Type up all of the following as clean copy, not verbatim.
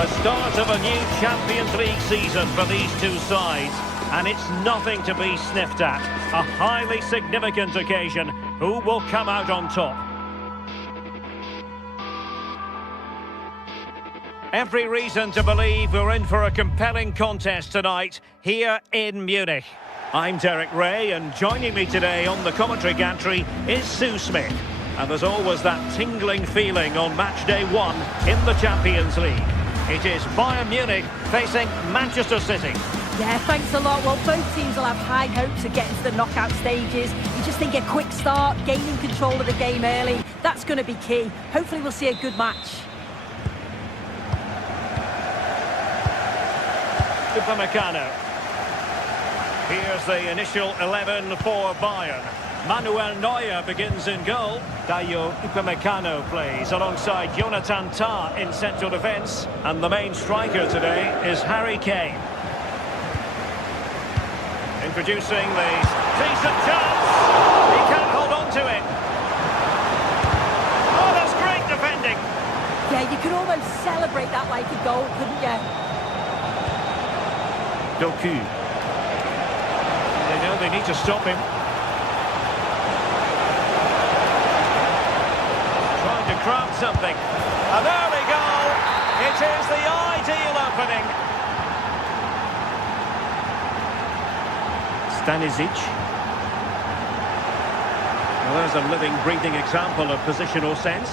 The start of a new Champions League season for these two sides, and it's nothing to be sniffed at. A highly significant occasion. Who will come out on top? Every reason to believe we're in for a compelling contest tonight here in Munich. I'm Derek Ray, and joining me today on the commentary gantry is Sue Smith. And there's always that tingling feeling on match day one in the Champions League. It is Bayern Munich facing Manchester City. Yeah, thanks a lot. Well, both teams will have high hopes of getting to the knockout stages. You just think a quick start, gaining control of the game early, that's going to be key. Hopefully we'll see a good match. Upamecano. Here's the initial 11 for Bayern. Manuel Neuer begins in goal. Dayo Upamecano plays alongside Jonathan Tah in central defence. And the main striker today is Harry Kane. Introducing the decent chance. He can't hold on to it. Oh, that's great defending. Yeah, you could almost celebrate that like a goal, couldn't you? Doku. They know they need to stop him. Trying to craft something. And there we go. It is the ideal opening. Stanisic. Well, there's a living, breathing example of positional sense.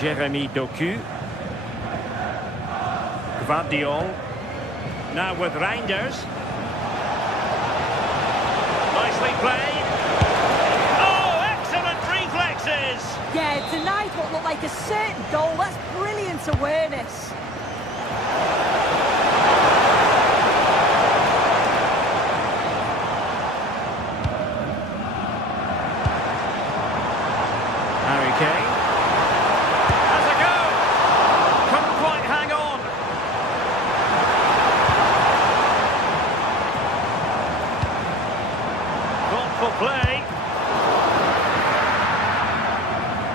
Jeremy Doku. Gvardiol. Now with Reinders. Nicely played. Oh, excellent reflexes! Yeah, denied what looked like a certain goal. That's brilliant awareness. Harry Kane. Has a go! Couldn't quite hang on. Thoughtful play.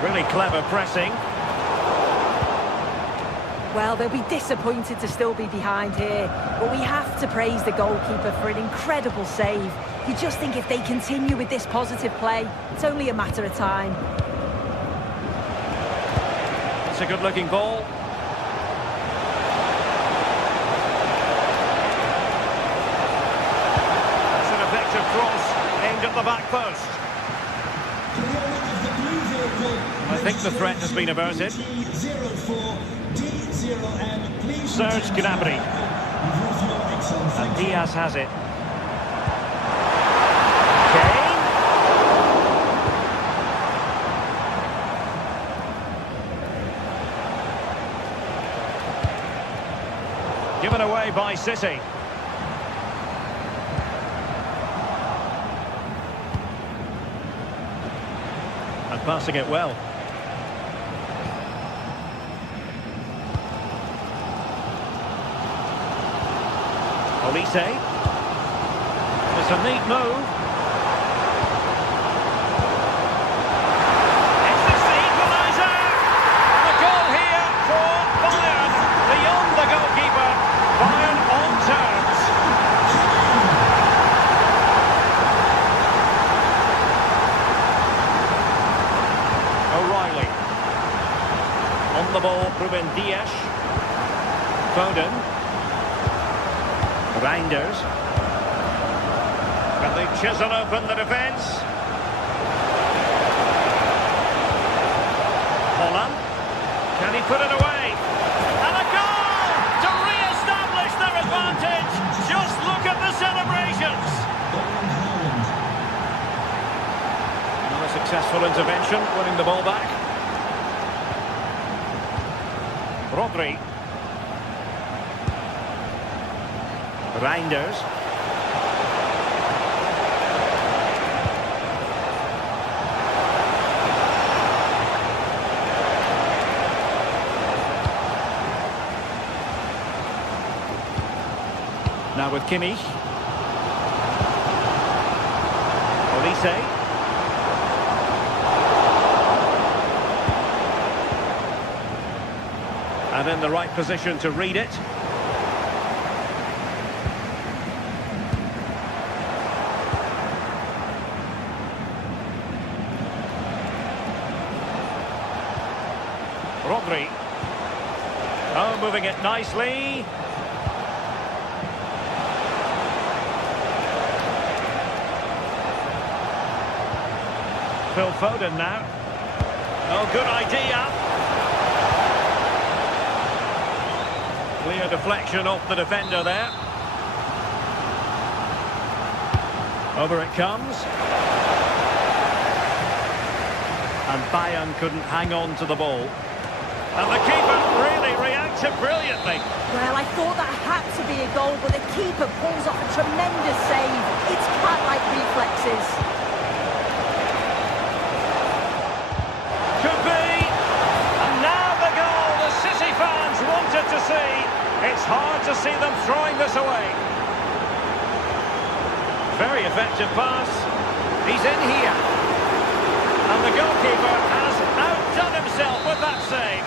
Really clever pressing. Well, they'll be disappointed to still be behind here, but we have to praise the goalkeeper for an incredible save. You just think if they continue with this positive play, it's only a matter of time. It's a good-looking ball. That's an effective cross aimed at the back post. I think the threat has been averted. Serge Gnabry. And Diaz has it. Kane. Given away by City. And passing it well. Olise. It's a neat move. It's the equaliser. The goal here for Bayern. Beyond the goalkeeper. Bayern on terms. O'Reilly. On the ball, Ruben Dias. Foden. Reinders. Can they chisel open the defence? Holland. Can he put it away? And a goal to re-establish their advantage. Just look at the celebrations. Another successful intervention, winning the ball back. Rodri. Reinders. Now with Kimmich. Olise. And in the right position to read it. Rodri. Oh, moving it nicely. Phil Foden now. Oh, good idea. Clear deflection off the defender there. Over it comes. And Bayern couldn't hang on to the ball. And the keeper really reacted brilliantly. Well, I thought that had to be a goal, but the keeper pulls off a tremendous save. It's cat-like reflexes. Could be. And now the goal the City fans wanted to see. It's hard to see them throwing this away. Very effective pass. He's in here. And the goalkeeper has outdone himself with that save.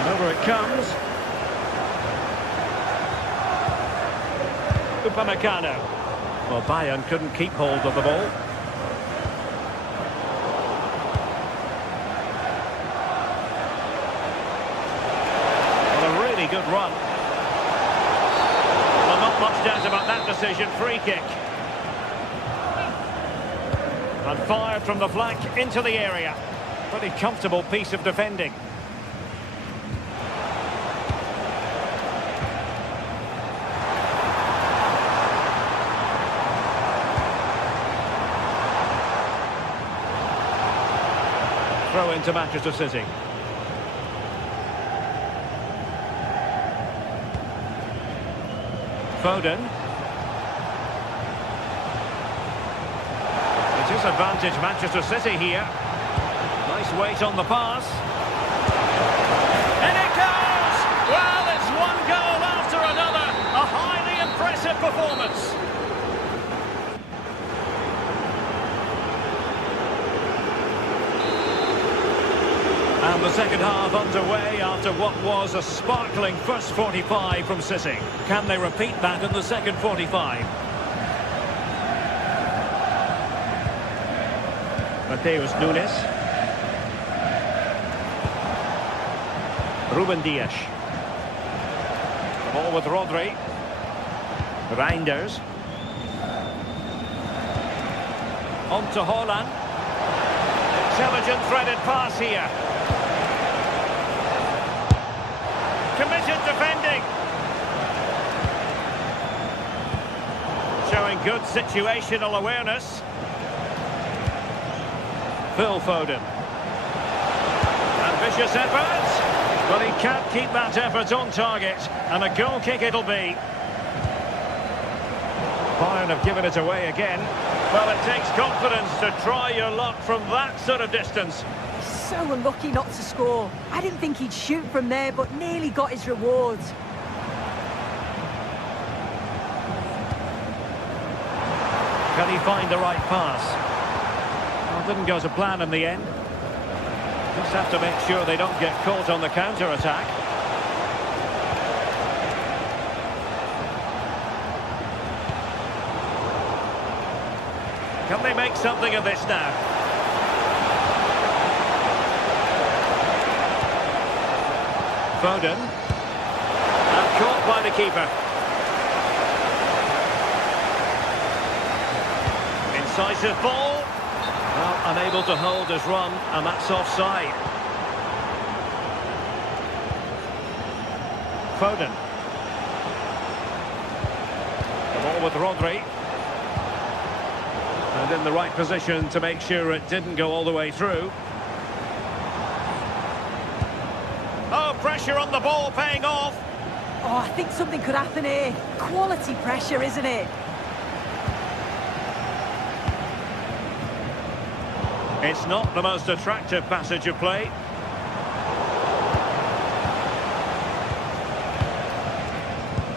And over it comes. Upamecano. Well, Bayern couldn't keep hold of the ball. Well, a really good run. Well, not much doubt about that decision. Free kick. And fired from the flank into the area. Pretty comfortable piece of defending. Throw into Manchester City. Foden. Disadvantage Manchester City here. Nice weight on the pass. And it goes! Well, it's one goal after another. A highly impressive performance. And the second half underway after what was a sparkling first 45 from City. Can they repeat that in the second 45? Mateus Nunes. Ruben Dias. The ball with Rodri. Reinders. On to Haaland. Intelligent threaded pass here. Committed defending. Showing good situational awareness. Phil Foden. Ambitious effort, but he can't keep that effort on target, and a goal kick it'll be. Bayern have given it away again. Well, it takes confidence to try your luck from that sort of distance. So unlucky not to score. I didn't think he'd shoot from there, but nearly got his rewards. Can he find the right pass? Well, didn't go to plan in the end. Just have to make sure they don't get caught on the counter-attack. Can they make something of this now? Foden. And caught by the keeper. Incisive ball. Well, unable to hold his run, and that's offside. Foden. The ball with Rodri. And in the right position to make sure it didn't go all the way through. Oh, pressure on the ball paying off. Oh, I think something could happen here. Quality pressure, isn't it? It's not the most attractive passage of play.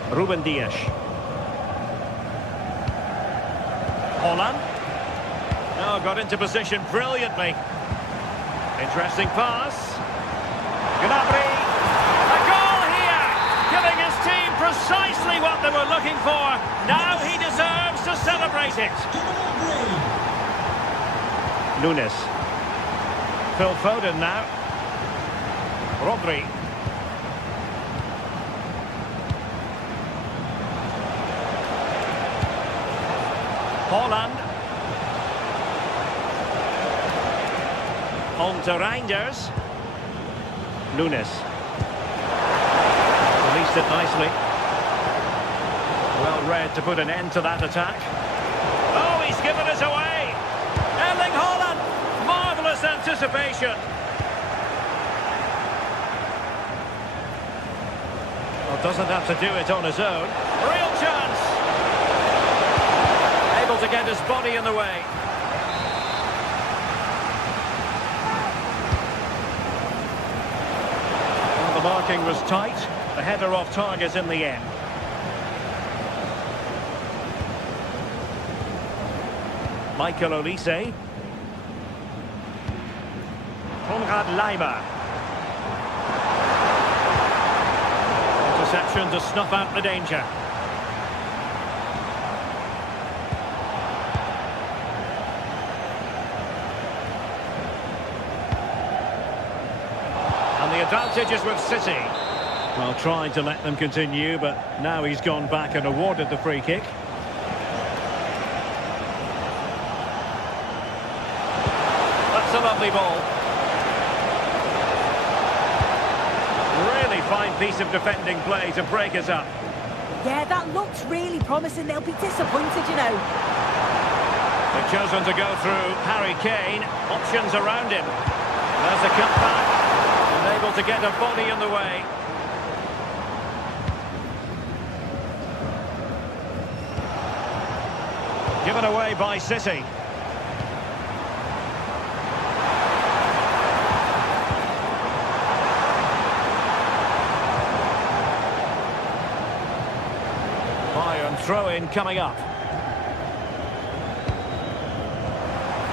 Ruben Dias. Haaland. Oh, got into position brilliantly. Interesting pass. Gnabry. A goal here, giving his team precisely what they were looking for. Now he deserves to celebrate it. Nunes. Phil Foden now. Rodri. Holland. On to Reinders. Nunes. Released it nicely. Well read to put an end to that attack. Oh, he's given us away. Erling Haaland. Marvellous anticipation. Well, doesn't have to do it on his own. Real chance. Able to get his body in the way. Well, the marking was tight. The header off target in the end. Michael Olise. Konrad Leimer. Interception to snuff out the danger. And the advantage is with City. Well, trying to let them continue, but now he's gone back and awarded the free kick. That's a lovely ball. Really fine piece of defending play to break us up. Yeah, that looks really promising. They'll be disappointed, you know. They've chosen to go through Harry Kane. Options around him. There's a cutback. And able to get a body in the way. Given away by City. Bayern throw-in coming up.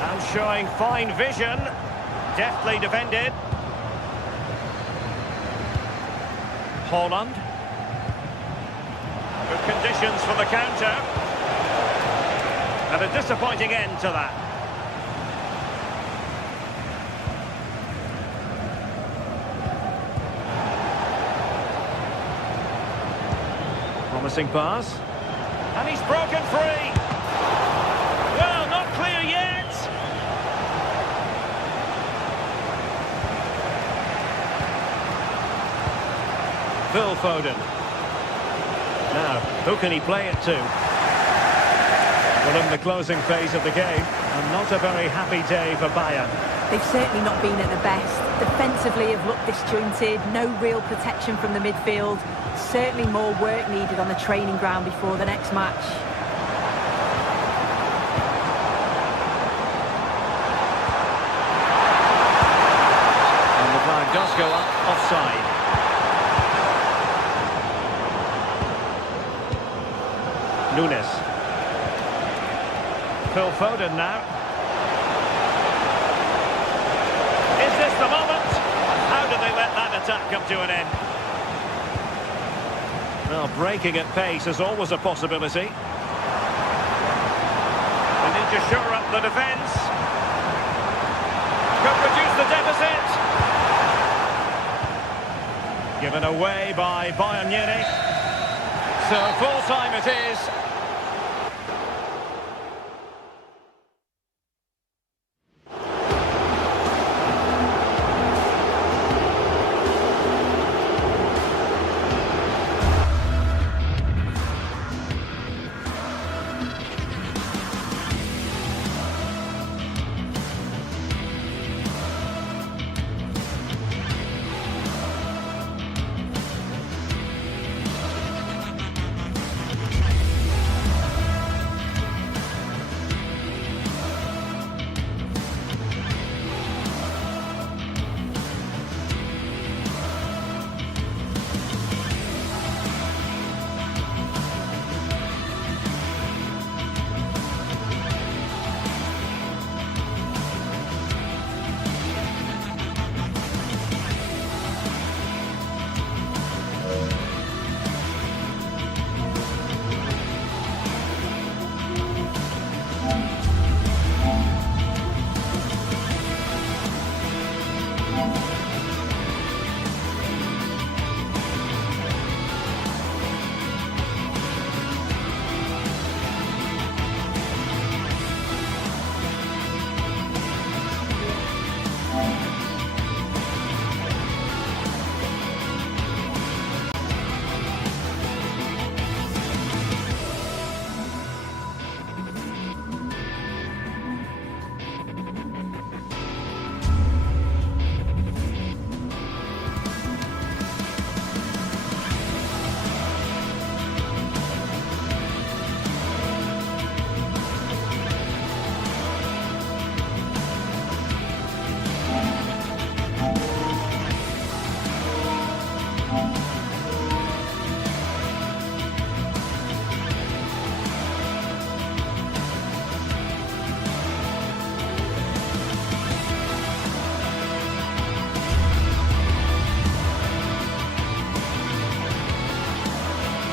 And showing fine vision. Deftly defended. Holland. Good conditions for the counter. And a disappointing end to that. Promising pass. And he's broken free. Well, not clear yet. Phil Foden. Now, who can he play it to? Well, in the closing phase of the game, and not a very happy day for Bayern. They've certainly not been at their best. Defensively have looked disjointed, no real protection from the midfield. Certainly more work needed on the training ground before the next match. And the flag does go up offside. Nunes. Phil Foden now. Is this the moment? How do they let that attack come to an end? Well, breaking at pace is always a possibility. They need to shore up the defence. Could reduce the deficit. Given away by Bayern Munich. So full time it is.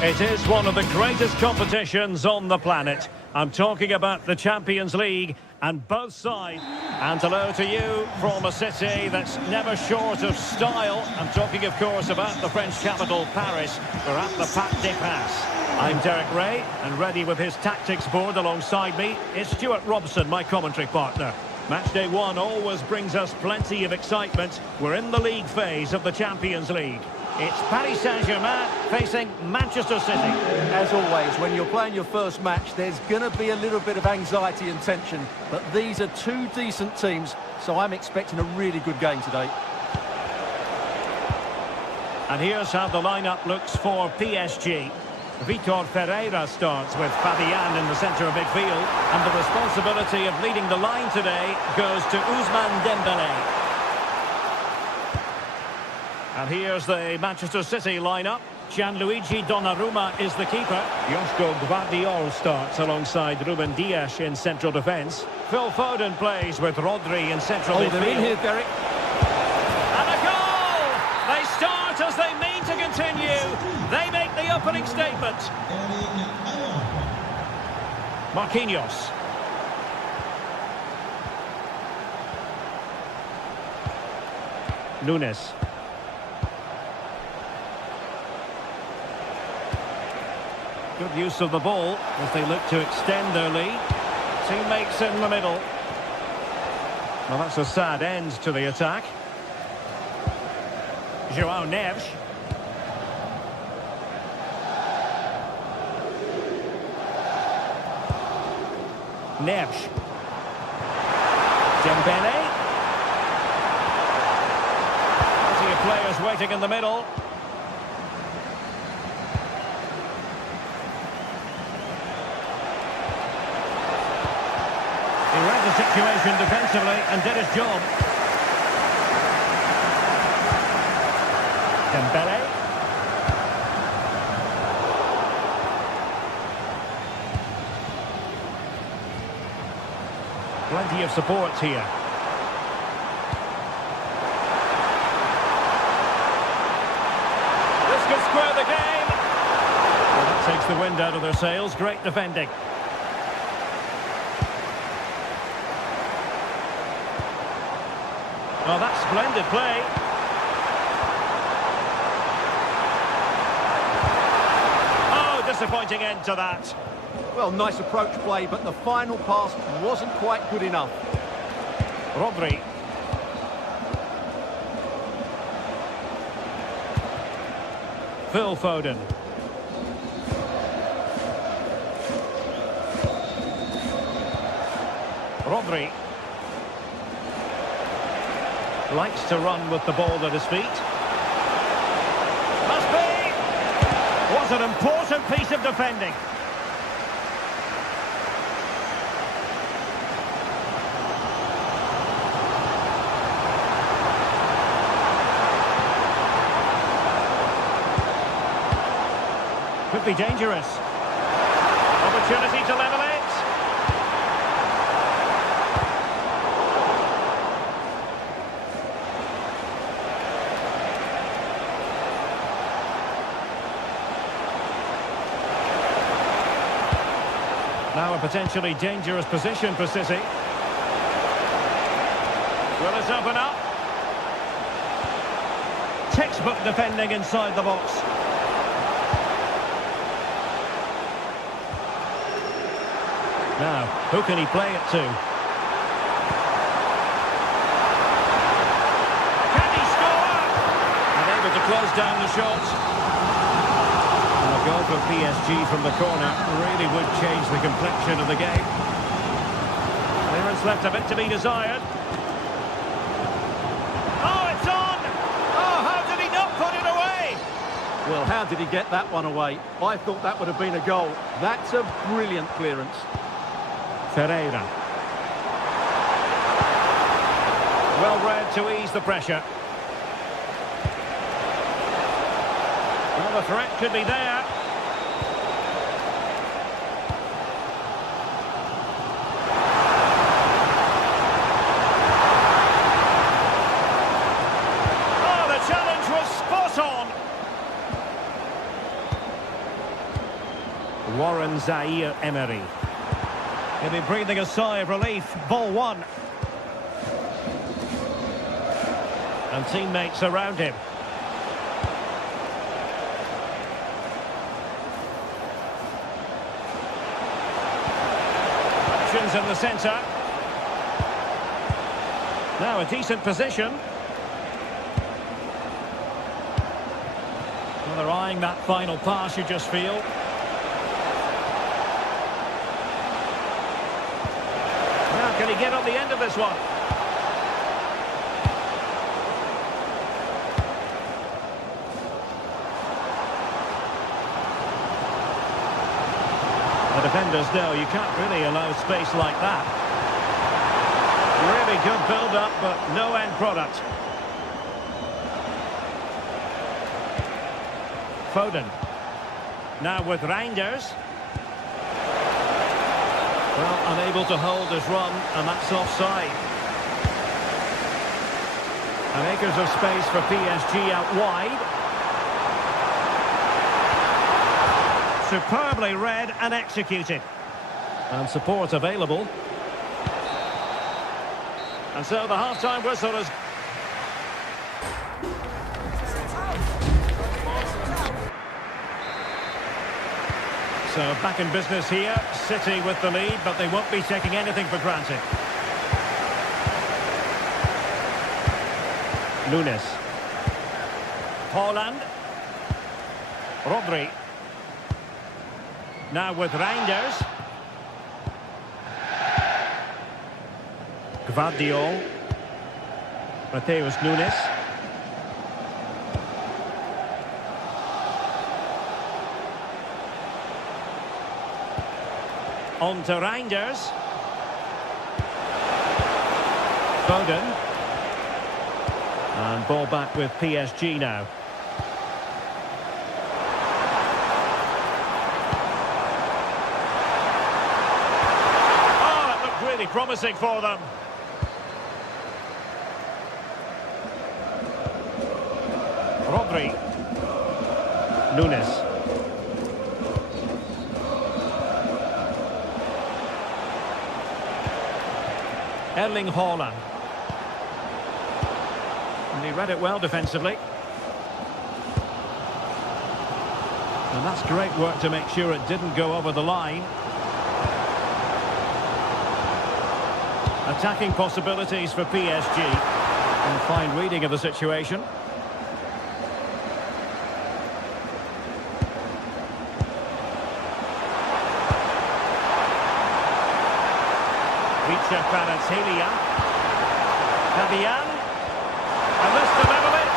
It is one of the greatest competitions on the planet. I'm talking about the Champions League, and both sides. And hello to you from a city that's never short of style. I'm talking, of course, about the French capital, Paris. We're at the Parc des Princes. I'm Derek Ray, and ready with his tactics board alongside me is Stuart Robson, my commentary partner. Match day one always brings us plenty of excitement. We're in the league phase of the Champions League. It's Paris Saint-Germain facing Manchester City. As always, when you're playing your first match, there's going to be a little bit of anxiety and tension. But these are two decent teams, so I'm expecting a really good game today. And here's how the lineup looks for PSG. Vitor Ferreira starts with Fabian in the centre of midfield. And the responsibility of leading the line today goes to Ousmane Dembélé. And here's the Manchester City lineup. Gianluigi Donnarumma is the keeper. Josko Gvardiol starts alongside Ruben Dias in central defence. Phil Foden plays with Rodri in central midfield. They're in here, Derek. And a goal! They start as they mean to continue. They make the opening statement. Marquinhos. Nunes. Good use of the ball as they look to extend their lead. Teammates in the middle. Well, that's a sad end to the attack. João Neves. Neves. Dembélé. Plenty of players waiting in the middle. He read the situation defensively and did his job. Dembélé. Plenty of support here. This could square the game. Well, that takes the wind out of their sails. Great defending. Well, that's splendid play. Oh, disappointing end to that. Well, nice approach play, but the final pass wasn't quite good enough. Rodri. Phil Foden. Rodri. Likes to run with the ball at his feet. Must be! What an important piece of defending. Could be dangerous. Opportunity to level it. Now a potentially dangerous position for City. Will it open up? Textbook defending inside the box. Now, who can he play it to? close down the shots. And a goal for PSG from the corner really would change the complexion of the game. Clearance left a bit to be desired. Oh, it's on! Oh, how did he not put it away? Well, how did he get that one away? I thought that would have been a goal. That's a brilliant clearance. Ferreira. Well read to ease the pressure. Well, the threat could be there. Oh, the challenge was spot on. Warren Zaire-Emery. He'll be breathing a sigh of relief. Ball one. And teammates around him. Options in the centre. Now a decent position. Well, they're eyeing that final pass, you just feel. Now can he get on the end of this one? The defenders know you can't really allow space like that. Really good build-up, but no end product. Foden. Now with Reinders. Well, unable to hold his run, and that's offside. And acres of space for PSG out wide. Superbly read and executed. And support available. And so the half-time whistle is... So back in business here, City with the lead, but they won't be taking anything for granted. Nunes. Haaland. Rodri. Now with Reinders. Gvardiol. Mateus Nunes. On to Reinders. Foden. And ball back with PSG now. Oh, it looked really promising for them. Rodri. Nunes. Erling Haaland. And he read it well defensively. And that's great work to make sure it didn't go over the line. Attacking possibilities for PSG. And fine reading of the situation. Kvaratskhelia. Fabian. And this to level it.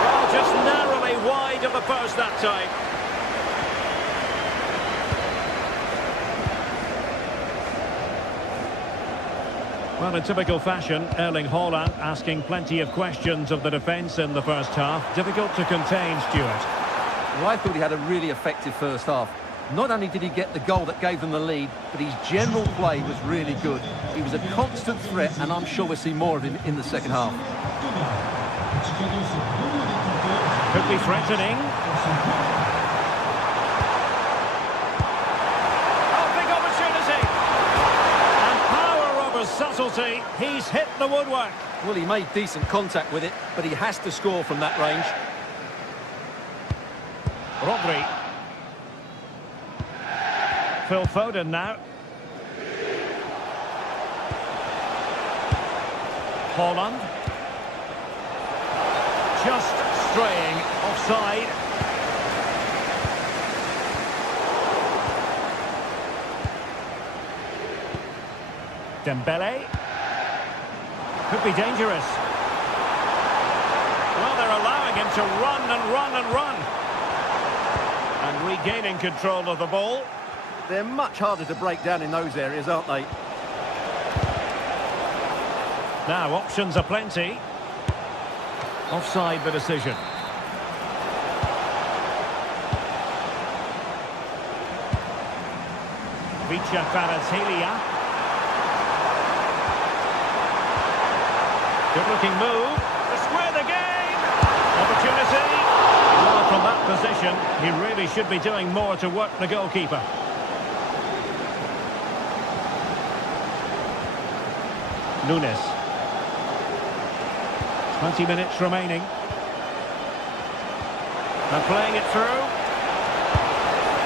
Well, just narrowly wide of the post that time. Well, in typical fashion, Erling Haaland asking plenty of questions of the defence in the first half. Difficult to contain, Stuart. Well, I thought he had a really effective first half. Not only did he get the goal that gave them the lead, but his general play was really good. He was a constant threat, and I'm sure we'll see more of him in the second half. Could be threatening. Oh, big opportunity. And power over subtlety. He's hit the woodwork. Well, he made decent contact with it, but he has to score from that range. Rodri. Phil Foden now. Haaland. Just straying. Offside. Dembele. Could be dangerous. Well, they're allowing him to run and run and run. And regaining control of the ball. They're much harder to break down in those areas, aren't they? Now, options are plenty. Offside the decision. Vicha. Good-looking move to square the game. Opportunity. Well, from that position, he really should be doing more to work the goalkeeper. Nunes. 20 minutes remaining. They're playing it through.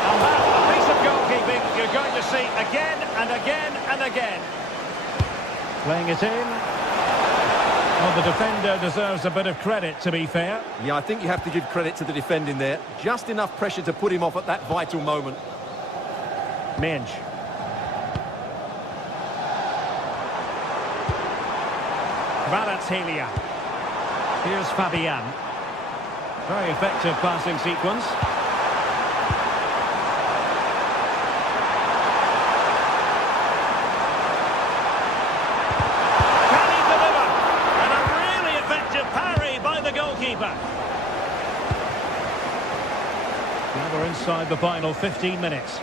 And that's a piece of goalkeeping you're going to see again and again and again. Playing it in. Well, the defender deserves a bit of credit, to be fair. Yeah, I think you have to give credit to the defending there. Just enough pressure to put him off at that vital moment. Minge. Kvaratskhelia. Here's Fabian. Very effective passing sequence. Can he deliver? And a really effective parry by the goalkeeper. Now we're inside the final 15 minutes.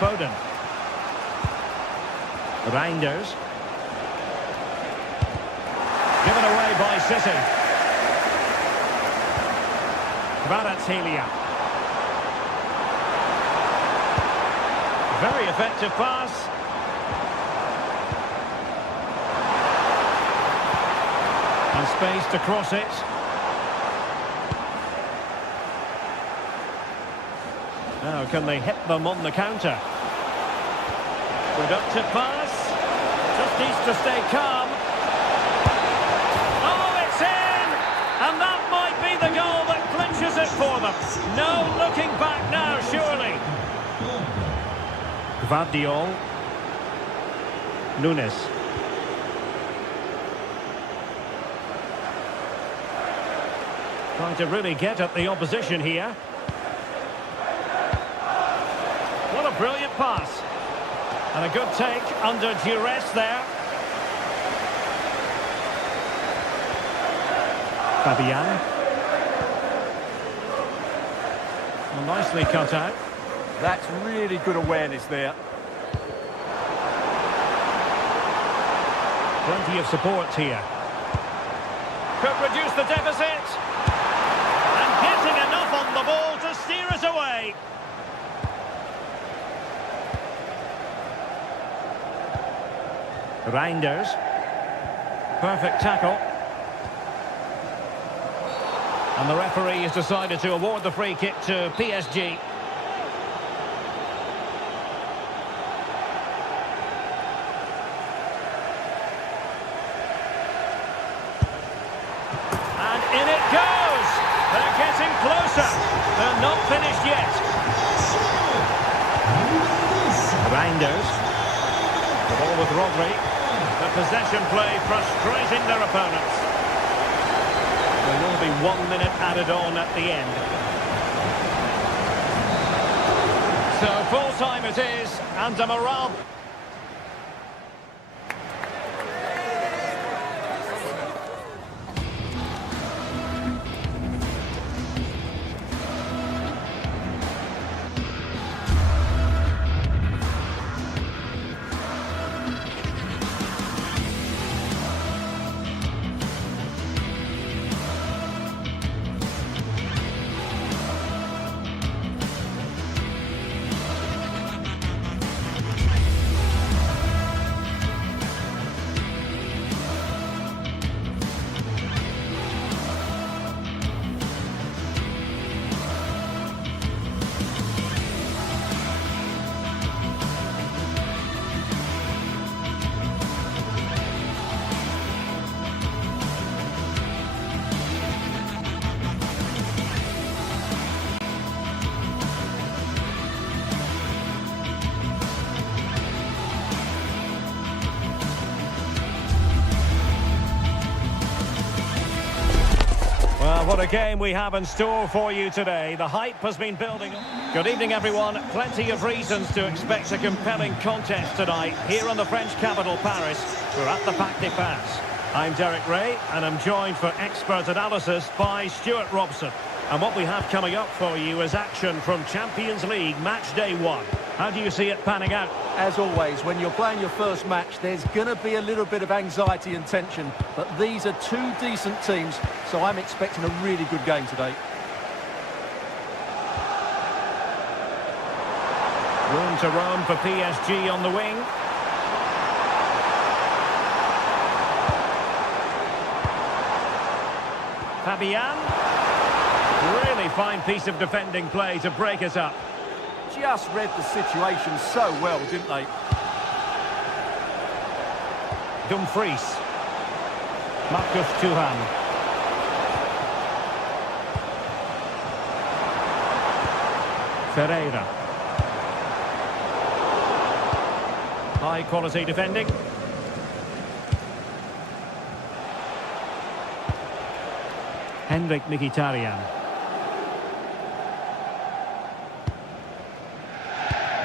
Foden. Reinders. Given away by City. Kvaratskhelia. Very effective pass. And space to cross it. Now can they hit them on the counter? Productive pass. Just needs to stay calm. And that might be the goal that clinches it for them. No looking back now, surely. Gvardiol. Nunes. Trying to really get at the opposition here. What a brilliant pass. And a good take under duress there. Fabian. Well, nicely cut out. That's really good awareness there. Plenty of support here. Could reduce the deficit. And getting enough on the ball to steer it away. Reinders. Perfect tackle. And the referee has decided to award the free kick to PSG. And in it goes! They're getting closer. They're not finished yet. Reinders. The ball with Rodri. The possession play frustrating their opponents. There will be 1 minute added on at the end. So full time it is, and the morale. What a game we have in store for you today. The hype has been building. Good evening, everyone. Plenty of reasons to expect a compelling contest tonight here on the French capital, Paris. We're at the Parc des Princes. I'm Derek Ray, and I'm joined for expert analysis by Stuart Robson. And what we have coming up for you is action from Champions League match day 1. How do you see it panning out? As always, when you're playing your first match, there's going to be a little bit of anxiety and tension. But these are two decent teams, so I'm expecting a really good game today. Room to roam for PSG on the wing. Fabian. Really fine piece of defending play to break us up. Just read the situation so well, didn't they? Dumfries. Marcus Thuram. Ferreira. High quality defending. Henrik Mkhitaryan.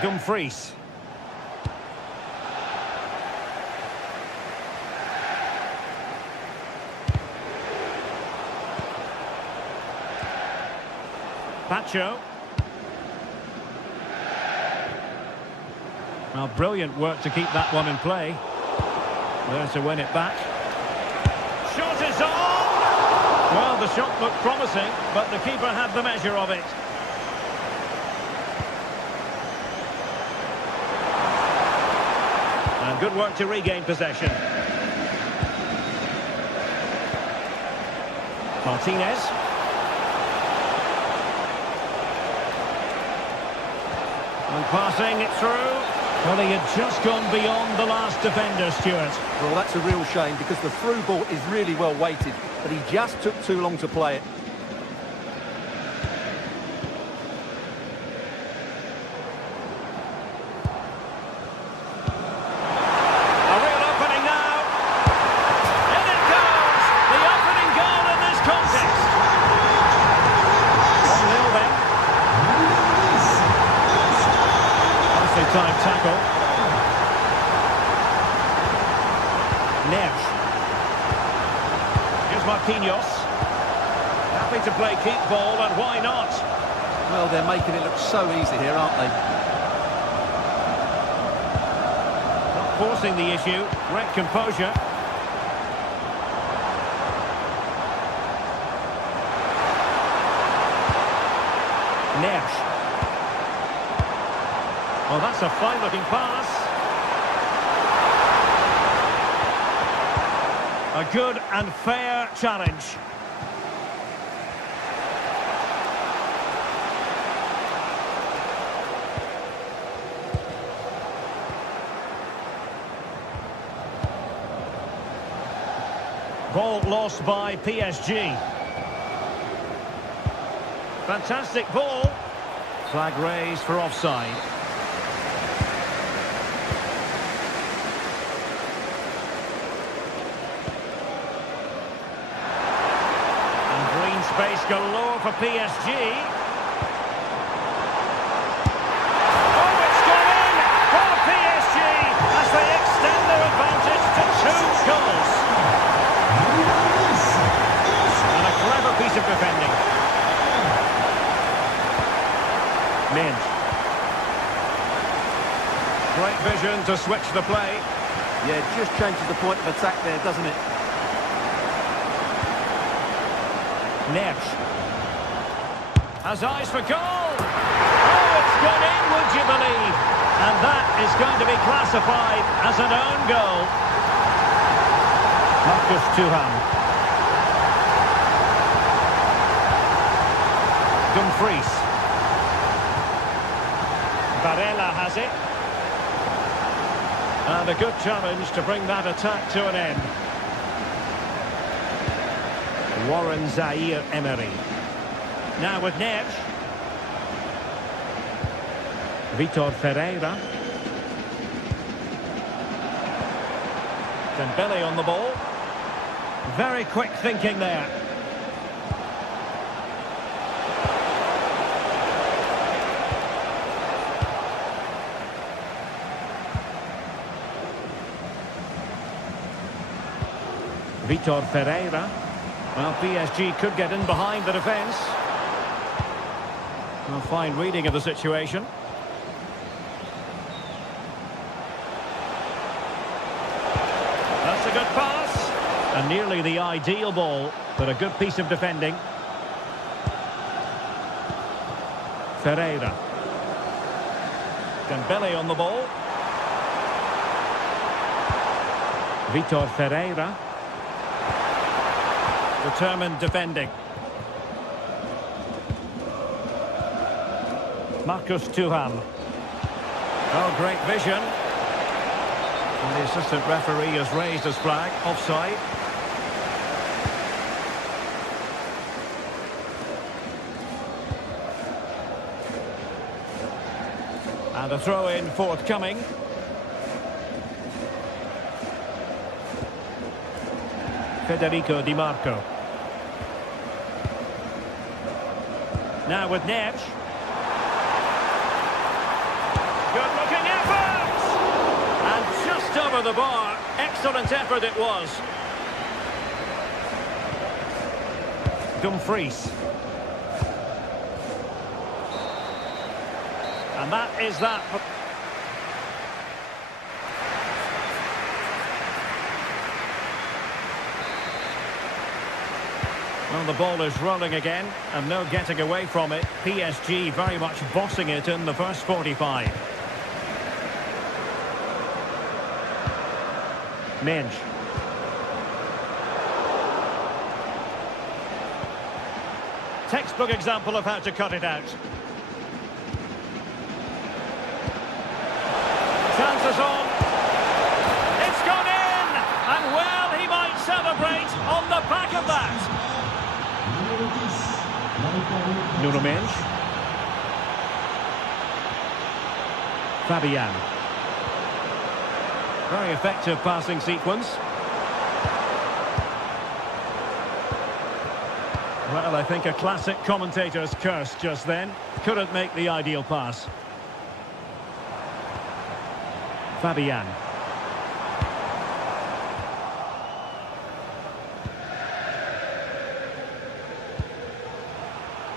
Dumfries. Pacho. Well, brilliant work to keep that one in play. There to win it back. Shot is on! Well, the shot looked promising, but the keeper had the measure of it. And good work to regain possession. Martinez. And passing it through. Well, he had just gone beyond the last defender, Stuart. Well, that's a real shame because the through ball is really well weighted, but he just took too long to play it. Time tackle. Neves. Here's Marquinhos. Happy to play keep ball, and why not? Well, they're making it look so easy here, aren't they? Not forcing the issue. Great composure. Neves. Oh, that's a fine-looking pass. A good and fair challenge. Ball lost by PSG. Fantastic ball. Flag raised for offside. Space galore for PSG. Oh, it's gone in for PSG as they extend their advantage to 2 goals. And a clever piece of defending. Mint. Great vision to switch the play. Yeah, it just changes the point of attack there, doesn't it? Neves has eyes for goal. Oh, it's gone in, would you believe? And that is going to be classified as an own goal. Marcus Thuram. Dumfries. Barella has it. And a good challenge to bring that attack to an end. Warren Zaire-Emery. Now with Neves. Vitor Ferreira. Dembele on the ball. Very quick thinking there. Vitor Ferreira. Well, PSG could get in behind the defence. A fine reading of the situation. That's a good pass. And nearly the ideal ball, but a good piece of defending. Ferreira. Dembele on the ball. Vitor Ferreira. Determined defending. Marcus Thuram. Oh, great vision. And the assistant referee has raised his flag. Offside. And a throw-in forthcoming. Federico Di Marco. Now with Neves. Good-looking effort! And just over the bar. Excellent effort it was. Dumfries. And that is that. Well, the ball is rolling again, and no getting away from it. PSG very much bossing it in the first 45. Menj. Textbook example of how to cut it out. Chances on. It's gone in! And well, he might celebrate on the back of that. Nuno Mendes. Fabian. Very effective passing sequence. Well, I think a classic commentator's curse just then. Couldn't make the ideal pass. Fabian.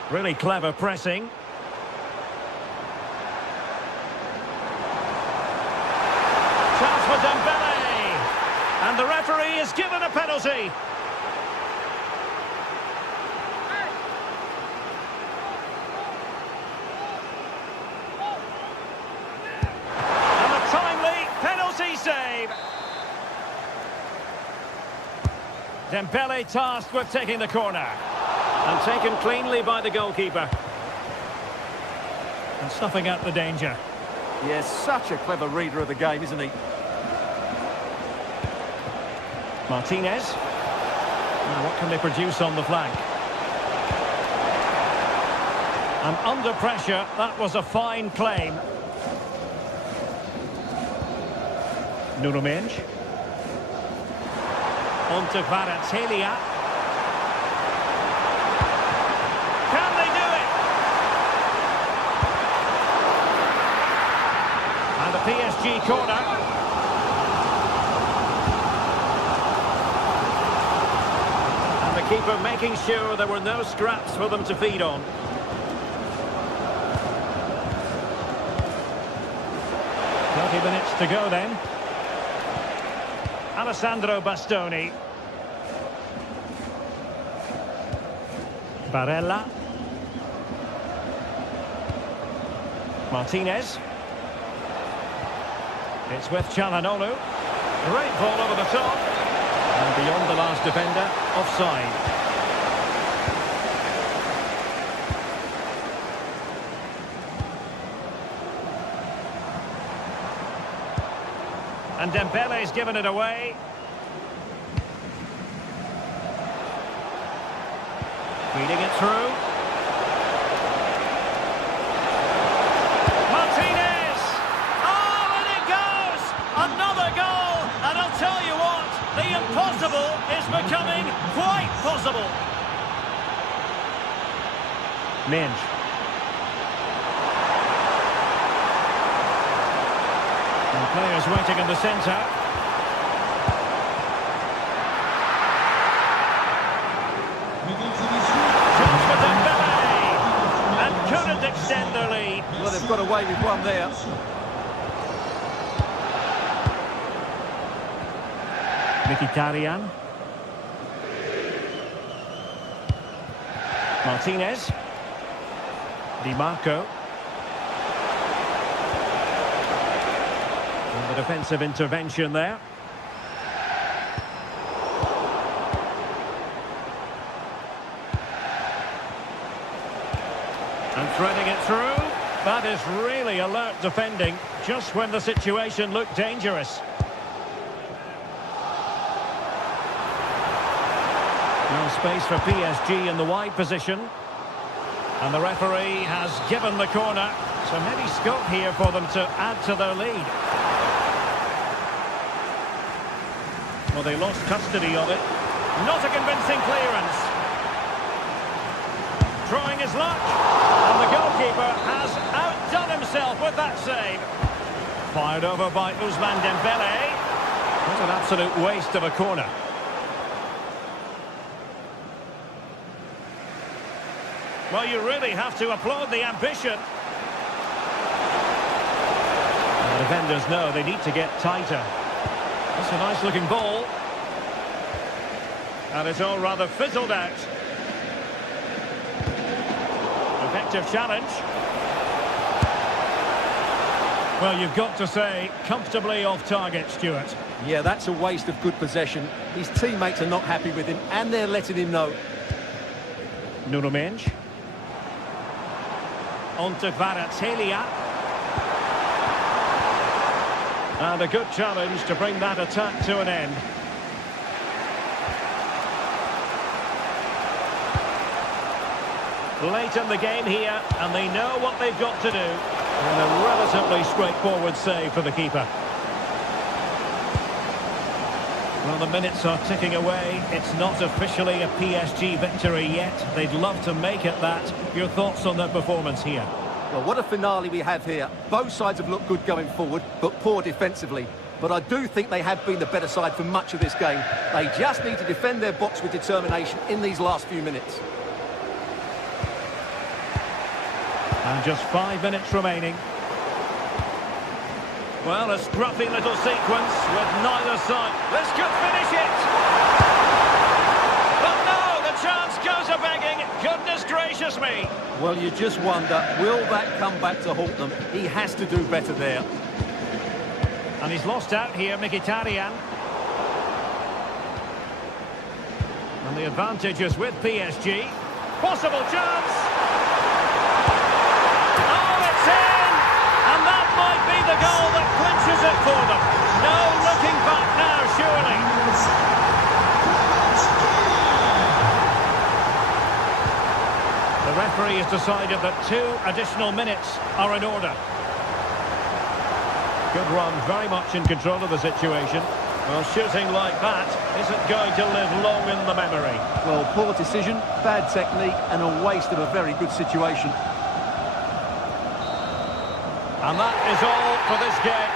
Really clever pressing. Chance for Dembele. And the referee is given a penalty. And a timely penalty save. Dembele tasked with taking the corner. And taken cleanly by the goalkeeper. And snuffing out the danger. Yes, such a clever reader of the game, isn't he? Martinez. Now, what can they produce on the flank? And under pressure, that was a fine claim. Nuno Mendes. On to Kvaratskhelia. PSG corner. And the keeper making sure there were no scraps for them to feed on. "30 minutes to go then. Alessandro Bastoni. Barella. Martinez. It's with Çalhanoğlu. Great ball over the top. And beyond the last defender, offside. And Dembele's given it away. Feeding it through. Martinez! Oh, and it goes! Another goal! And I'll tell you what, the impossible is becoming quite possible. Menj. And players waiting in the centre. got away with one there. Mkhitaryan. Martinez. Di Marco. And the defensive intervention there. And threading it through. That is really alert defending, just when the situation looked dangerous. No space for PSG in the wide position. And the referee has given the corner, so maybe scope here for them to add to their lead. Well, they lost custody of it. Not a convincing clearance. Trying his luck. And the goalkeeper has outdone himself with that save. Fired over by Ousmane Dembele. What an absolute waste of a corner. Well, you really have to applaud the ambition. The defenders know they need to get tighter. That's a nice-looking ball. And it's all rather fizzled out. Effective challenge. Well, you've got to say, comfortably off target, Stuart. Yeah, that's a waste of good possession. His teammates are not happy with him, and they're letting him know. Nuno Mendes. On to Kvaratskhelia. And a good challenge to bring that attack to an end. Late in the game here, and they know what they've got to do. And a relatively straightforward save for the keeper. Well, the minutes are ticking away. It's not officially a PSG victory yet. They'd love to make it that. Your thoughts on their performance here? Well, what a finale we have here. Both sides have looked good going forward, but poor defensively. But I do think they have been the better side for much of this game. They just need to defend their box with determination in these last few minutes. And just 5 minutes remaining. Well, a scruffy little sequence with neither side. This could finish it! But no, the chance goes a-begging. Goodness gracious me. Well, you just wonder, will that come back to haunt them? He has to do better there. And he's lost out here, Mkhitaryan. And the advantage is with PSG. Possible chance! The goal that clinches it for them. No looking back now, surely. The referee has decided that 2 additional minutes are in order. Good run, very much in control of the situation. Well, shooting like that isn't going to live long in the memory. Well, poor decision, bad technique, and a waste of a very good situation. And that is all for this game.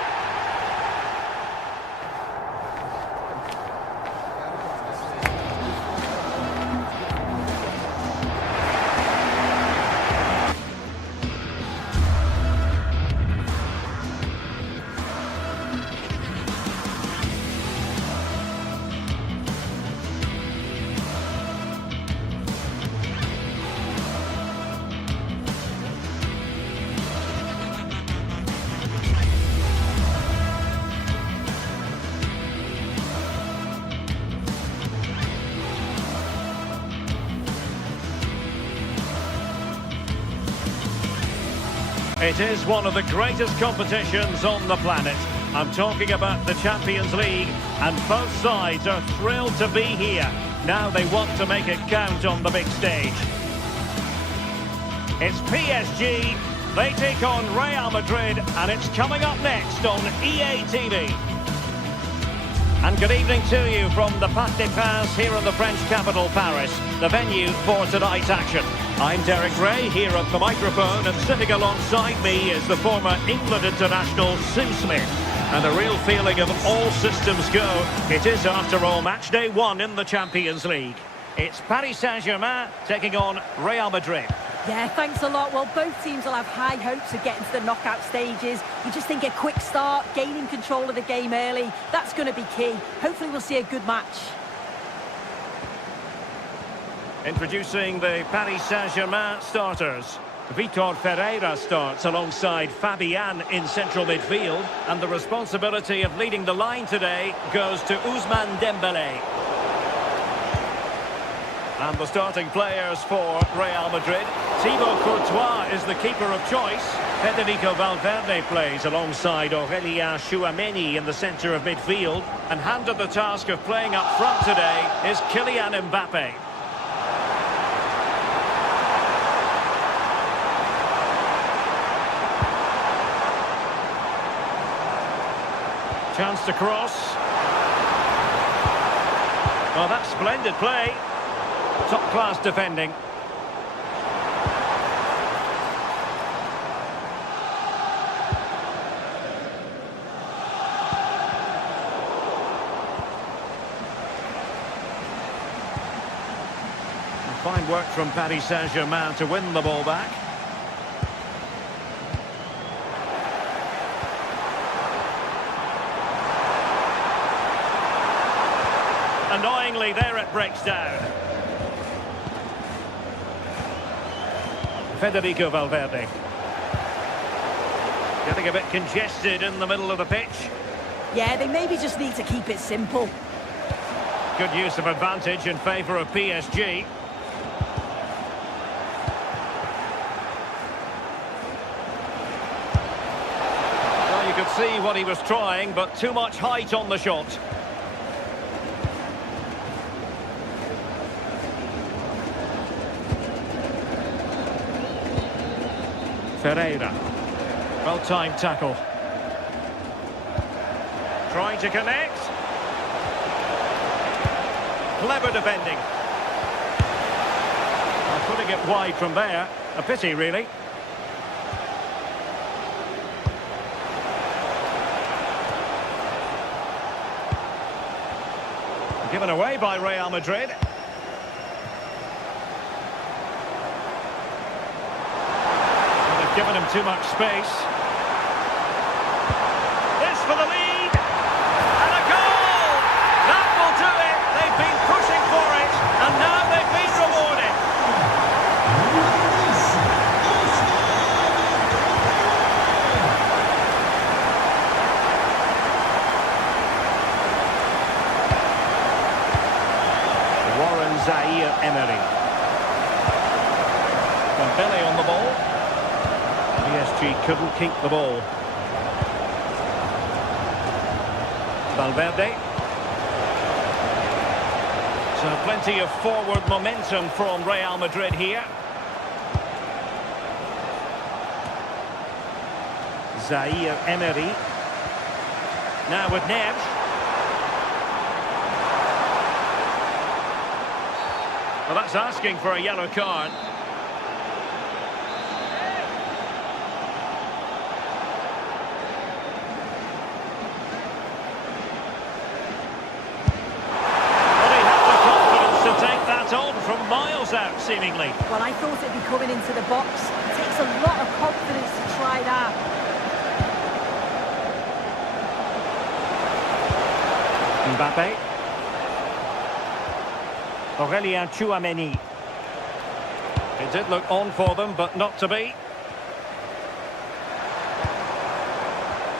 It is one of the greatest competitions on the planet. I'm talking about the Champions League, and both sides are thrilled to be here. Now they want to make it count on the big stage. It's PSG, they take on Real Madrid, and it's coming up next on EA TV. And good evening to you from the Parc des Princes here in the French capital, Paris, the venue for tonight's action. I'm Derek Ray here at the microphone, and sitting alongside me is the former England international Sue Smith. And a real feeling of all systems go. It is, after all, match day 1 in the Champions League. It's Paris Saint-Germain taking on Real Madrid. Yeah, thanks a lot. Well, both teams will have high hopes of getting to the knockout stages. You just think a quick start, gaining control of the game early, that's going to be key. Hopefully we'll see a good match. Introducing the Paris Saint-Germain starters. Vitor Ferreira starts alongside Fabian in central midfield. And the responsibility of leading the line today goes to Ousmane Dembélé. And the starting players for Real Madrid. Thibaut Courtois is the keeper of choice. Federico Valverde plays alongside Aurélien Tchouameni in the centre of midfield. And handed the task of playing up front today is Kylian Mbappe. Chance to cross. Well, that's splendid play. Top-class defending. Fine work from Paris Saint-Germain to win the ball back. Annoyingly, there it breaks down. Federico Valverde. Getting a bit congested in the middle of the pitch. Yeah, they maybe just need to keep it simple. Good use of advantage in favour of PSG. Well, you could see what he was trying, but too much height on the shot. Ferreira. Well-timed tackle. Trying to connect. Clever defending. Well, putting it wide from there. A pity, really. Given away by Real Madrid. Given him too much space. This for the lead. And a goal! That will do it. They've been pushing for it. And now they've been rewarded. Warren Zaïre-Emery. Dembélé on the ball. PSG couldn't keep the ball. Valverde. So plenty of forward momentum from Real Madrid here. Zaïre-Emery. Now with Neves. Well, that's asking for a yellow card. From miles out, seemingly. Well, I thought it'd be coming into the box. It takes a lot of confidence to try that. Mbappe. Aurélien Tchouameni. It did look on for them, but not to be.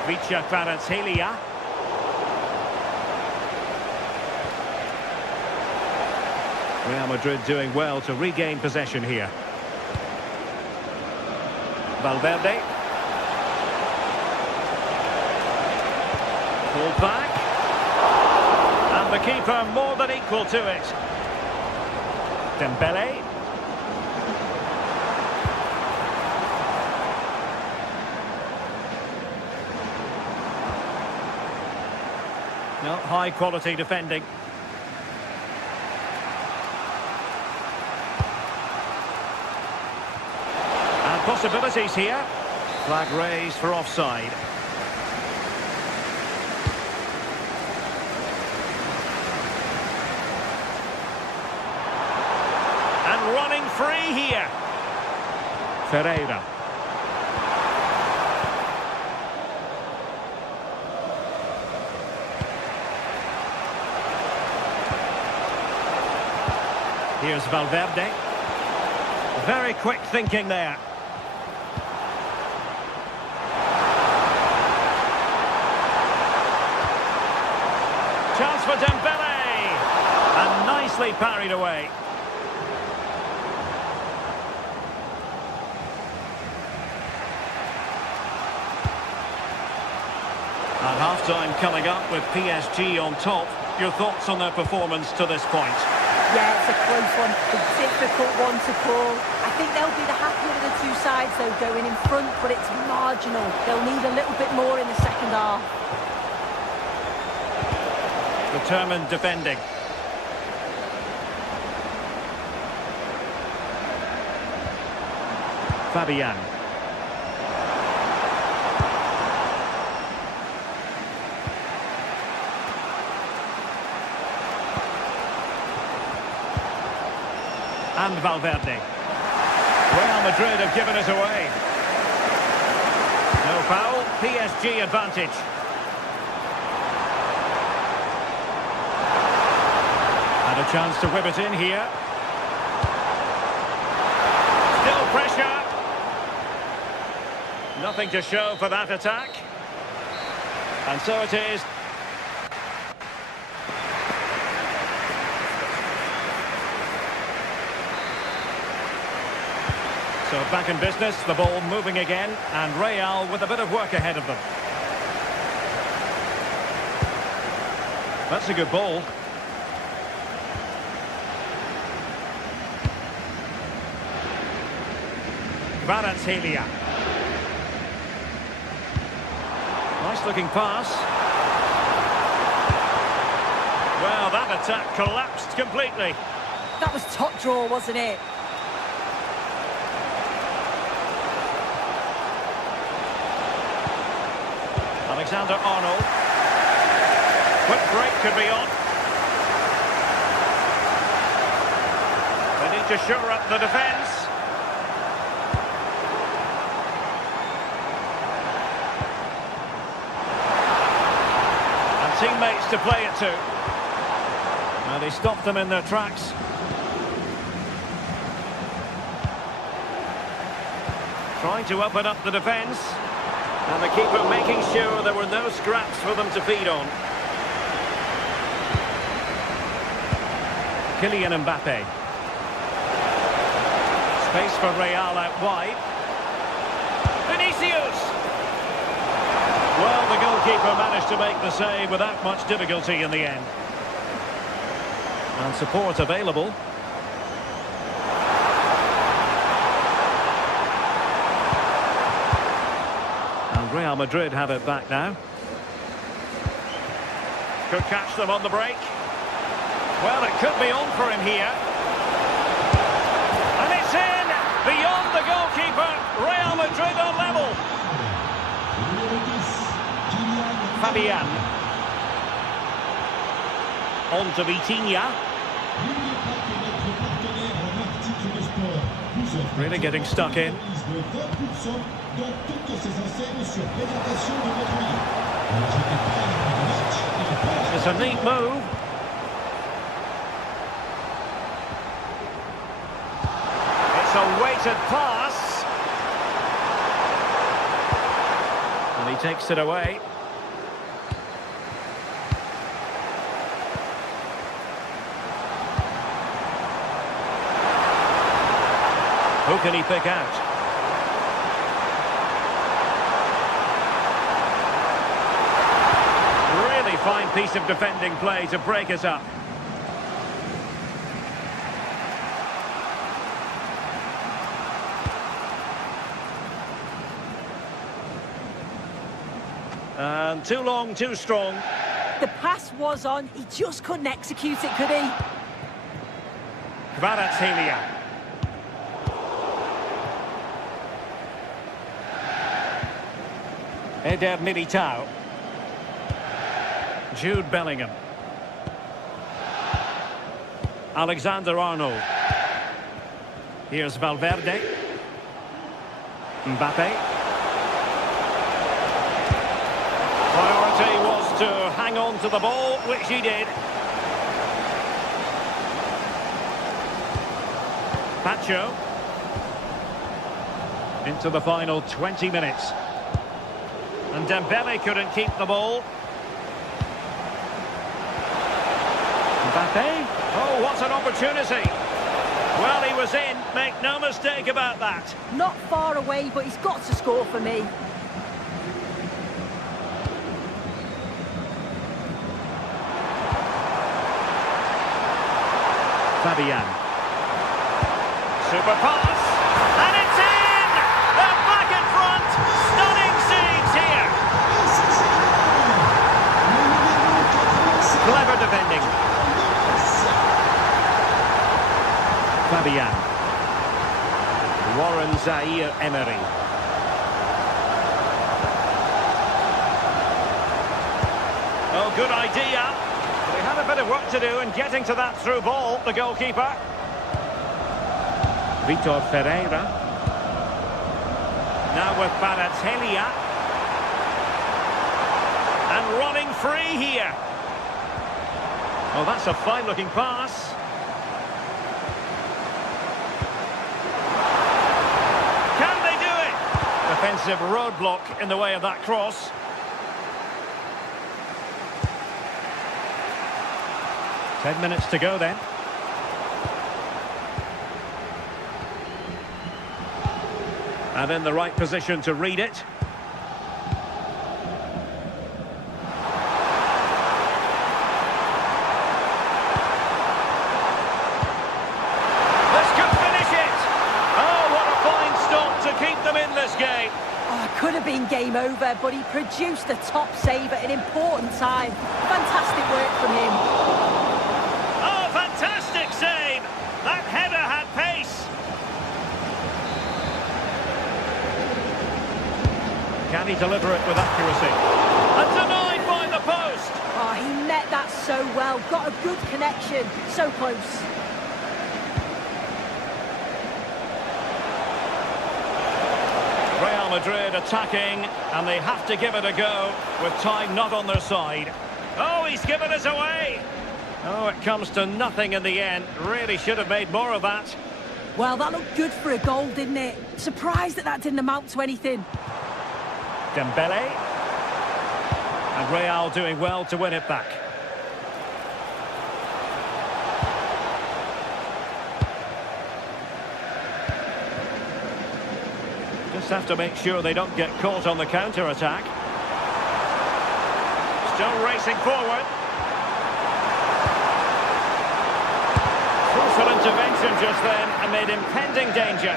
Vicha Kvaratskhelia. Real Madrid doing well to regain possession here. Valverde. Pulled back. And the keeper more than equal to it. Dembélé. No, high quality defending. Possibilities here. Flag raised for offside. And running free here. Ferreira. Here's Valverde. Very quick thinking there. Chance for Dembele. And nicely parried away. At half-time coming up with PSG on top. Your thoughts on their performance to this point? Yeah, it's a close one, a difficult one to call. I think they'll be the happier of the two sides, though, going in front, but it's marginal. They'll need a little bit more in the second half. Determined defending. Fabian. And Valverde. Real Madrid have given it away. No foul, PSG advantage. And a chance to whip it in here. Still pressure. Nothing to show for that attack. And so it is. So back in business, the ball moving again, and Real with a bit of work ahead of them. That's a good ball. Kvaratskhelia. Nice looking pass. Well, that attack collapsed completely. That was top draw, wasn't it? Alexander-Arnold. Quick break could be on. They need to shore up the defence. And teammates to play it to. And he stopped them in their tracks. Trying to open up the defence. And the keeper making sure there were no scraps for them to feed on. Kylian Mbappe. Space for Real out wide. Vinicius! Well, the goalkeeper managed to make the save without much difficulty in the end. And support available. Real Madrid have it back now. Could catch them on the break. Well, it could be on for him here. And it's in! Beyond the goalkeeper. Real Madrid on level. Fabian. On to Vitinha. Really getting stuck in. It's a neat move. It's a weighted pass. And he takes it away. Who can he pick out? Really fine piece of defending play to break us up. And too long, too strong. The pass was on, he just couldn't execute it, could he? Kvaratskhelia. Eder Militao. Jude Bellingham. Alexander-Arnold. Here's Valverde. Mbappe. Priority was to hang on to the ball, which he did. Pacho. Into the final 20 minutes. And Dembele couldn't keep the ball. Mbappe. Oh, what an opportunity. Well, he was in. Make no mistake about that. Not far away, but he's got to score for me. Fabian. Super pass. And it's in! They're back in front. Stunning scenes here. Clever defending. Fabian. Warren Zaire-Emery. Oh, good idea. They had a bit of work to do in getting to that through ball, the goalkeeper. Vitor Ferreira. Now with Baratelia. And running free here. Oh, that's a fine-looking pass. Can they do it? Defensive roadblock in the way of that cross. Ten minutes to go then. And in the right position to read it. This could finish it. Oh, what a fine stop to keep them in this game. Oh, it could have been game over, but he produced a top save at an important time. Fantastic work from him. Fantastic save! That header had pace. Can he deliver it with accuracy? And denied by the post! Oh, he met that so well. Got a good connection. So close. Real Madrid attacking, and they have to give it a go with time not on their side. Oh, he's given us away! Oh, it comes to nothing in the end. Really should have made more of that. Well, that looked good for a goal, didn't it? Surprised that didn't amount to anything. Dembele. And Real doing well to win it back. Just have to make sure they don't get caught on the counter-attack. Still racing forward. Crucial intervention just then amid impending danger.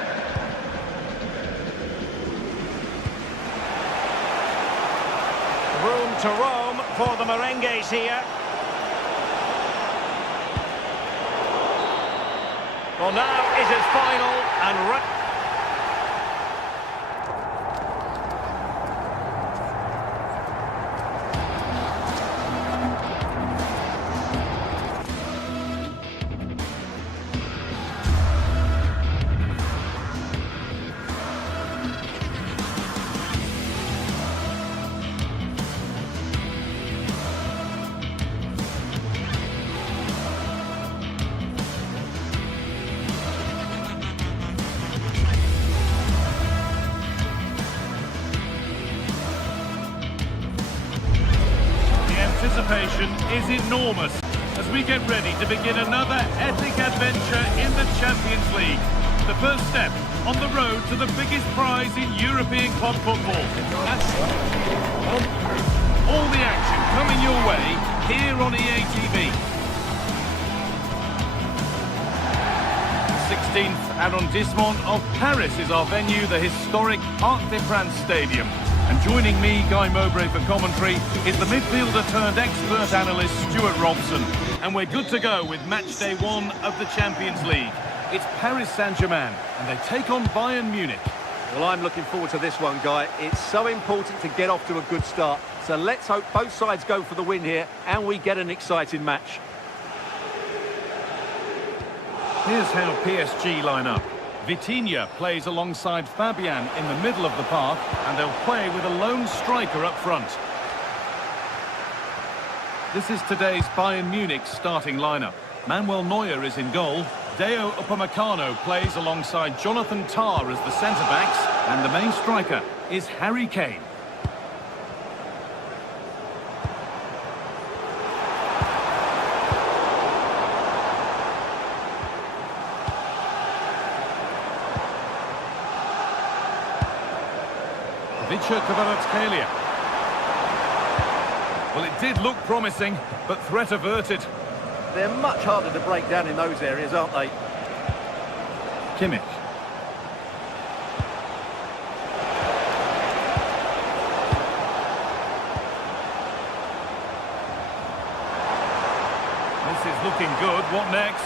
Room to roam for the merengues here. Well, now is his final and... Anticipation is enormous as we get ready to begin another epic adventure in the Champions League. The first step on the road to the biggest prize in European club football. That's all the action coming your way here on EA TV. 16th arrondissement of Paris is our venue, the historic Arc de France Stadium. And joining me, Guy Mowbray, for commentary is the midfielder turned expert analyst Stuart Robson. And we're good to go with match day one of the Champions League. It's Paris Saint-Germain and they take on Bayern Munich. Well, I'm looking forward to this one, Guy. It's so important to get off to a good start. So let's hope both sides go for the win here and we get an exciting match. Here's how PSG line up. Vitinha plays alongside Fabian in the middle of the park, and they'll play with a lone striker up front. This is today's Bayern Munich starting lineup. Manuel Neuer is in goal. Deo Upamecano plays alongside Jonathan Tah as the centre-backs, and the main striker is Harry Kane. Kvaratskhelia. Well, it did look promising, but threat averted. They're much harder to break down in those areas, aren't they? Kimmich. This is looking good. What next?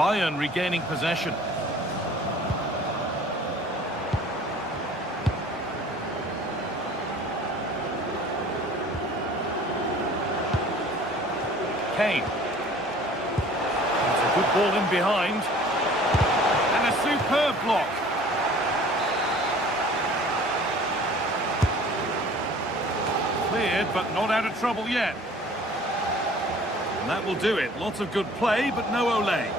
Bayern regaining possession. Kane. It's a good ball in behind. And a superb block. Cleared, but not out of trouble yet. And that will do it. Lots of good play, but no Ole.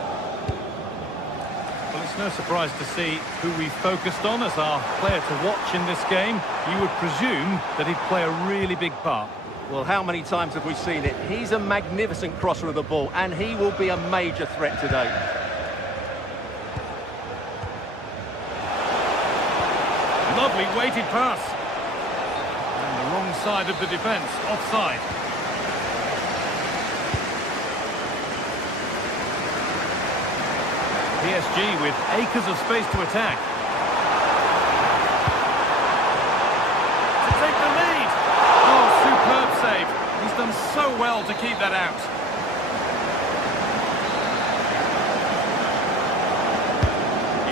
Well, it's no surprise to see who we focused on as our player to watch in this game. You would presume that he'd play a really big part. Well, how many times have we seen it? He's a magnificent crosser of the ball, and he will be a major threat today. Lovely weighted pass. And the wrong side of the defence, offside. PSG with acres of space to attack. To take the lead. Oh, superb save. He's done so well to keep that out.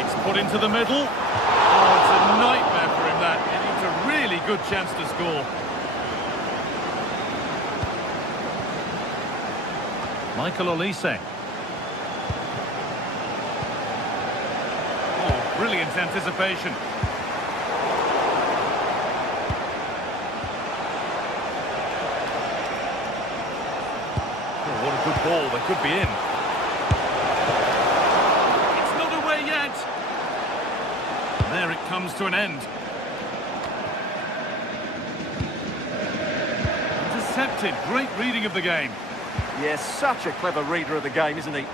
It's put into the middle. Oh, it's a nightmare for him, that. It's a really good chance to score. Michael Olise. Brilliant anticipation. Oh, what a good ball. They could be in. It's not away yet. And there it comes to an end. Intercepted. Great reading of the game. Yes, such a clever reader of the game, isn't he?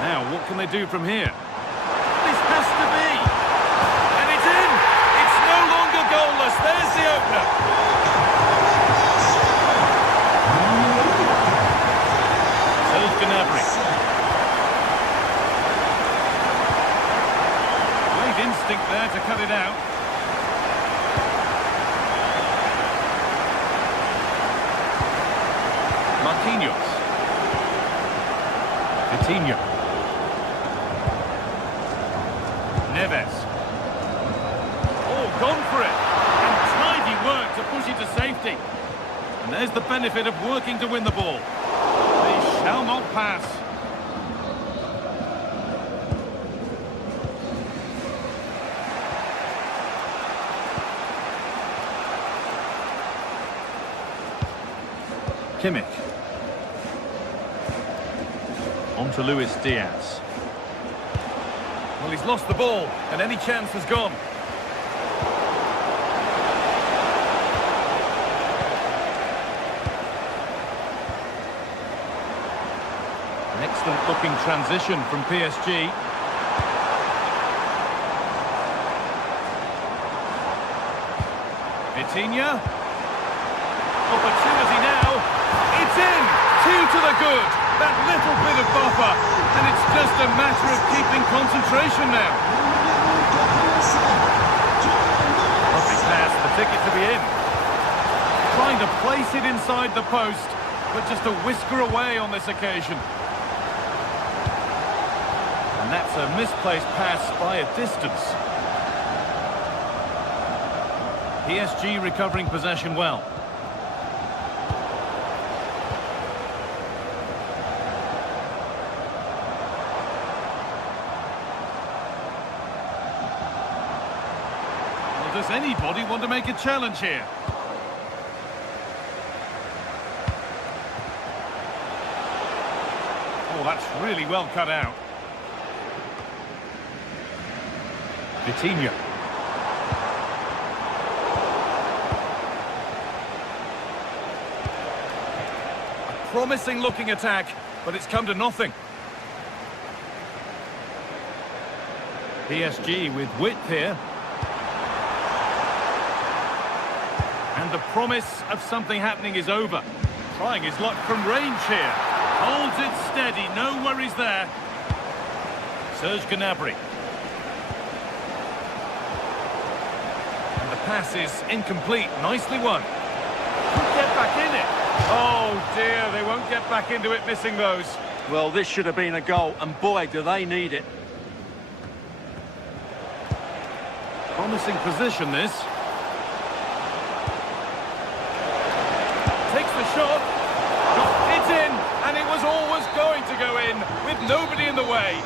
Now, what can they do from here? This has to be! And it's in! It's no longer goalless. There's the opener. Serge Gnabry. Great instinct there to cut it out. Marquinhos. Vitinha. Neves. Oh, gone for it. And tidy work to push it to safety. And there's the benefit of working to win the ball. They shall not pass. Kimmich. On to Luis Diaz. Well, he's lost the ball, and any chance has gone. An excellent-looking transition from PSG. Vitinha. Opportunity now. It's in! 2 to the good. That little bit of buffer. And it's just a matter of keeping concentration now. Lovely pass, the ticket to be in. Trying to place it inside the post, but just a whisker away on this occasion. And that's a misplaced pass by a distance. PSG recovering possession well. Well, does anybody want to make a challenge here? Oh, that's really well cut out. Vitinha. A promising looking attack, but it's come to nothing. PSG with width here. And the promise of something happening is over. Trying his luck from range here. Holds it steady, no worries there. Serge Gnabry. And the pass is incomplete, nicely won. Could get back in it. Oh dear, they won't get back into it, missing those. Well, this should have been a goal, and boy, do they need it. Promising position, this. Takes the shot. It's in, and it was always going to go in, with nobody in the way.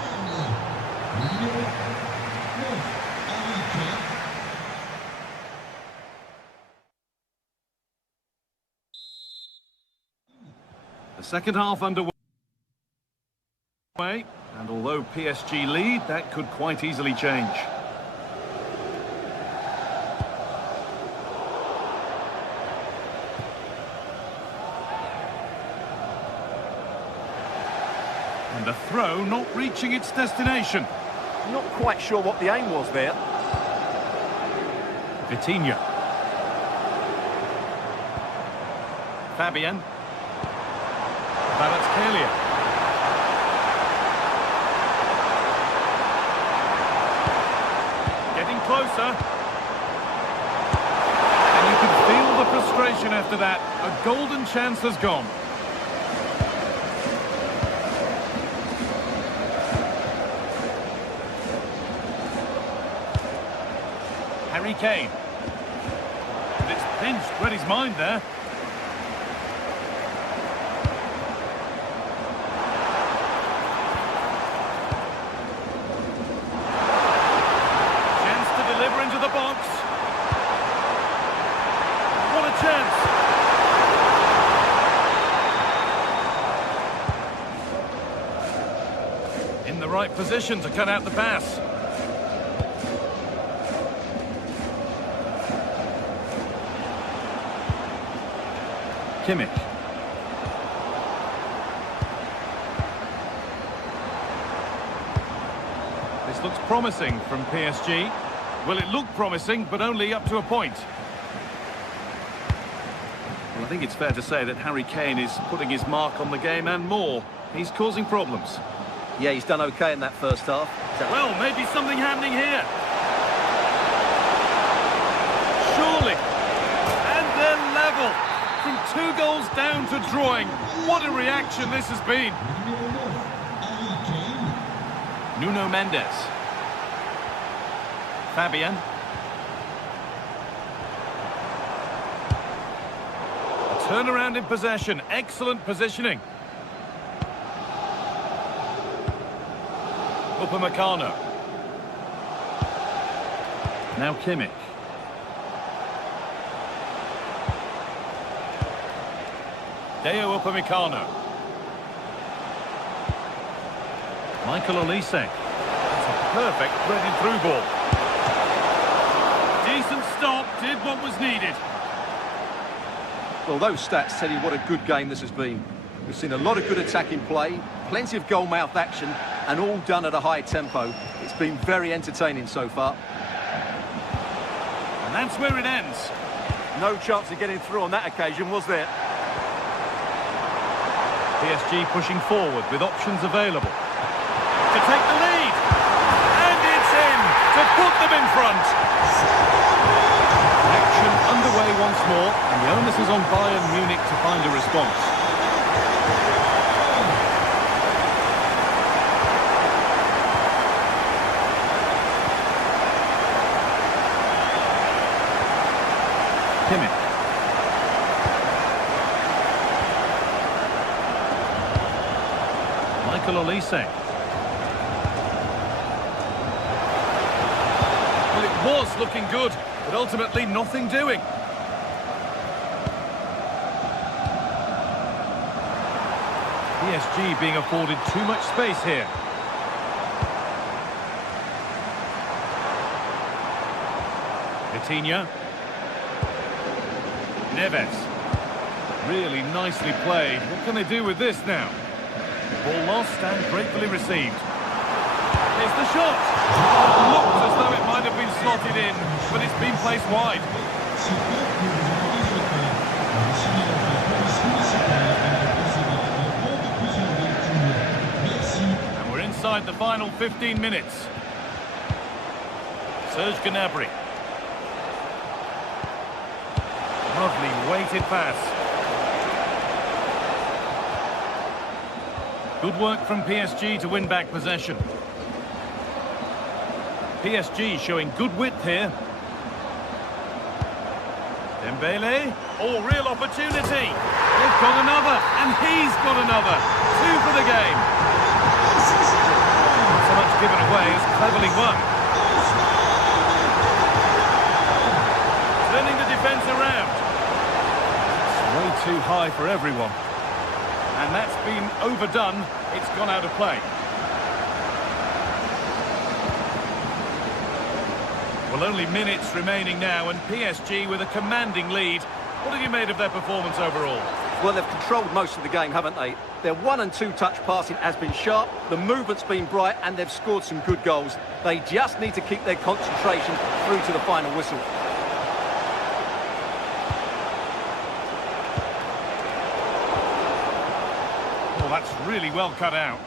The second half underway, and although PSG lead, that could quite easily change. And the throw not reaching its destination. Not quite sure what the aim was there. Vitinha. Fabian. Kvaratskhelia. Getting closer. And you can feel the frustration after that. A golden chance has gone. Harry Kane. And it's pinched, read his mind there. Chance to deliver into the box. What a chance. In the right position to cut out the pass. Kimmich. This looks promising from PSG. Well, it looked promising, but only up to a point. Well, I think it's fair to say that Harry Kane is putting his mark on the game and more. He's causing problems. Yeah, he's done okay in that first half. Well, maybe something happening here. Surely. And they're level. From 2 goals down to drawing. What a reaction this has been. Nuno Mendes. Fabian. A turnaround in possession. Excellent positioning. Upamecano. Now Kimmich. Deo Upamecano. Michael Olise. That's a perfect threaded through ball. Decent stop, did what was needed. Well, those stats tell you what a good game this has been. We've seen a lot of good attacking play, plenty of goal-mouth action, and all done at a high tempo. It's been very entertaining so far. And that's where it ends. No chance of getting through on that occasion, was there? PSG pushing forward with options available. To take the lead. And it's in to put them in front. Action underway once more, and the onus is on Bayern Munich to find a response. Kimmich. Michael Olise. Well, it was looking good, but ultimately nothing doing. PSG being afforded too much space here. Coutinho. Neves. Really nicely played. What can they do with this now? Ball lost and gratefully received. Here's the shot. It looked as though it might have been slotted in, but it's been placed wide. And we're inside the final 15 minutes. Serge Gnabry. Lovely weighted pass. Good work from PSG to win back possession. PSG showing good width here. Dembele. Oh, real opportunity. They've got another, and he's got another. 2 for the game. Not so much given away as cleverly won. Turning the defence around. Way too high for everyone. And that's been overdone. It's gone out of play. Well, only minutes remaining now, and PSG with a commanding lead. What have you made of their performance overall? Well, they've controlled most of the game, haven't they? Their 1- and 2-touch passing has been sharp, the movement's been bright, and they've scored some good goals. They just need to keep their concentration through to the final whistle. That's really well cut out.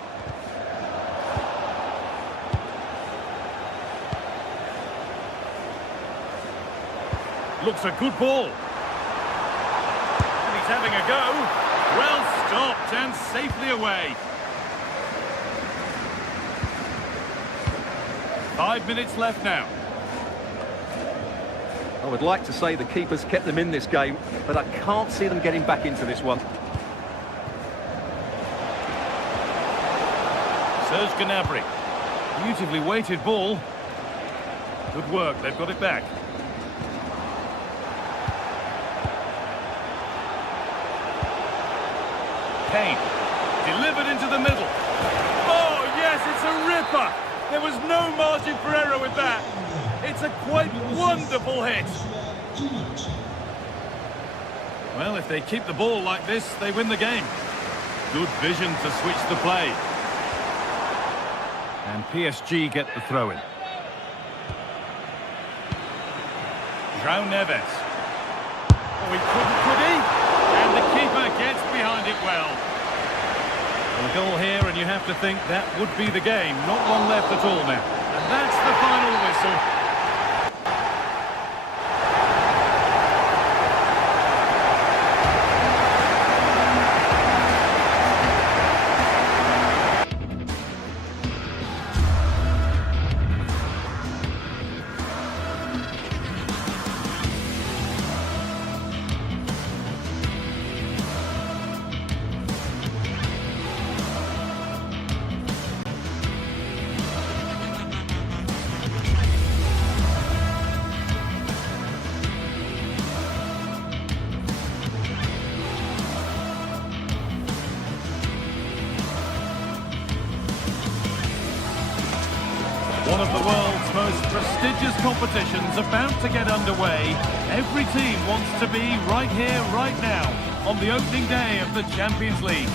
Looks a good ball. And he's having a go. Well stopped and safely away. 5 minutes left now. I would like to say the keeper's kept them in this game, but I can't see them getting back into this one. Serge Gnabry. Beautifully weighted ball. Good work, they've got it back. Kane. Delivered into the middle. Oh, yes, it's a ripper. There was no margin for error with that. It's a quite wonderful hit. Well, if they keep the ball like this, they win the game. Good vision to switch the play. And PSG get the throw-in. João Neves. Oh, he couldn't, could he? And the keeper gets behind it well. A goal here, and you have to think that would be the game. Not long left at all now. And that's the final whistle. One of the world's most prestigious competitions about to get underway. Every team wants to be right here, right now, on the opening day of the Champions League.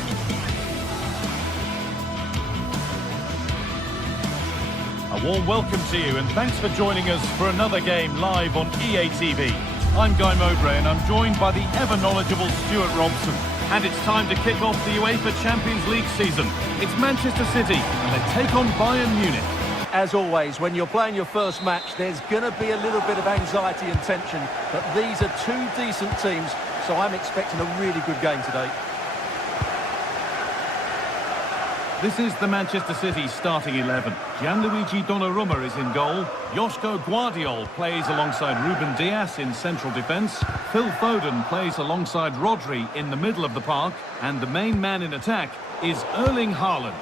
A warm welcome to you, and thanks for joining us for another game live on EA TV. I'm Guy Mowbray, and I'm joined by the ever-knowledgeable Stuart Robson. And it's time to kick off the UEFA Champions League season. It's Manchester City, and they take on Bayern Munich. As always, when you're playing your first match, there's going to be a little bit of anxiety and tension, but these are two decent teams, so I'm expecting a really good game today. This is the Manchester City starting 11. Gianluigi Donnarumma is in goal. Joško Guardiol plays alongside Ruben Dias in central defence. Phil Foden plays alongside Rodri in the middle of the park. And the main man in attack is Erling Haaland.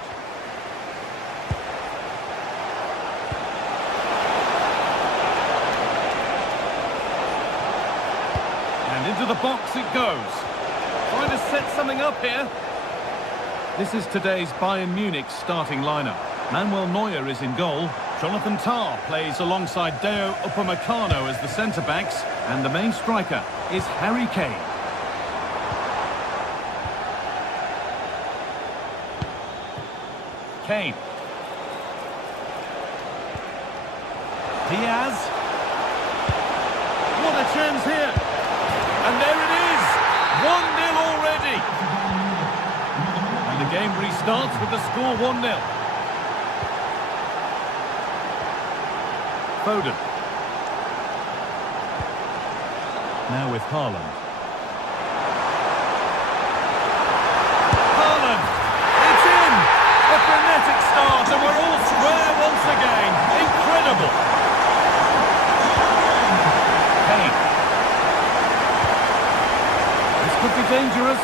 And into the box it goes. Trying to set something up here. This is today's Bayern Munich starting lineup. Manuel Neuer is in goal. Jonathan Tah plays alongside Deo Upamecano as the centre-backs. And the main striker is Harry Kane. Kane. Diaz. What a chance here. And there it is. 1-0 already. The game restarts with the score 1-0. Foden. Now with Haaland. Haaland! It's in! A frenetic start and we're all square once again. Incredible! Kane. This could be dangerous.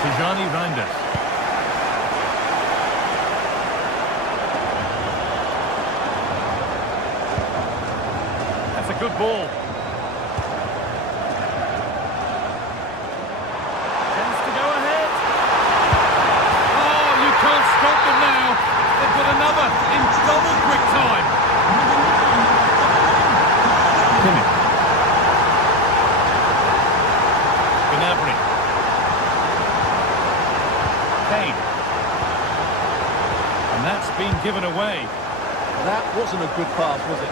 Tijani Reinders. That's a good ball. Chance to go ahead. Oh, you can't stop them now. They've got another in double quick time. Kimmich. Gnabry. Kane. And that's been given away. That wasn't a good pass, was it?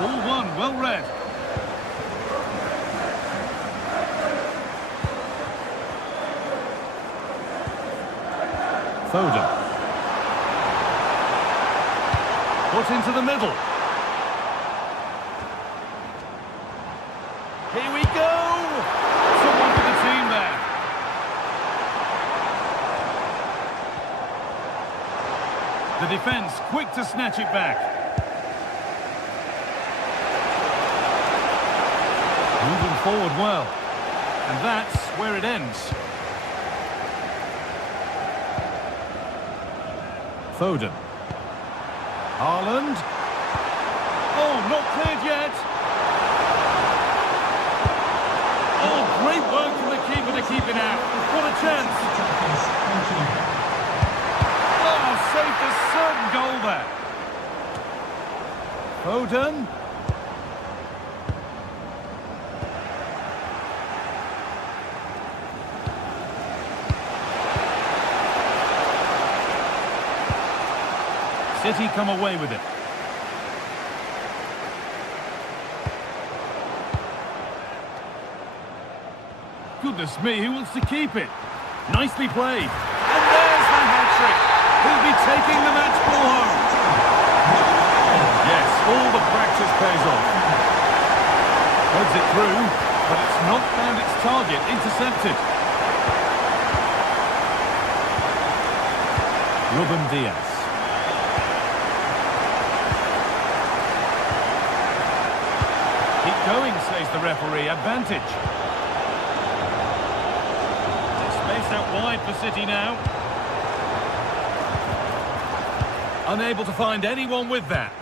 Ball one, well read. Foden. Put into the middle. Here we go! Someone for the team there. The defence quick to snatch it back. Moving forward well. And that's where it ends. Foden. Haaland. Oh, not cleared yet. Oh, great work from the keeper to keep it out. What a chance. Oh, saved a certain goal there. Foden. City come away with it. Goodness me, who wants to keep it? Nicely played. And there's the hat-trick. He'll be taking the match ball home. Yes, all the practice pays off. Heads it through, but it's not found its target. Intercepted. Ruben Dias. Keep going, says the referee. Advantage. Space out wide for City now. Unable to find anyone with that.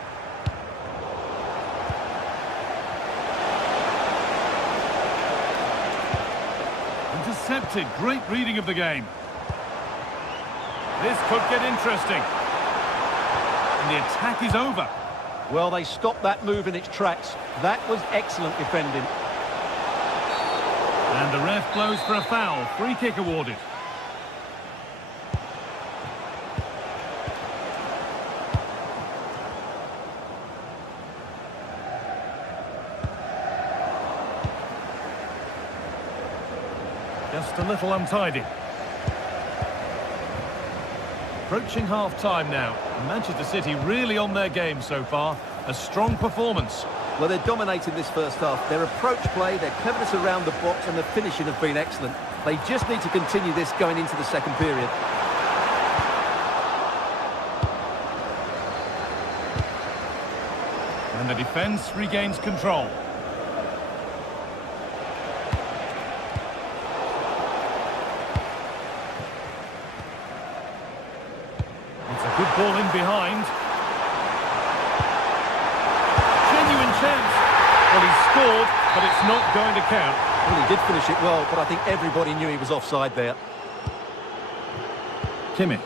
Intercepted. Great reading of the game. This could get interesting. And the attack is over. Well, they stopped that move in its tracks. That was excellent defending. And the ref blows for a foul. Free kick awarded. Just a little untidy. Approaching half-time now. Manchester City really on their game so far. A strong performance. Well, they're dominating this first half. Their approach play, their cleverness around the box and the finishing have been excellent. They just need to continue this going into the second period. And the defence regains control. It's a good ball in behind. Genuine chance. Well, he scored, but it's not going to count. Well, he did finish it well, but I think everybody knew he was offside there. Kimmich.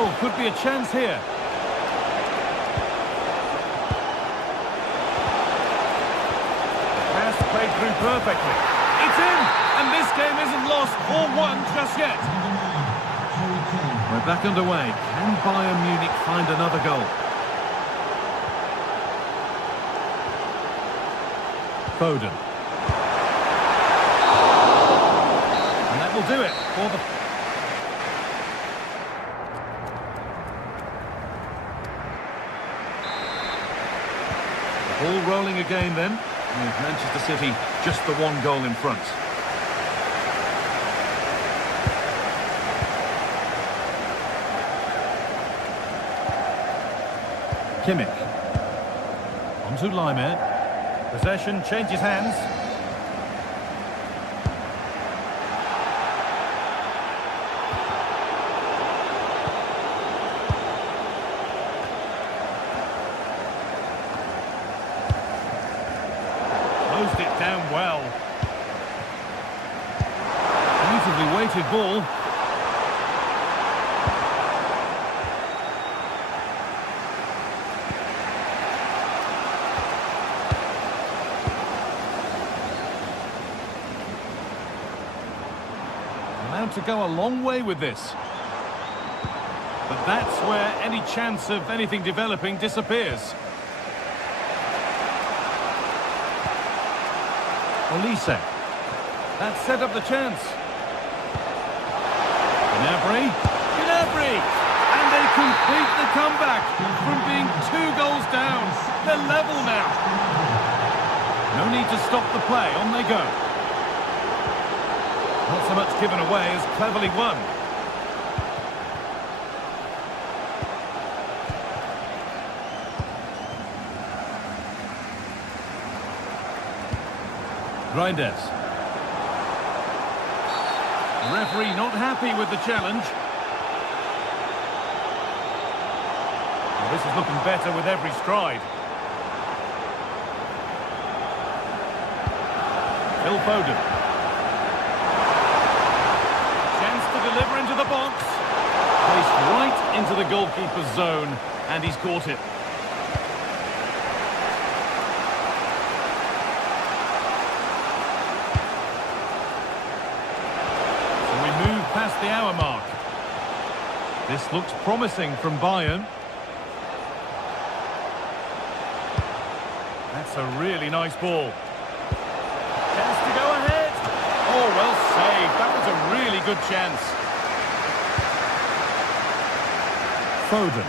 Oh, could be a chance here. Pass played through perfectly. It's in! And this game isn't lost or won just yet. We're back underway. Can Bayern Munich find another goal? Foden. And that will do it for the... Ball rolling again then, with Manchester City just the one goal in front. Kimmich. On to Laimer. Possession changes hands. Closed it down well. Beautifully weighted ball. Allowed to go a long way with this. But that's where any chance of anything developing disappears. Olise. That set up the chance. Gnabry. And they complete the comeback from being 2 goals down. They're level now. No need to stop the play. On they go. Not so much given away as cleverly won. Reinders. The referee not happy with the challenge. Well, this is looking better with every stride. Phil Foden. Chance to deliver into the box. Placed right into the goalkeeper's zone, and he's caught it. Past the hour mark. This looks promising from Bayern. That's a really nice ball. Chance to go ahead. Oh, well saved. That was a really good chance. Foden.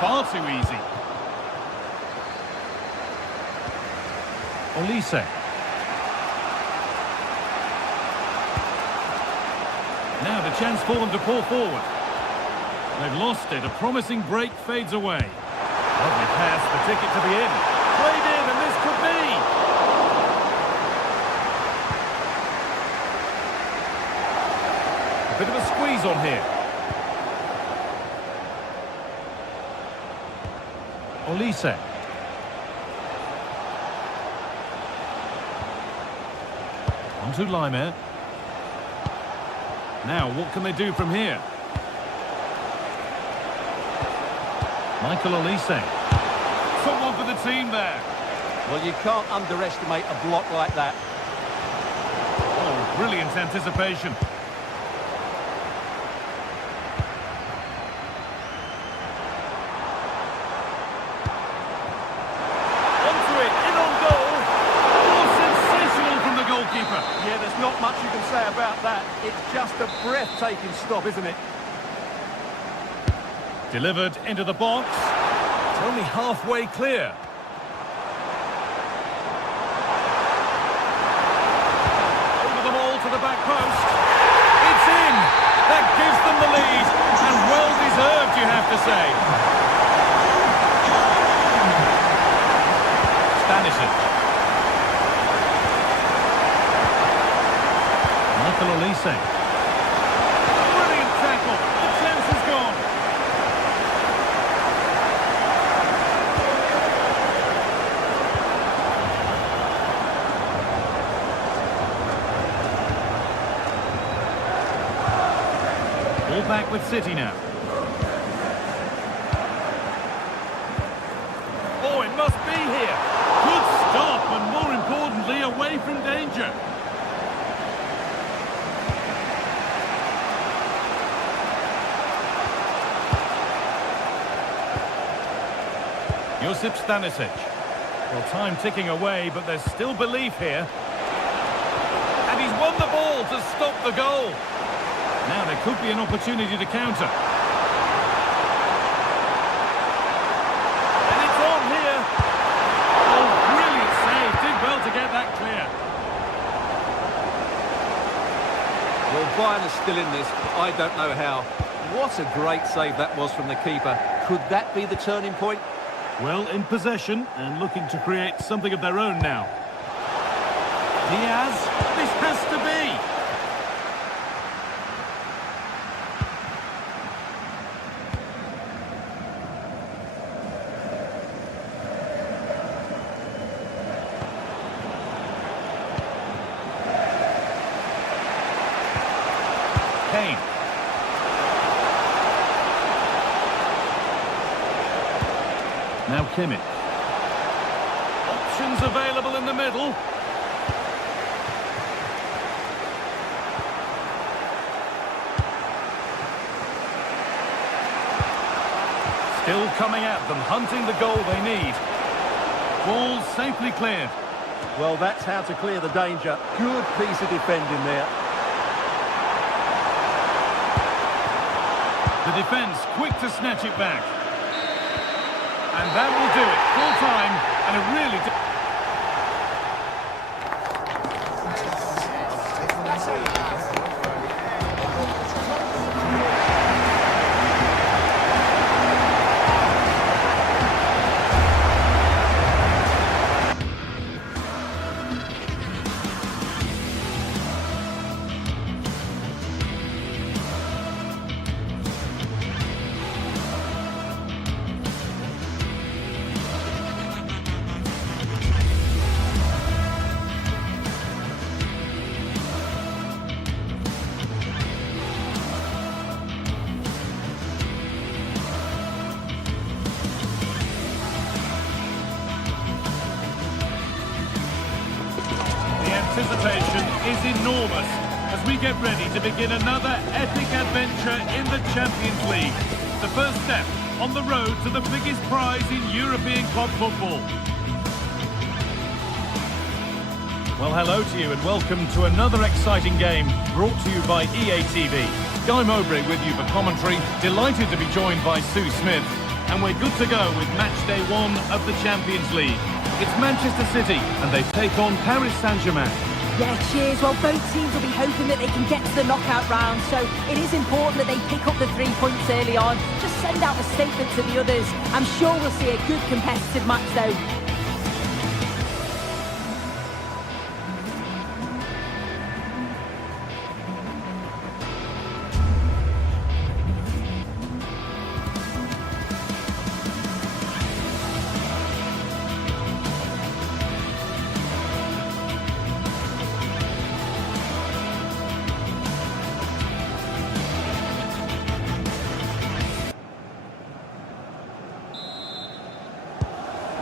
Far too easy. Olise. Now the chance for them to pull forward. They've lost it. A promising break fades away. Lovely pass, the ticket to the in. Played in, and this could be. A bit of a squeeze on here. Olise. On to Laimer. Now, what can they do from here? Michael Olise. Someone for the team there. Well, you can't underestimate a block like that. Oh, brilliant anticipation. much you can say about that. It's just a breathtaking stop, isn't it? Delivered into the box. It's only halfway clear. Over the ball to the back post. It's in! That gives them the lead. And well deserved, you have to say. Stanisic. Michael Olise. Brilliant tackle. The chance is gone. All back with City now. Oh, it must be here. Good stop, and more importantly, away from danger. Josip Stanisic. Well, time ticking away, but there's still belief here. And he's won the ball to stop the goal. Now there could be an opportunity to counter. And it's on here. Oh, brilliant save. Did well to get that clear. Well, Bayern is still in this, but I don't know how. What a great save that was from the keeper. Could that be the turning point? Well, in possession and looking to create something of their own now. Diaz, this has to be. Kane. Now Kimmich. Options available in the middle. Still coming at them, hunting the goal they need. Ball safely cleared. Well, that's how to clear the danger. Good piece of defending there. The defence quick to snatch it back. And that will do it. Full time, and it really... Anticipation is enormous as we get ready to begin another epic adventure in the Champions League. The first step on the road to the biggest prize in European club football. Well, hello to you and welcome to another exciting game brought to you by EA TV. Guy Mowbray with you for commentary. Delighted to be joined by Sue Smith. And we're good to go with match day 1 of the Champions League. It's Manchester City, and they take on Paris Saint-Germain. Yeah, cheers. Well, both teams will be hoping that they can get to the knockout round, so it is important that they pick up the 3 points early on. Just send out a statement to the others. I'm sure we'll see a good competitive match, though.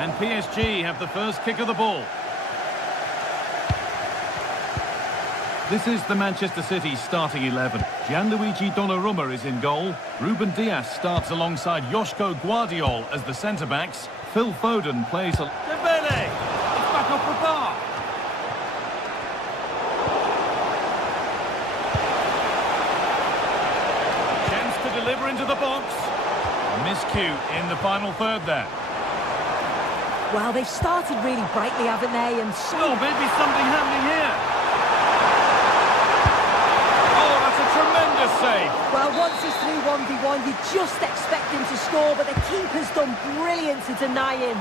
And PSG have the first kick of the ball. This is the Manchester City starting 11. Gianluigi Donnarumma is in goal. Ruben Dias starts alongside Joško Guardiol as the centre-backs. Phil Foden plays a... Dembele! It's back off the bar. deliver into the box. A miscue in the final third there. Well, they've started really brightly, haven't they? And so... Oh, maybe something happening here. Oh, that's a tremendous save. Well, once he's through 1v1, you just expect him to score, but the keeper's done brilliant to deny him.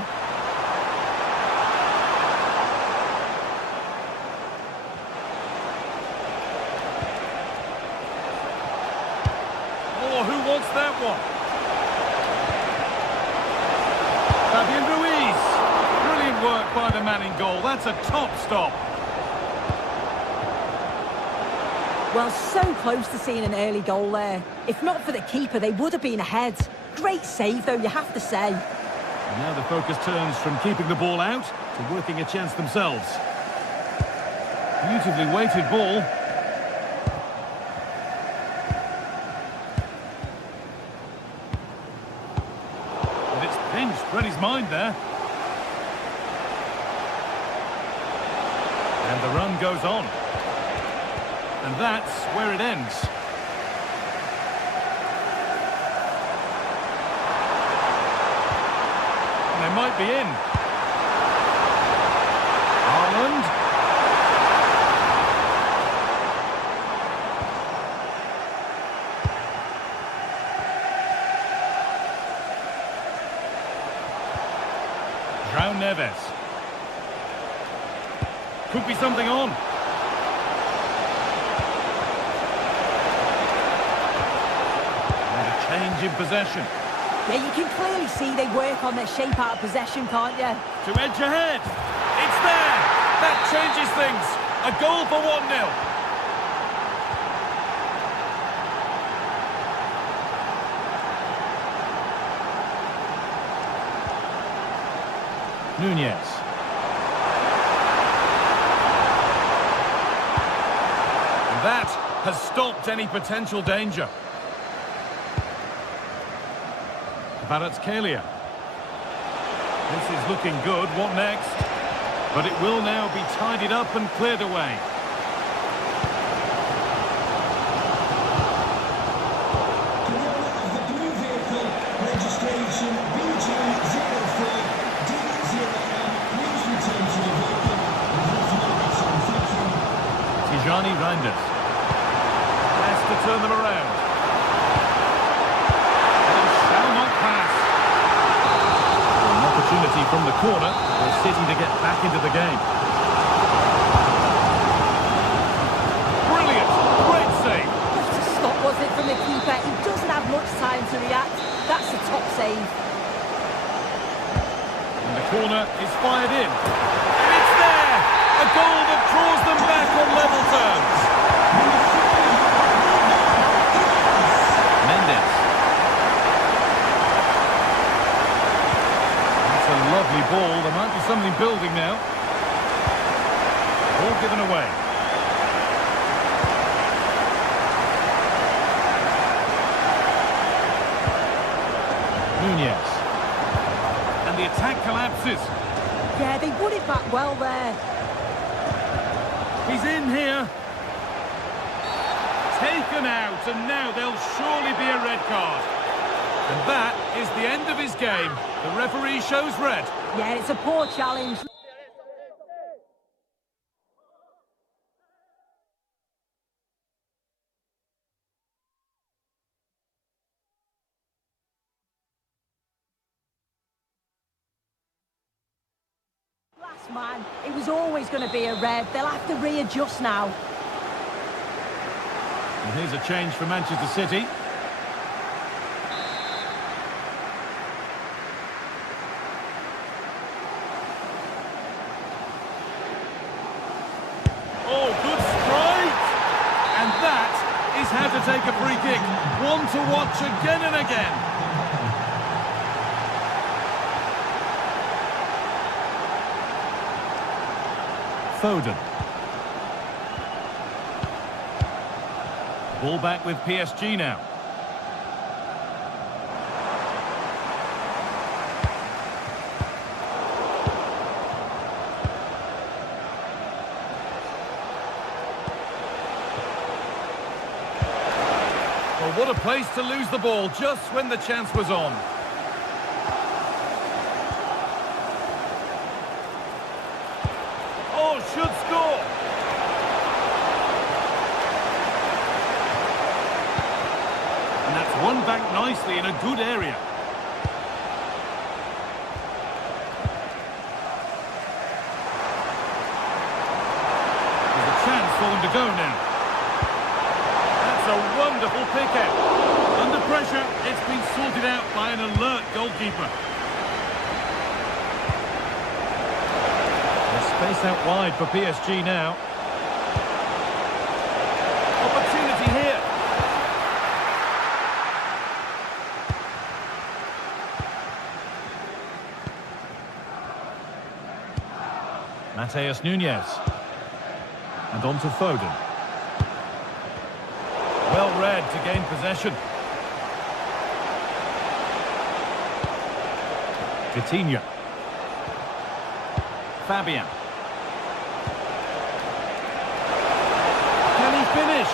Oh, who wants that one? Fabian Ruiz. Brilliant work by the man in goal. That's a top stop. Well, so close to seeing an early goal there. If not for the keeper, they would have been ahead. Great save, though, you have to say. And now the focus turns from keeping the ball out to working a chance themselves. Beautifully weighted ball. But it's pinched. Read his mind there. And the run goes on. And that's where it ends. And they might be in. Haaland. João Neves. Could be something on. Change in possession. Yeah, you can clearly see they work on their shape out of possession, can't you? To edge ahead. It's there. That changes things. A goal for 1-0. Nunez. And that has stopped any potential danger. Kvaratskhelia. This is looking good. What next? But it will now be tidied up and cleared away. The blue vehicle, registration BG04D0M, please return to the vehicle. Tijani Reinders. Has to turn them around. Opportunity from the corner for City to get back into the game. Brilliant! Great save! Just a stop, was it, from the keeper? He doesn't have much time to react. That's a top save. And the corner is fired in. And it's there! A goal that draws them back on level terms. Mendes. Lovely ball. There might be something building now. Ball given away. Nunez. And the attack collapses. Yeah, they won it back well there. He's in here. Taken out, and now there'll surely be a red card. And that is the end of his game. The referee shows red. Yeah, it's a poor challenge. Last man, it was always going to be a red. They'll have to readjust now. And here's a change for Manchester City. Oh, good strike! And that is how to take a free kick. One to watch again and again. Foden. Ball back with PSG now. Well, What a place to lose the ball just when the chance was on. Oh, should score. And that's won back nicely in a good area. There's a chance for them to go now. That's a wonderful pick-out. Under pressure, it's been sorted out by an alert goalkeeper. There's space out wide for PSG now. Opportunity here. Mateus Nunes. And on to Foden. Well read to gain possession. Coutinho. Fabian. Can he finish?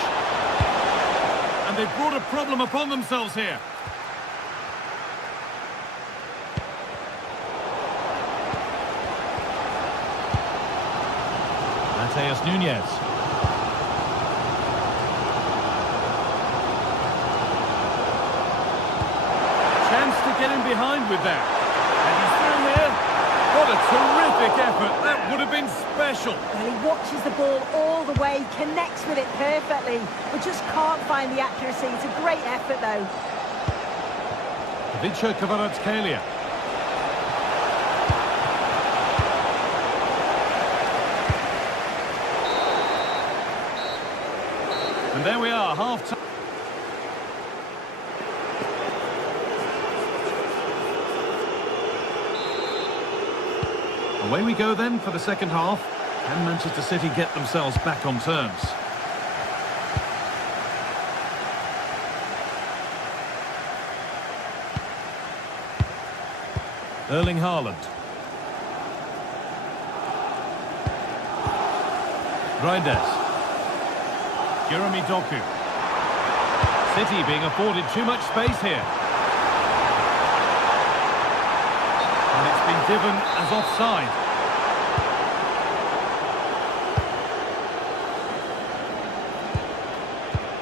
And they've brought a problem upon themselves here. Mateus Nunes. Chance to get in behind with that. And he's through here. What a terrific effort. That would have been special. Well, he watches the ball all the way, connects with it perfectly, but just can't find the accuracy. It's a great effort, though. Vicha Kvaratskhelia. And there we are, half-time. Away we go then for the second half. Can Manchester City get themselves back on terms? Erling Haaland. Reinders. Jeremy Doku. City being afforded too much space here. And it's been given as offside.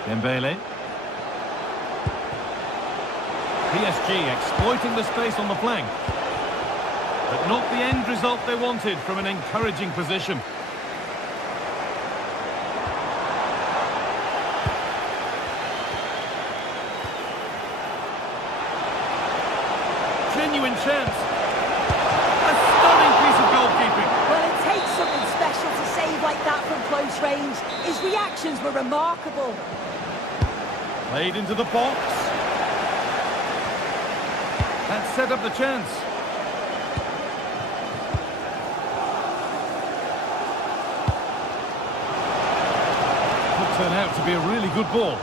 Dembele. PSG exploiting the space on the flank. But not the end result they wanted from an encouraging position. Genuine chance. A stunning piece of goalkeeping. Well, it takes something special to save like that from close range. His reactions were remarkable. Played into the box. That set up the chance. Could turn out to be a really good ball.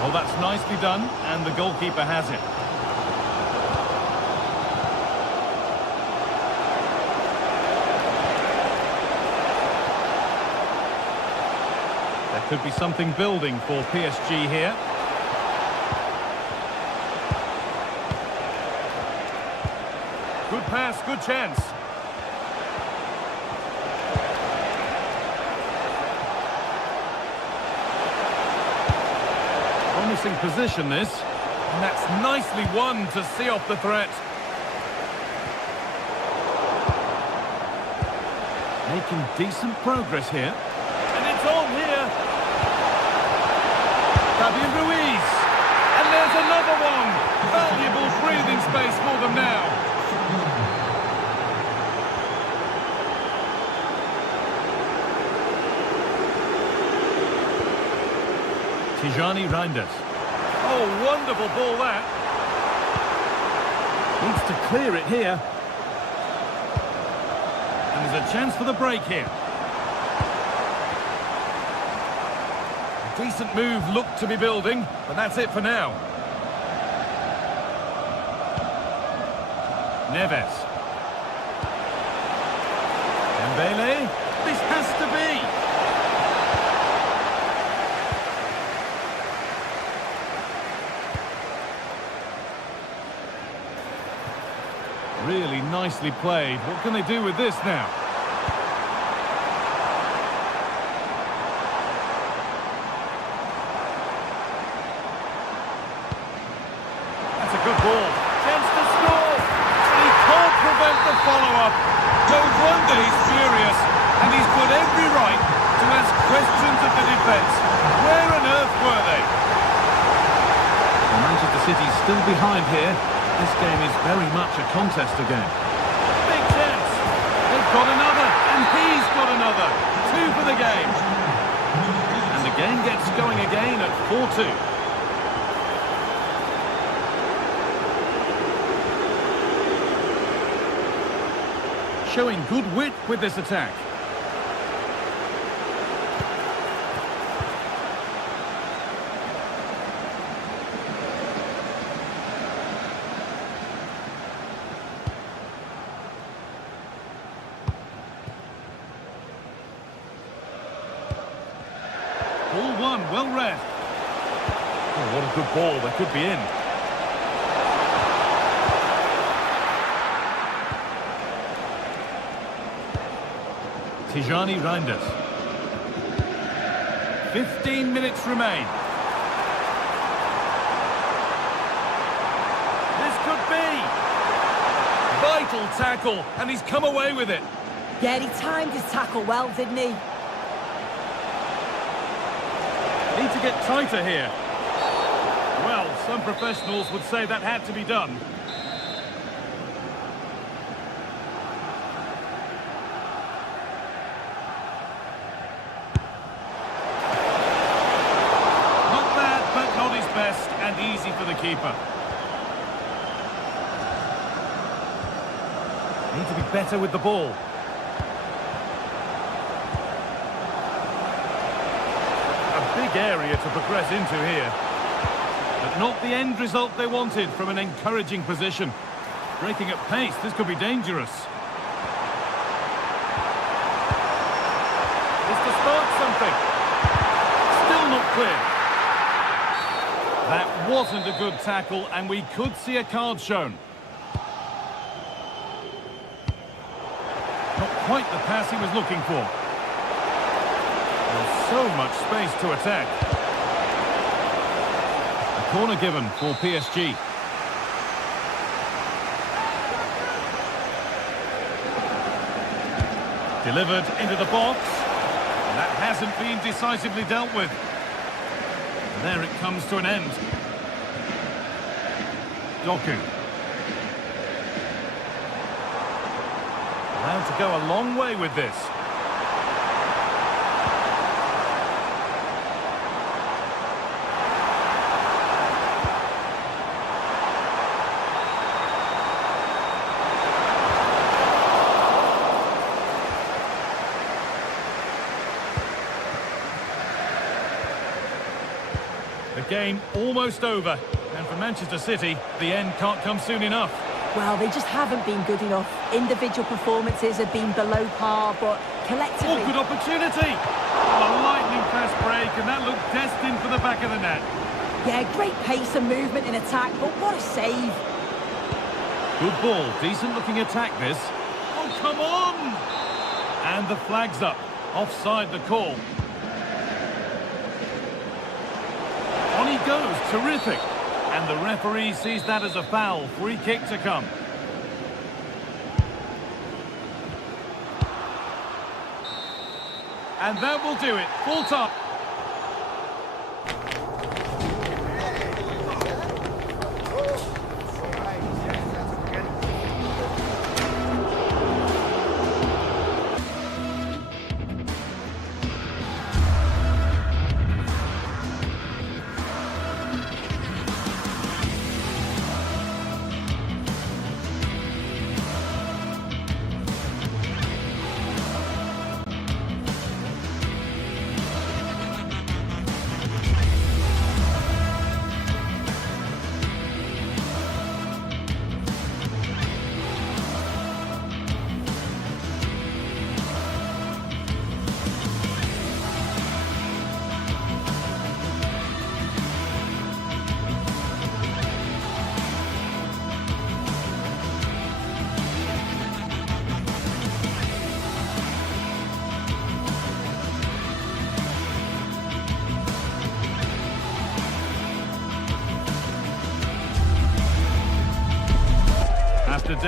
Well, that's nicely done, and the goalkeeper has it. There could be something building for PSG here. Good pass, good chance. Promising position this. And that's nicely won to see off the threat. Making decent progress here. And it's on here. Fabian Ruiz. And there's another one. Valuable breathing space for them now. Tijani Reinders. Oh, wonderful ball that. Needs to clear it here. And there's a chance for the break here. A decent move looked to be building, but that's it for now. Neves. Dembele. This has to be. Nicely played. What can they do with this now? That's a good ball. Chance to score. And he can't prevent the follow-up. No wonder he's furious. And he's got every right to ask questions of the defence. Where on earth were they? Manchester City's still behind here. This game is very much a contest again. Big chance. They've got another, and he's got another. 2 for the game. And the game gets going again at 4-2. Showing good wit with this attack. Ball one, well read. Oh, what a good ball, they could be in. Tijani Reinders. 15 minutes remain. This could be. Vital tackle, and he's come away with it. Yeah, he timed his tackle well, didn't he? Need to get tighter here. Well, some professionals would say that had to be done. Not bad, but not his best, and easy for the keeper. Need to be better with the ball. Big area to progress into here. But not the end result they wanted from an encouraging position. Breaking at pace, this could be dangerous. It's to start something. Still not clear. That wasn't a good tackle, and we could see a card shown. Not quite the pass he was looking for. There's so much space to attack. A corner given for PSG. Delivered into the box. And that hasn't been decisively dealt with. And there it comes to an end. Doku. Allowed to go a long way with this. The game almost over, and for Manchester City, the end can't come soon enough. Well, they just haven't been good enough. Individual performances have been below par, but collectively... Oh, good opportunity! Oh, a lightning fast break, and that looked destined for the back of the net. Yeah, great pace and movement in attack, but what a save. Good ball, decent looking attack this. Oh, come on! And the flag's up. Offside the call. On he goes, terrific. And the referee sees that as a foul. Free kick to come. And that will do it. Full time.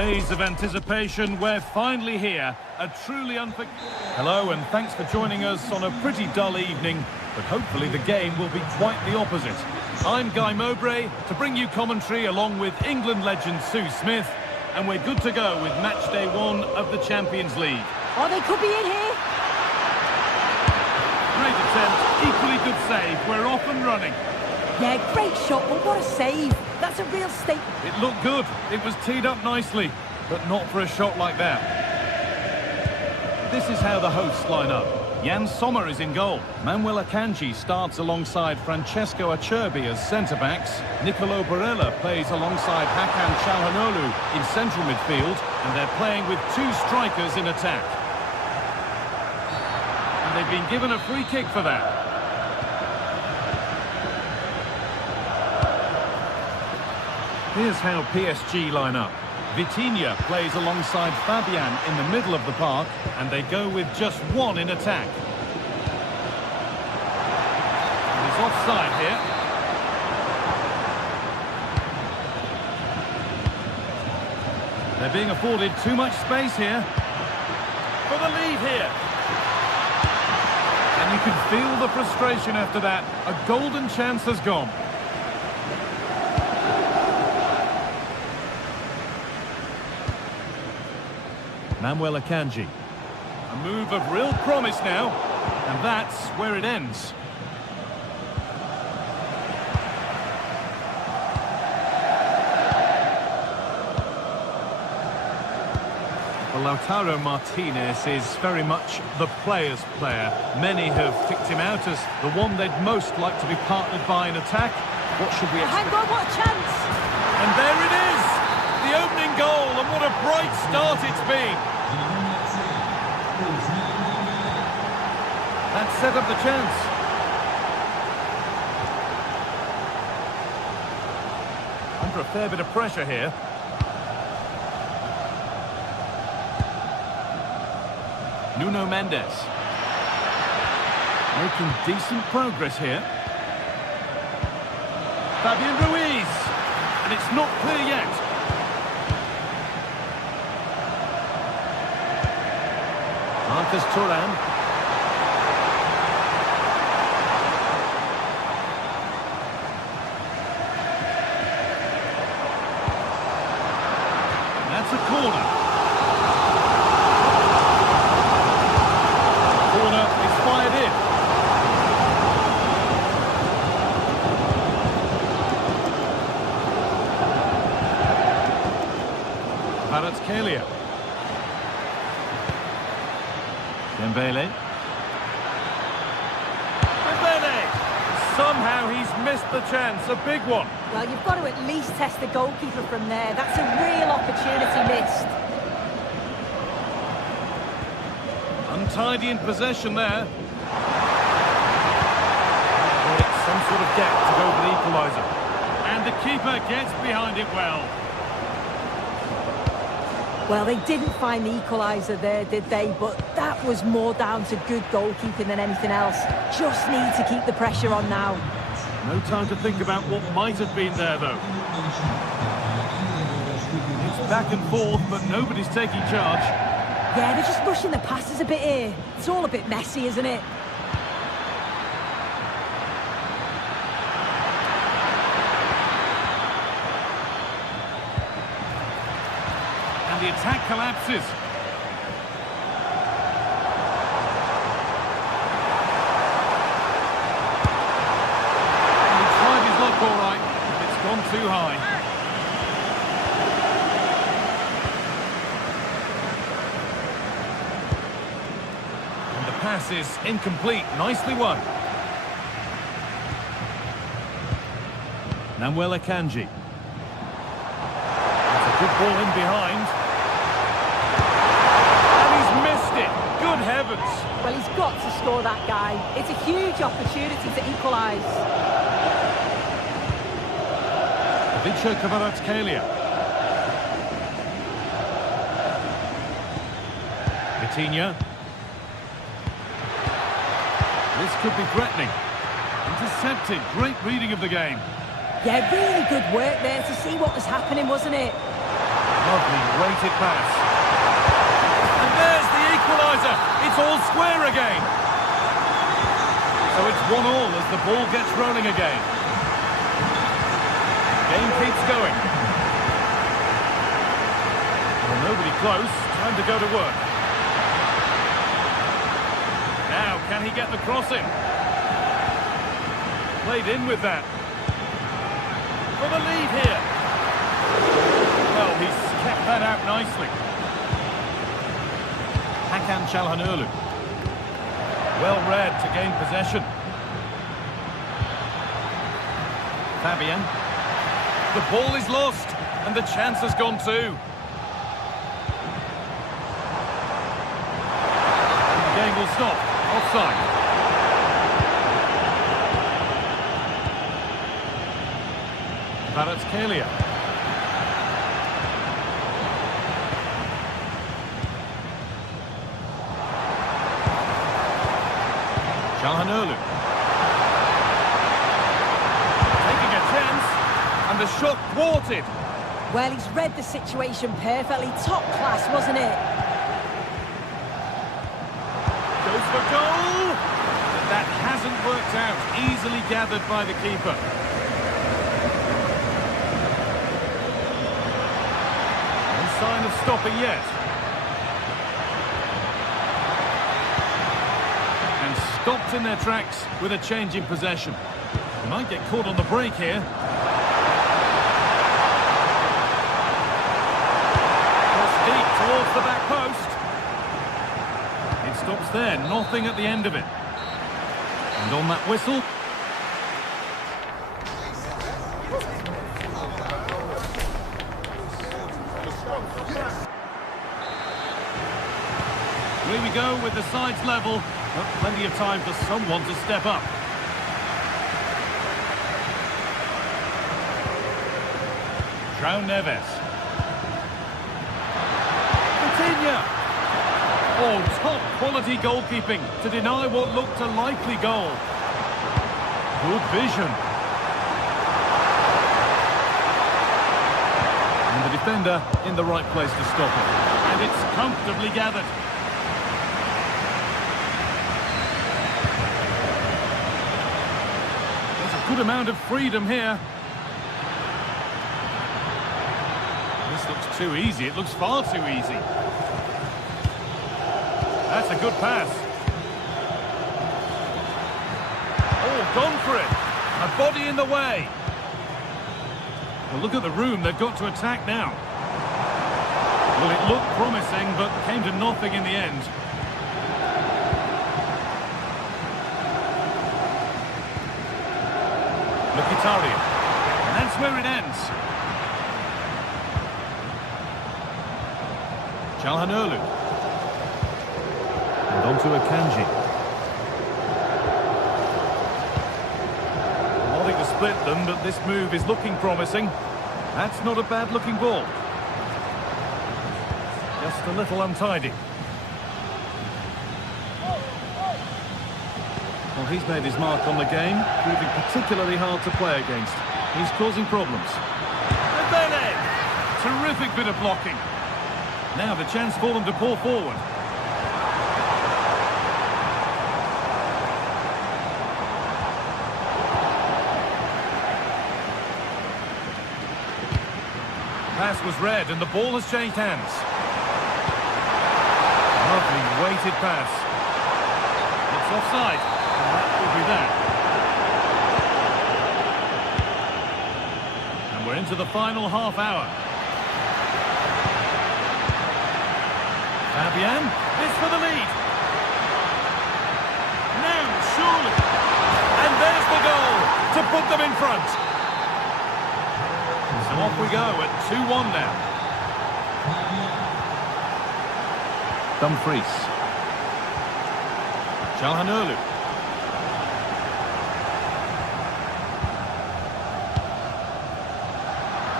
Days of anticipation, we're finally here. A truly unforgettable... Hello, and thanks for joining us on a pretty dull evening, but hopefully the game will be quite the opposite. I'm Guy Mowbray to bring you commentary along with England legend Sue Smith, and we're good to go with match day 1 of the Champions League. Oh, they could be in here. Great attempt, equally good save. We're off and running. Yeah, great shot, but what a save. That's a real statement. It looked good. It was teed up nicely, but not for a shot like that. This is how the hosts line up. Jan Sommer is in goal. Manuel Akanji starts alongside Francesco Acerbi as centre-backs. Nicolo Barella plays alongside Hakan Çalhanoğlu in central midfield, and they're playing with 2 strikers in attack. And they've been given a free kick for that. Here's how PSG line up. Vitinha plays alongside Fabian in the middle of the park, and they go with just 1 in attack. He's offside here. They're being afforded too much space here. For the lead here. And you can feel the frustration after that. A golden chance has gone. Manuel Akanji. A move of real promise now, and that's where it ends. Well, Lautaro Martinez is very much the player's player. Many have picked him out as the one they'd most like to be partnered by in attack. What should we expect? Hang on, what a chance! And there it is! The opening goal, and what a bright start it's been! That set up the chance. Under a fair bit of pressure here. Nuno Mendes. Making decent progress here. Fabian Ruiz. And it's not clear yet. Marcus Thuram. That's a corner. Corner is fired in. Kvaratskhelia. Dembele. Somehow he's missed the chance, a big one. Well, you've got to at least test the goalkeeper from there. That's a real opportunity missed. Untidy in possession there. It's some sort of gap to go for the equaliser. And the keeper gets behind it well. Well, they didn't find the equaliser there, did they? But that was more down to good goalkeeping than anything else. Just need to keep the pressure on now. No time to think about what might have been there, though. It's back and forth, but nobody's taking charge. Yeah, they're just rushing the passes a bit here. It's all a bit messy, isn't it? The attack collapses. He tried his luck all right. It's gone too high. And the pass is incomplete. Nicely won. Manuel Akanji. That's a good ball in behind. Good heavens! Well, he's got to score that guy. It's a huge opportunity to equalise. Ivica Kvaratskhelia. Vitinha. This could be threatening. Intercepted. Great reading of the game. Yeah, really good work there to see what was happening, wasn't it? Lovely weighted pass. And there's the equaliser. It's all square again. So it's 1-1 as the ball gets rolling again. Game keeps going. Well, nobody close. Time to go to work. Now, can he get the crossing? Played in with that. For the lead here. Well, he's kept that out nicely. Hakan Çalhanoğlu. Well read to gain possession. Fabian. The ball is lost, and the chance has gone too. And the game will stop. Offside. Kvaratskhelia. Çalhanoğlu. Taking a chance, and the shot thwarted. Well, he's read the situation perfectly. Top class, wasn't it? Goes for goal! But that hasn't worked out. Easily gathered by the keeper. No sign of stopping yet. And stopped in their tracks with a change in possession. They might get caught on the break here. Cross deep towards the back post. It stops there, nothing at the end of it. And on that whistle... Here we go with the sides level, but plenty of time for someone to step up. João Neves. Coutinho. Oh, top quality goalkeeping to deny what looked a likely goal. Good vision. And the defender in the right place to stop it. And it's comfortably gathered. There's a good amount of freedom here. This looks too easy. It looks far too easy. That's a good pass. Oh, gone for it. A body in the way. Well, look at the room they've got to attack now. Well, it looked promising, but came to nothing in the end. Mkhitaryan. And that's where it ends. Çalhanoğlu. And on to Akanji. Wanting to split them, but this move is looking promising. That's not a bad-looking ball. Just a little untidy. Well, he's made his mark on the game, proving particularly hard to play against. He's causing problems. And Bene! Terrific bit of blocking. Now the chance for them to pour forward. Pass was read and the ball has changed hands. Lovely weighted pass. It's offside, and that will be that. And we're into the final half hour. Fabian, this for the lead. Now, surely. And there's the goal to put them in front. So off we go at 2-1 now. Dumfries. Çalhanoğlu.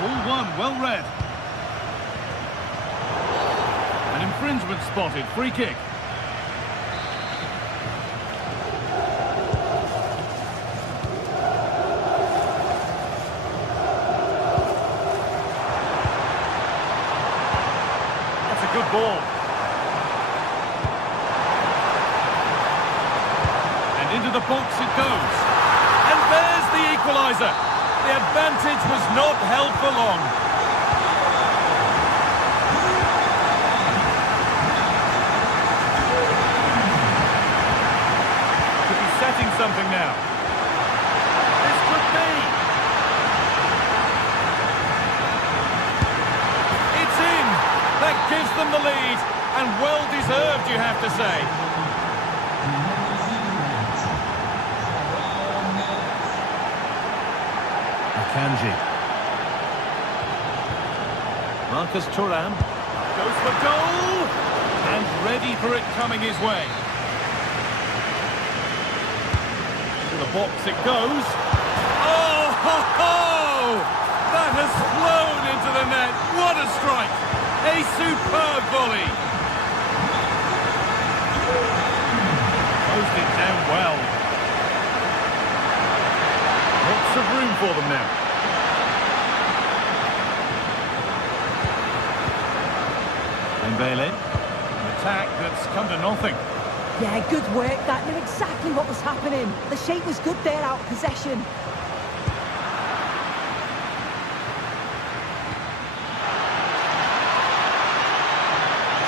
All one, well read. An infringement spotted, free kick. Into the box it goes. And there's the equaliser. The advantage was not held for long. Could be setting something now. This could be. It's in. That gives them the lead. And well deserved, you have to say. Akanji. Marcus Thuram goes for goal and ready for it coming his way. To the box it goes. Oh, ho, ho! That has flown into the net. What a strike! A superb volley. Closed it down well. Lots of room for them now. Mbele, an attack that's come to nothing. Yeah, good work. That knew exactly what was happening. The shape was good there, out of possession.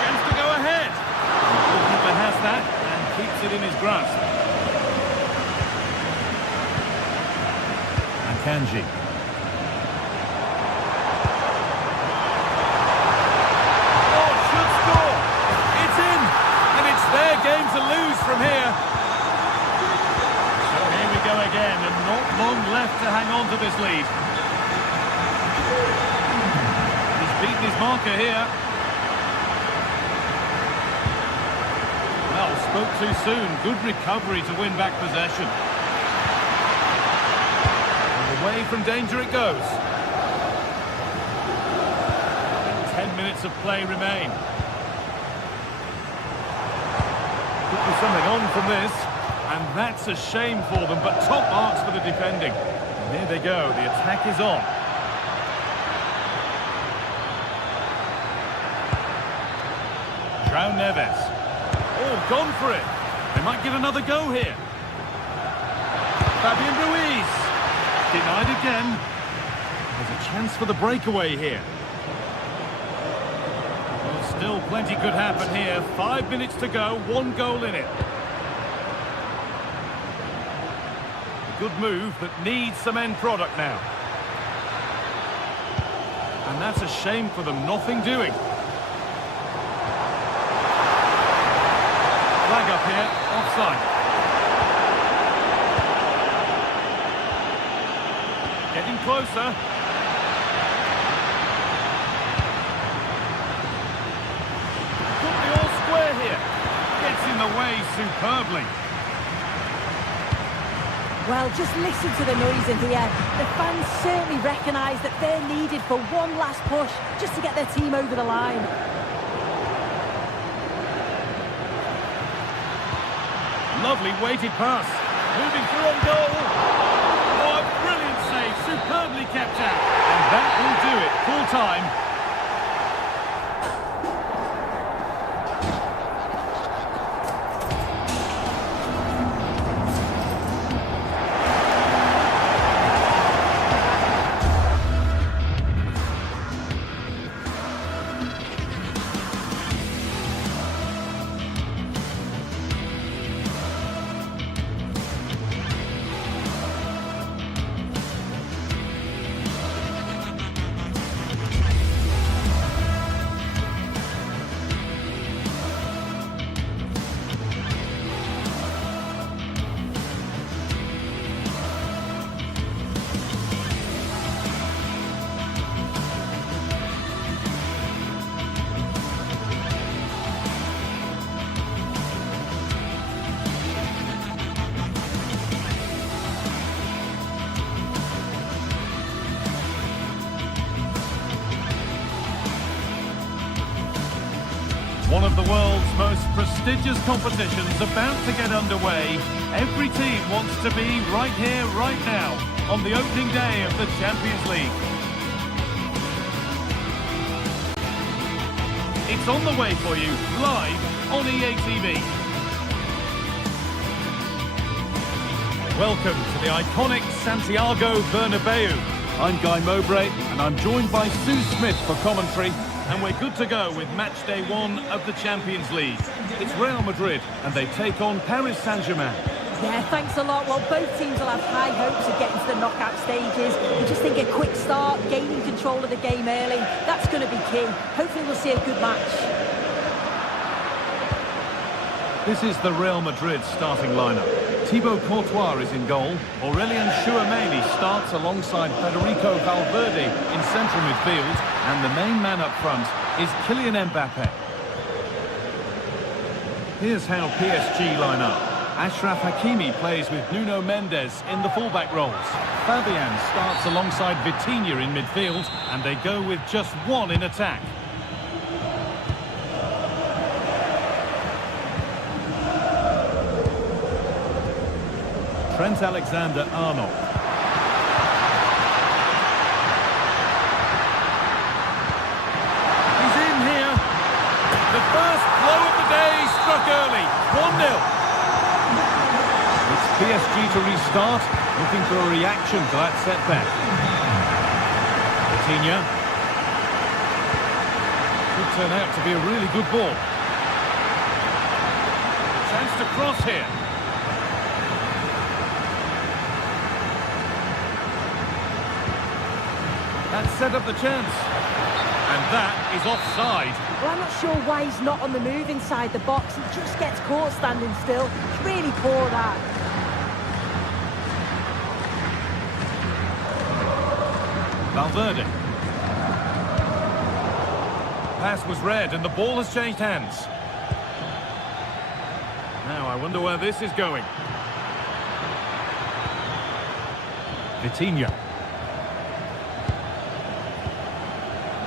Chance to go ahead. The goalkeeper has that and keeps it in his grasp. Akanji. Their game to lose from here. So here we go again, and not long left to hang on to this lead. He's beaten his marker here. Well, spoke too soon. Good recovery to win back possession. And away from danger it goes. And 10 minutes of play remain. Could be something on from this, and that's a shame for them, but top marks for the defending. And here they go, the attack is on. João Neves. Oh, gone for it. They might get another go here. Fabian Ruiz. Denied again. There's a chance for the breakaway here. Still plenty could happen here. 5 minutes to go, 1 goal in it. A good move that needs some end product now. And that's a shame for them, nothing doing. Flag up here, offside. Getting closer. Gets in the way superbly. Well, just listen to the noise in here. The fans certainly recognise that they're needed for one last push just to get their team over the line. Lovely weighted pass. Moving through on goal. Oh, a brilliant save. Superbly kept out. And that will do it. Full time. One of the world's most prestigious competitions about to get underway. Every team wants to be right here, right now, on the opening day of the Champions League. It's on the way for you, live on EA TV. Welcome to the iconic Santiago Bernabeu. I'm Guy Mowbray, and I'm joined by Sue Smith for commentary, and we're good to go with match day 1 of the Champions League. It's Real Madrid, and they take on Paris Saint-Germain. Yeah, thanks a lot. Well, both teams will have high hopes of getting to the knockout stages. I just think a quick start, gaining control of the game early, that's going to be key. Hopefully we'll see a good match. This is the Real Madrid starting lineup. Thibaut Courtois is in goal. Aurélien Tchouameni starts alongside Federico Valverde in central midfield. And the main man up front is Kylian Mbappe. Here's how PSG line up. Achraf Hakimi plays with Nuno Mendes in the fullback roles. Fabian starts alongside Vitinha in midfield, and they go with just one in attack. Trent Alexander-Arnold. He's in here. The first blow of the day struck early. 1-0. It's PSG to restart, looking for a reaction to that setback. Vitinha. Could turn out to be a really good ball. Chance to cross here. That set up the chance. And that is offside. Well, I'm not sure why he's not on the move inside the box. He just gets caught standing still. It's really poor, that. Valverde. Pass was read and the ball has changed hands. Now I wonder where this is going. Vitinha.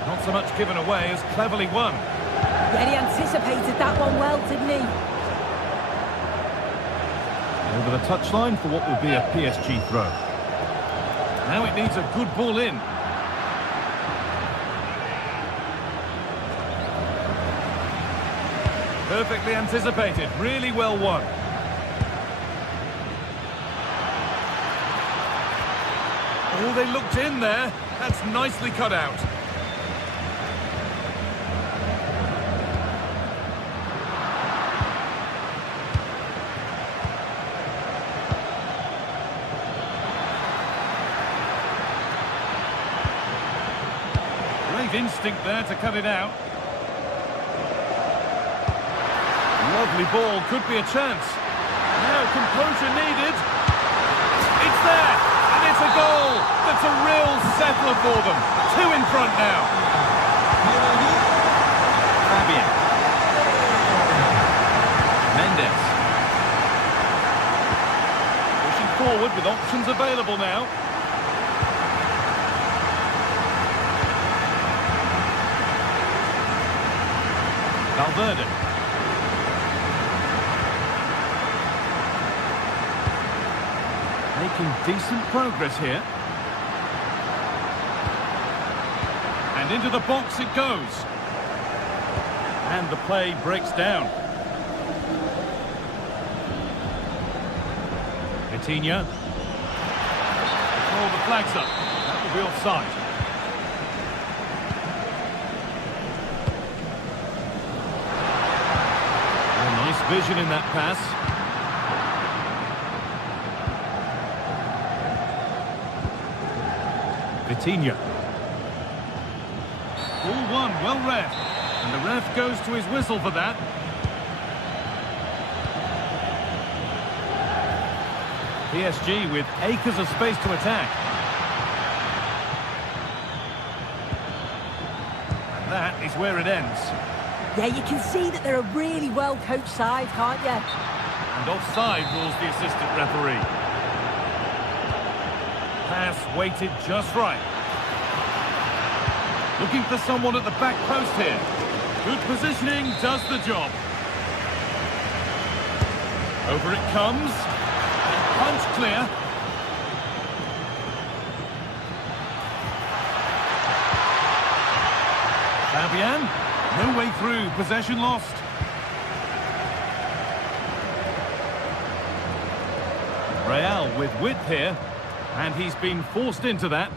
Not so much given away as cleverly won. Yeah, he anticipated that one well, didn't he? Over the touchline for what would be a PSG throw. Now it needs a good ball in. Perfectly anticipated, really well won. Oh, they looked in there. That's nicely cut out. Great instinct there to cut it out. Lovely ball, could be a chance. Now composure needed. It's there, and it's a goal. That's a real settler for them. 2 in front now. Fabian. Mendes. Pushing forward with options available now. Valverde. Making decent progress here. And into the box it goes. And the play breaks down. Vitinha. Oh, the flag's up. That will be offside. Oh, nice vision in that pass. Vitinha. Ball one, well read. And the ref goes to his whistle for that. PSG with acres of space to attack. And that is where it ends. Yeah, you can see that they're a really well-coached side, can't you? And offside rules the assistant referee. Pass weighted just right. Looking for someone at the back post here. Good positioning, does the job. Over it comes. Punch clear. Fabian, no way through, possession lost. Real with width here, and he's been forced into that.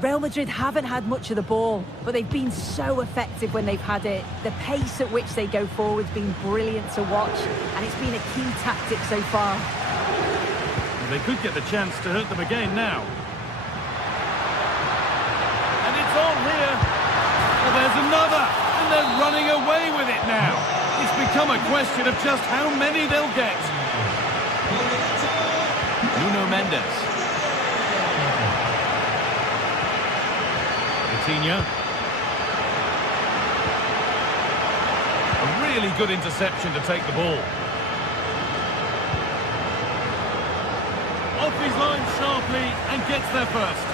Real Madrid haven't had much of the ball, but they've been so effective when they've had it. The pace at which they go forward has been brilliant to watch, and it's been a key tactic so far. They could get the chance to hurt them again now. And it's on here. Well, there's another, and they're running away with it now. It's become a question of just how many they'll get. Nuno Mendes. Coutinho. A really good interception to take the ball. Off his line sharply and gets there first.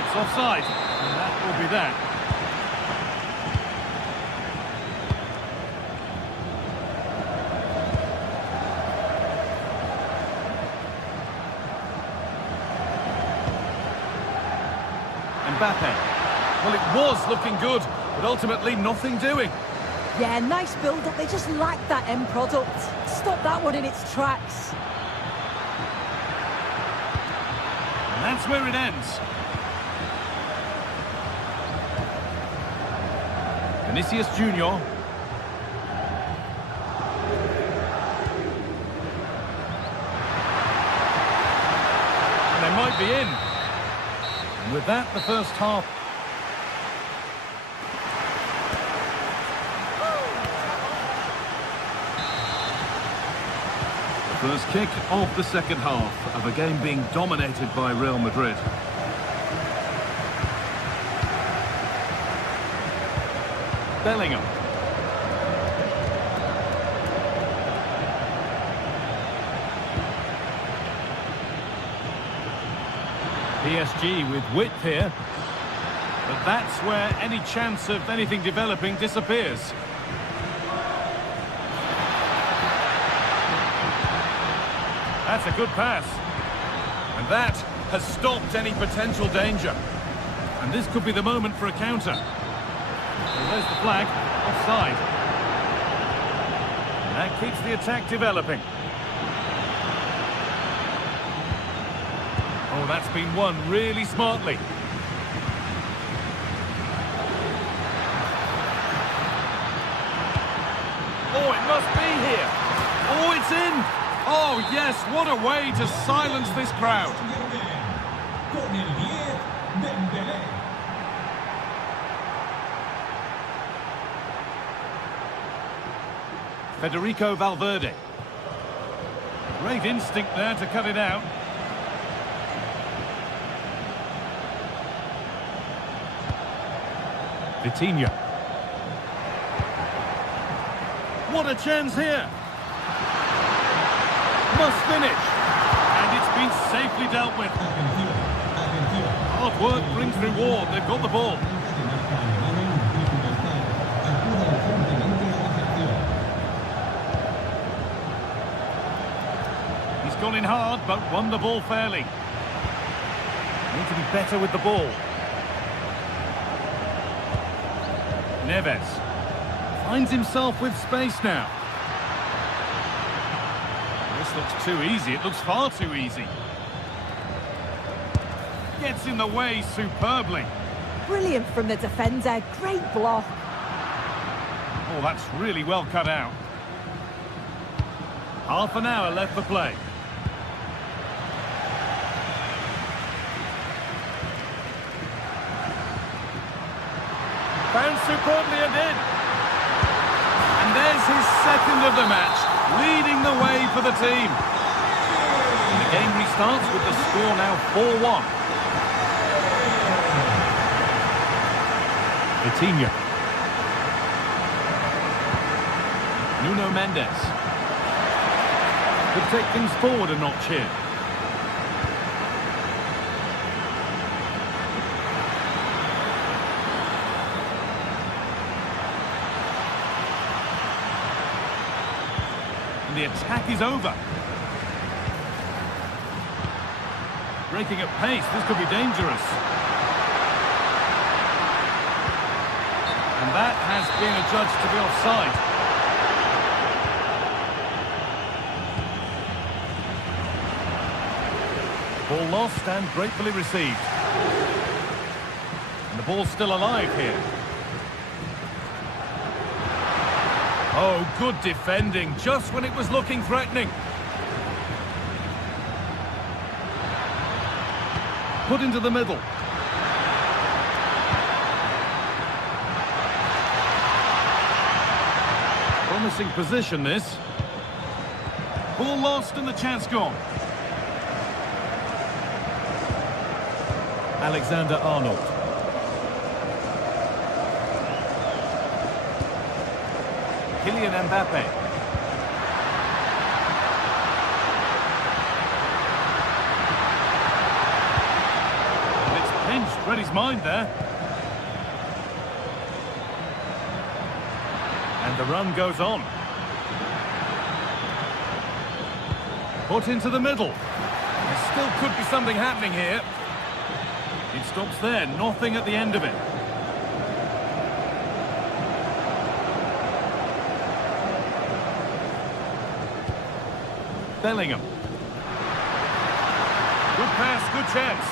It's offside, and that will be that. Mbappe. Well, it was looking good, but ultimately nothing doing. Yeah, nice build-up. They just lack that end product. Stop that one in its tracks. And that's where it ends. Vinicius Junior. And they might be in. And with that, the first half. The first kick of the second half of a game being dominated by Real Madrid. Bellingham. PSG with width here, but that's where any chance of anything developing disappears. That's a good pass, and that has stopped any potential danger. And this could be the moment for a counter. Well, there's the flag, offside. And that keeps the attack developing. Oh, that's been won really smartly. Oh, it must be here. Oh, it's in. Oh, yes, what a way to silence this crowd. Federico Valverde. Great instinct there to cut it out. Coutinho. What a chance here. Must finish. And it's been safely dealt with. Hard work brings reward. They've got the ball. He's gone in hard, but won the ball fairly. Need to be better with the ball. Neves finds himself with space now. This looks too easy. It looks far too easy. Gets in the way superbly. Brilliant from the defender. Great block. Oh, that's really well cut out. Half an hour left for play. Found superbly and in. And there's his second of the match, leading the way for the team. And the game restarts with the score now 4-1. Coutinho. Nuno Mendes. Could take things forward a notch here. And the attack is over. Breaking at pace, this could be dangerous. And that has been adjudged to be offside. Ball lost and gratefully received. And the ball's still alive here. Oh, good defending, just when it was looking threatening. Put into the middle. Promising position, this. Ball lost and the chance gone. Alexander-Arnold. Kylian Mbappe. And it's pinched, read his mind there. And the run goes on. Put into the middle. There still could be something happening here. It stops there, nothing at the end of it. Bellingham. Good pass, good chance.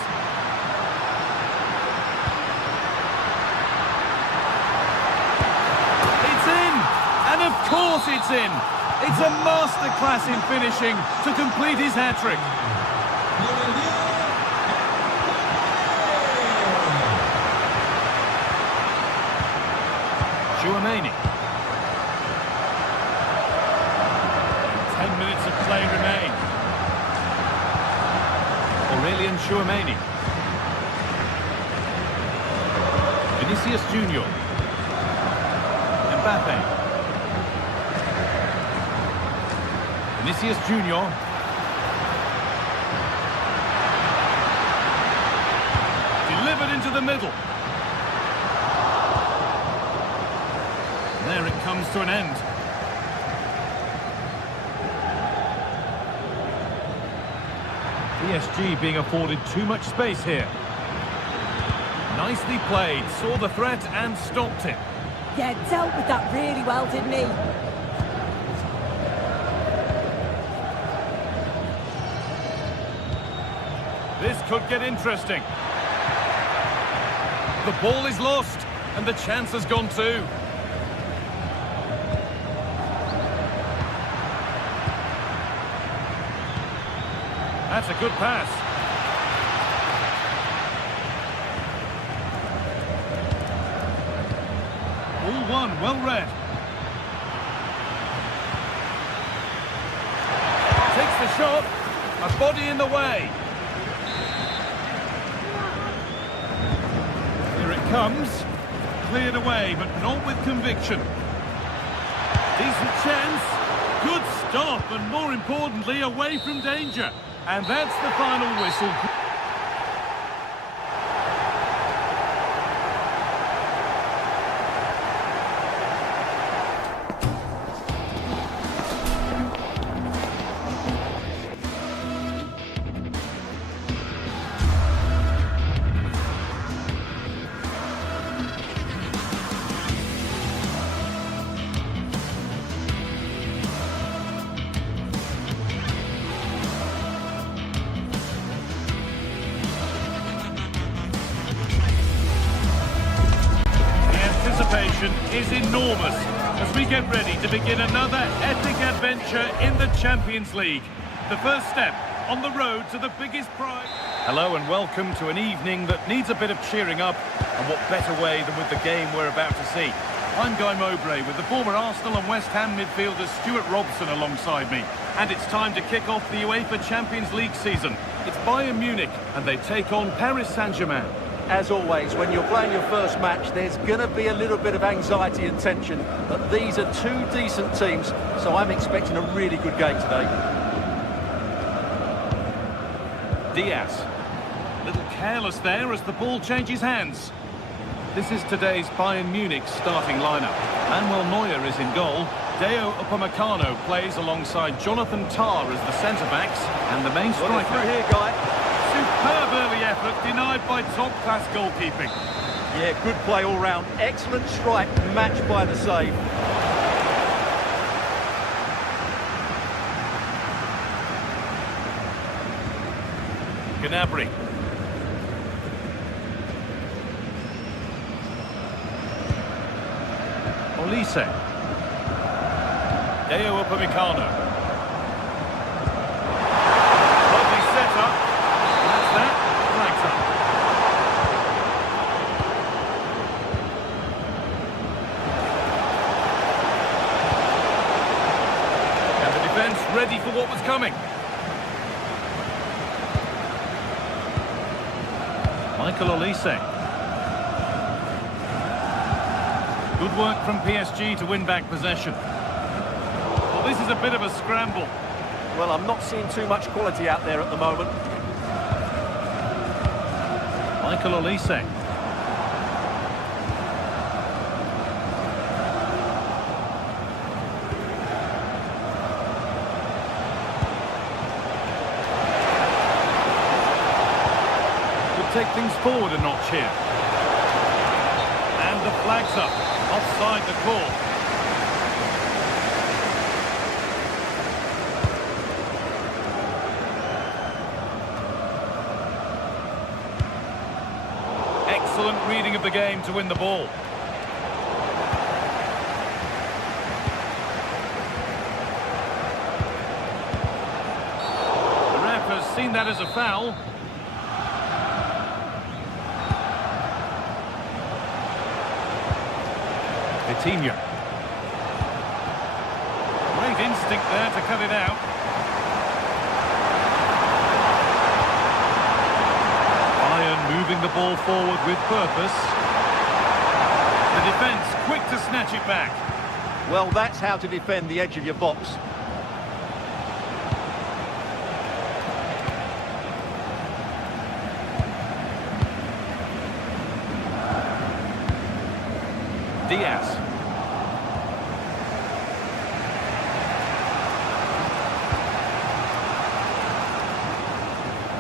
It's in! And of course it's in! It's a masterclass in finishing to complete his hat-trick. Chouameni. 10 minutes of play remain. Aurelien Chouameni. Vinicius Junior. Mbappe. Vinicius Junior. Delivered into the middle. There it comes to an end. PSG being afforded too much space here. Nicely played, saw the threat and stopped it. Yeah, dealt with that really well, didn't he? This could get interesting. The ball is lost and the chance has gone too. That's a good pass. All one, well read. Takes the shot. A body in the way. Here it comes. Cleared away, but not with conviction. Decent chance. Good stop, and more importantly, away from danger. And that's the final whistle. Is enormous as we get ready to begin another epic adventure in the Champions League. The first step on the road to the biggest prize. Hello and welcome to an evening that needs a bit of cheering up, and what better way than with the game we're about to see. I'm Guy Mowbray with the former Arsenal and West Ham midfielder Stuart Robson alongside me, and it's time to kick off the UEFA Champions League season. It's Bayern Munich and they take on Paris Saint-Germain. As always, when you're playing your first match, there's going to be a little bit of anxiety and tension, but these are two decent teams, so I'm expecting a really good game today. Diaz. A little careless there as the ball changes hands. This is today's Bayern Munich starting lineup. Manuel Neuer is in goal. Deo Upamecano plays alongside Jonathan Tah as the centre-backs and the main striker. Through here, Guy. Superb early effort, denied by top-class goalkeeping. Yeah, good play all round. Excellent strike, matched by the save. Gnabry. Olise. Deo Upamecano. Lovely setup. That's that. Flags up. And the defence ready for what was coming. Michael Olise. Good work from PSG to win back possession. Well, this is a bit of a scramble. Well, I'm not seeing too much quality out there at the moment. Michael Olise. Could take things forward a notch here. And the flag's up. Offside the call. Excellent reading of the game to win the ball. The ref has seen that as a foul. Coutinho. Great instinct there to cut it out. Bayern moving the ball forward with purpose. The defence quick to snatch it back. Well, that's how to defend the edge of your box. Diaz.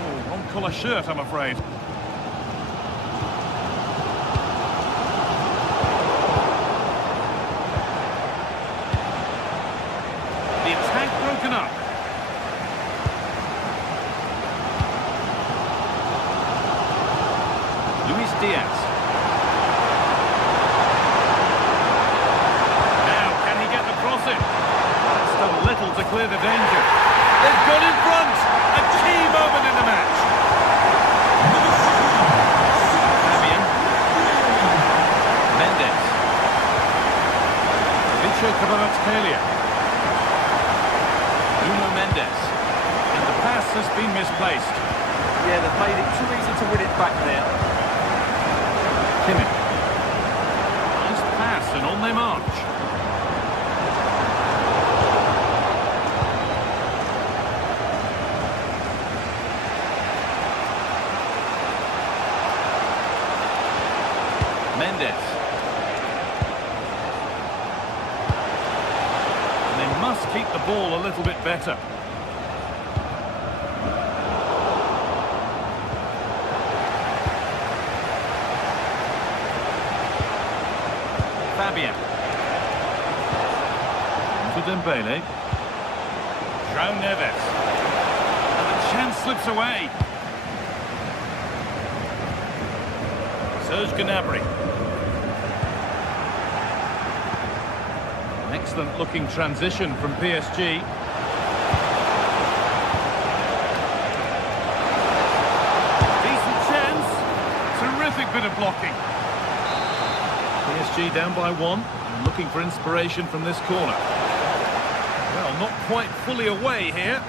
Oh, wrong colour shirt, I'm afraid. The attack broken up. Luis Diaz. Little to clear the danger. They've got in front. A key moment in the match. Fabian. Mendes. Vicio Kvaratskhelia. Nuno Mendes. And the pass has been misplaced. Yeah, they've made it too easy to win it back there. Kimmich. Nice pass and on they march. Mendes. And they must keep the ball a little bit better. Fabian. To Dembele. João Neves. And the chance slips away. Serge Gnabry. Excellent looking transition from PSG. Decent chance. Terrific bit of blocking. PSG down by 1 and looking for inspiration from this corner. Well, not quite fully away here.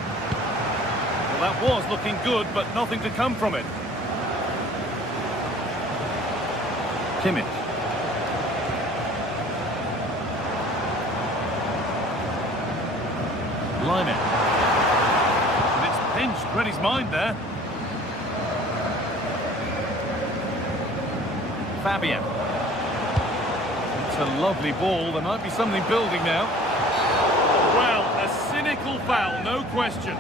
Well, that was looking good, but nothing to come from it. Kimmich. Line it. And it's pinched, read his mind there. Fabian. That's a lovely ball. There might be something building now. Well, a cynical foul, no question.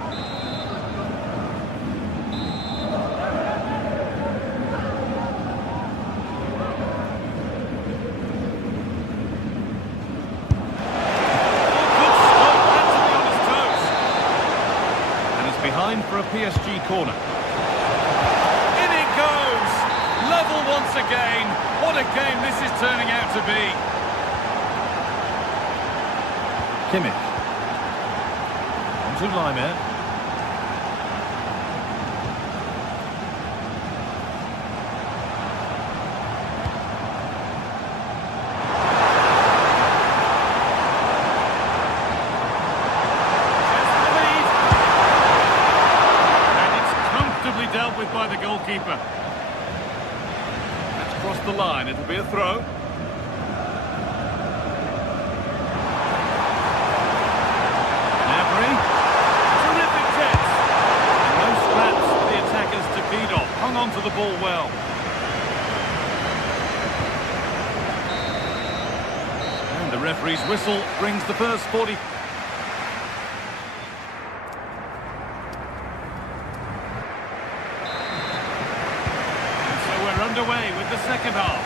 Behind for a PSG corner. In it goes! Level once again. What a game this is turning out to be. Kimmich. On to Laimer. Dealt with by the goalkeeper. That's crossed the line. It'll be a throw. Gnabry. Terrific chance. No scraps for the attackers to feed off. Hung on to the ball well. And the referee's whistle brings the first 40. Underway with the second half.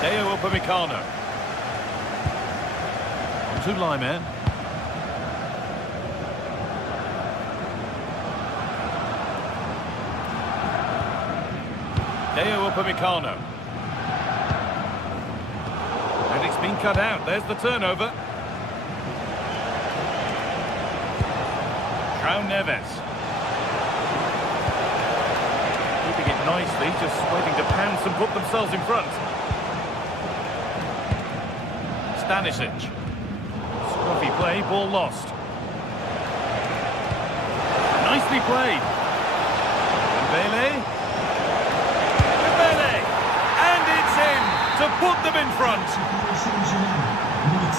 Deo Upamecano. On to Laimer. Deo Upamecano. And it's been cut out. There's the turnover. Neves. Keeping it nicely, just waiting to pounce and put themselves in front. Stanisic. Scruffy play, ball lost. Nicely played. Dembele. Dembele! And it's in to put them in front.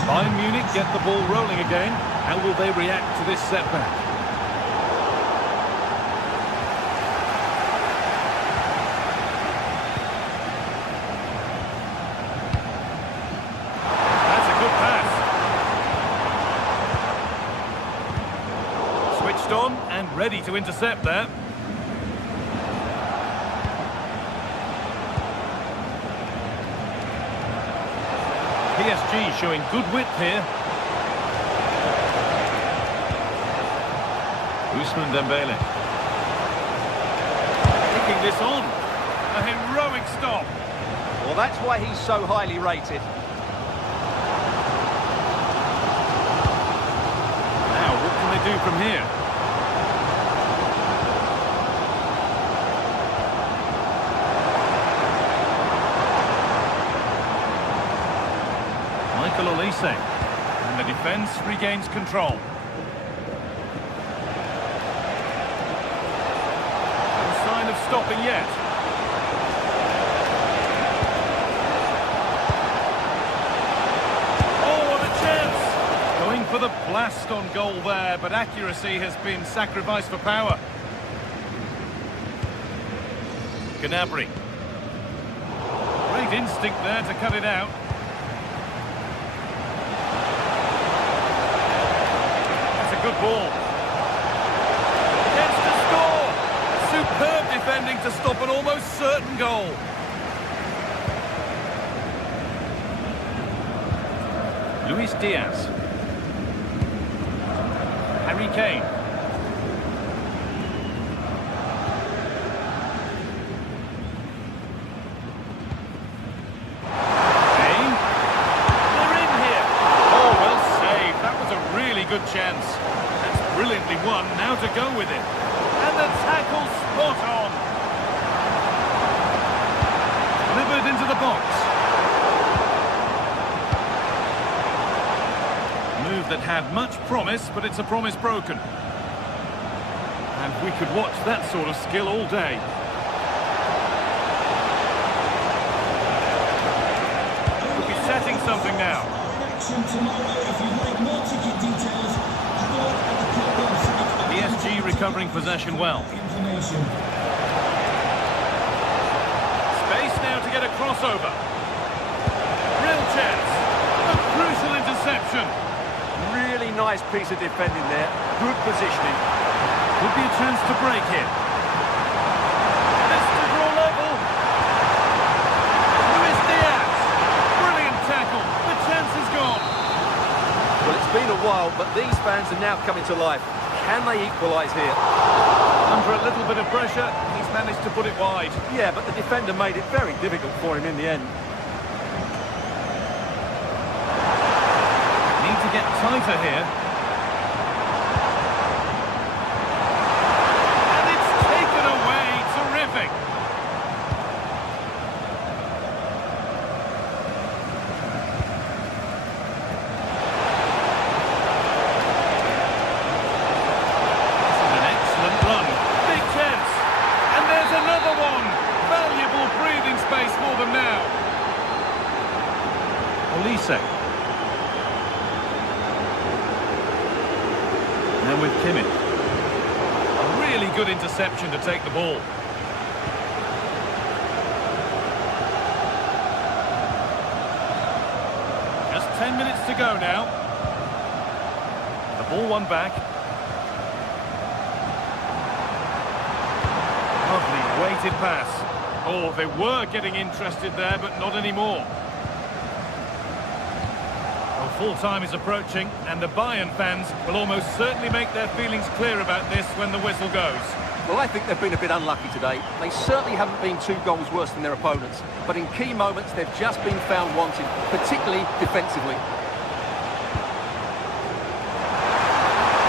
Bayern Munich get the ball rolling again. How will they react to this setback? On and ready to intercept there. PSG showing good width here. Ousmane Dembele. Taking this on. A heroic stop. Well, that's why he's so highly rated. Now, what can they do from here? Olise, and the defence regains control. No sign of stopping yet. Oh, what a chance! Going for the blast on goal there, but accuracy has been sacrificed for power. Gnabry. Great instinct there to cut it out. Good ball. Chance to score. Superb defending to stop an almost certain goal. Luis Diaz. Harry Kane. Kane. They're in here. Oh, well saved. That was a really good chance. Brilliantly won, now to go with it. And the tackle spot on. Delivered into the box. Move that had much promise, but it's a promise broken. And we could watch that sort of skill all day. Could be setting something now. PSG recovering possession well. Information. Space now to get a crossover. Real chance. A crucial interception. Really nice piece of defending there. Good positioning. Could be a chance to break here. This to draw level. Luis Diaz. Brilliant tackle. The chance is gone. Well, it's been a while, but these fans are now coming to life. Can they equalise here? Under a little bit of pressure, he's managed to put it wide. Yeah, but the defender made it very difficult for him in the end. Need to get tighter here. And it's taken away. Terrific. This is an excellent run. Big chance. And there's another one. Valuable breathing space for them now. Olise. And with Kimmich. A really good interception to take the ball. Just 10 minutes to go now. The ball won back. Lovely weighted pass. Oh, they were getting interested there, but not anymore. Well, full-time is approaching, and the Bayern fans will almost certainly make their feelings clear about this when the whistle goes. Well, I think they've been a bit unlucky today. They certainly haven't been 2 goals worse than their opponents, but in key moments they've just been found wanting, particularly defensively.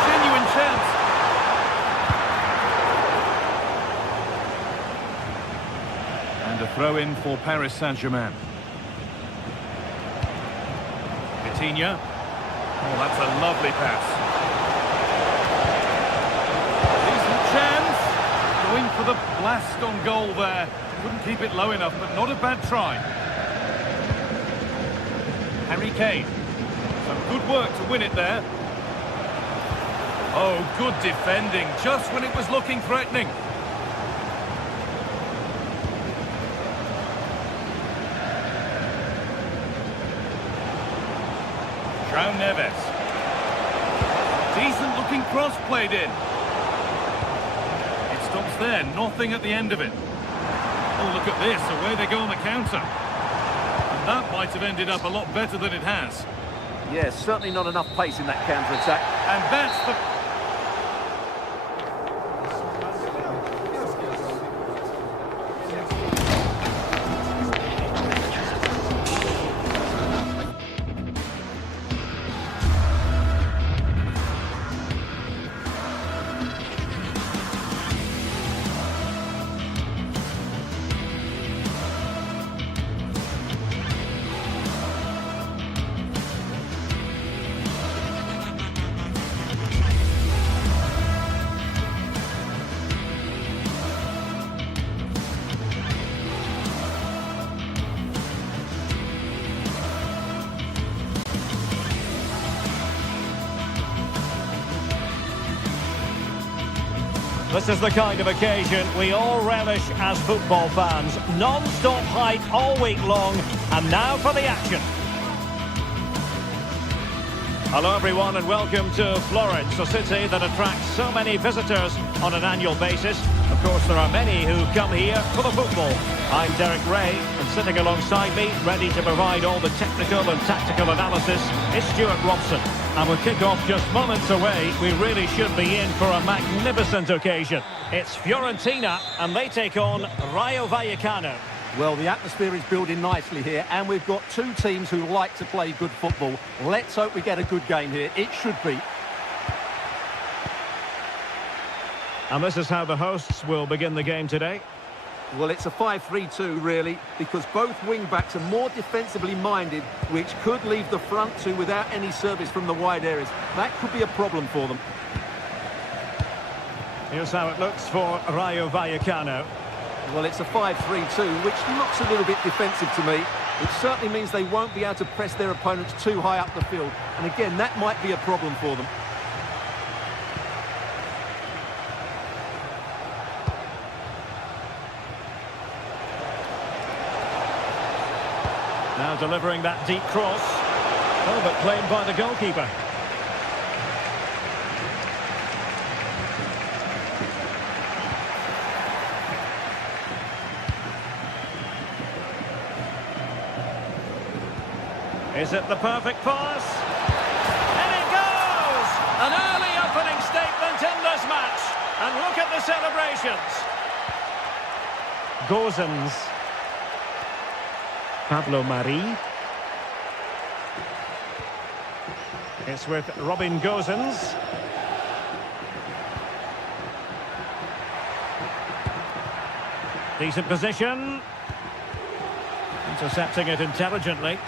Genuine chance. And a throw-in for Paris Saint-Germain. Coutinho. Oh, that's a lovely pass. Decent chance. Going for the blast on goal there. Couldn't keep it low enough, but not a bad try. Harry Kane. Some good work to win it there. Oh, good defending, just when it was looking threatening. João Neves. Decent looking cross played in. It stops there, nothing at the end of it. Oh, look at this, away they go on the counter. And that might have ended up a lot better than it has. Yeah, certainly not enough pace in that counter-attack. And that's the... This is the kind of occasion we all relish as football fans. Non-stop hype all week long, and now for the action. Hello everyone and welcome to Florence, a city that attracts so many visitors on an annual basis. Of course, there are many who come here for the football. I'm Derek Ray, and sitting alongside me, ready to provide all the technical and tactical analysis, is Stuart Robson. And with kick-off just moments away, we really should be in for a magnificent occasion. It's Fiorentina, and they take on Rayo Vallecano. Well, the atmosphere is building nicely here, and we've got 2 teams who like to play good football. Let's hope we get a good game here. It should be. And this is how the hosts will begin the game today. Well, it's a 5-3-2, really, because both wing-backs are more defensively minded, which could leave the front 2 without any service from the wide areas. That could be a problem for them. Here's how it looks for Rayo Vallecano. Well, it's a 5-3-2, which looks a little bit defensive to me. It certainly means they won't be able to press their opponents too high up the field. And again, that might be a problem for them. Now delivering that deep cross. Oh, but claimed by the goalkeeper. Is it the perfect pass? And it goes! An early opening statement in this match. And look at the celebrations. Gozens. Pablo Mari. It's with Robin Gozens. Decent position. Intercepting it intelligently.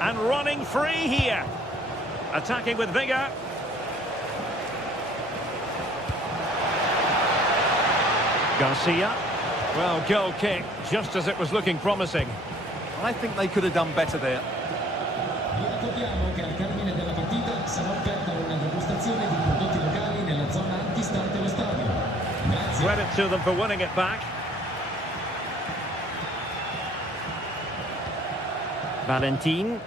And running free here. Attacking with vigour. Garcia. Well, goal kick, just as it was looking promising. I think they could have done better there. Vi ricordiamo che al termine della partita sarà offerta una degustazione di prodotti locali nella zona antistante lo stadio. Grazie. Credit to them for winning it back. Valentin.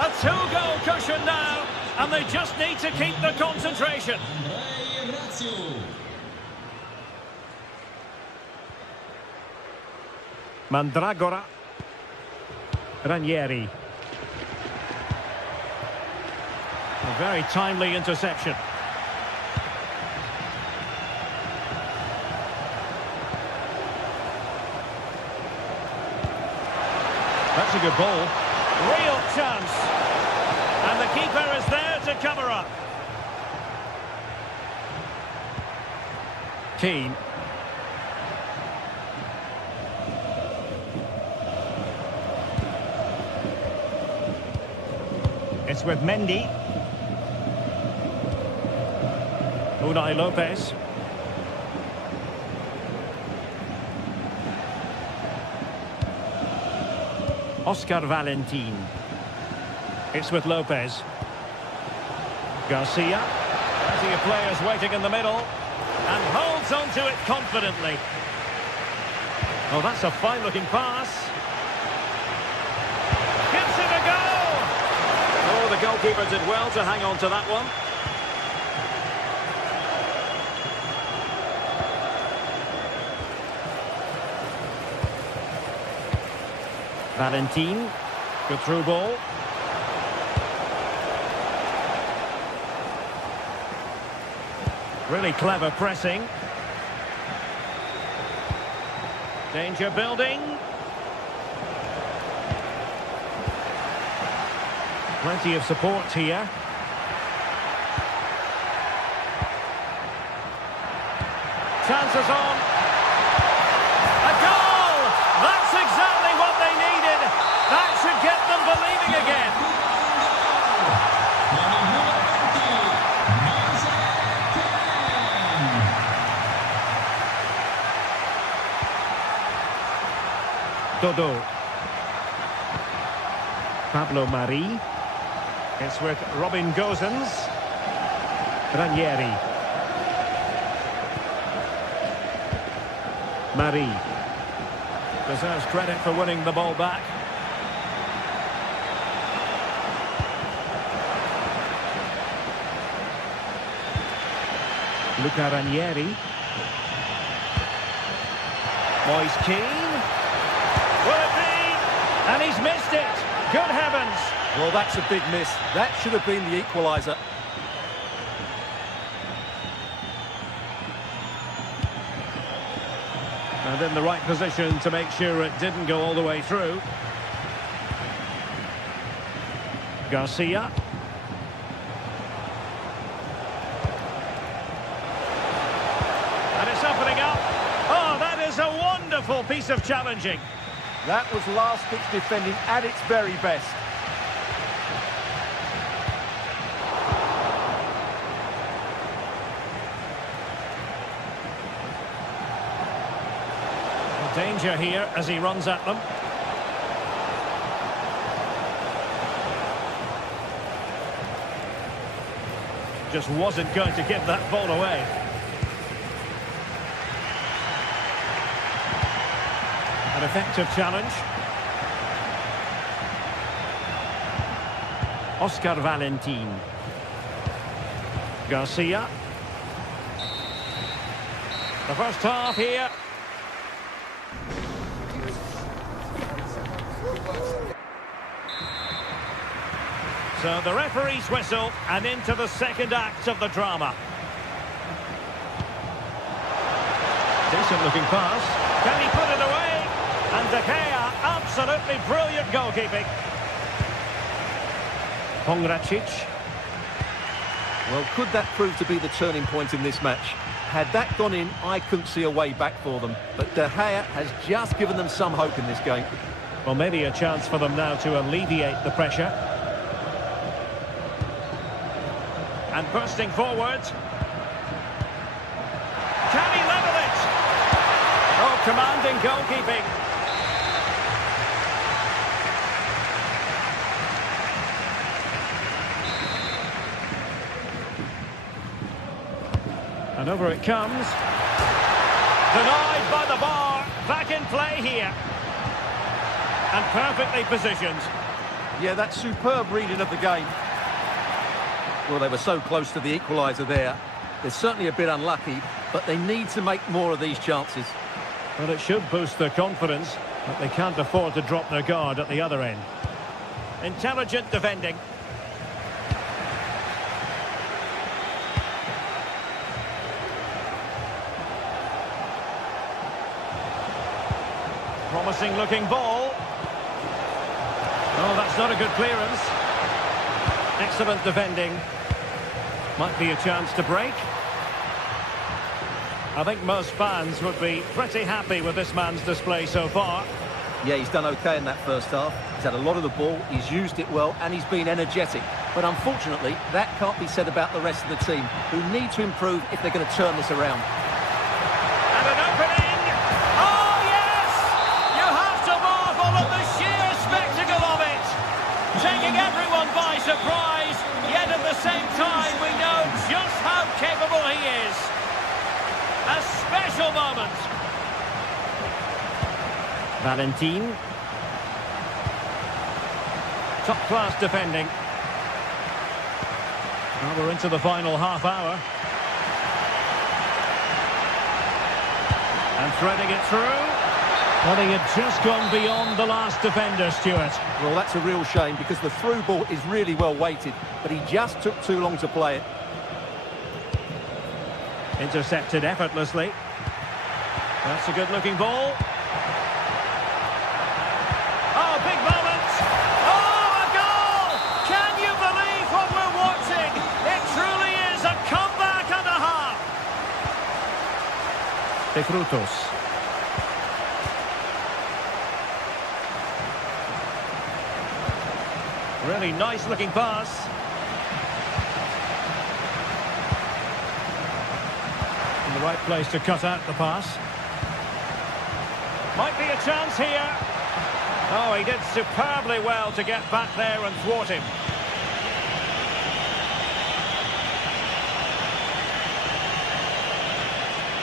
A two-goal cushion now, and they just need to keep the concentration. Mandragora. Ranieri. A very timely interception. That's a good ball. Real chance. And the keeper is there to cover up. Keane. It's with Mendy. Unai Lopez. Oscar Valentin. It's with Lopez. Garcia. Plenty of players waiting in the middle. And holds on to it confidently. Oh, that's a fine-looking pass. Gives it a go! Oh, the goalkeeper did well to hang on to that one. Valentin. Good through ball. Really clever pressing. Danger building. Plenty of support here. Chances on. A goal! That's exactly what they needed. That should get them believing again. Dodo. Pablo Mari. It's with Robin Gozens. Ranieri. Mari. Deserves credit for winning the ball back. Luca Ranieri. Moise Keane. Will it be? And he's missed it. Good heavens. Well, that's a big miss. That should have been the equaliser. And in the right position to make sure it didn't go all the way through. Garcia. And it's opening up. Oh, that is a wonderful piece of challenging. That was last-ditch defending at its very best. Danger here as he runs at them. Just wasn't going to give that ball away. An effective challenge. Oscar Valentin. Garcia. The first half here. So the referee's whistle and into the second act of the drama. Decent looking pass. Can he put it away? And De Gea, absolutely brilliant goalkeeping. Pongracic. Well, could that prove to be the turning point in this match? Had that gone in, I couldn't see a way back for them. But De Gea has just given them some hope in this game. Well, maybe a chance for them now to alleviate the pressure. And bursting forward. Can he level it? Oh, commanding goalkeeping. And over it comes. Denied by the bar. Back in play here. And perfectly positioned. Yeah, that's superb reading of the game. Well, they were so close to the equaliser there. They're certainly a bit unlucky, but they need to make more of these chances. Well, it should boost their confidence, but they can't afford to drop their guard at the other end. Intelligent defending. Promising looking ball. Oh, that's not a good clearance. Excellent defending. Might be a chance to break. I think most fans would be pretty happy with this man's display so far. Yeah, he's done okay in that first half. He's had a lot of the ball, he's used it well, and he's been energetic. But unfortunately, that can't be said about the rest of the team, who need to improve if they're going to turn this around. And an opening! Oh, yes! You have to marvel at the sheer spectacle of it! Taking everyone by surprise, yet at the same time we know just how capable he is. A special moment. Valentin. Top-class defending. Well, we're into the final half hour. And threading it through. Well, he had just gone beyond the last defender, Stuart. Well, that's a real shame because the through ball is really well weighted, but he just took too long to play it. Intercepted effortlessly. That's a good-looking ball. Oh, big moment! Oh, a goal! Can you believe what we're watching? It truly is a comeback and a half. De Frutos. Really nice-looking pass. In the right place to cut out the pass. Might be a chance here. Oh, he did superbly well to get back there and thwart him.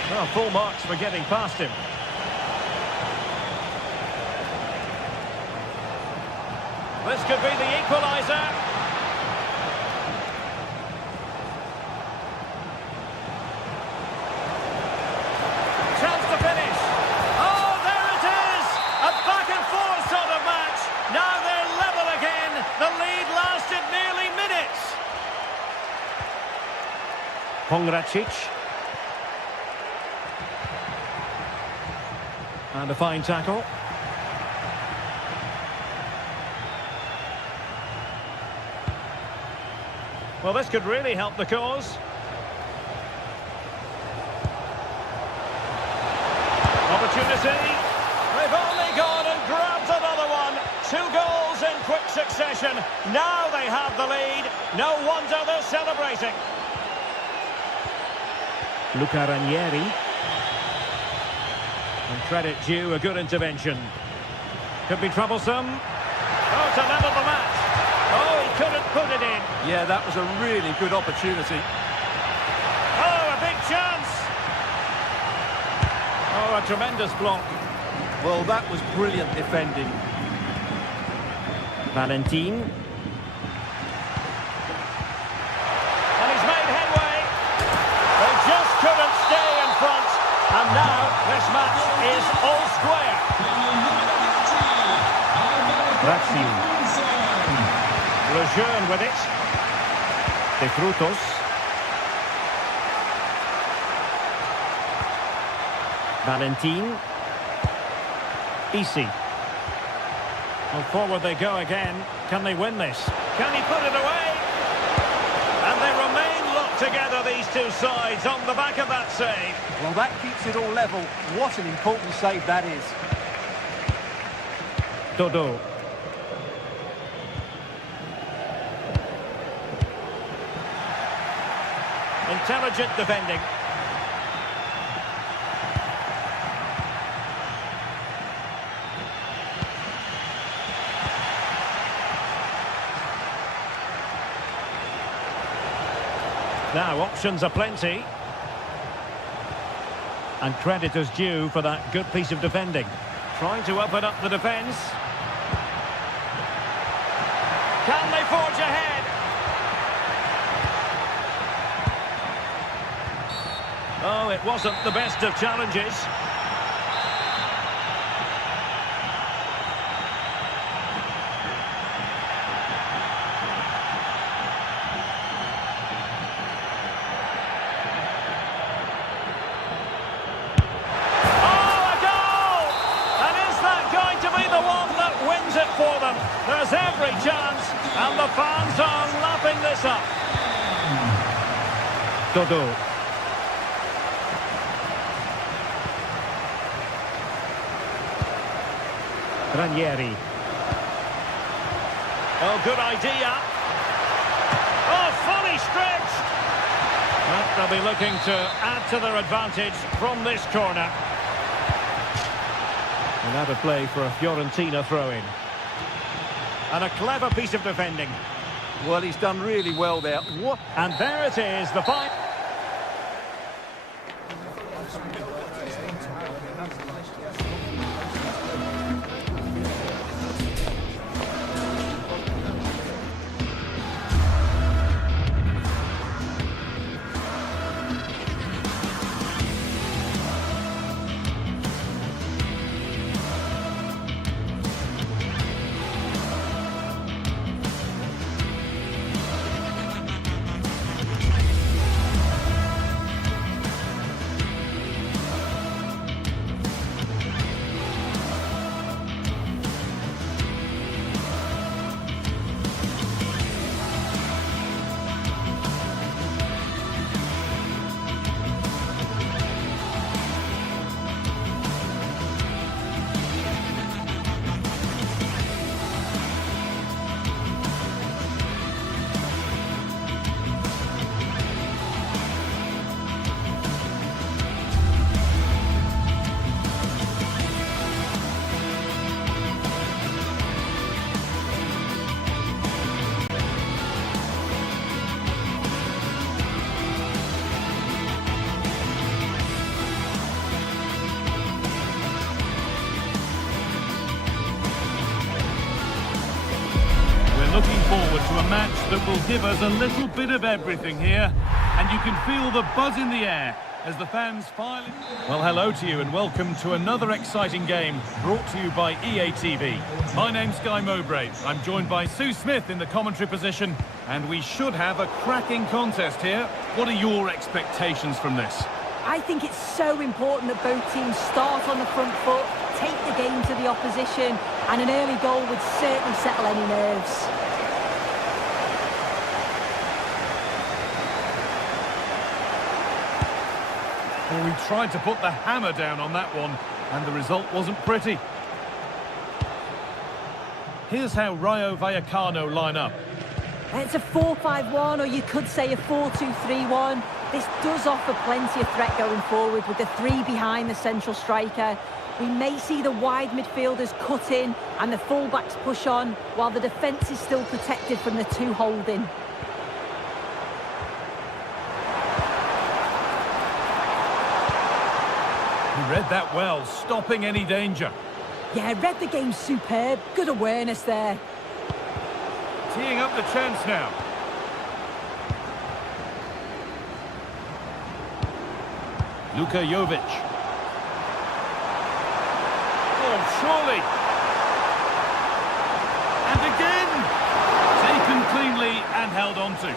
Well, full marks for getting past him. This could be the equaliser. Chance to finish. Oh, there it is! A back-and-forth sort of match. Now they're level again. The lead lasted nearly minutes. Pongracic. And a fine tackle. Well, this could really help the cause. Opportunity. They've only gone and grabbed another one. 2 goals in quick succession. Now they have the lead. No wonder they're celebrating. Luca Ranieri. And credit due, a good intervention. Could be troublesome. Oh, to level the match. Oh, he couldn't put it in. Yeah, that was a really good opportunity. Oh, a big chance. Oh, a tremendous block. Well, that was brilliant defending. Valentin. And he's made headway. They just couldn't stay in front. And now this match is all square. Brazil. Lejeune with it. De Frutos. Valentin. Easy. Well, forward they go again. Can they win this? Can he put it away? And they remain locked together, these two sides, on the back of that save. Well, that keeps it all level. What an important save that is. Dodo. Intelligent defending. Now, options are plenty. And credit is due for that good piece of defending. Trying to open up the defence. Can they forge ahead? Oh, it wasn't the best of challenges. For them. There's every chance, and the fans are lapping this up. Dodo. Ranieri. Oh, good idea. Oh, fully stretched. Well, they'll be looking to add to their advantage from this corner. And out of play for a Fiorentina throw-in. And a clever piece of defending. Well, he's done really well there. What? And there it is, the final. Looking forward to a match that will give us a little bit of everything here, and you can feel the buzz in the air as the fans file in. Well, hello to you and welcome to another exciting game brought to you by EA TV. My name's Guy Mowbray. I'm joined by Sue Smith in the commentary position, and we should have a cracking contest here. What are your expectations from this? I think it's so important that both teams start on the front foot, take the game to the opposition, and an early goal would certainly settle any nerves. Well, we tried to put the hammer down on that one, and the result wasn't pretty. Here's how Rayo Vallecano line up. It's a 4-5-1, or you could say a 4-2-3-1. This does offer plenty of threat going forward with the three behind the central striker. We may see the wide midfielders cut in and the fullbacks push on, while the defence is still protected from the two holding. He read that well, stopping any danger. Yeah, read the game superb. Good awareness there. Teeing up the chance now. Luka Jovic. Oh, surely. And again. Taken cleanly and held on to.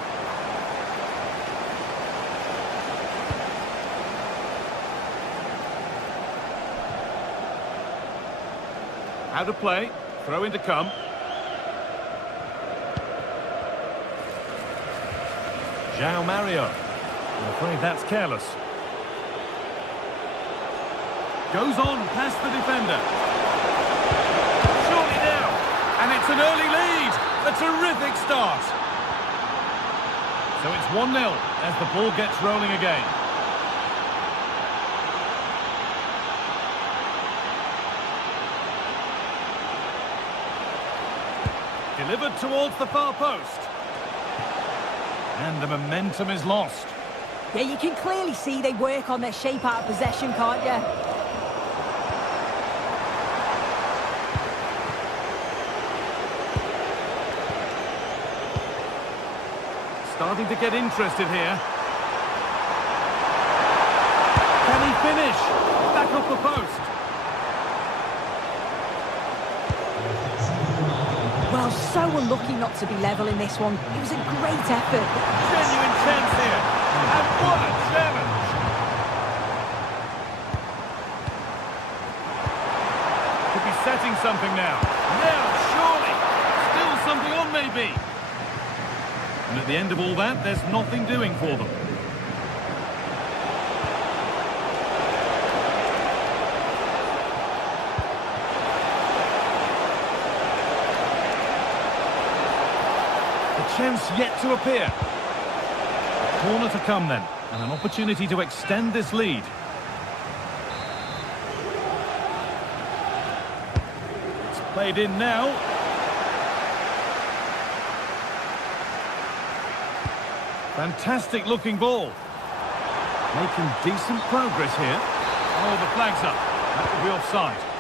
Out of play. Throw in to come. João Mario. I'm afraid that's careless. Goes on past the defender. Surely now. And it's an early lead. A terrific start. So it's 1-0 as the ball gets rolling again. Delivered towards the far post. And the momentum is lost. Yeah, you can clearly see they work on their shape out of possession, can't you? Starting to get interested here. Can he finish? Back off the post. Well, so unlucky not to be level in this one. It was a great effort. Genuine chance here. And what a challenge. Could be setting something now. Now, surely. Still something on, maybe. And at the end of all that, there's nothing doing for them. Chance yet to appear. Corner to come then, and an opportunity to extend this lead. It's played in now. Fantastic looking ball. Making decent progress here. Oh, the flag's up. That could be offside.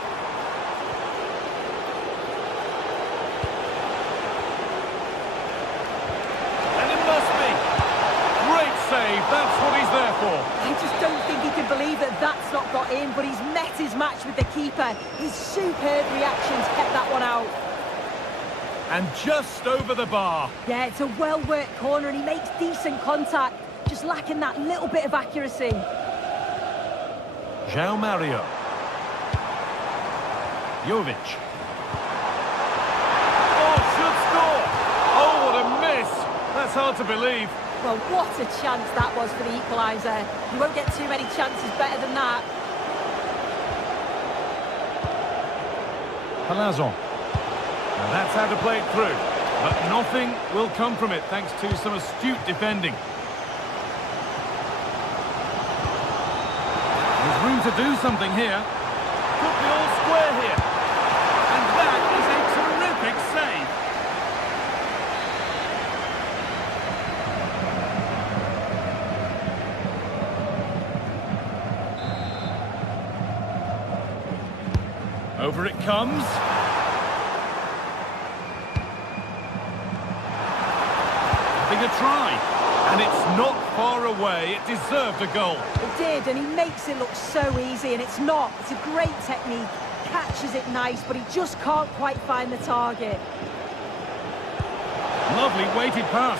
That's what he's there for. I just don't think he can believe that that's not got in, but he's met his match with the keeper. His superb reactions kept that one out. And just over the bar. Yeah, it's a well-worked corner and he makes decent contact, just lacking that little bit of accuracy. João Mario. Jovic. Oh, should score. Oh, what a miss. That's hard to believe. Well, what a chance that was for the equaliser. You won't get too many chances better than that. Palazon. And that's how to play it through. But nothing will come from it thanks to some astute defending. There's room to do something here. Could be all square here. And that is a terrific save. Over it comes. Having a try. And it's not far away. It deserved a goal. It did, and he makes it look so easy, and it's not. It's a great technique. Catches it nice, but he just can't quite find the target. Lovely weighted pass.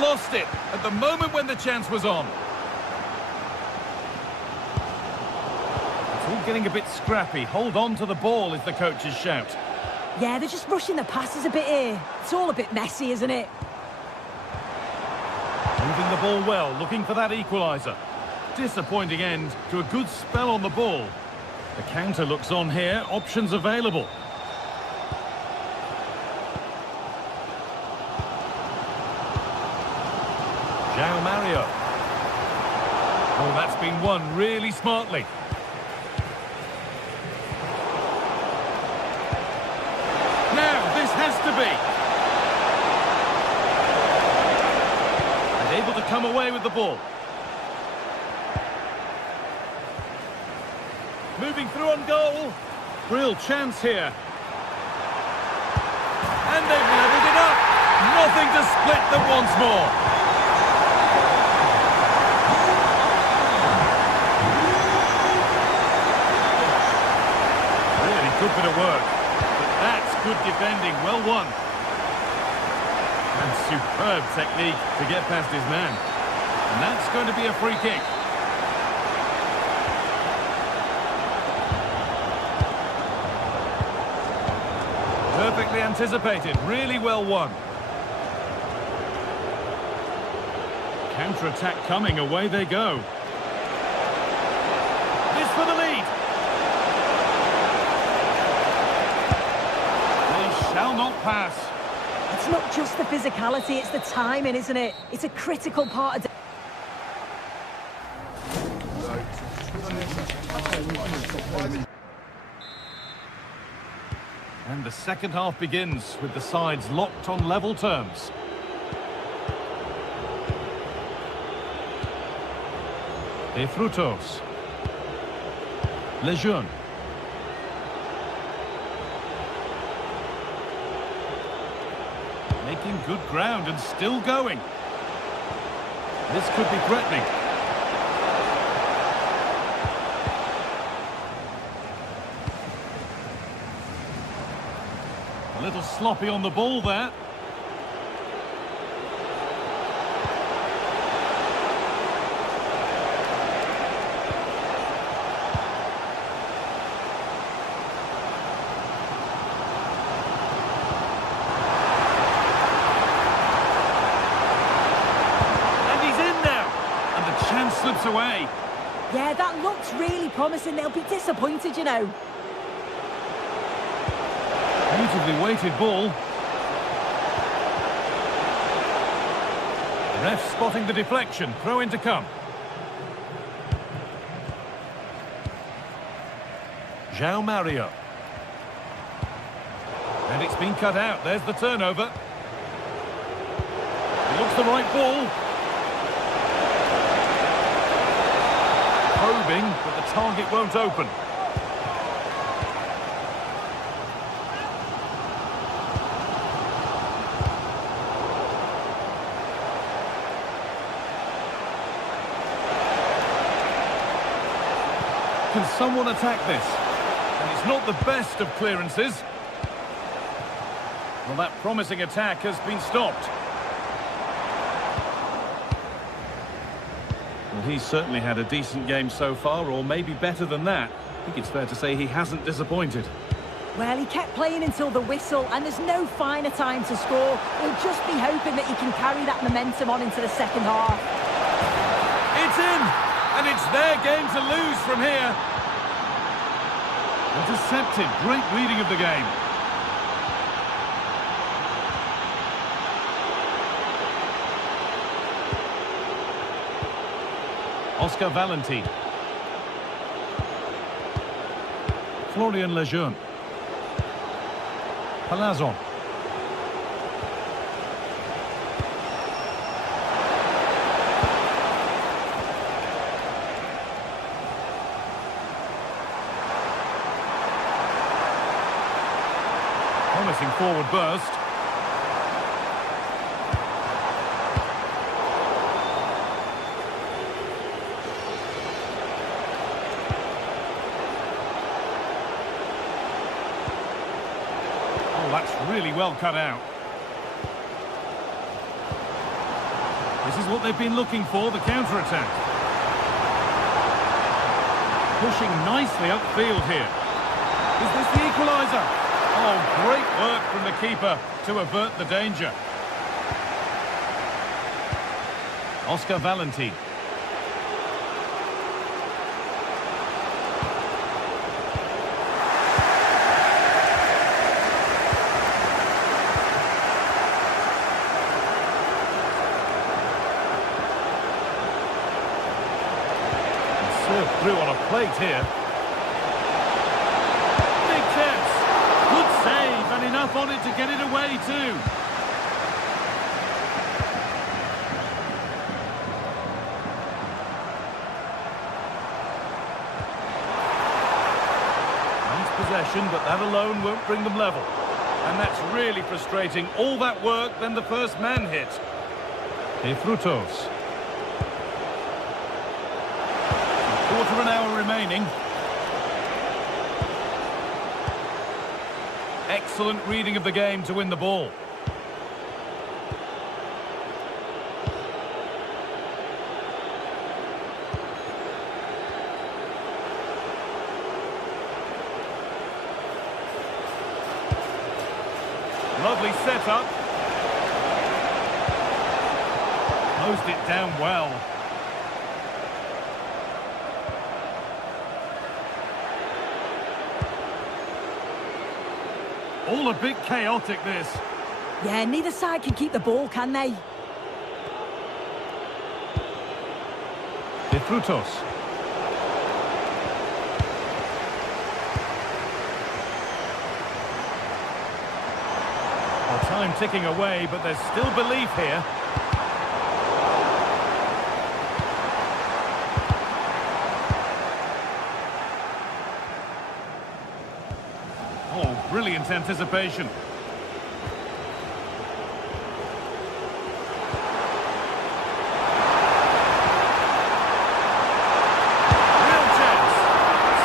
Lost it at the moment when the chance was on. It's all getting a bit scrappy. Hold on to the ball is the coach's shout. Yeah, they're just rushing the passes a bit here. It's all a bit messy, isn't it? Moving the ball well, looking for that equaliser. Disappointing end to a good spell on the ball. The counter looks on here, options available. João Mario. Oh, that's been won really smartly. Now, this has to be. And able to come away with the ball. Moving through on goal. Real chance here. And they've levelled it up. Nothing to split them once more. Really good bit of work. But that's good defending. Well won. And superb technique to get past his man. And that's going to be a free kick. Perfectly anticipated, really well won. Counter-attack coming, away they go. This for the lead. They shall not pass. It's not just the physicality, it's the timing, isn't it? It's a critical part of... And the second half begins with the sides locked on level terms. De Frutos. Lejeune. Making good ground and still going. This could be threatening. A little sloppy on the ball there. And he's in now. And the chance slips away. Yeah, that looks really promising. They'll be disappointed, you know. Beautifully weighted ball. Ref spotting the deflection. Throw in to come. João Mario. And it's been cut out. There's the turnover. It looks the right ball. Probing, but the target won't open. Can someone attack this? And it's not the best of clearances. Well, that promising attack has been stopped. Well, he's certainly had a decent game so far, or maybe better than that. I think it's fair to say he hasn't disappointed. Well, he kept playing until the whistle, and there's no finer time to score. He'll just be hoping that he can carry that momentum on into the second half. It's in! And it's their game to lose from here. Intercepted. Great reading of the game. Oscar Valentin. Florian Lejeune. Palazon. Promising forward burst. Oh, that's really well cut out. This is what they've been looking for, the counter-attack. Pushing nicely upfield here. Is this the equaliser? Oh, great work from the keeper to avert the danger. Oscar Valentin. through on a plate here. Big chance. Good save, and enough on it to get it away too. Possession, but that alone won't bring them level. And that's really frustrating. All that work, then the first man hit. Frutos. Quarter of an hour remaining. Excellent reading of the game to win the ball. Lovely setup. Closed it down well. All a bit chaotic, this. Yeah, neither side can keep the ball, can they? Frutos. Time ticking away, but there's still belief here. Oh, brilliant anticipation. Real chance.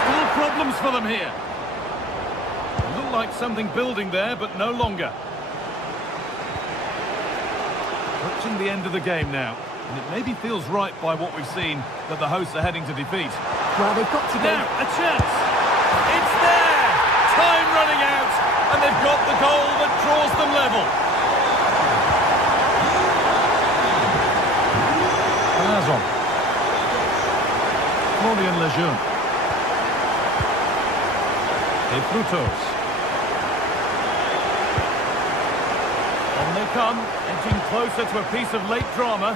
Still problems for them here. Looked like something building there, but no longer. Approaching the end of the game now, and it maybe feels right by what we've seen that the hosts are heading to defeat. Well, they've got to go. Now, a chance! It's there! Time running out, and they've got the goal that draws them level. Lazon. Florian Lejeune. Frutos. On they come, edging closer to a piece of late drama.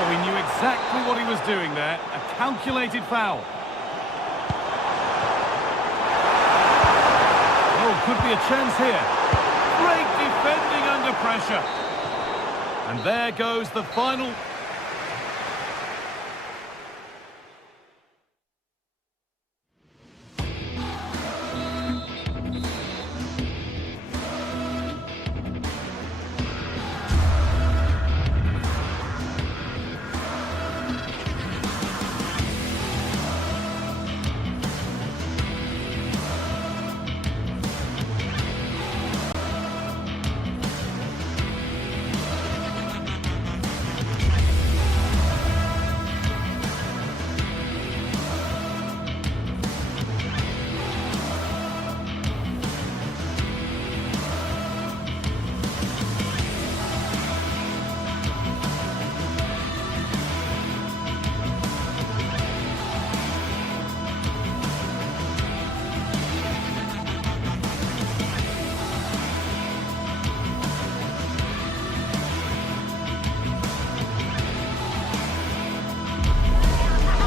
Oh, he knew exactly what he was doing there. A calculated foul. Oh, could be a chance here. Great defending under pressure. And there goes the final.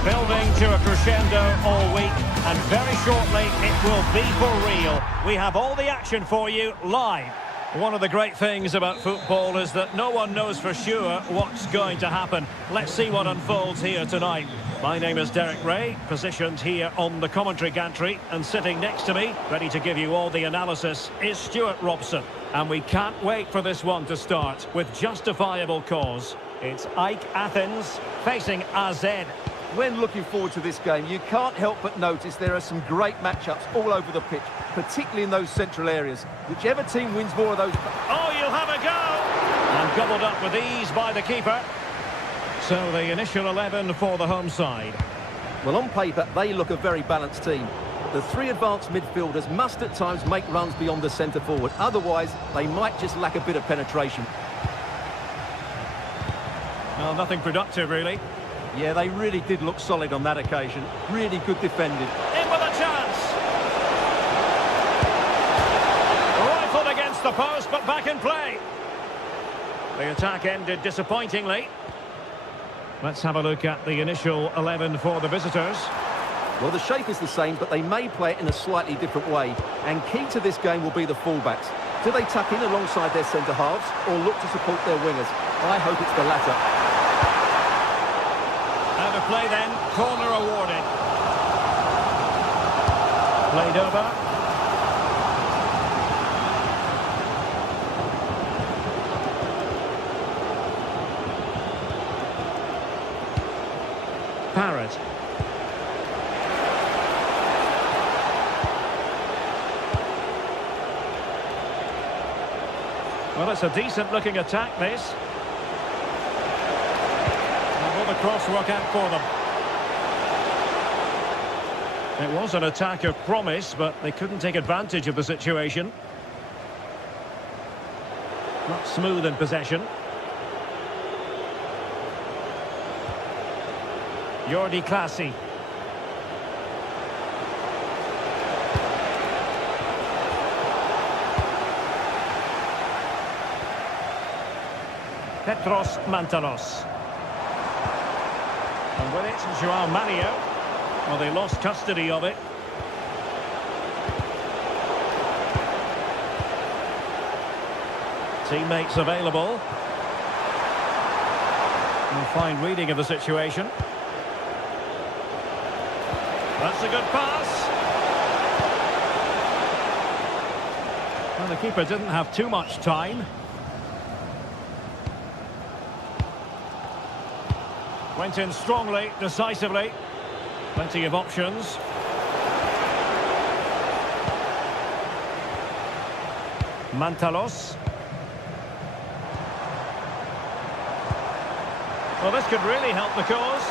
Building to a crescendo all week, and very shortly it will be for real. We have all the action for you live. One of the great things about football is that no one knows for sure what's going to happen. Let's see what unfolds here tonight. My name is Derek Ray, positioned here on the commentary gantry, and sitting next to me, ready to give you all the analysis, is Stuart Robson. And we can't wait for this one to start with justifiable cause. It's Ike Athens facing AZ. When looking forward to this game, you can't help but notice there are some great matchups all over the pitch, particularly in those central areas. Whichever team wins more of those... Oh, you'll have a go! And gobbled up with ease by the keeper. So the initial 11 for the home side. Well, on paper, they look a very balanced team. The three advanced midfielders must at times make runs beyond the centre forward. Otherwise, they might just lack a bit of penetration. Well, nothing productive, really. Yeah, they really did look solid on that occasion. Really good defending. In with a chance. Rifled against the post, but back in play. The attack ended disappointingly. Let's have a look at the initial 11 for the visitors. Well, the shape is the same, but they may play it in a slightly different way. And key to this game will be the fullbacks. Do they tuck in alongside their centre-halves or look to support their wingers? I hope it's the latter. Out of play then, corner awarded. Played over. Parrott. Well, it's a decent-looking attack, this. And will the cross work out for them? It was an attack of promise, but they couldn't take advantage of the situation. Not smooth in possession. Jordi Clasie. Petros Mantalos. And with it, João Mario. Well, they lost custody of it. Teammates available. And fine reading of the situation. That's a good pass. Well, the keeper didn't have too much time. Went in strongly, decisively. Plenty of options. Mantalos. Well, this could really help the cause.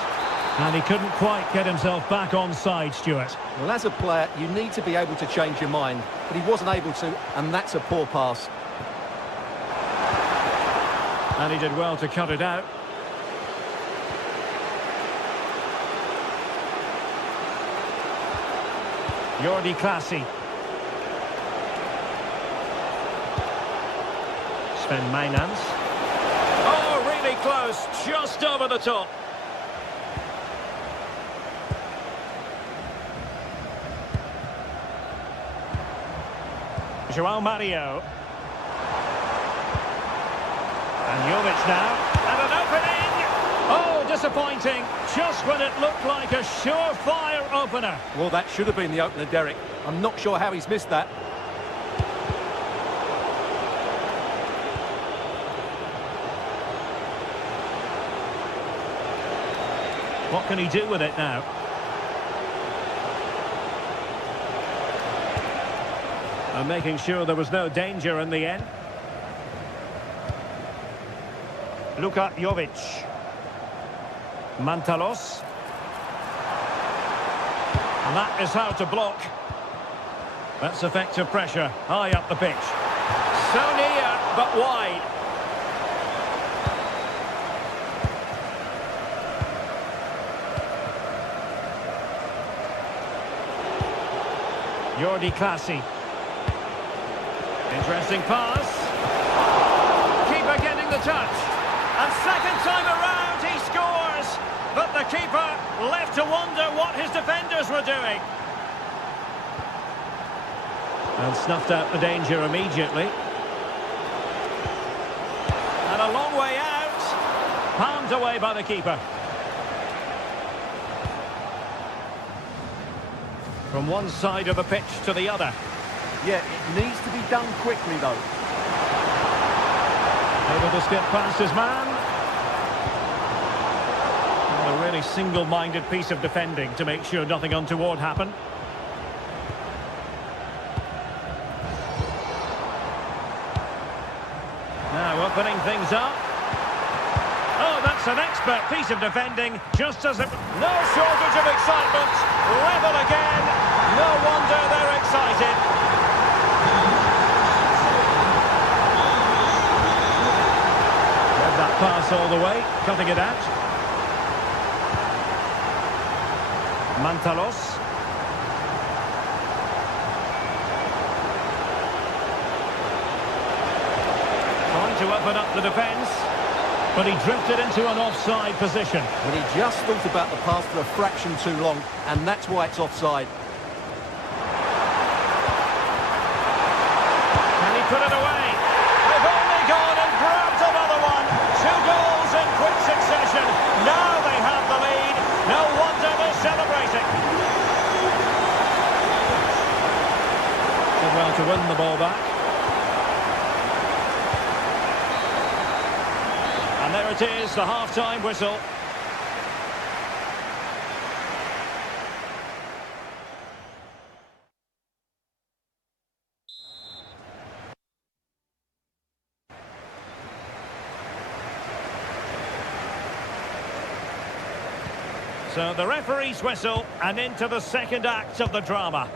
And he couldn't quite get himself back on side, Stuart. Well, as a player, you need to be able to change your mind. But he wasn't able to, and that's a poor pass. And he did well to cut it out. Jordi Clasie. Sven Mijnans. Oh, really close, just over the top. João Mario. And Jovic now. And an opening! Oh, disappointing. Just when it looked like a surefire opener. Well, that should have been the opener, Derek. I'm not sure how he's missed that. What can he do with it now? And making sure there was no danger in the end. Luka Jovic. Mantalos. And that is how to block. That's effective pressure, high up the pitch. So near, but wide. Jordi Clasie. Interesting pass. Keeper getting the touch. And second time around he scores. But the keeper left to wonder what his defenders were doing. And snuffed out the danger immediately. And a long way out. Palmed away by the keeper. From one side of the pitch to the other. Yeah, it needs to be done quickly, though. Able to skip past his man. And a really single-minded piece of defending to make sure nothing untoward happened. Now opening things up. Oh, that's an expert piece of defending. Just as it... No shortage of excitement. Level again. No wonder they're excited. Read that pass all the way, cutting it out. Mantalos. Trying to open up the defence, but he drifted into an offside position. Well, he just thought about the pass for a fraction too long, and that's why it's offside. Can he put it away? They've only gone and grabbed another one. 2 goals in quick succession. Now they have the lead. No wonder they're celebrating. Did well to win the ball back. And there it is, the half-time whistle. So the referee's whistle, and into the second act of the drama.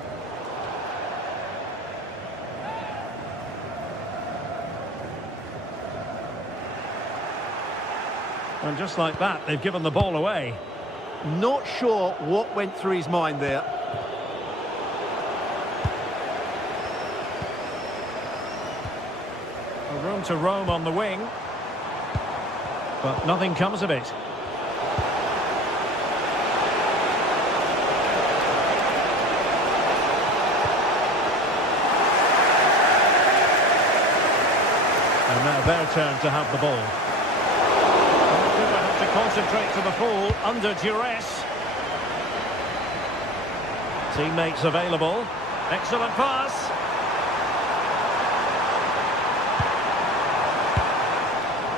And just like that, they've given the ball away. Not sure what went through his mind there. A room to roam on the wing, but nothing comes of it. And now their turn to have the ball. To concentrate to the full under duress. Teammates available. Excellent pass.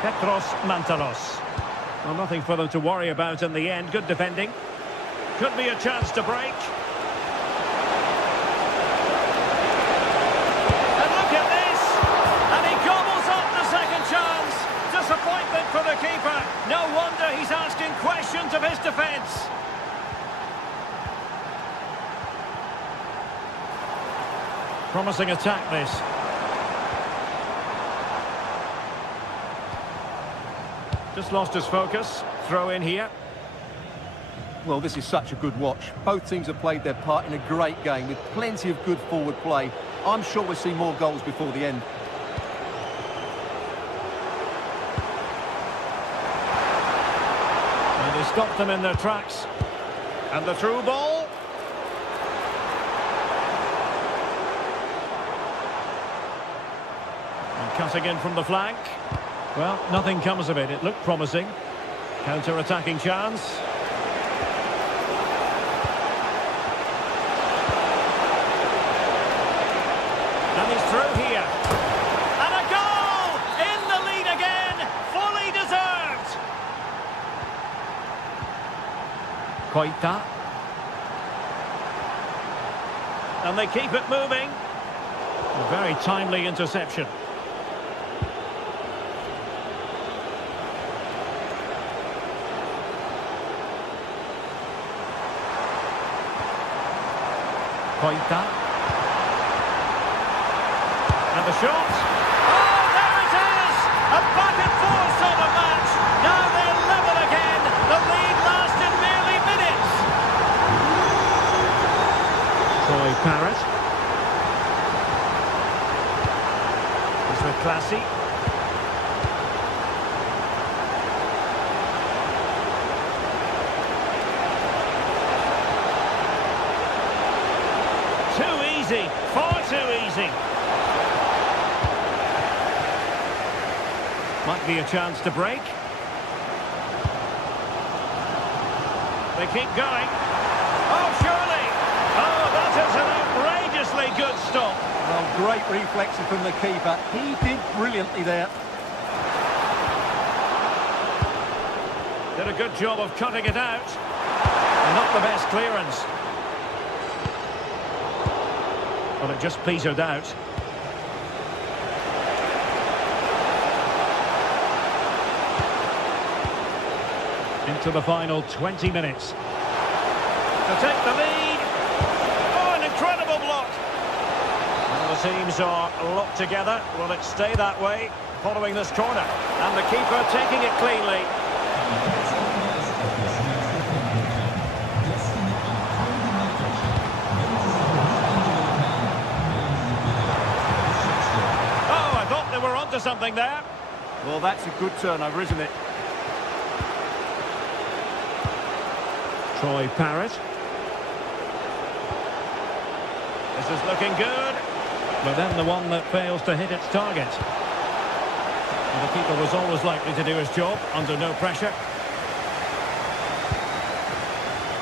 Petros Mantalos. Well, nothing for them to worry about in the end. Good defending. Could be a chance to break. And look at this! And he gobbles up the second chance. Disappointment for the keeper. No wonder he's asking questions of his defence. Promising attack, this. Just lost his focus. Throw in here. Well, this is such a good watch. Both teams have played their part in a great game with plenty of good forward play. I'm sure we'll see more goals before the end. And they stopped them in their tracks. And the through ball. And cutting in from the flank. Well, nothing comes of it. It looked promising. Counter-attacking chance. And he's through here. And a goal! In the lead again! Fully deserved! Koita. And they keep it moving. A very timely interception. Koita. And the shot. Oh, there it is! A back and forth sort of match. Now they're level again. The lead lasted merely minutes. Troy Parrott. He's with Classy. Too easy. Far too easy. Might be a chance to break. They keep going. Oh, surely! Oh, that is an outrageously good stop. Well, great reflexes from the keeper. He did brilliantly there. Did a good job of cutting it out. And not the best clearance. Well, it just petered out. Into the final 20 minutes. To take the lead. Oh, an incredible block. Well, the teams are locked together. Will it stay that way following this corner? And the keeper taking it cleanly. onto something there. Well, that's a good turnover, isn't it? Troy Parrott. This is looking good. But then the one that fails to hit its target. And the keeper was always likely to do his job under no pressure.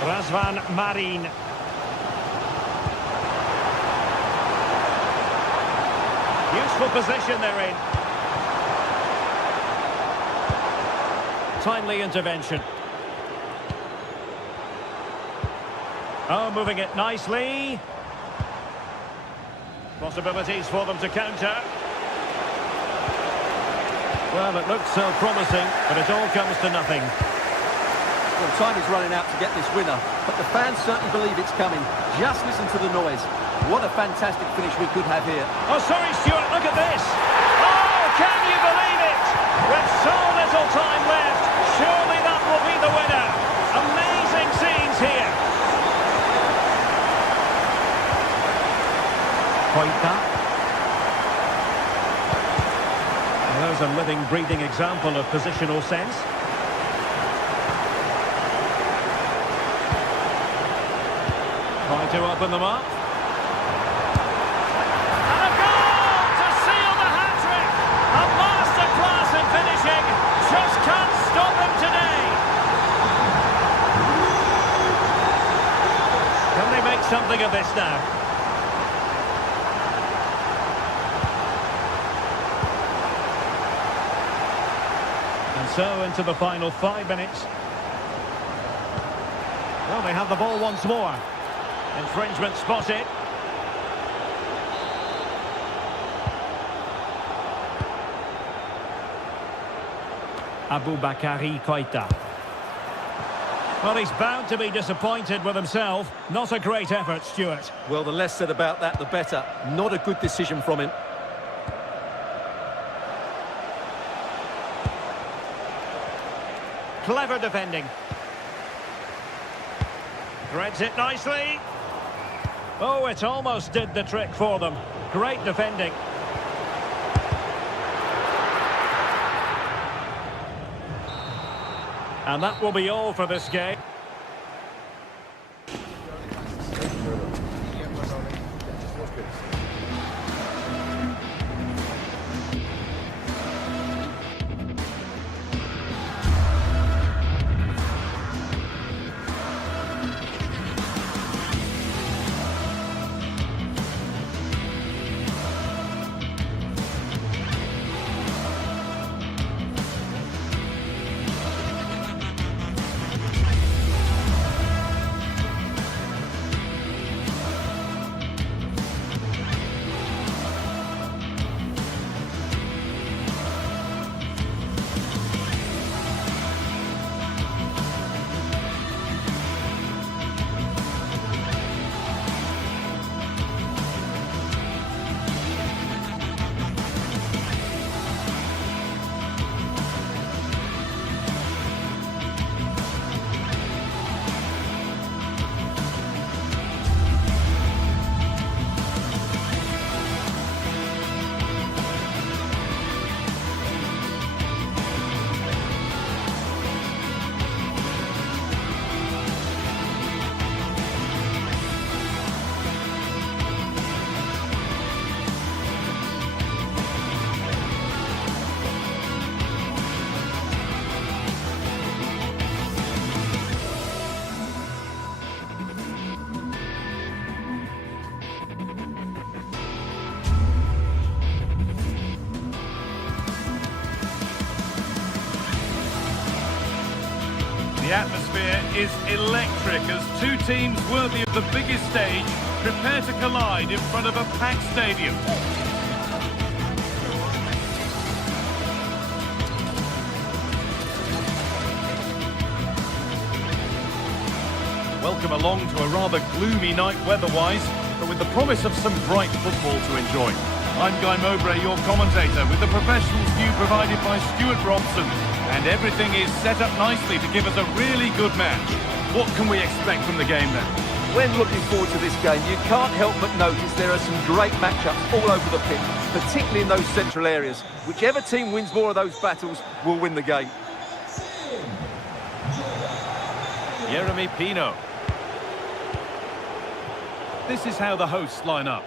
Razvan Marin. Useful position they're in. Timely intervention. Oh, moving it nicely. Possibilities for them to counter. Well, it looked so promising, but it all comes to nothing. Well, time is running out to get this winner, but the fans certainly believe it's coming. Just listen to the noise. What a fantastic finish we could have here. Oh, sorry, Stuart, look at this. Oh, can you believe it? With so little time left, surely that will be the winner. Amazing scenes here. Koita. Well, there's a living, breathing example of positional sense. Trying to open them up. And a goal to seal the hat-trick. A masterclass in finishing. Just can't stop him today. Can they make something of this now? And so into the final 5 minutes. Well, they have the ball once more. Infringement spotted. Aboubakary Koita. Well, he's bound to be disappointed with himself. Not a great effort, Stuart. Well, the less said about that, the better. Not a good decision from him. Clever defending. Threads it nicely. Oh, it almost did the trick for them. Great defending. And that will be all for this game. The atmosphere is electric as two teams worthy of the biggest stage prepare to collide in front of a packed stadium. Welcome along to a rather gloomy night weather-wise, but with the promise of some bright football to enjoy. I'm Guy Mowbray, your commentator, with the professionals view provided by Stuart Robson. And everything is set up nicely to give us a really good match. What can we expect from the game then? When looking forward to this game, you can't help but notice there are some great matchups all over the pitch. particularly in those central areas. Whichever team wins more of those battles will win the game. Jeremy Pino. This is how the hosts line up.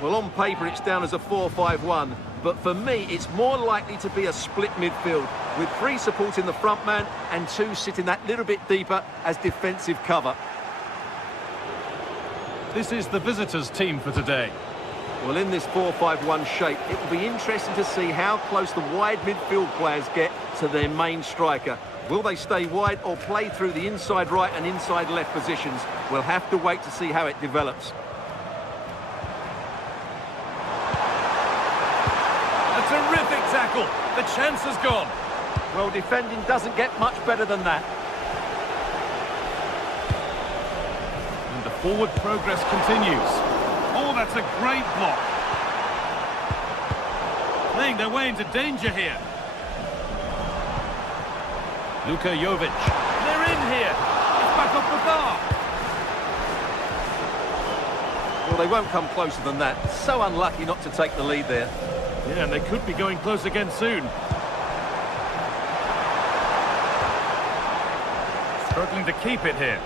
Well, on paper, it's down as a 4-5-1. But for me, it's more likely to be a split midfield, with 3 supporting the front man and 2 sitting that little bit deeper as defensive cover. This is the visitors' team for today. Well, in this 4-5-1 shape, it will be interesting to see how close the wide midfield players get to their main striker. Will they stay wide or play through the inside right and inside left positions? We'll have to wait to see how it develops. A terrific tackle. The chance has gone. Well, defending doesn't get much better than that. And the forward progress continues. Oh, that's a great block. Playing their way into danger here. Luka Jovic. They're in here. It's back off the bar. Well, they won't come closer than that. So unlucky not to take the lead there. Yeah, and they could be going close again soon. Struggling to keep it here.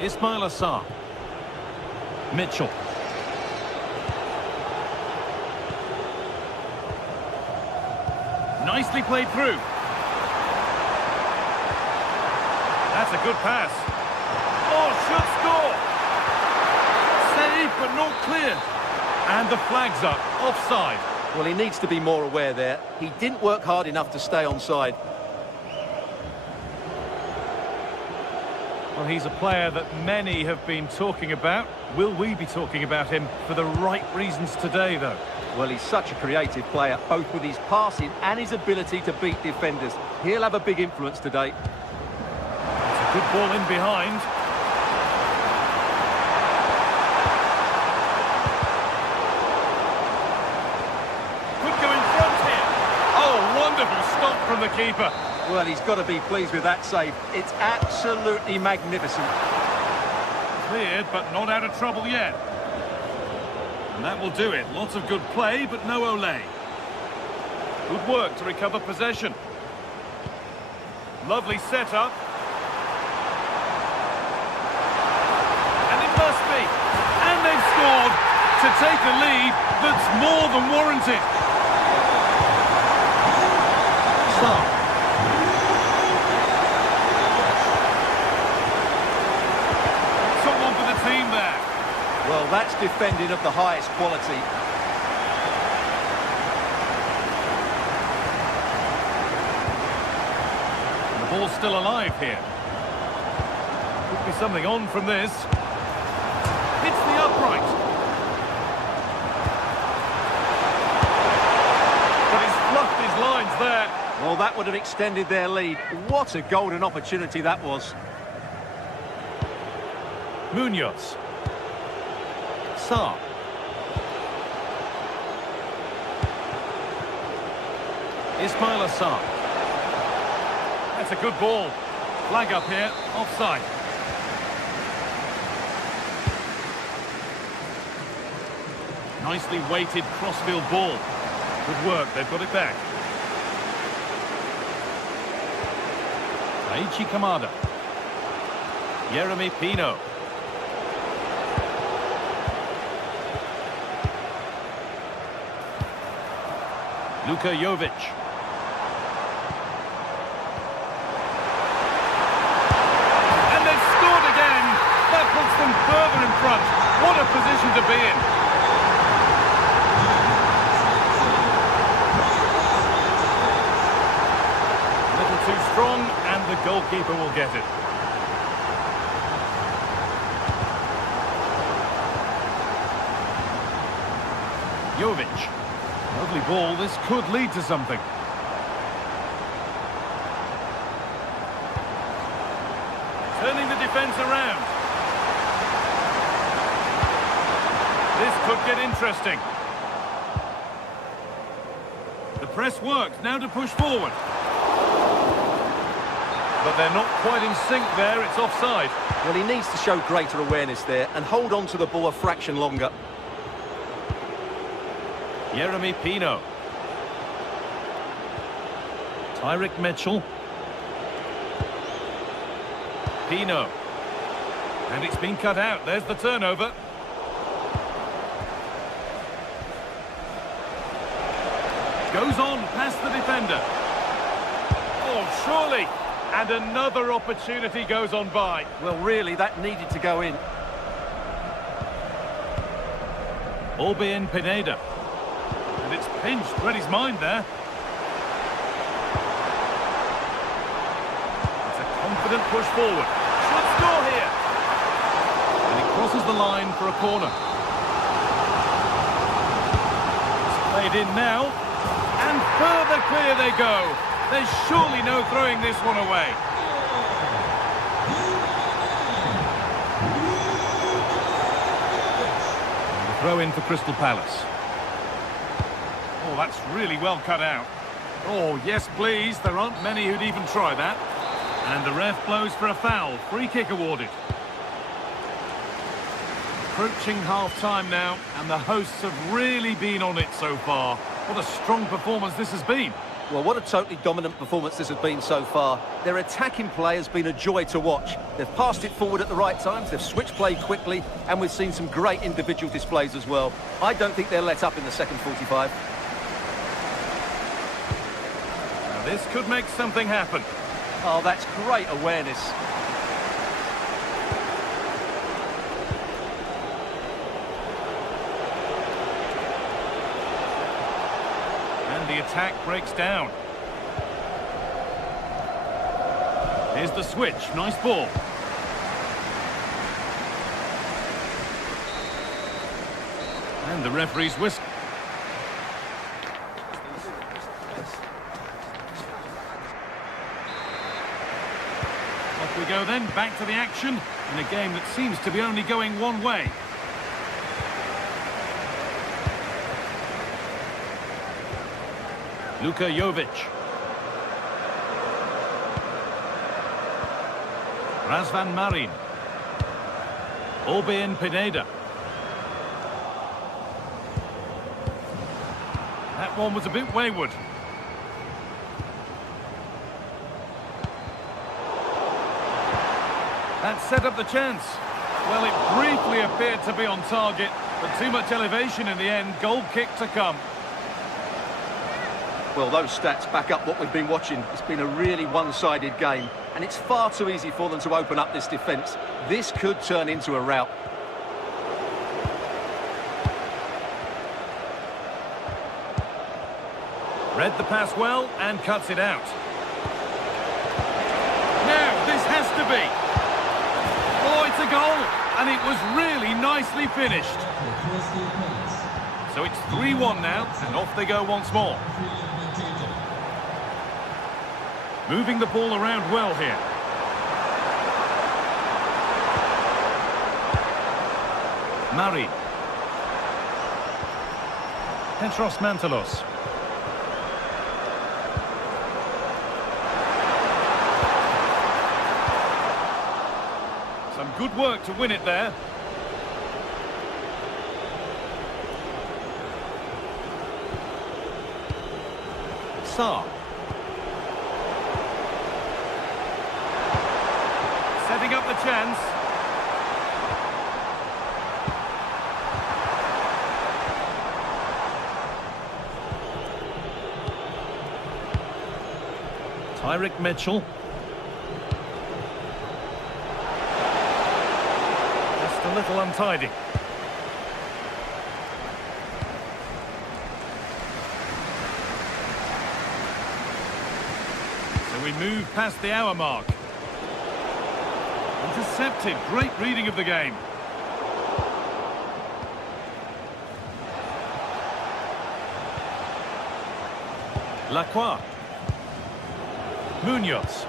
Ismail Assar. Mitchell. Nicely played through. That's a good pass. Oh, should score. Save, but not clear. And the flag's up. Offside. Well, he needs to be more aware there. He didn't work hard enough to stay onside. Well, he's a player that many have been talking about. Will we be talking about him for the right reasons today, though? Well, he's such a creative player, both with his passing and his ability to beat defenders. He'll have a big influence today. It's a good ball in behind. Could go in front here. Oh, wonderful stop from the keeper. Well, he's got to be pleased with that save. It's absolutely magnificent. Cleared, but not out of trouble yet. And that will do it. Lots of good play, but no Olé. Good work to recover possession. Lovely setup. And it must be. And they've scored to take a lead that's more than warranted. Stop. Someone for the team there. Well, that's defending of the highest quality. The ball's still alive here. Could be something on from this. Hits the upright. But he's fluffed his lines there. Well, that would have extended their lead. What a golden opportunity that was. Munoz. Sarr. Ismail Assar. That's a good ball. Flag up here, offside. Nicely weighted crossfield ball. Good work, they've got it back. Aichi Kamada. Jeremy Pino. Luka Jovic. And they've scored again. That puts them further in front. What a position to be in. A little too strong, and the goalkeeper will get it. Jovic. Lovely ball, this could lead to something. Turning the defence around. This could get interesting. The press works, now to push forward. but they're not quite in sync there. It's offside. Well, he needs to show greater awareness there and hold on to the ball a fraction longer. Jeremy Pino. Tyrick Mitchell. Pino. And it's been cut out. There's the turnover. Goes on past the defender. Oh, surely. And another opportunity goes on by. Well, really, that needed to go in. Albin Pineda. And it's pinched. Read his mind there. It's a confident push forward. Should score here. And he crosses the line for a corner. It's played in now. And further clear they go. There's surely no throwing this one away. Throw in for Crystal Palace. Oh, that's really well cut out. Oh, yes, please. There aren't many who'd even try that. And the ref blows for a foul. Free kick awarded. Approaching half-time now, and the hosts have really been on it so far. What a strong performance this has been. Well, what a totally dominant performance this has been so far. Their attacking play has been a joy to watch. They've passed it forward at the right times, they've switched play quickly, and we've seen some great individual displays as well. I don't think they'll let up in the second 45. Now this could make something happen. Oh, that's great awareness. The attack breaks down. Here's the switch. Nice ball. And the referee's whistle. Off we go then, back to the action in a game that seems to be only going one way. Luka Jovic. Razvan Marin. Albin Pineda. That one was a bit wayward. That set up the chance. Well, it briefly appeared to be on target, but too much elevation in the end. Goal kick to come. Well, those stats back up what we've been watching. It's been a really one-sided game, and it's far too easy for them to open up this defence. This could turn into a rout. Read the pass well and cuts it out. Now, this has to be. Oh, it's a goal, and it was really nicely finished. So it's 3-1 now, and off they go once more. Moving the ball around well here. Mari. Petros Mantalos. Some good work to win it there. Saar. Setting up the chance. Tyrick Mitchell. Just a little untidy. So we move past the hour mark. Intercepted. Great reading of the game. Lacroix. Munoz.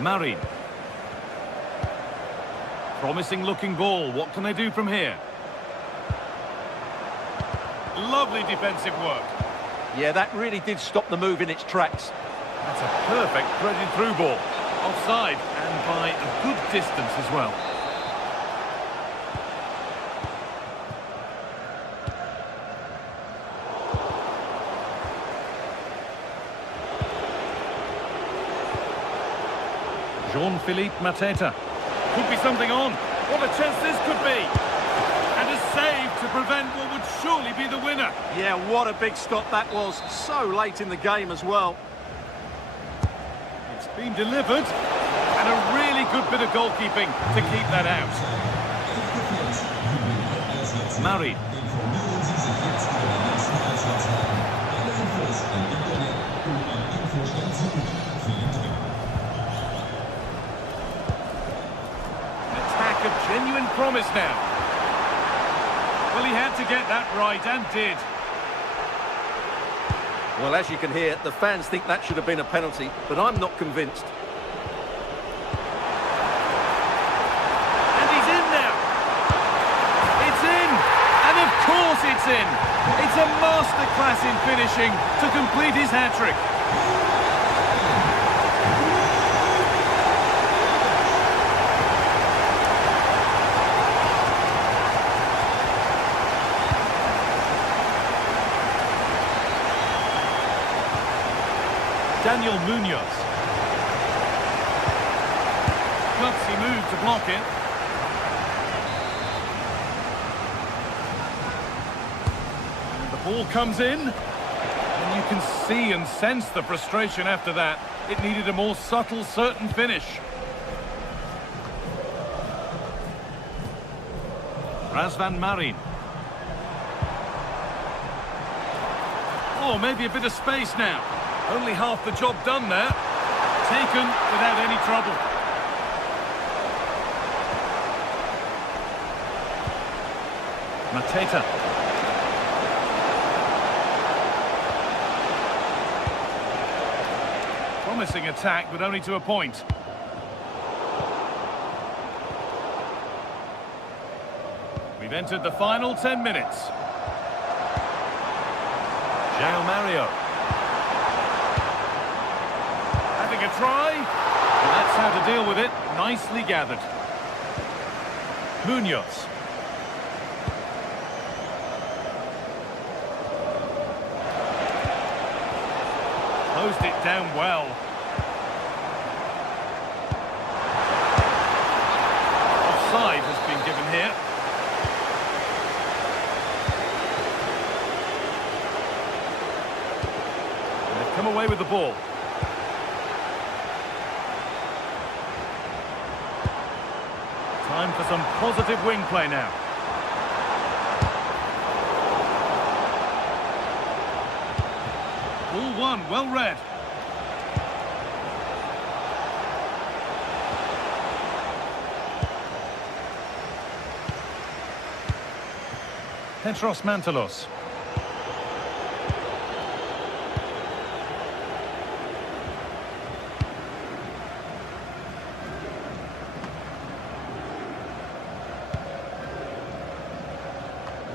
Marin. Promising looking ball. What can they do from here? Lovely defensive work. Yeah, that really did stop the move in its tracks. That's a perfect threaded through ball. Offside, and by a good distance as well. Jean-Philippe Mateta. Could be something on. What a chance this could be. And a save to prevent what would surely be the winner. Yeah, what a big stop that was. So late in the game as well. It's been delivered. And a really good bit of goalkeeping to keep that out. Marin. Of genuine promise now. Well, he had to get that right, and did. Well, as you can hear, the fans think that should have been a penalty, but I'm not convinced. And he's in now. It's in. And of course it's in. It's a masterclass in finishing to complete his hat-trick. Daniel Munoz. Gutsy move to block it. And the ball comes in. And you can see and sense the frustration after that. It needed a more subtle, certain finish. Razvan Marin. Oh, maybe a bit of space now. Only half the job done there. Taken without any trouble. Mateta. Promising attack, but only to a point. We've entered the final 10 minutes. João Mario. Having a try. And that's how to deal with it. Nicely gathered. Munoz. Closed it down well. Offside has been given here. And they've come away with the ball. Time for some positive wing play now. Ball one, well read. Petros Mantalos.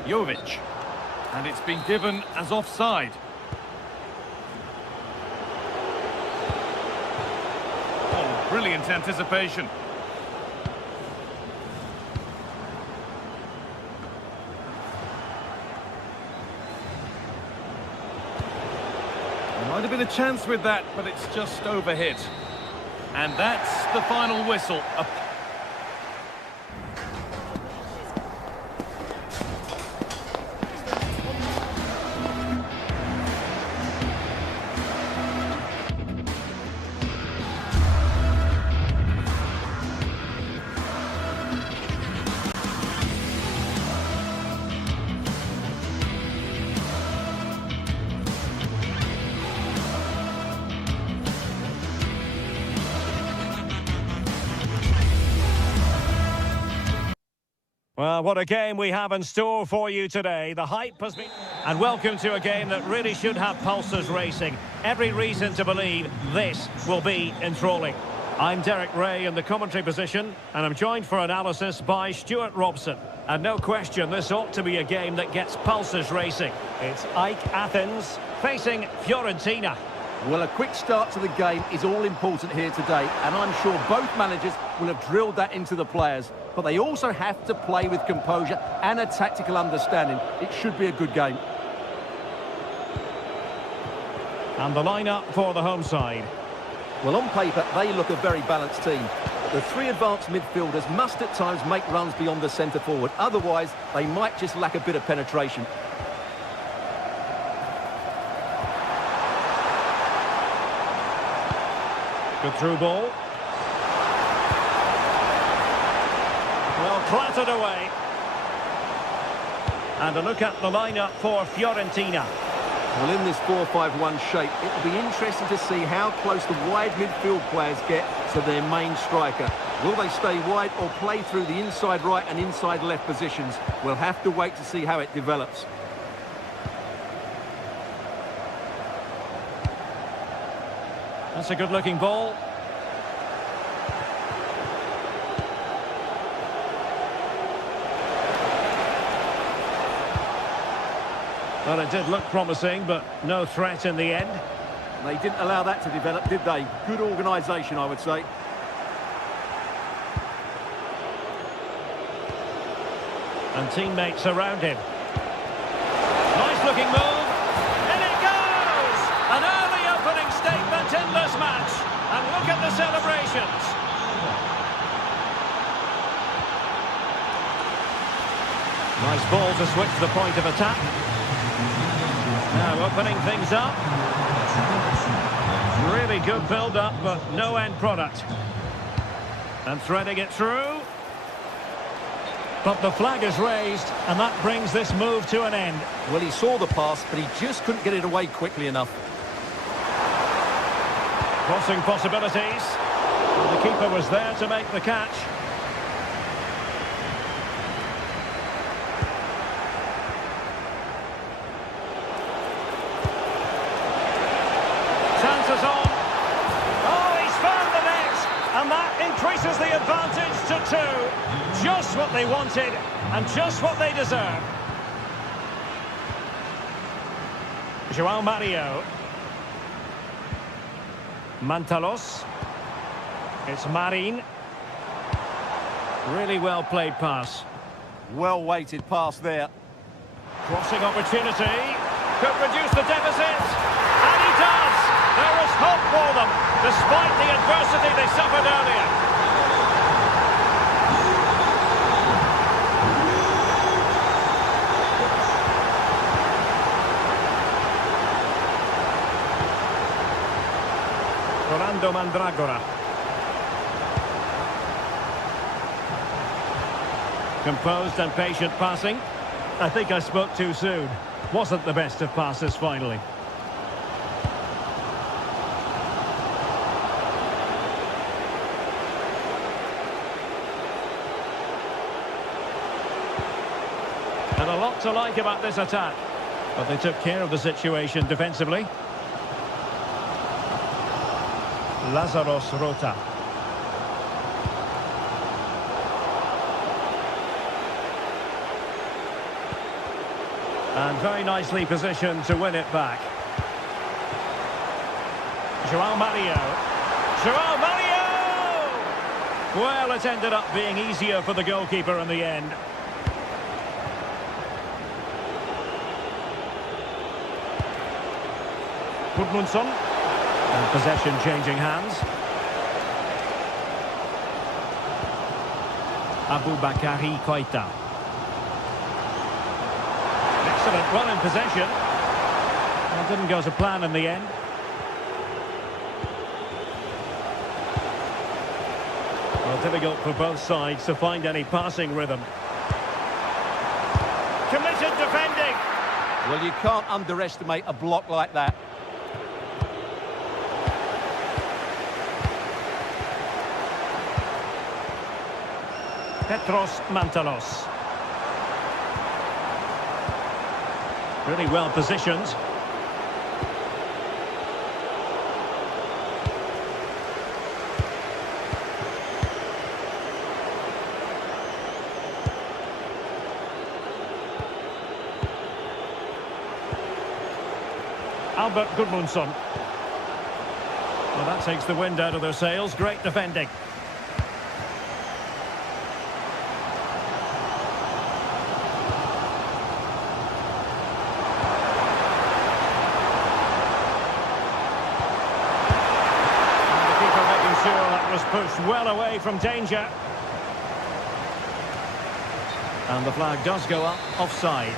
Jovic. And it's been given as offside. Oh, brilliant anticipation. There might have been a chance with that, but it's just overhit. And that's the final whistle. Well, what a game we have in store for you today. The hype has been... And welcome to a game that really should have pulses racing. Every reason to believe this will be enthralling. I'm Derek Ray in the commentary position, and I'm joined for analysis by Stuart Robson. And no question, this ought to be a game that gets pulses racing. It's Ike Athens facing Fiorentina. Well, a quick start to the game is all important here today, and I'm sure both managers will have drilled that into the players. But they also have to play with composure and a tactical understanding. It should be a good game. And the lineup for the home side. Well, on paper, they look a very balanced team. The three advanced midfielders must at times make runs beyond the centre forward. Otherwise, they might just lack a bit of penetration. Good through ball. Well, clattered away. And a look at the lineup for Fiorentina. Well, in this 4-5-1 shape, it will be interesting to see how close the wide midfield players get to their main striker. Will they stay wide or play through the inside right and inside left positions? We'll have to wait to see how it develops. That's a good-looking ball. Well, it did look promising, but no threat in the end. They didn't allow that to develop, did they? Good organisation, I would say. And teammates around him. Nice-looking move. In it goes! An early opening statement in this match. And look at the celebrations. Nice ball to switch the point of attack. Now opening things up. Really good build-up, but no end product. And threading it through. But the flag is raised, and that brings this move to an end. Well, he saw the pass, but he just couldn't get it away quickly enough. Crossing possibilities. The keeper was there to make the catch. Chances on. Oh, he's found the net. And that increases the advantage to 2. Just what they wanted and just what they deserve. João Mario. Mantalos. It's Marin. Really well played pass. Well-weighted pass there. Crossing opportunity. Could reduce the deficit. And he does. There is hope for them, despite the adversity they suffered earlier. Rolando Mandragora. Composed and patient passing. I think I spoke too soon. Wasn't the best of passes finally. And a lot to like about this attack. But they took care of the situation defensively. Lazaros Rota. And very nicely positioned to win it back. João Mario. João Mario! Well, it ended up being easier for the goalkeeper in the end. Gudmundsson. And possession changing hands. Aboubakary Koita. Excellent run in possession. Well, didn't go to plan in the end. Well, difficult for both sides to find any passing rhythm. Committed defending. Well, you can't underestimate a block like that. Petros Mantalos. Really well positioned. Albert Gudmundsson. Well, that takes the wind out of their sails. Great defending. And the keeper making sure that was pushed well away from danger. And the flag does go up, offside.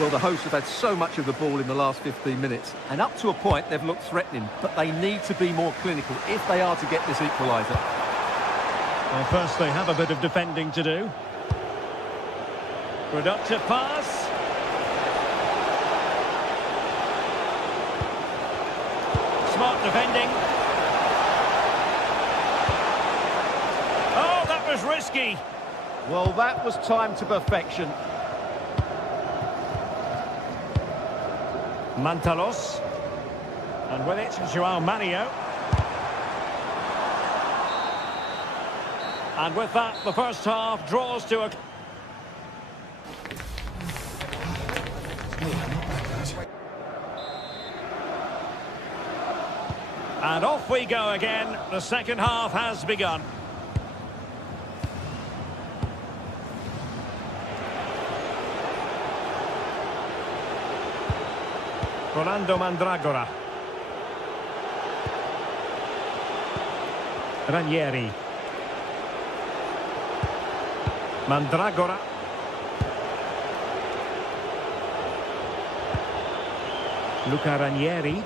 Well, the hosts have had so much of the ball in the last 15 minutes, and up to a point they've looked threatening, but they need to be more clinical if they are to get this equaliser. Well, first they have a bit of defending to do. Productive pass. Smart defending. Oh, that was risky. Well, that was timed to perfection. Mantalos. And with it, João Mario. And with that, the first half draws to a... And off we go again. The second half has begun. Rolando Mandragora. Ranieri. Mandragora. Luca Ranieri.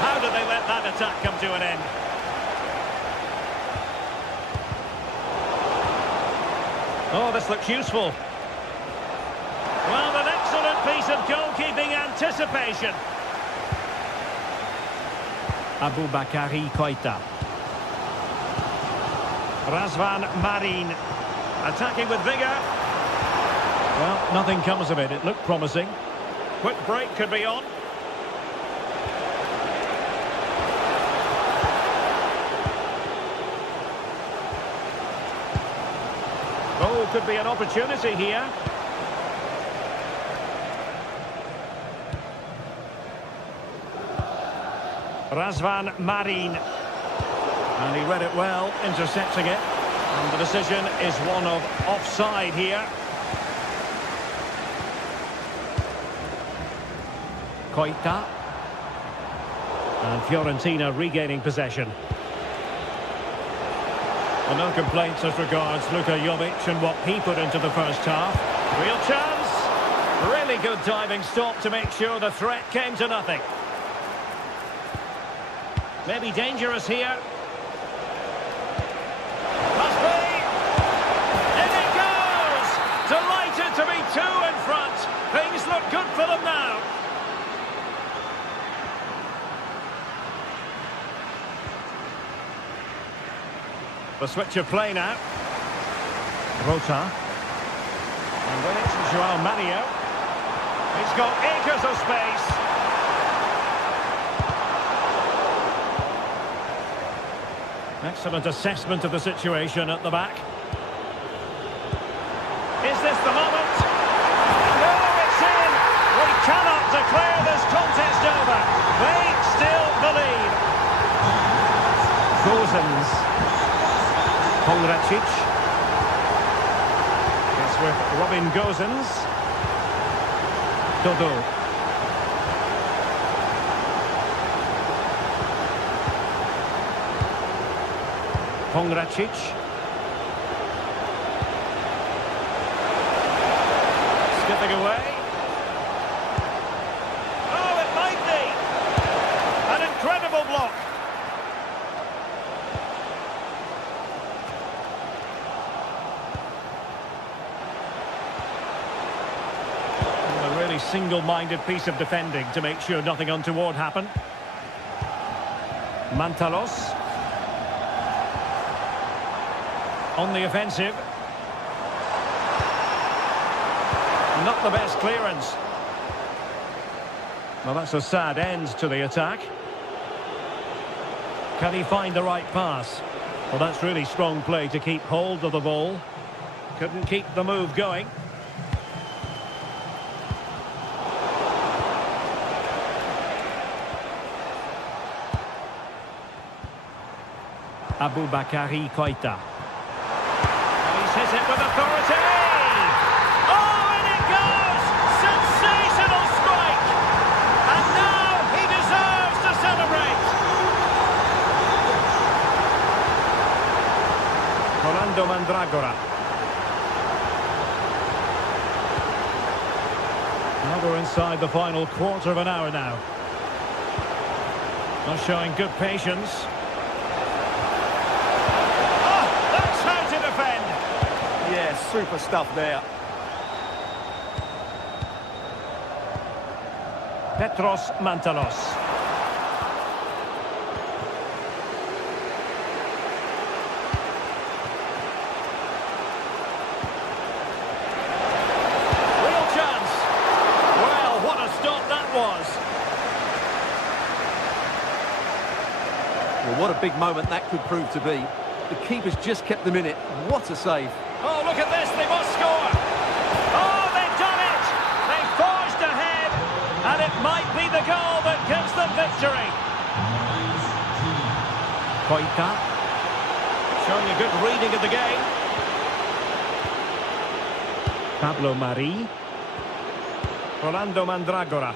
How did they let that attack come to an end? Oh, this looks useful. Well, an excellent piece of goalkeeping anticipation. Aboubakary Koita. Razvan Marin. Attacking with vigour. Well, nothing comes of it. It looked promising. Quick break could be on. Oh, could be an opportunity here. Razvan Marin. And he read it well, intercepting it. And the decision is one of offside here. Koita. And Fiorentina regaining possession. Well, no complaints as regards Luka Jovic and what he put into the first half. Real chance. Really good diving stop to make sure the threat came to nothing. Maybe dangerous here. Must be. In it goes! Delighted to be two in front. Things look good for them now. The switch of play now. Rota. And with it, João Mario. He's got acres of space. Excellent assessment of the situation at the back. Is this the moment? No, it's in! We cannot declare this contest over. They still believe. Gozens. Pongracic. It's with Robin Gozens. Dodo. Pongracic. Skipping away. Oh, it might be! An incredible block. And a really single-minded piece of defending to make sure nothing untoward happened. Mantalos. On the offensive. Not the best clearance. Well, that's a sad end to the attack. Can he find the right pass? Well, that's really strong play to keep hold of the ball. Couldn't keep the move going. Aboubakary Koita. He's hit it with authority! Oh, and it goes! Sensational strike! And now he deserves to celebrate! Rolando Mandragora. Now we're inside the final quarter of an hour now. They're showing good patience. Oh, that's how to defend! Yeah, super stuff there. Petros Mantalos. Real chance. Well, what a stop that was. Well, what a big moment that could prove to be. The keeper's just kept them in it. What a save. Oh, look at this, they must score! Oh, they've done it! They've forged ahead, and it might be the goal that gives them victory. Koita, showing a good reading of the game. Pablo Mari. Rolando Mandragora.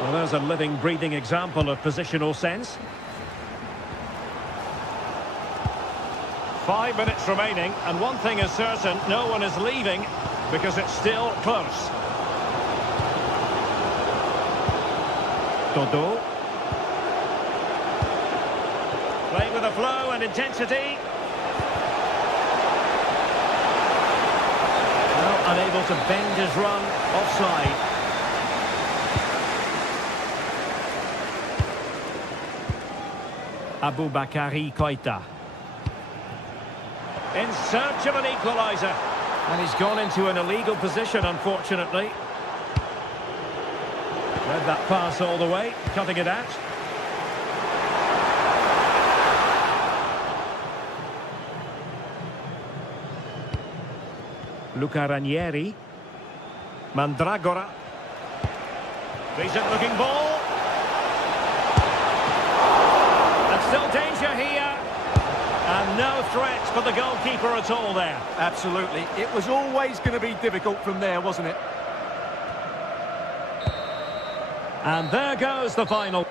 Well, there's a living, breathing example of positional sense. 5 minutes remaining, and one thing is certain, no one is leaving because it's still close. Dodo. Playing with a flow and intensity. Well, unable to bend his run, offside. Aboubakary Koita. In search of an equaliser. And he's gone into an illegal position, unfortunately. Read that pass all the way, cutting it out. Luca Ranieri. Mandragora. Decent looking ball. And still danger here. And no threat for the goalkeeper at all there. Absolutely. It was always going to be difficult from there, wasn't it? And there goes the final.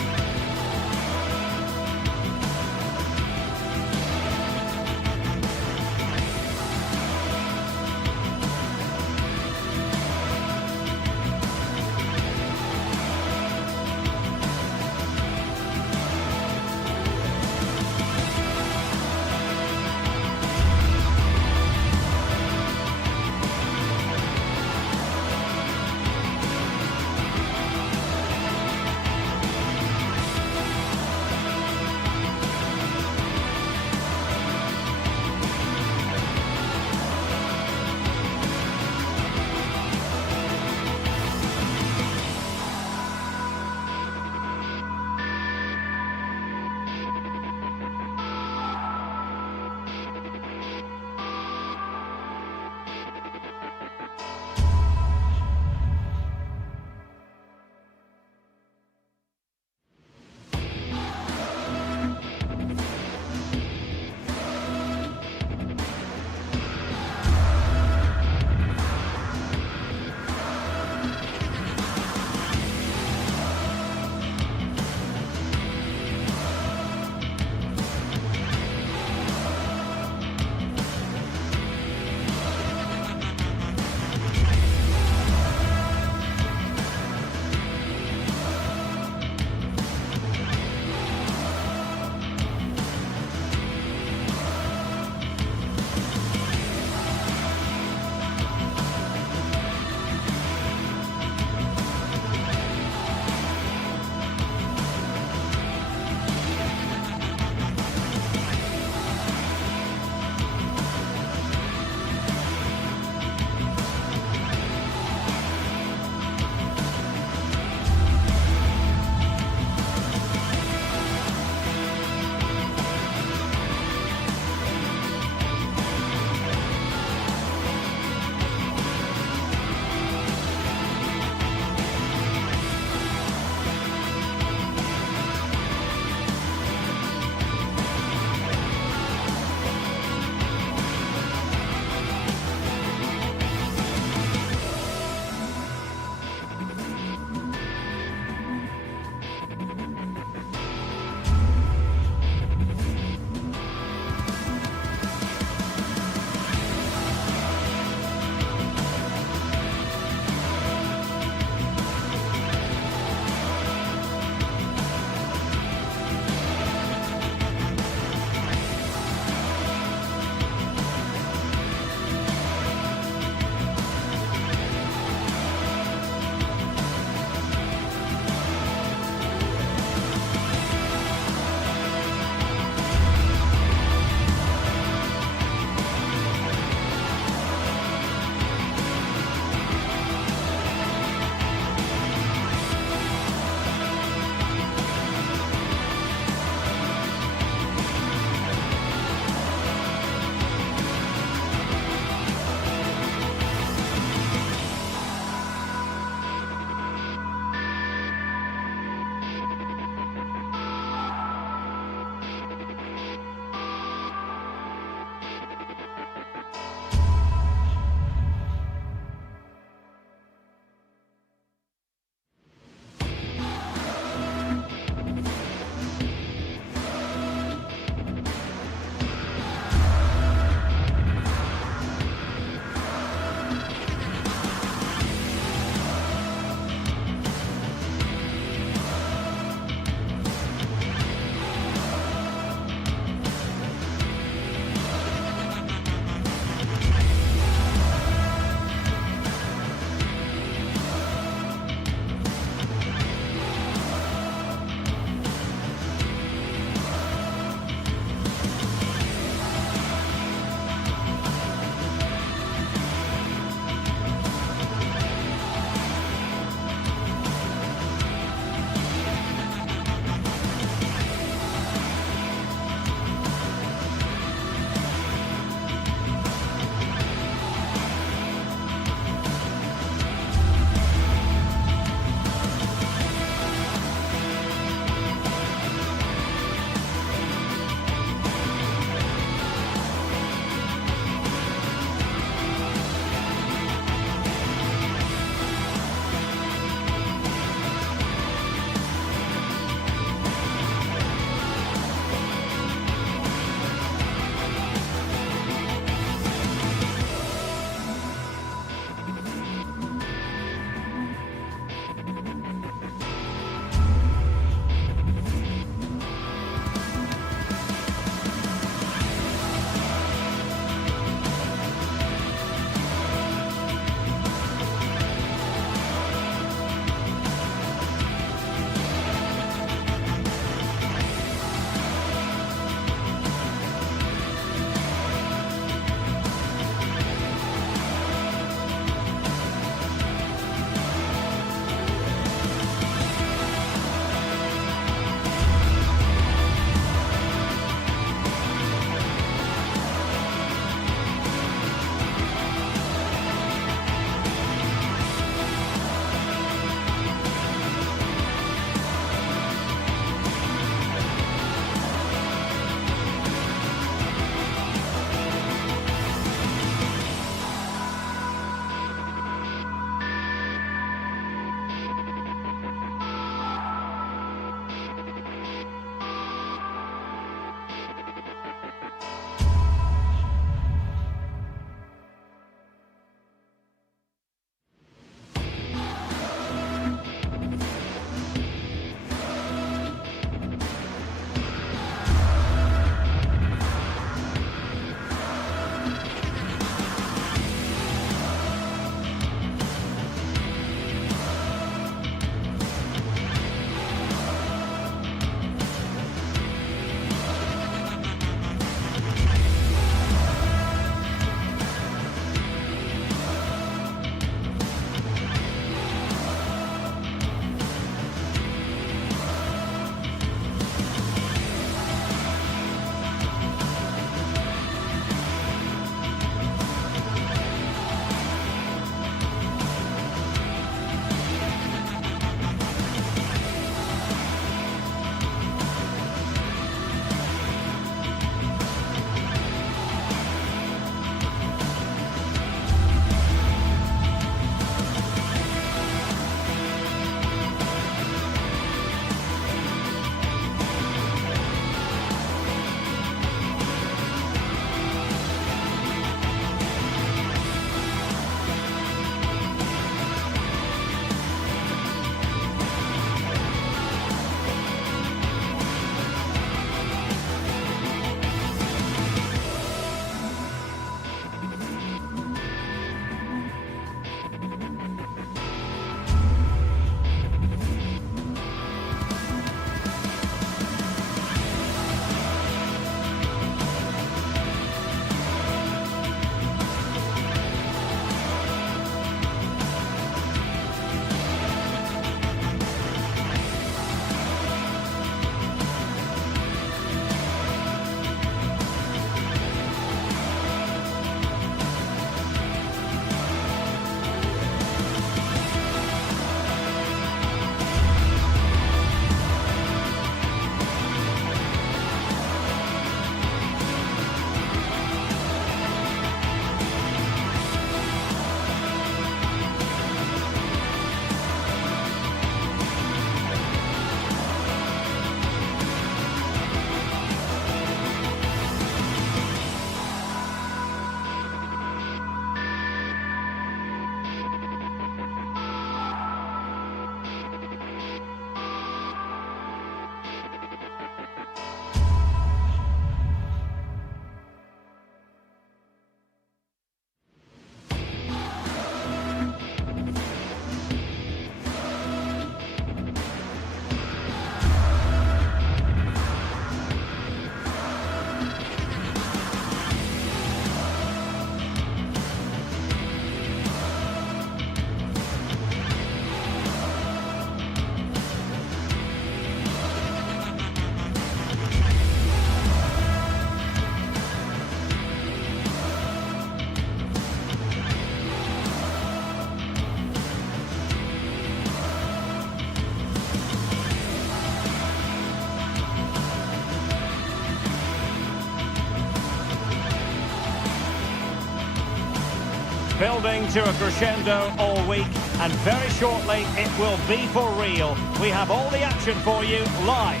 building to a crescendo all week, and very shortly it will be for real. We have all the action for you live.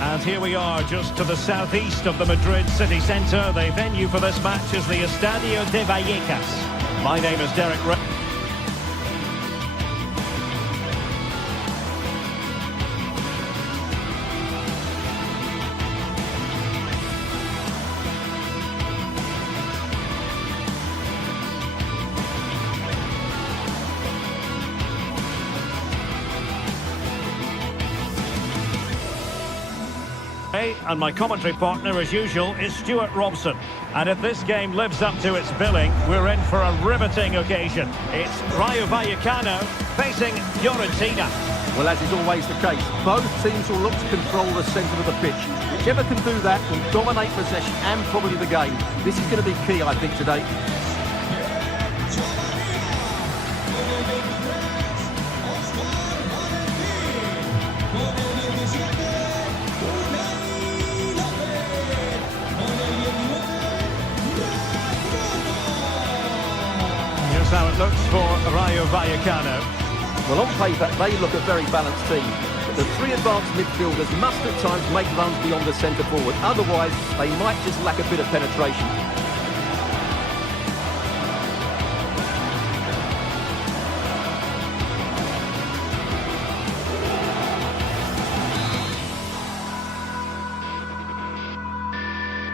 And here we are, just to the southeast of the Madrid city centre. The venue for this match is the Estadio de Vallecas. My name is Derek Ray. And my commentary partner, as usual, is Stuart Robson. And if this game lives up to its billing, we're in for a riveting occasion. It's Rayo Vallecano facing Fiorentina. Well, as is always the case, both teams will look to control the centre of the pitch. Whichever can do that will dominate possession and probably the game. This is going to be key, I think, today. Here's how it looks for Rayo Vallecano. Well, on paper, they look a very balanced team. But the three advanced midfielders must at times make runs beyond the centre forward. Otherwise, they might just lack a bit of penetration.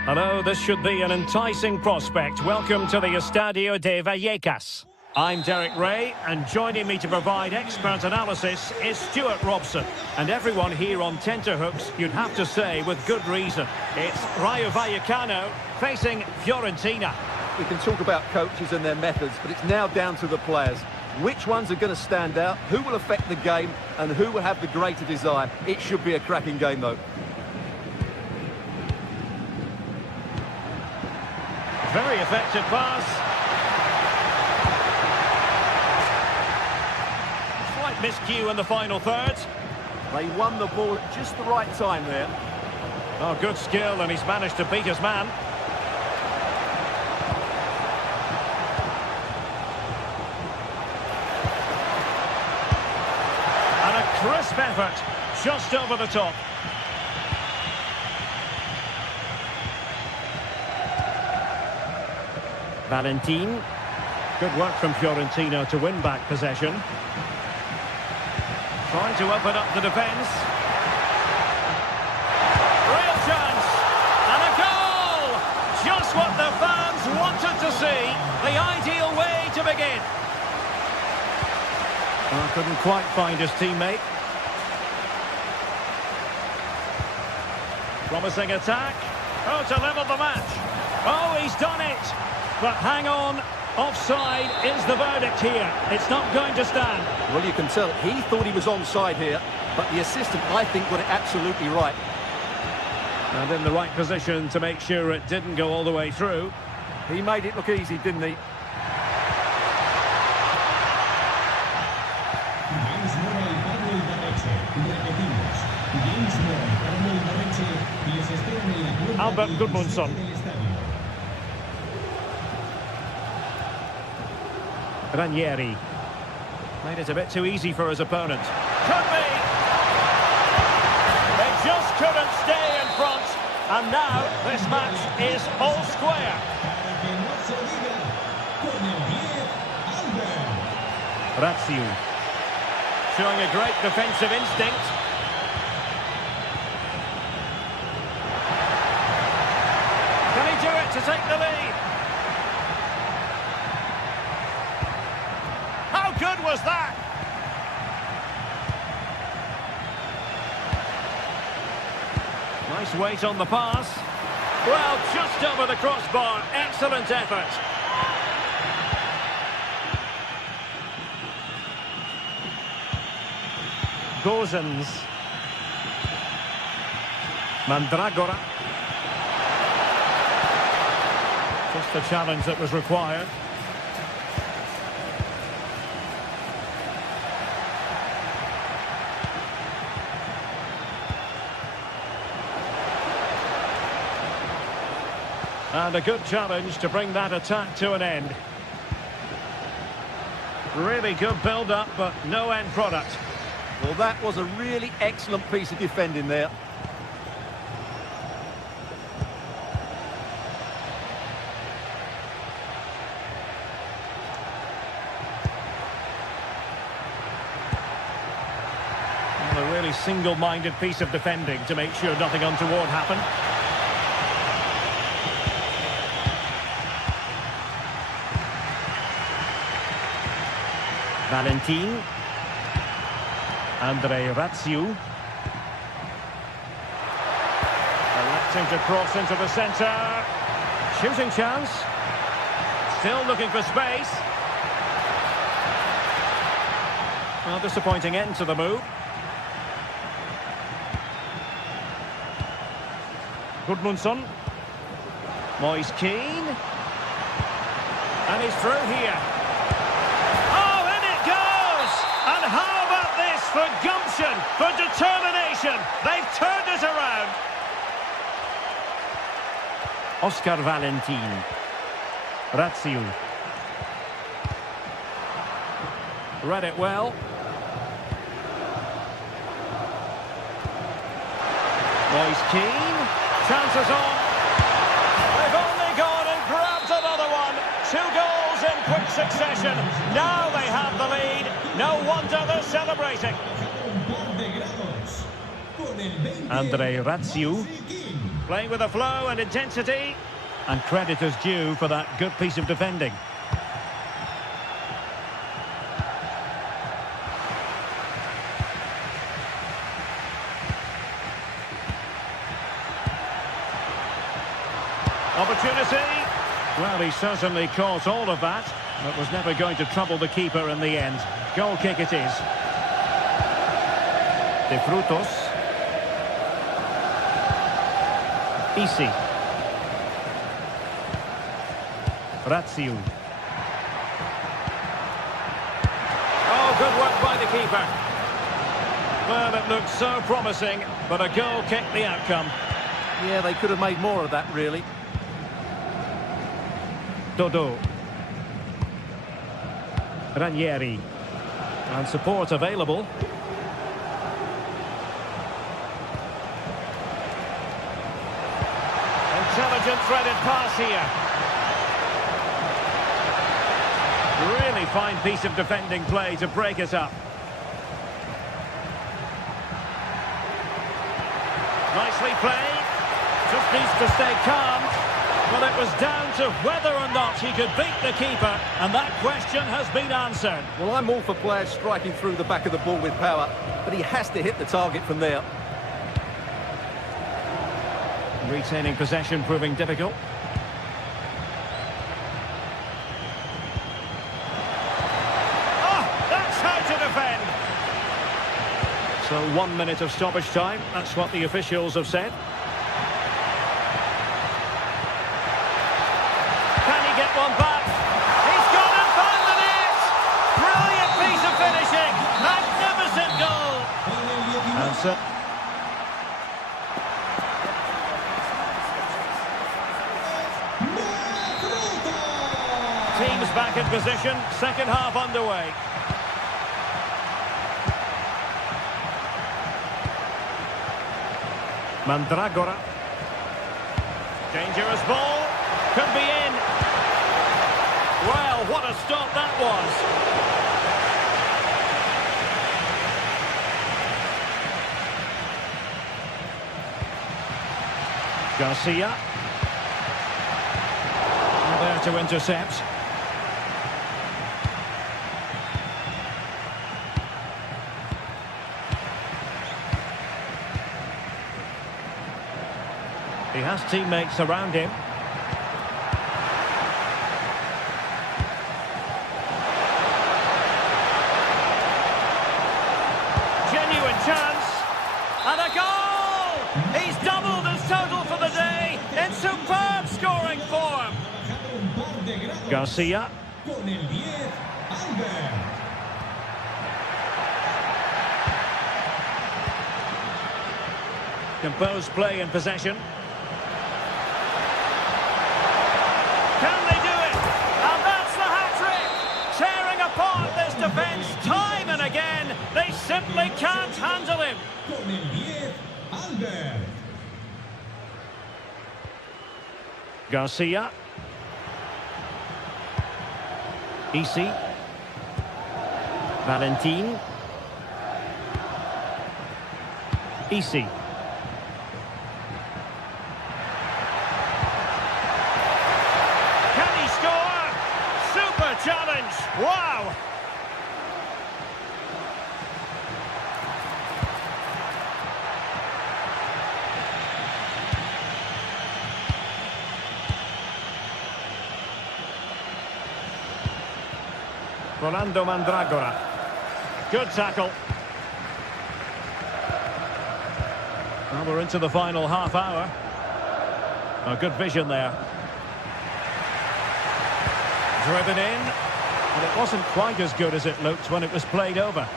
Hello, this should be an enticing prospect. Welcome to the Estadio de Vallecas. I'm Derek Ray, and joining me to provide expert analysis is Stuart Robson. And everyone here on tenterhooks, you'd have to say, with good reason. It's Rayo Vallecano facing Fiorentina. We can talk about coaches and their methods, but it's now down to the players. Which ones are going to stand out, who will affect the game, and who will have the greater desire. It should be a cracking game, though. Very effective pass. Slight miscue in the final third. They won the ball at just the right time there. Oh, good skill, and he's managed to beat his man. And a crisp effort, just over the top. Valentin. Good work from Fiorentina to win back possession. Trying to open up the defence. Real chance. And a goal! Just what the fans wanted to see. The ideal way to begin. Oh, couldn't quite find his teammate. Promising attack. Oh, to level the match. Oh, he's done it. But hang on, offside is the verdict here. It's not going to stand. Well, you can tell he thought he was onside here, but the assistant, I think, got it absolutely right. And in the right position to make sure it didn't go all the way through. He made it look easy, didn't he? Albert Gudmundsson. Ranieri. Made it a bit too easy for his opponent. Could be! They just couldn't stay in front. And now this match is all square. Razziu. Showing a great defensive instinct. Can he do it to take the lead? How good was that? Nice weight on the pass. Well, just over the crossbar. Excellent effort. Gozens. Mandragora. Just the challenge that was required. And a good challenge to bring that attack to an end. Really good build-up, but no end product. Well, that was a really excellent piece of defending there. A really single-minded piece of defending to make sure nothing untoward happened. Valentin. Andre Ratsiu. Electing to cross into the centre. Shooting chance. Still looking for space. Well, disappointing end to the move. Gudmundsson. Moise Keane. And he's through here. Oh, in it goes! And how about this for gumption, for determination? They've turned it around. Oscar Valentin. Ratsiu. Read it well. Moise Keane. Chances on. They've only gone and grabbed another one. 2 goals in quick succession. Now they have the lead. No wonder they're celebrating. Andre Ratsiu. Playing with a flow and intensity. And credit is due for that good piece of defending. Opportunity. Well, he certainly caught all of that, but was never going to trouble the keeper in the end. Goal kick it is. De Frutos. Isi. Ratsiu. Oh, good work by the keeper. Well, it looked so promising, but a goal kicked the outcome. Yeah, they could have made more of that, really. Dodo. Ranieri. And support available. Intelligent threaded pass here. Really fine piece of defending play to break it up. Nicely played. Just needs to stay calm. Well, it was down to whether or not he could beat the keeper, and that question has been answered. Well, I'm all for players striking through the back of the ball with power, but he has to hit the target from there. Retaining possession proving difficult. Oh, that's how to defend. So 1 minute of stoppage time, that's what the officials have said. One back. He's gone and found the net. Brilliant piece of finishing. Magnificent goal. And so teams back in position. Second half underway. Mandragora. Dangerous ball. Could be in. Well, what a stop that was. Garcia. There to intercept. He has teammates around him. Chance and a goal! He's doubled his total for the day in superb scoring form. Garcia. Composed play in possession. They simply can't handle him. Con el 10, Albert. Garcia. Isi. Valentin. Isi. Can he score? Super challenge. Wow. Rolando Mandragora. Good tackle. Well, we're into the final half hour. Oh, good vision there. Driven in. But it wasn't quite as good as it looked when it was played over.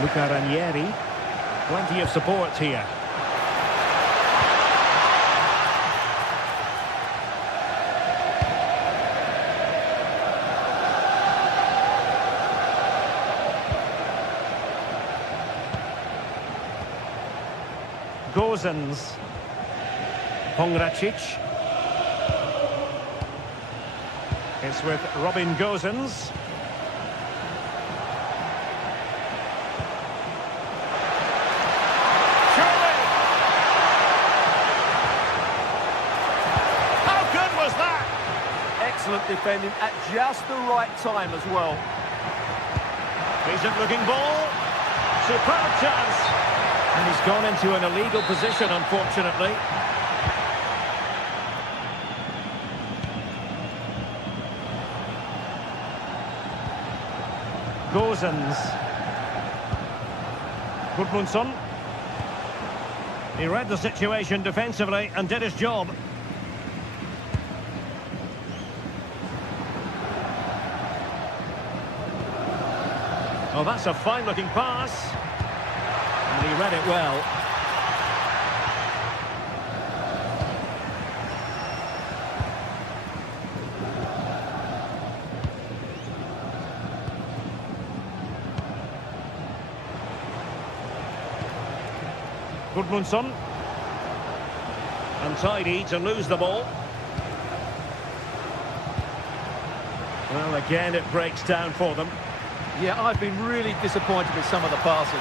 Luca Ranieri. Plenty of support here. Gozens. Pongracic. It's with Robin Gozens. Surely! How good was that? Excellent defending at just the right time as well. Decent looking ball. Superb chance. And he's gone into an illegal position, unfortunately. Gozens. Gudmundsson. He read the situation defensively and did his job. Oh, that's a fine-looking pass. And he read it well. Gudmundsson. Untidy to lose the ball. Well, again, it breaks down for them. Yeah, I've been really disappointed with some of the passing.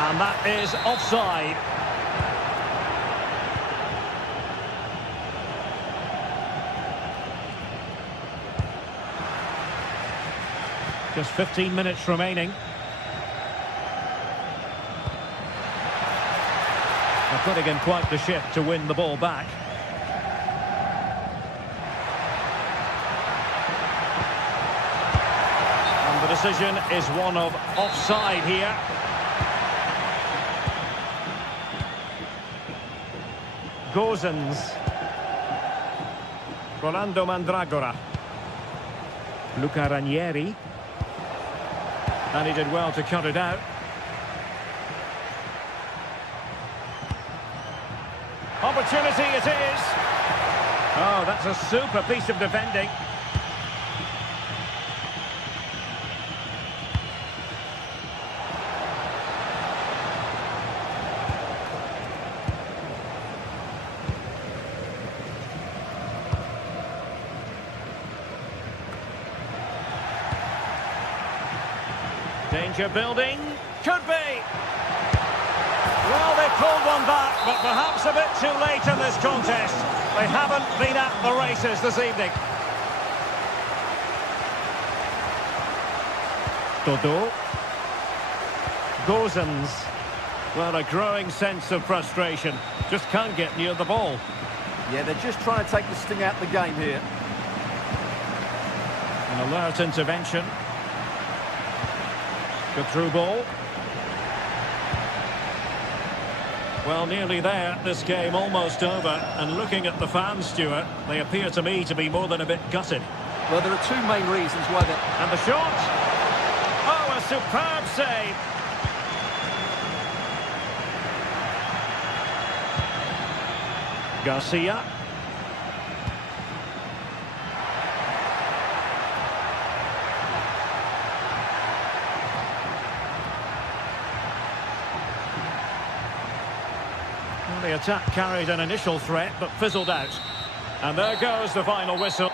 And that is offside. Just 15 minutes remaining. They're putting in quite the shift to win the ball back. And the decision is one of offside here. Gozens. Rolando Mandragora. Luca Ranieri. And he did well to cut it out. Opportunity it is. Oh, that's a super piece of defending. Danger building. Could be. Well, they pulled one back, but perhaps a bit too late in this contest. They haven't been at the races this evening. Dodo. Gozens. Well, a growing sense of frustration. Just can't get near the ball. Yeah, they're just trying to take the sting out of the game here. An alert intervention. Good through ball. Well, nearly there. This game almost over. And looking at the fans, Stuart, they appear to me to be more than a bit gutted. Well, there are two main reasons why they're... And the shot. Oh, a superb save. Garcia. attack carried an initial threat, but fizzled out. And there goes the final whistle.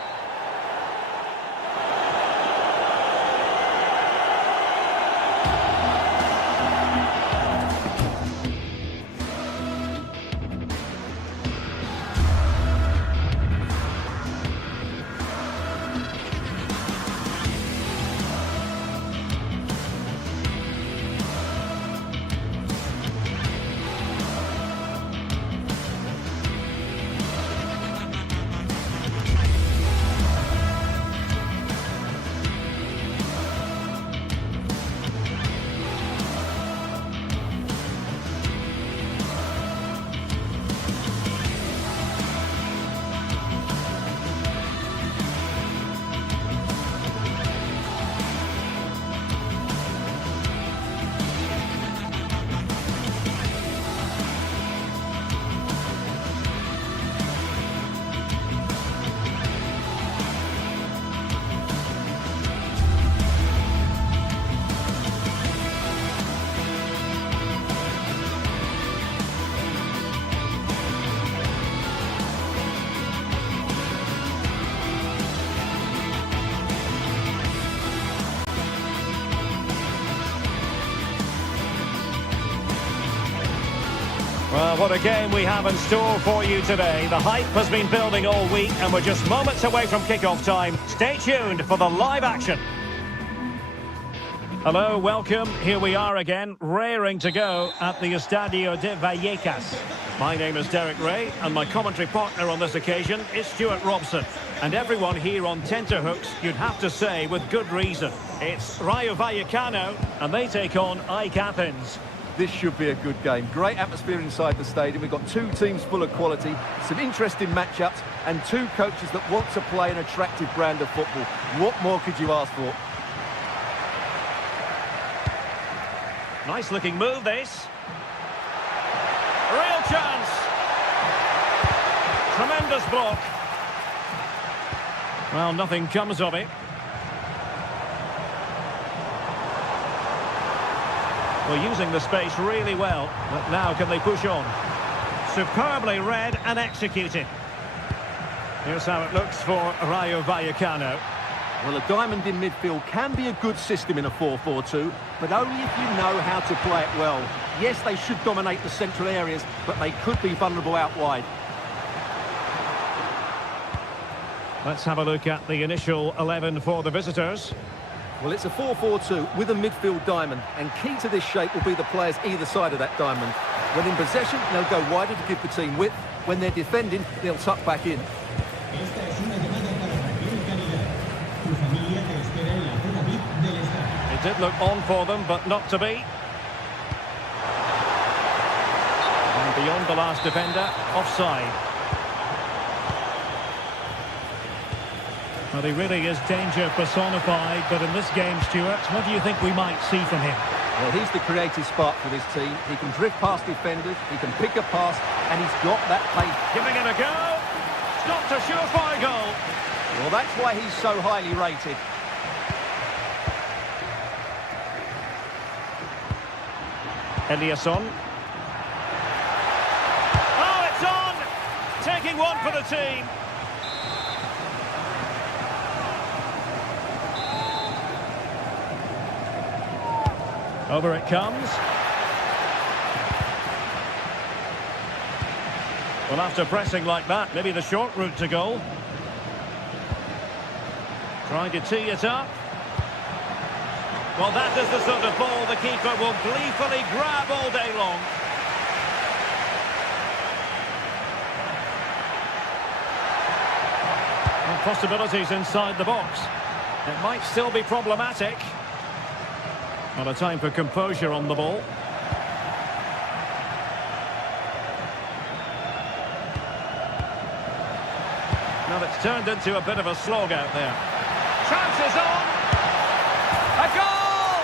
Well, what a game we have in store for you today. The hype has been building all week and we're just moments away from kickoff time. Stay tuned for the live action. Hello, welcome. Here we are again, raring to go at the Estadio de Vallecas. My name is Derek Ray and my commentary partner on this occasion is Stuart Robson. And everyone here on tenterhooks, you'd have to say with good reason. It's Rayo Vallecano and they take on AEK Athens. This should be a good game. Great atmosphere inside the stadium. We've got two teams full of quality, some interesting matchups, and two coaches that want to play an attractive brand of football. What more could you ask for? Nice looking move, this. Real chance. Tremendous block. Well, nothing comes of it. Well, using the space really well, but now can they push on? Superbly read and executed. Here's how it looks for Rayo Vallecano. Well, a diamond in midfield can be a good system in a 4-4-2, but only if you know how to play it well. Yes, they should dominate the central areas, but they could be vulnerable out wide. Let's have a look at the initial 11 for the visitors. Well, it's a 4-4-2 with a midfield diamond, and key to this shape will be the players either side of that diamond. When in possession, they'll go wider to give the team width. When they're defending, they'll tuck back in. It did look on for them, but not to be. And beyond the last defender, offside. Well, he really is danger personified, but in this game, Stuart, what do you think we might see from him? Well, he's the creative spark for this team. He can drift past defenders, he can pick a pass, and he's got that pace. Giving it a go. Stopped a surefire goal. Well, that's why he's so highly rated. Eliasson. Oh, it's on! Taking one for the team. Over it comes. Well, after pressing like that, maybe the short route to goal. Trying to tee it up. Well, that is the sort of ball the keeper will gleefully grab all day long. And possibilities inside the box. It might still be problematic. Not a time for composure on the ball. Now it's turned into a bit of a slog out there. Chances on! A goal!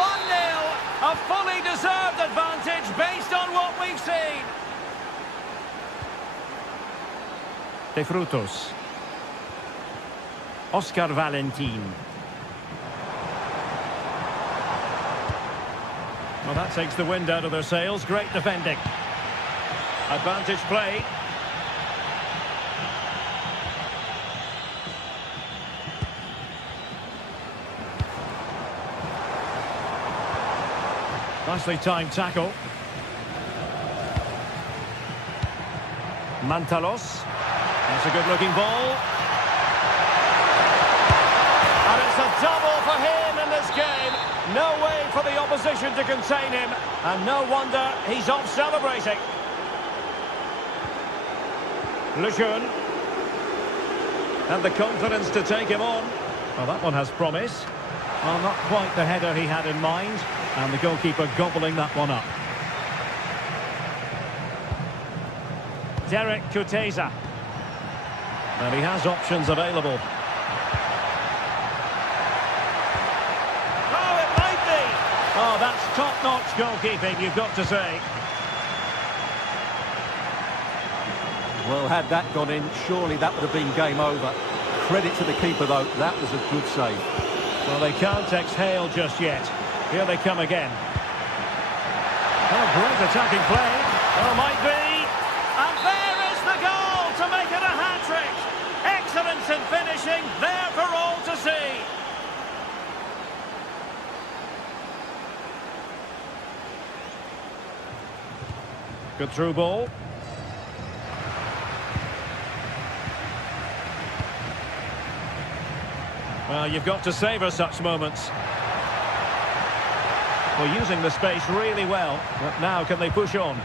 1-0! A fully deserved advantage based on what we've seen. De Frutos. Oscar Valentin. Well, that takes the wind out of their sails. Great defending. Advantage play. Nicely timed tackle. Mantalos. That's a good-looking ball. And it's a double for him in this game. No way for the opposition to contain him. And no wonder he's off celebrating. Lejeune. And the confidence to take him on. Well, that one has promise. Well, not quite the header he had in mind. And the goalkeeper gobbling that one up. Derek Kuteza. And he has options available. Oh, it might be! Oh, that's top-notch goalkeeping, you've got to say. Well, had that gone in, surely that would have been game over. Credit to the keeper, though. That was a good save. Well, they can't exhale just yet. Here they come again. Oh, great attacking play. Oh, might be. And there is the goal to make it a hat-trick. Excellence in finishing, there for all to see. Good through ball. Well, you've got to savour such moments. Well, using the space really well, but now can they push on?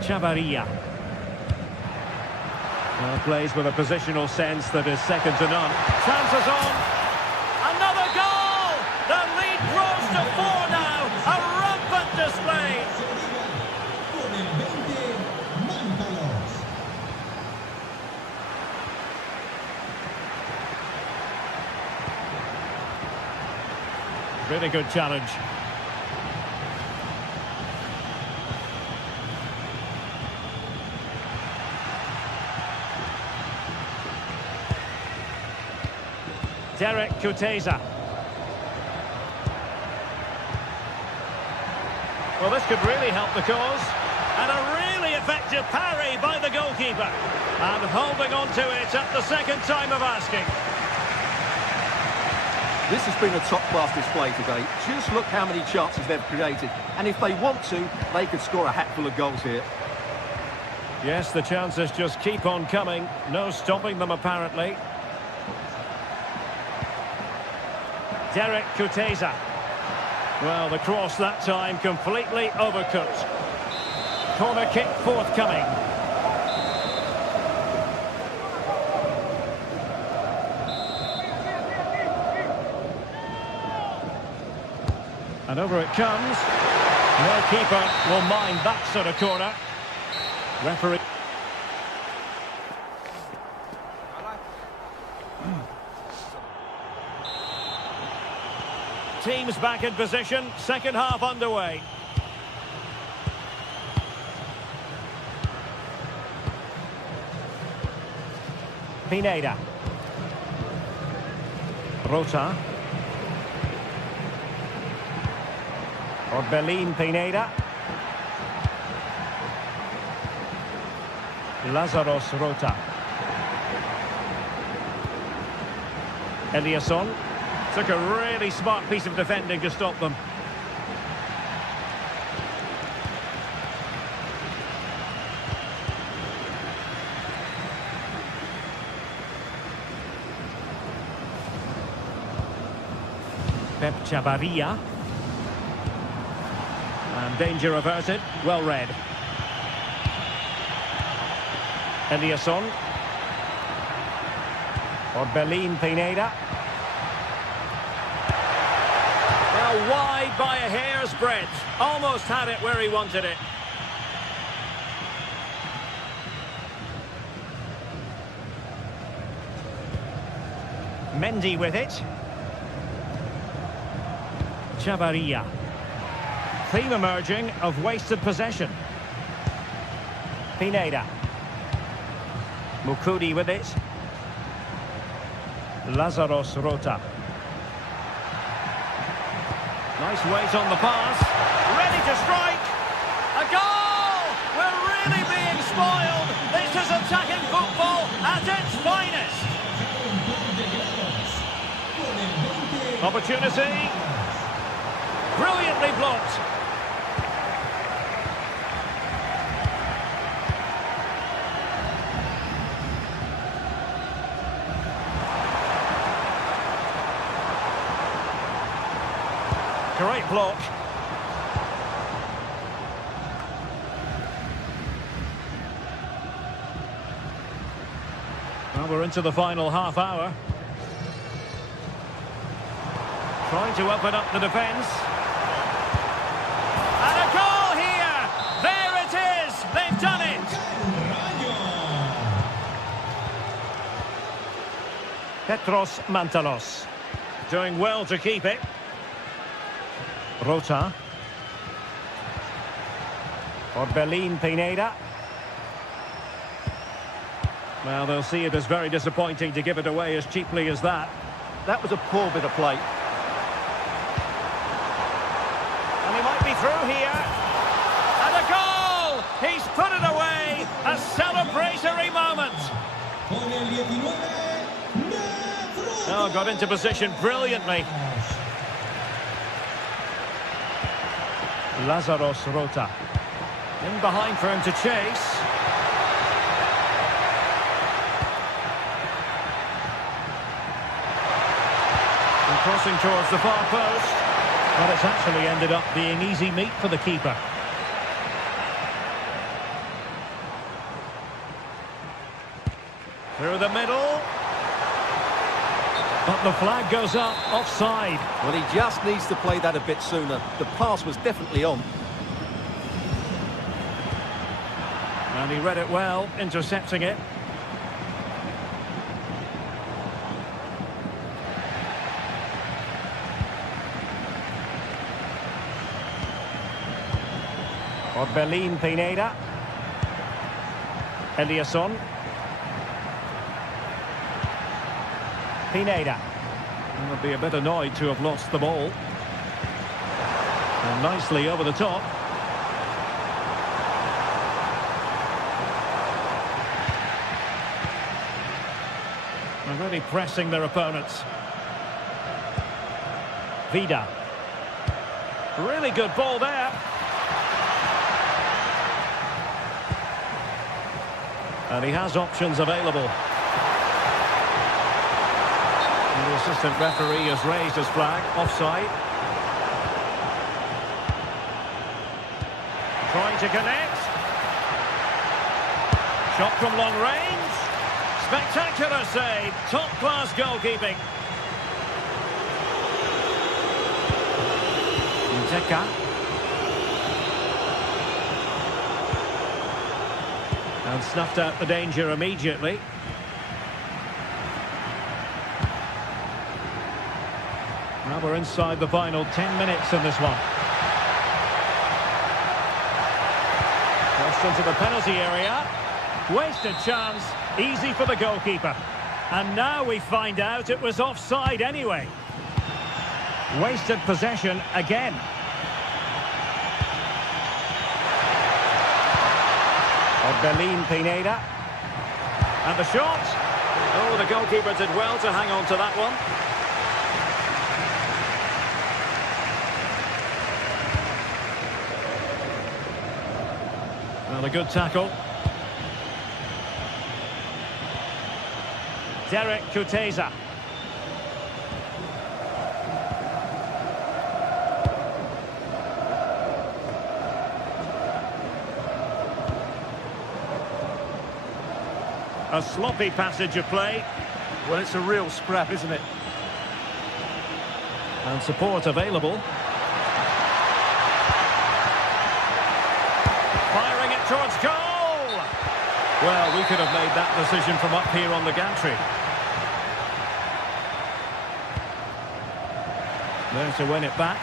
Chavarria. Well, plays with a positional sense that is second to none. Chances on. Another goal! The lead grows to 4 now. A rampant display. Really good challenge. Derek Kuteza. Well, this could really help the cause. And a really effective parry by the goalkeeper. And holding on to it at the second time of asking. This has been a top-class display today. Just look how many chances they've created. And if they want to, they could score a hatful of goals here. Yes, the chances just keep on coming. No stopping them, apparently. Derek Kuteza. Well, the cross that time completely overcooked. Corner kick forthcoming. And over it comes. No keeper will mind that sort of corner. Referee. Teams back in position. Second half underway. Pineda. Rota. Orbelin Pineda. Lazarus Rota. Eliasson. Took a really smart piece of defending to stop them. Pep Chavarria. And danger averted. Well read. Eliasson. Orbelin Pineda. Now wide by a hair's breadth. Almost had it where he wanted it. Mendy with it. Chavarria. Theme emerging of wasted possession. Pineda. Mukudi with it. Lazarus Rota. Nice weight on the pass. Ready to strike. A goal! We're really being spoiled. This is attacking football at its finest. Opportunity. Brilliantly blocked. Great block. Well, we're into the final half hour. Trying to open up the defence. And a goal here! There it is! They've done it! Petros Mantalos. Doing well to keep it. Rota. Orbelin Pineda. Well, they'll see it as very disappointing to give it away as cheaply as that. That was a poor bit of play. And he might be through here. And a goal! He's put it away! A celebratory moment! Oh, got into position brilliantly. Lazaros Rota. In behind for him to chase. And crossing towards the far post. But it's actually ended up being easy meat for the keeper. Through the middle. But the flag goes up, offside. Well, he just needs to play that a bit sooner. The pass was definitely on. And he read it well, intercepting it. Orbelin Pineda. Eliasson. Pineda. And would be a bit annoyed to have lost the ball. And nicely over the top. And really pressing their opponents. Vida. Really good ball there. And he has options available. And the assistant referee has raised his flag. Offside. Trying to connect. Shot from long range. Spectacular save. Top-class goalkeeping. Nteka. And snuffed out the danger immediately. Now we're inside the final 10 minutes in this one. Crossed into the penalty area. Wasted chance. Easy for the goalkeeper. And now we find out it was offside anyway. Wasted possession again. Orbelin Pineda. And the shot. Oh, the goalkeeper did well to hang on to that one. Well, a good tackle. Derek Kuteza. A sloppy passage of play. Well, it's a real scrap, isn't it? And support available. Firing it towards goal! Well, we could have made that decision from up here on the gantry. There to win it back.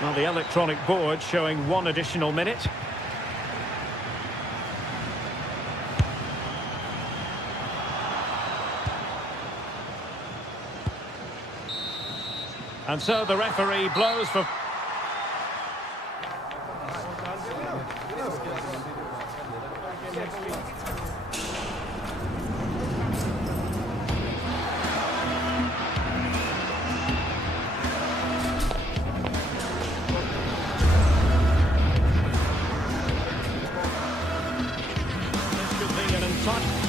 Well, the electronic board showing 1 additional minute. And so the referee blows for... This could be an entire...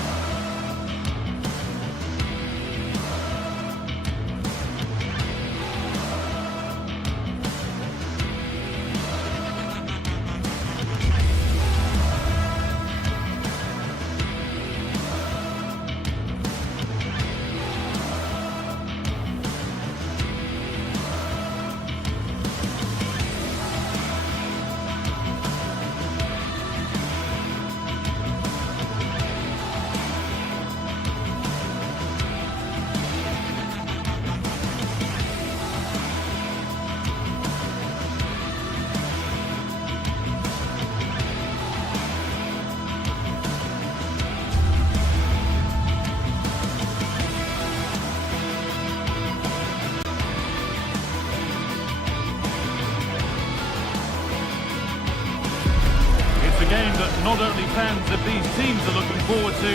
Game that not only fans of these teams are looking forward to,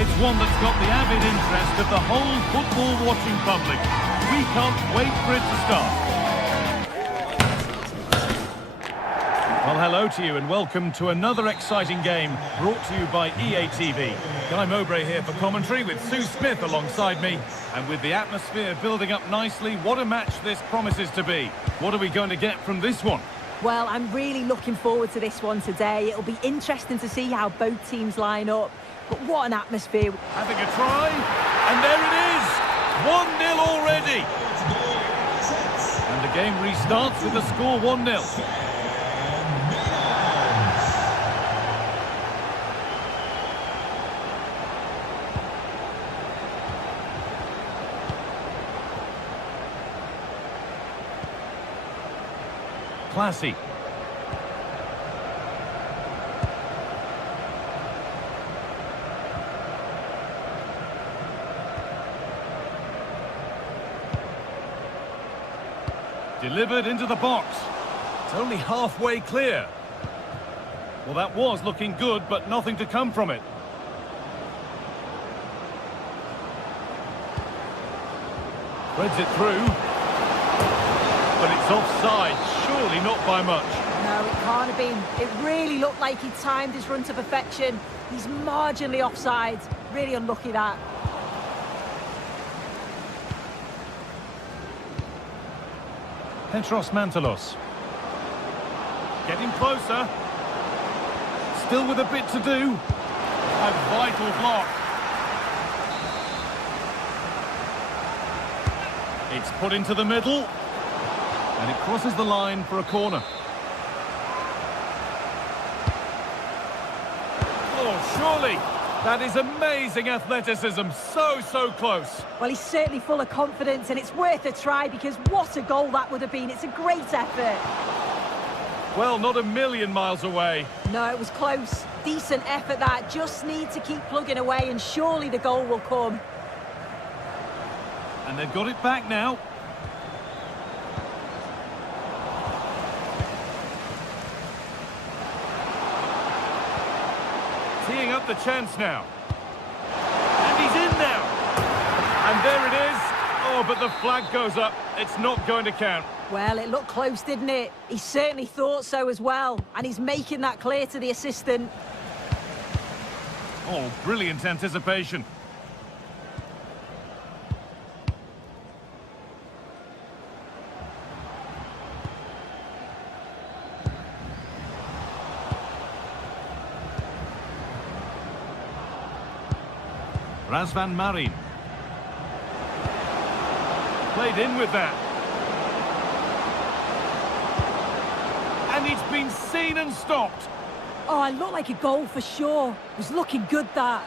it's one that's got the avid interest of the whole football-watching public. We can't wait for it to start. Well, hello to you and welcome to another exciting game brought to you by EA TV. Guy Mowbray here for commentary with Sue Smith alongside me. And with the atmosphere building up nicely, what a match this promises to be. What are we going to get from this one? Well, I'm really looking forward to this one today. It'll be interesting to see how both teams line up. But what an atmosphere. Having a try, and there it is! 1-0 already! And the game restarts with the score 1-0. Classy. Delivered into the box. It's only halfway clear. Well, that was looking good, but nothing to come from it. Threads it through. But it's offside, surely not by much. No, it can't have been. It really looked like he timed his run to perfection. He's marginally offside. Really unlucky that. Petros Mantalos. Getting closer. Still with a bit to do. A vital block. It's put into the middle. And it crosses the line for a corner. Oh, surely. That is amazing athleticism. So close. Well, he's certainly full of confidence, and it's worth a try because what a goal that would have been. It's a great effort. Well, not a million miles away. No, it was close. Decent effort that. Just need to keep plugging away, and surely the goal will come. And they've got it back now. Teeing up the chance now. And he's in now. And there it is. Oh, but the flag goes up. It's not going to count. Well, it looked close, didn't it? He certainly thought so as well. And he's making that clear to the assistant. Oh, brilliant anticipation. Razvan Marin. Played in with that. And it's been seen and stopped. Oh, it looked like a goal for sure. It was looking good, that.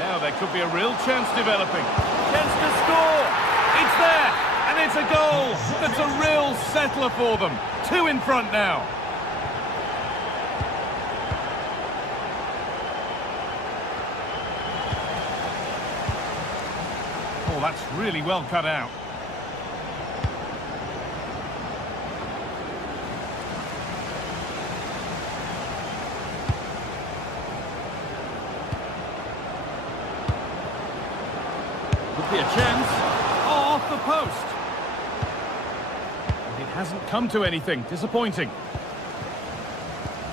Now there could be a real chance developing. Chance to score. It's there. And it's a goal. That's a real settler for them. 2 in front now. Oh, that's really well cut out. Could be a chance. Oh, off the post. It hasn't come to anything. Disappointing.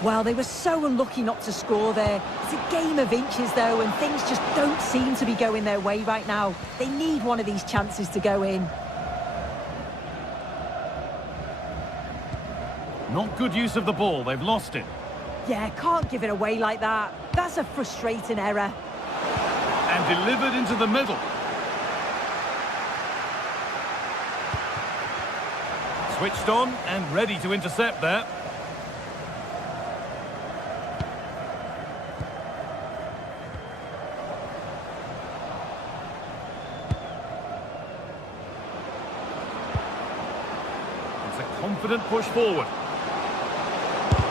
Well, they were so unlucky not to score there. It's a game of inches, though, and things just don't seem to be going their way right now. They need one of these chances to go in. Not good use of the ball. They've lost it. Yeah, can't give it away like that. That's a frustrating error. And delivered into the middle. Switched on and ready to intercept there. It's a confident push forward.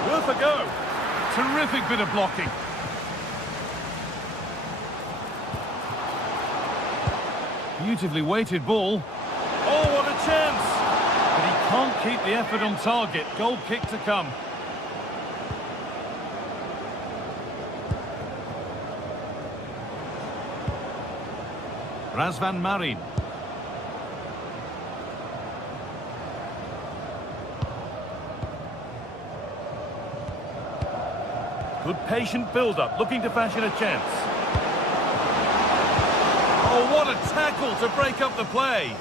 Worth a go. Terrific bit of blocking. Beautifully weighted ball. Oh, what a chance! But he can't keep the effort on target. Goal kick to come. Razvan Marin. Good patient build-up, looking to fashion a chance. Oh, what a tackle to break up the play.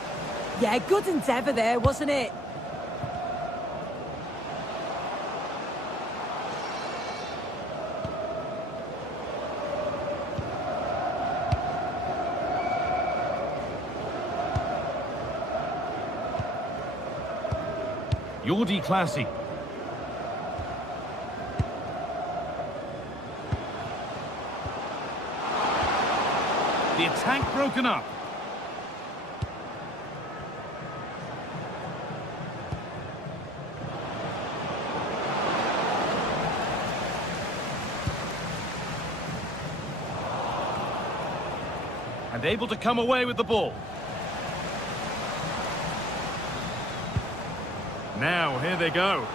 Yeah, good endeavour there, wasn't it? Jordi Classy. The attack broken up. And able to come away with the ball. Now, here they go.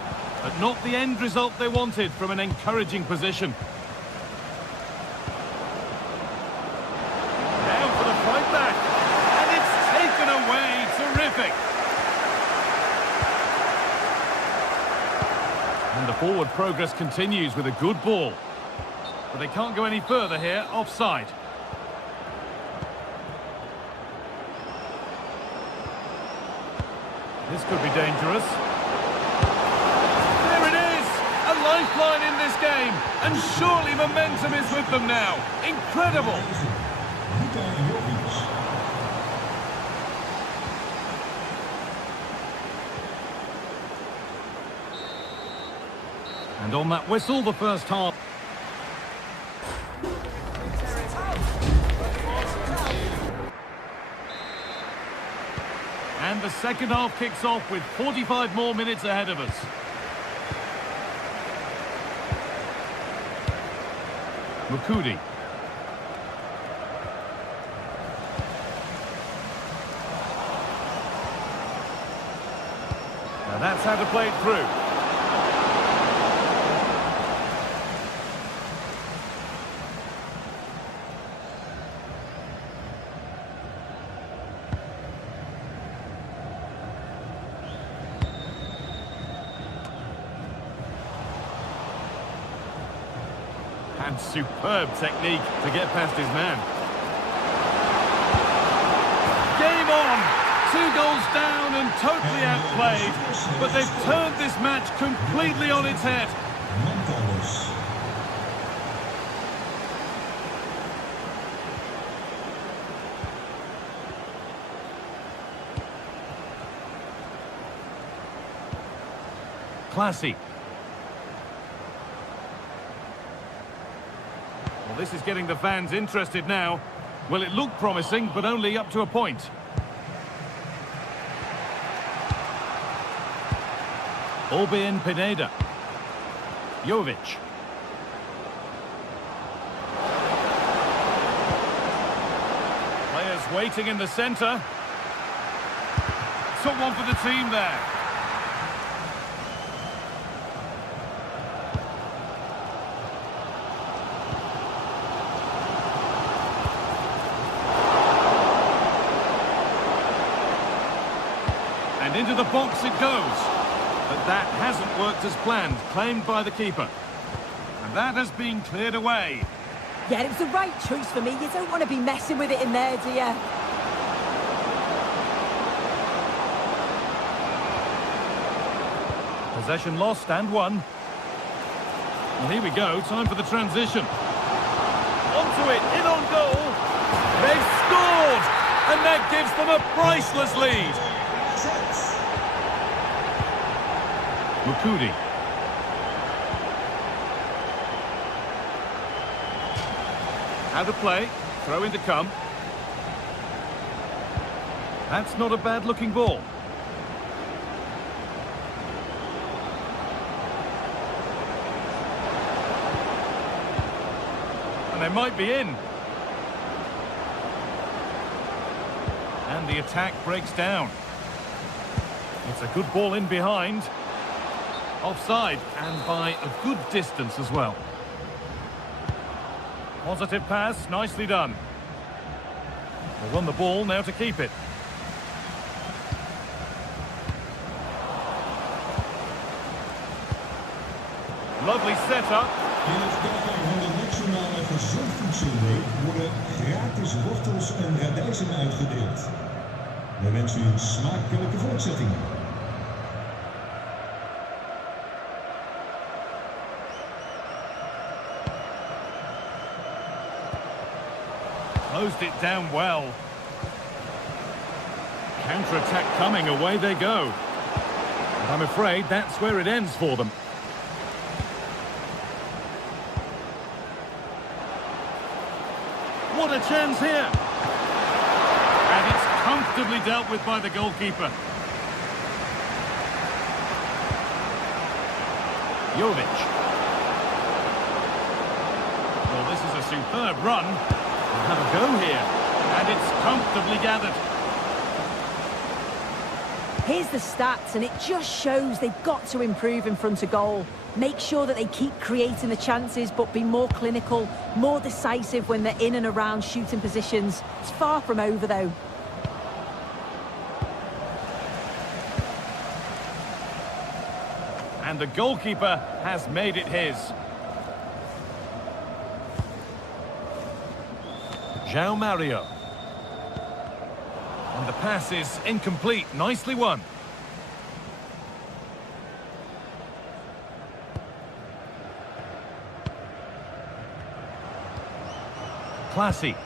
But not the end result they wanted from an encouraging position. Now for the fight back. And it's taken away. Terrific. And the forward progress continues with a good ball. But they can't go any further here. Offside. This could be dangerous. There it is! A lifeline in this game. And surely momentum is with them now. Incredible! And on that whistle, the first half. And the second half kicks off with 45 more minutes ahead of us. Mukudi. Now that's how to play it through. And superb technique to get past his man. Game on! 2 goals down and totally outplayed. But they've turned this match completely on its head. Classy. Well, this is getting the fans interested now. Well, it looked promising, but only up to a point. Orbien Pineda. Jovic. Players waiting in the centre. Took one for the team there. And into the box it goes. But that hasn't worked as planned, claimed by the keeper. And that has been cleared away. Yeah, it was the right choice for me. You don't want to be messing with it in there, do you? Possession lost and won. Well, here we go, time for the transition. Onto it, in on goal. They've scored! And that gives them a priceless lead. Mukudi. Out of play, throw in to come. That's not a bad-looking ball. And they might be in. And the attack breaks down. It's a good ball in behind. Offside, and by a good distance as well. Positive pass, nicely done. They won the ball, now to keep it. Lovely setup. In het kader van de Nationale Gezondvoedselweek worden gratis wortels en radijzen uitgedeeld. We wensen u een smakelijke voortzetting. Closed it down well. Counter-attack coming, away they go. And I'm afraid that's where it ends for them. What a chance here! And it's comfortably dealt with by the goalkeeper. Jovic. Well, this is a superb run. We'll have a go here. And it's comfortably gathered. Here's the stats, and it just shows they've got to improve in front of goal. Make sure that they keep creating the chances, but be more clinical, more decisive when they're in and around shooting positions. It's far from over, though. And the goalkeeper has made it his. João Mario. And the pass is incomplete. Nicely won. Classy.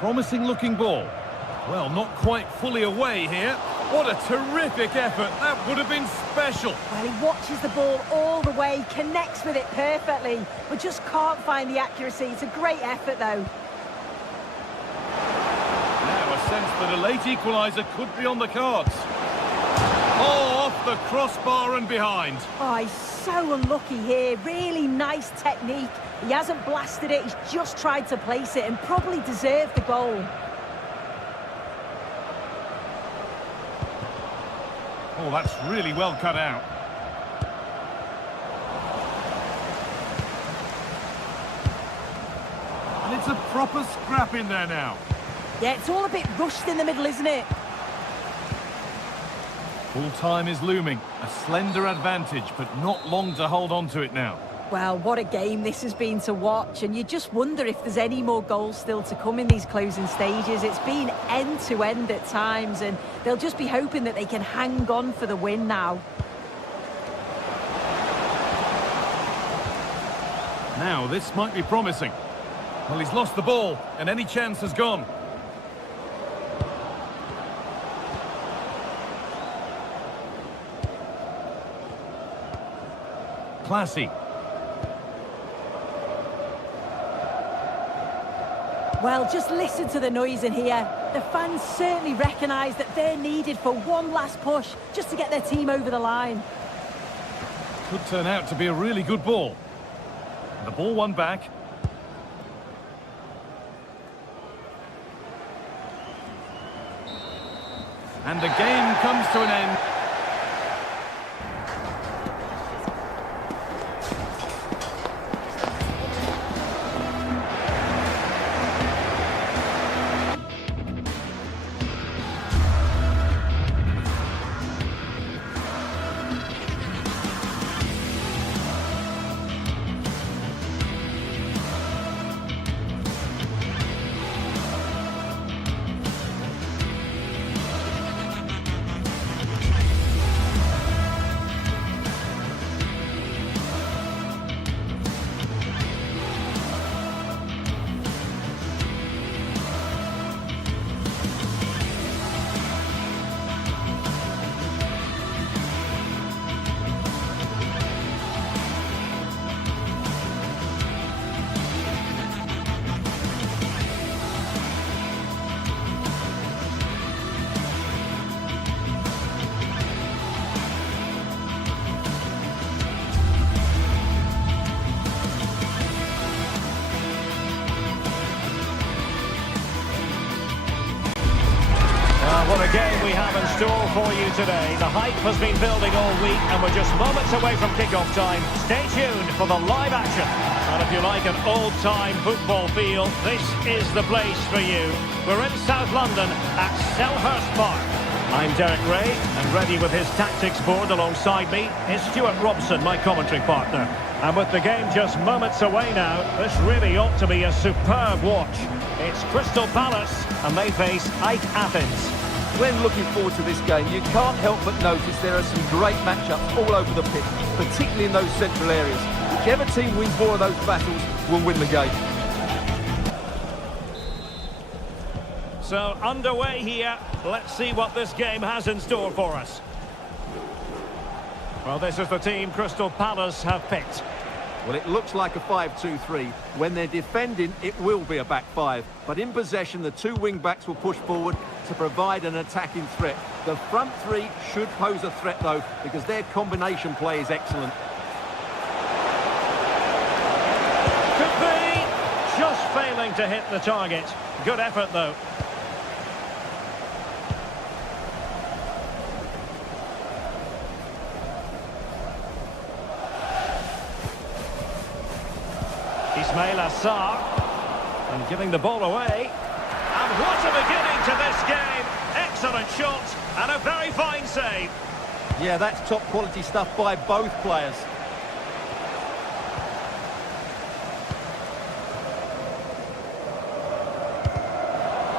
Promising looking ball. Well, not quite fully away here. What a terrific effort. That would have been special. Well, he watches the ball all the way, connects with it perfectly, but just can't find the accuracy. It's a great effort, though. Now a sense that a late equaliser could be on the cards. Oh, off the crossbar and behind. Oh, he's so unlucky here. Really nice technique. He hasn't blasted it. He's just tried to place it and probably deserved the goal. Oh, that's really well cut out. And it's a proper scrap in there now. Yeah, it's all a bit rushed in the middle, isn't it? Full time is looming. A slender advantage, but not long to hold on to it now. Well, what a game this has been to watch, and you just wonder if there's any more goals still to come in these closing stages. It's been end-to-end at times, and they'll just be hoping that they can hang on for the win now. Now, this might be promising. Well, he's lost the ball, and any chance has gone. Classy. Well, just listen to the noise in here. The fans certainly recognise that they're needed for one last push just to get their team over the line. Could turn out to be a really good ball. And the ball won back. And the game comes to an end. have in store for you today. The hype has been building all week and we're just moments away from kick-off time. Stay tuned for the live action. And if you like an old-time football feel, this is the place for you. We're in South London at Selhurst Park. I'm Derek Ray, and ready with his tactics board alongside me is Stuart Robson, my commentary partner. And with the game just moments away now, this really ought to be a superb watch. It's Crystal Palace, and they face AEK Athens. When looking forward to this game, you can't help but notice there are some great matchups all over the pitch, particularly in those central areas. Whichever team wins more of those battles will win the game. So, underway here. Let's see what this game has in store for us. Well, this is the team Crystal Palace have picked. Well, it looks like a 5-2-3. When they're defending, it will be a back five. But in possession, the two wing-backs will push forward to provide an attacking threat. The front three should pose a threat, though, because their combination play is excellent. Could be just failing to hit the target. Good effort, though. Ismail Assar, and giving the ball away. And what a beginning to this game. Excellent shot and a very fine save. Yeah, that's top quality stuff by both players.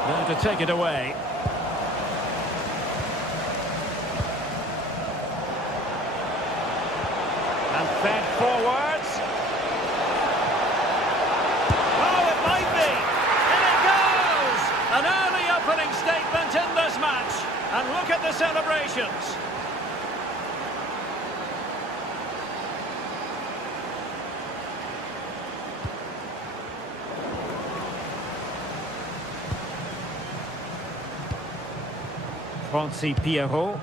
There to take it away. And fed forwards. An early opening statement in this match. And look at the celebrations. Francis Pierrot.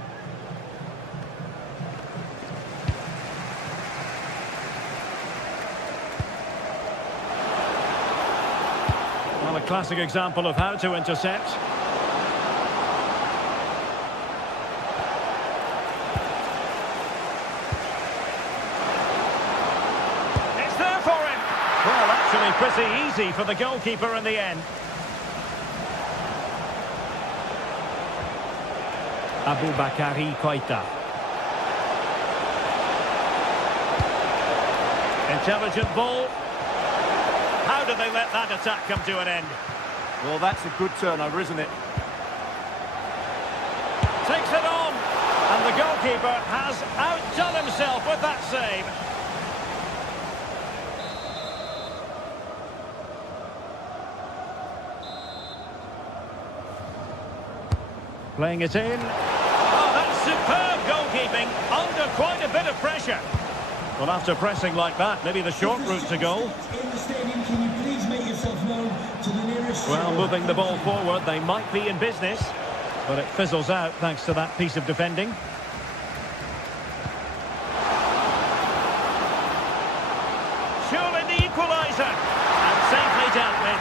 Well, a classic example of how to intercept. It's there for him. Well, actually pretty easy for the goalkeeper in the end. Aboubakary Koita. Intelligent ball. How do they let that attack come to an end? Well, that's a good turnover, isn't it? Takes it on. And the goalkeeper has outdone himself with that save. Playing it in. Oh, that's superb goalkeeping. Under quite a bit of pressure. Well, after pressing like that, maybe the short route to goal. Well, moving the ball forward, they might be in business. But it fizzles out thanks to that piece of defending. Surely the equaliser. And safely dealt with.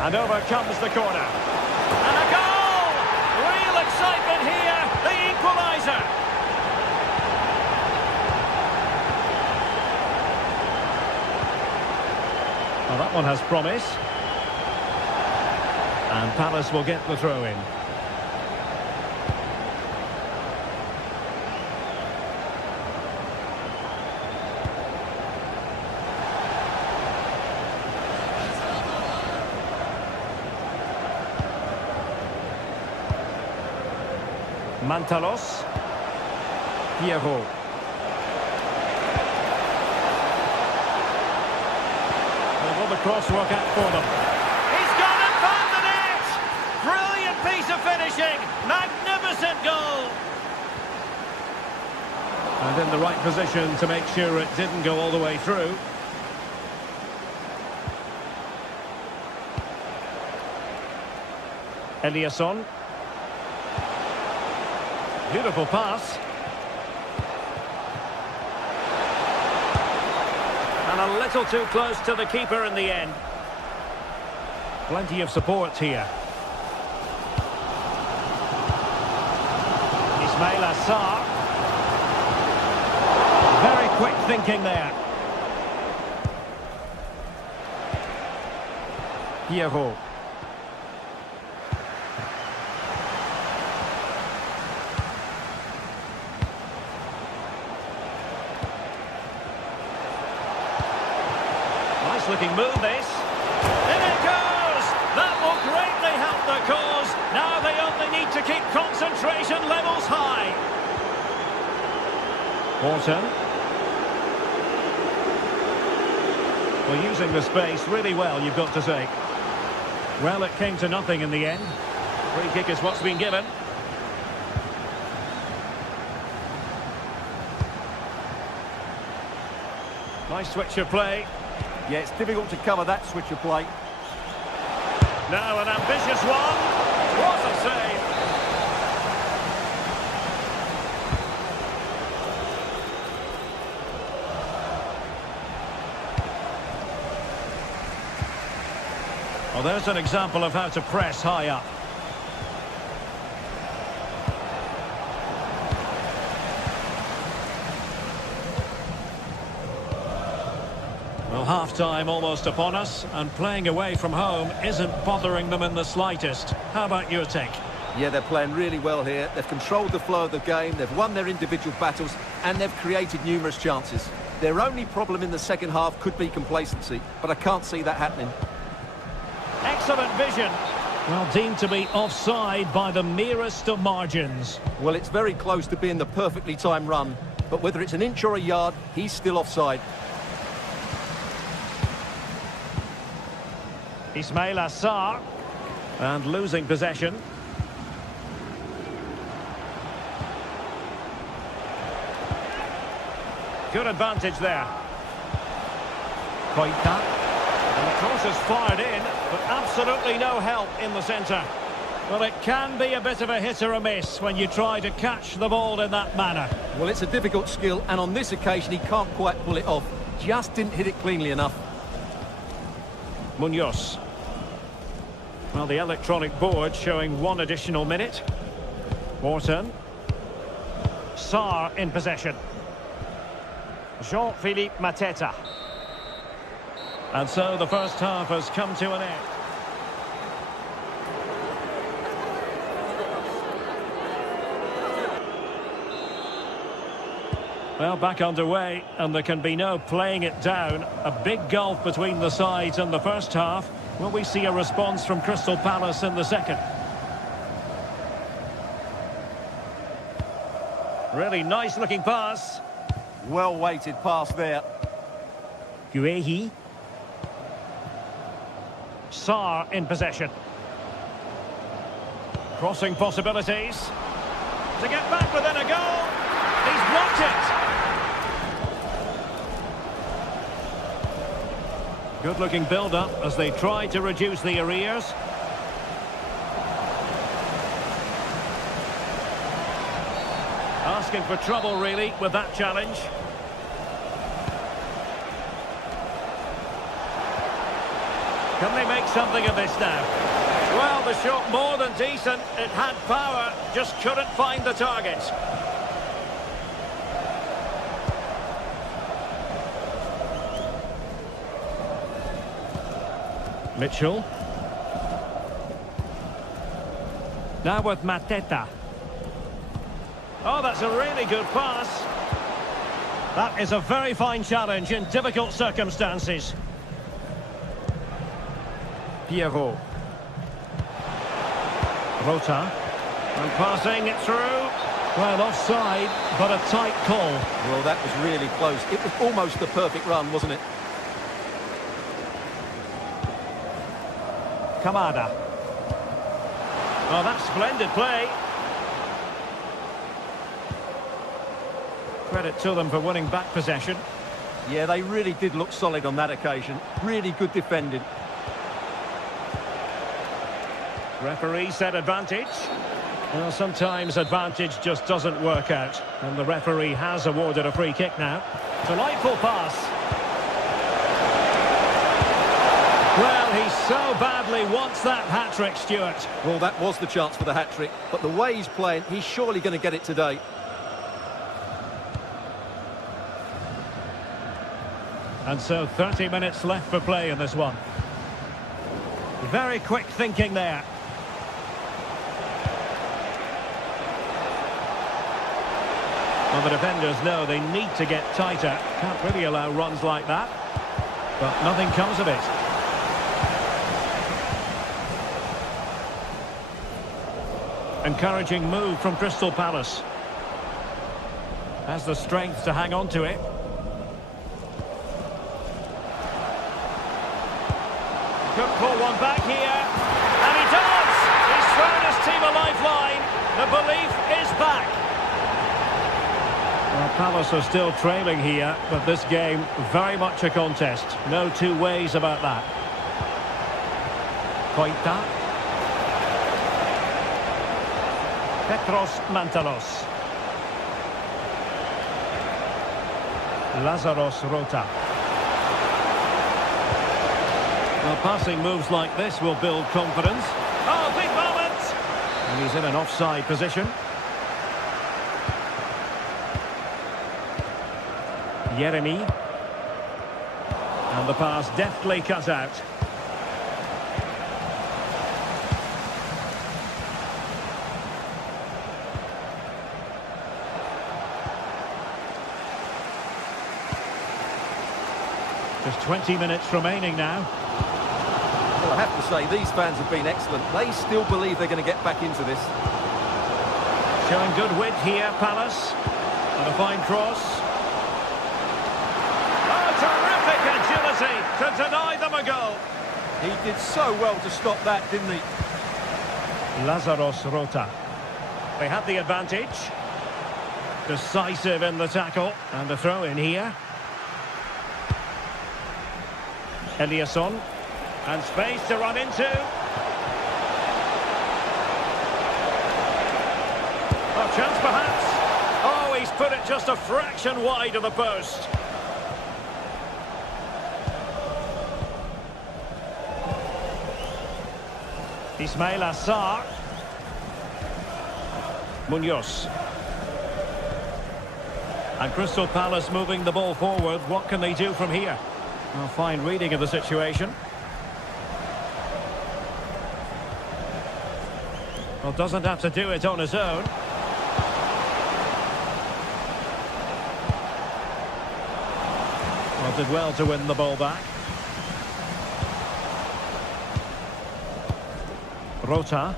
And over comes the corner. And a goal! Real excitement here. The equaliser. Well, that one has promise. And Palace will get the throw-in. Mantalos. Pierrot. Will the cross work out for them? He's gone and found the net! Brilliant piece of finishing! Magnificent goal! And in the right position to make sure it didn't go all the way through. Eliasson. Beautiful pass. And a little too close to the keeper in the end. Plenty of support here. Ismail Assar. Very quick thinking there. Pierrot. Nice looking move this. In it goes! That will greatly help the cause. Now they only need to keep concentration levels high. Morton. Well, using the space really well, you've got to say. Well, it came to nothing in the end. Free kick is what's been given. Nice switch of play. Yeah, it's difficult to cover that switch of play. Now an ambitious one. What a save. Well, there's an example of how to press high up. Well, half-time almost upon us, and playing away from home isn't bothering them in the slightest. How about your take? Yeah, they're playing really well here. They've controlled the flow of the game, they've won their individual battles, and they've created numerous chances. Their only problem in the second half could be complacency, but I can't see that happening. Excellent vision. Well, deemed to be offside by the merest of margins. Well, it's very close to being the perfectly timed run, but whether it's an inch or a yard, he's still offside. Ismail Assar. And losing possession. Good advantage there. Koita. And the cross is fired in, but absolutely no help in the centre. Well, it can be a bit of a hit or a miss when you try to catch the ball in that manner. Well, it's a difficult skill, and on this occasion he can't quite pull it off. Just didn't hit it cleanly enough. Munoz. Well, the electronic board showing one additional minute. Morton. Sarr in possession. Jean-Philippe Mateta. And so the first half has come to an end. Well, back underway, and there can be no playing it down. A big gulf between the sides in the first half. Will we see a response from Crystal Palace in the second? Really nice looking pass. Well-weighted pass there. Guehi. Sarr in possession. Crossing possibilities. To get back within a goal. He's blocked it. Good-looking build-up as they try to reduce the arrears. Asking for trouble, really, with that challenge. Can they make something of this now? Well, the shot more than decent. It had power, just couldn't find the target. Mitchell. Now with Mateta. Oh, that's a really good pass. That is a very fine challenge in difficult circumstances. Pierrot. Rota. And passing it through. Well, offside, but a tight call. Well, that was really close. It was almost the perfect run, wasn't it? Kamada. Oh, that's splendid play. Credit to them for winning back possession. Yeah, they really did look solid on that occasion. Really good defending. Referee said advantage. Well, sometimes advantage just doesn't work out. And the referee has awarded a free kick now. Delightful pass. Well, he's So badly wants that hat-trick, Stuart. Well, that was the chance for the hat-trick, but the way he's playing, he's surely going to get it today. And so 30 minutes left for play in this one. Very quick thinking there. Well, the defenders know they need to get tighter. Can't really allow runs like that. But nothing comes of it. Encouraging move from Crystal Palace. Has the strength to hang on to it. Could pull one back here. And he does! He's thrown his team a lifeline. The belief is back. Well, Palace are still trailing here, but this game very much a contest. No two ways about that. Koita. Petros Mantalos. Lazaros Rota. Well, passing moves like this will build confidence. Oh, big moment! And he's in an offside position. Yeremy. And the pass deftly cut out. Just 20 minutes remaining now. Well, I have to say, these fans have been excellent. They still believe they're going to get back into this. Showing good width here, Palace. And a fine cross. Oh, terrific agility to deny them a goal. He did so well to stop that, didn't he? Lazaros Rota. They had the advantage. Decisive in the tackle. And a throw in here. Eliasson. And space to run into. Oh, chance perhaps. Oh, he's put it just a fraction wide of the post. Ismail Assar. Munoz. And Crystal Palace moving the ball forward. What can they do from here? Well, fine reading of the situation. Well, doesn't have to do it on his own. Well, did well to win the ball back. Rota.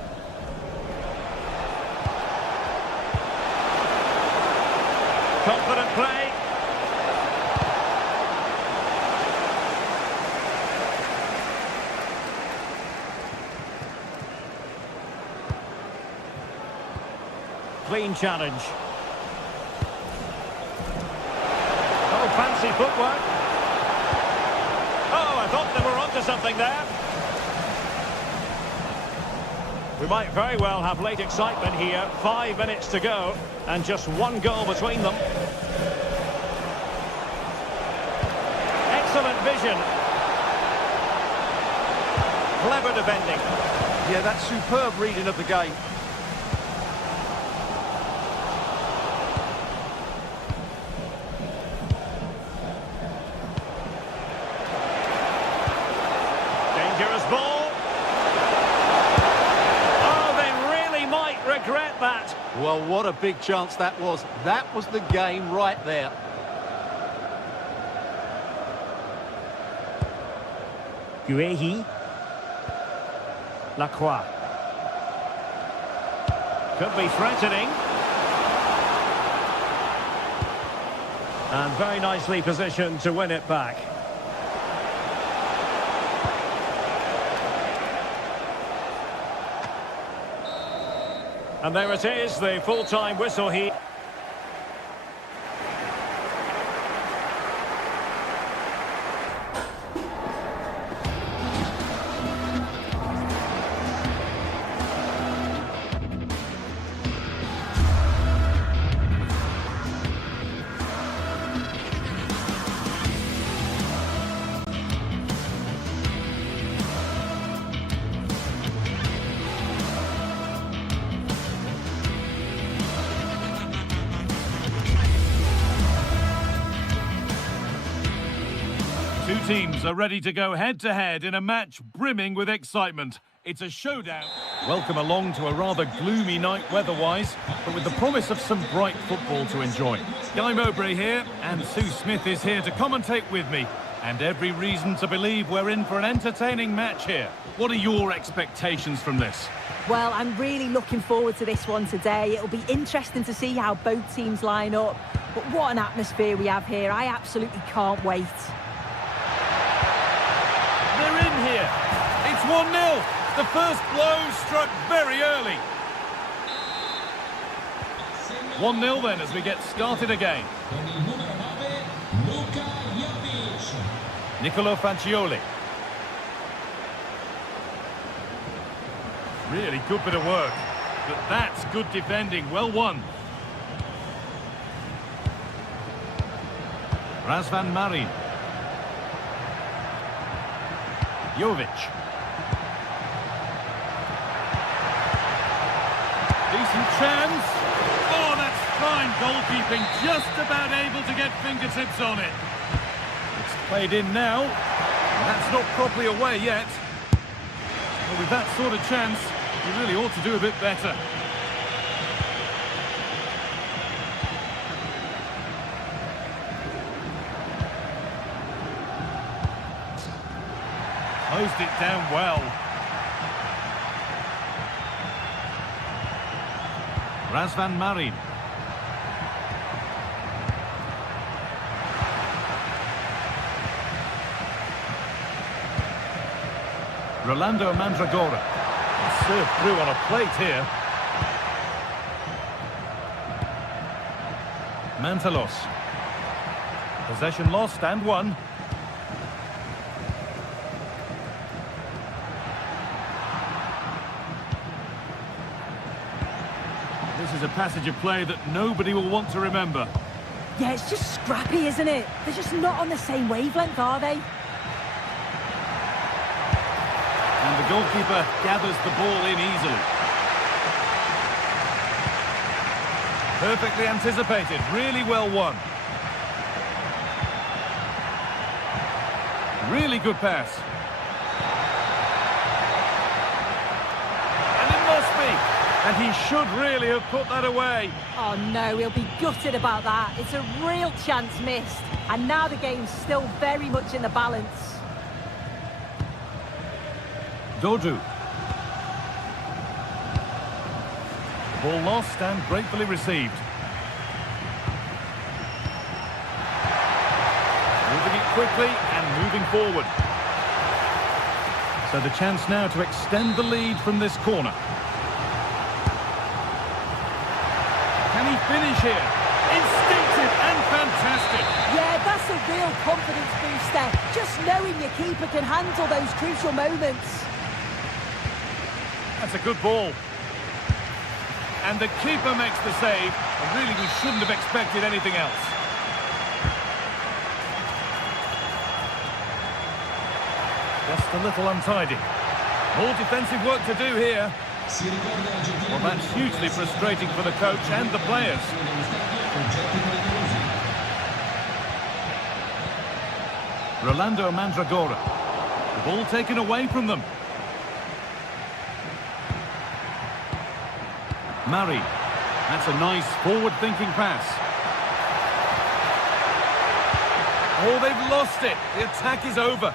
Confident play. Clean challenge. Oh, fancy footwork. Oh, I thought they were onto something there. We might very well have late excitement here. 5 minutes to go and just one goal between them. Excellent vision. Clever defending. Yeah, that's superb reading of the game. Dangerous ball. Oh, they really might regret that. Well, what a big chance that was. That was the game right there. Guehi. Lacroix. Could be threatening. And very nicely positioned to win it back. And there it is, the full-time whistle here. teams are ready to go head-to-head in a match brimming with excitement. It's a showdown. Welcome along to a rather gloomy night weather-wise, but with the promise of some bright football to enjoy. Guy Mowbray here, and Sue Smith is here to commentate with me. And every reason to believe we're in for an entertaining match here. What are your expectations from this? Well, I'm really looking forward to this one today. It'll be interesting to see how both teams line up. But what an atmosphere we have here. I absolutely can't wait. They're in here. It's 1-0. The first blow struck very early. 1-0 then as we get started again. Nicolo Fagioli. Really good bit of work. But that's good defending. Well won. Razvan Marin. Jovic. Decent chance. Oh, that's fine goalkeeping. Just about able to get fingertips on it. It's played in now. That's not properly away yet. Well, with that sort of chance, you really ought to do a bit better. Closed it down well. Razvan Marin. Rolando Mandragora. Served through on a plate here. Mantalos. Possession lost and won. This is a passage of play that nobody will want to remember. Yeah, it's just scrappy, isn't it? They're just not on the same wavelength, are they? And the goalkeeper gathers the ball in easily. Perfectly anticipated, really well won. Really good pass. And it must be. And he should really have put that away. Oh no, he'll be gutted about that. It's a real chance missed. And now the game's still very much in the balance. Dodu. Ball lost and gratefully received. Moving it quickly and moving forward. So the chance now to extend the lead from this corner. Can he finish here? Instinctive and fantastic. Yeah, that's a real confidence booster. Just knowing your keeper can handle those crucial moments. That's a good ball. And the keeper makes the save. And really, we shouldn't have expected anything else. Just a little untidy. More defensive work to do here. Well, that's hugely frustrating for the coach and the players. Rolando Mandragora. The ball taken away from them. Murray. That's a nice forward-thinking pass. Oh, they've lost it. The attack is over.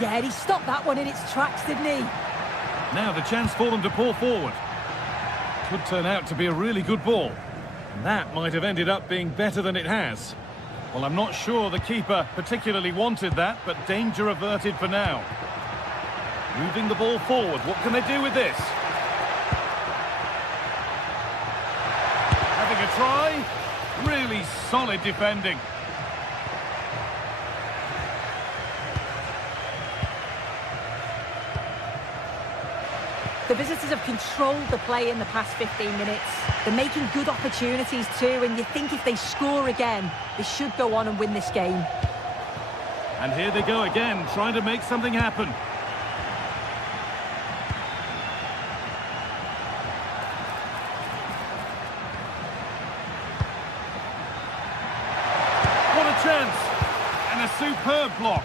Yeah, he stopped that one in its tracks, didn't he? Now the chance for them to pull forward. Could turn out to be a really good ball. That might have ended up being better than it has. Well, I'm not sure the keeper particularly wanted that, but danger averted for now. Moving the ball forward. What can they do with this? Having a try. Really solid defending. The visitors have controlled the play in the past 15 minutes. They're making good opportunities too, and you think if they score again, they should go on and win this game. And here they go again, trying to make something happen. What a chance! And a superb block.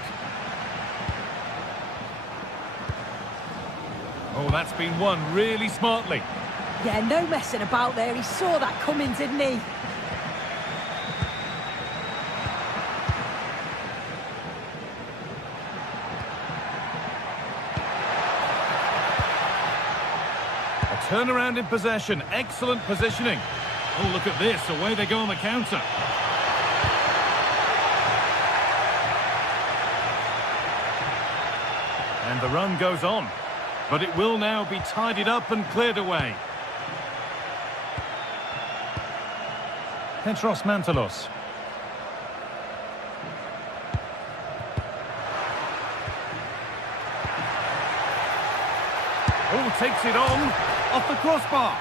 Well, that's been won really smartly. Yeah, no messing about there. He saw that coming, didn't he? A turnaround in possession. Excellent positioning. Oh, look at this. Away they go on the counter. And the run goes on. But it will now be tidied up and cleared away. Petros Mantalos. Oh, takes it on. Off the crossbar.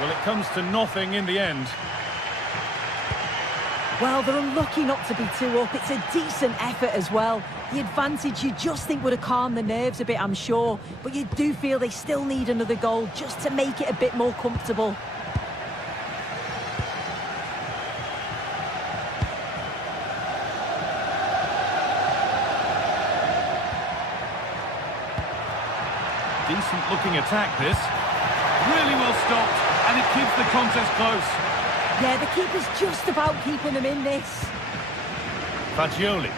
Well, it comes to nothing in the end. Well, they're unlucky not to be 2 up. It's a decent effort as well. The advantage you just think would have calmed the nerves a bit, I'm sure. But you do feel they still need another goal just to make it a bit more comfortable. Decent looking attack, this. Really well stopped, and it keeps the contest close. Yeah, the keeper's just about keeping them in this. Fagioli.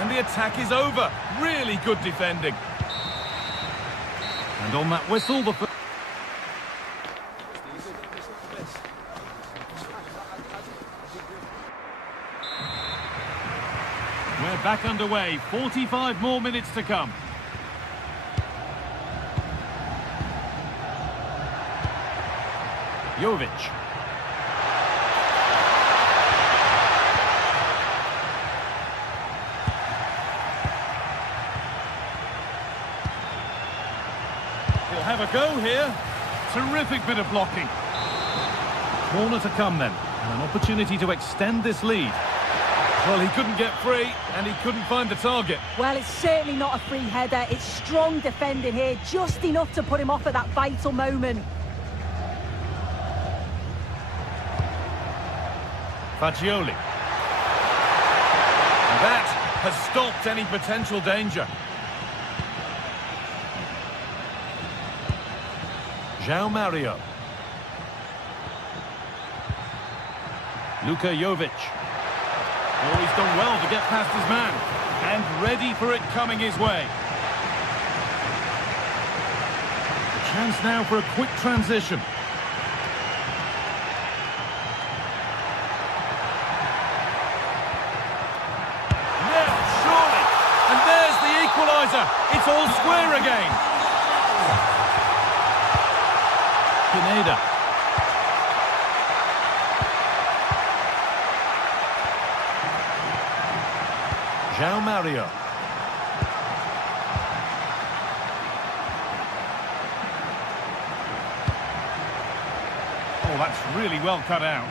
And the attack is over. Really good defending. And on that whistle, the... We're back underway. 45 more minutes to come. Jovic. He'll have a go here. Terrific bit of blocking. Corner to come then. And an opportunity to extend this lead. Well, he couldn't get free, and he couldn't find the target. Well, it's certainly not a free header. It's strong defending here, just enough to put him off at that vital moment. Fagioli. And that has stopped any potential danger. João Mario. Luka Jovic. Oh, he's done well to get past his man. And ready for it coming his way. A chance now for a quick transition. Now, surely. And there's the equaliser. It's all square again. Pineda. João Mario. Oh, that's really well cut out.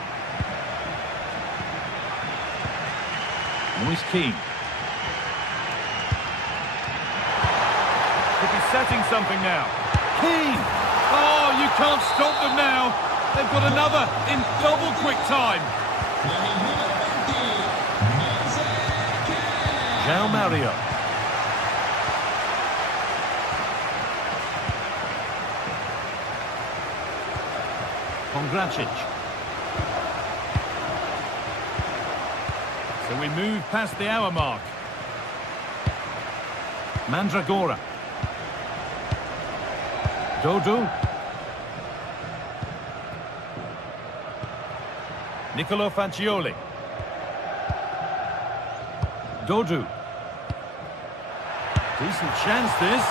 Moise Kean. Could be setting something now. Kean! Oh, you can't stop them now. They've got another in double quick time. João Mario. Pongracic. So we move past the hour mark. Mandragora. Dodo. Nicolo Fagioli. Dodo. Decent chance this,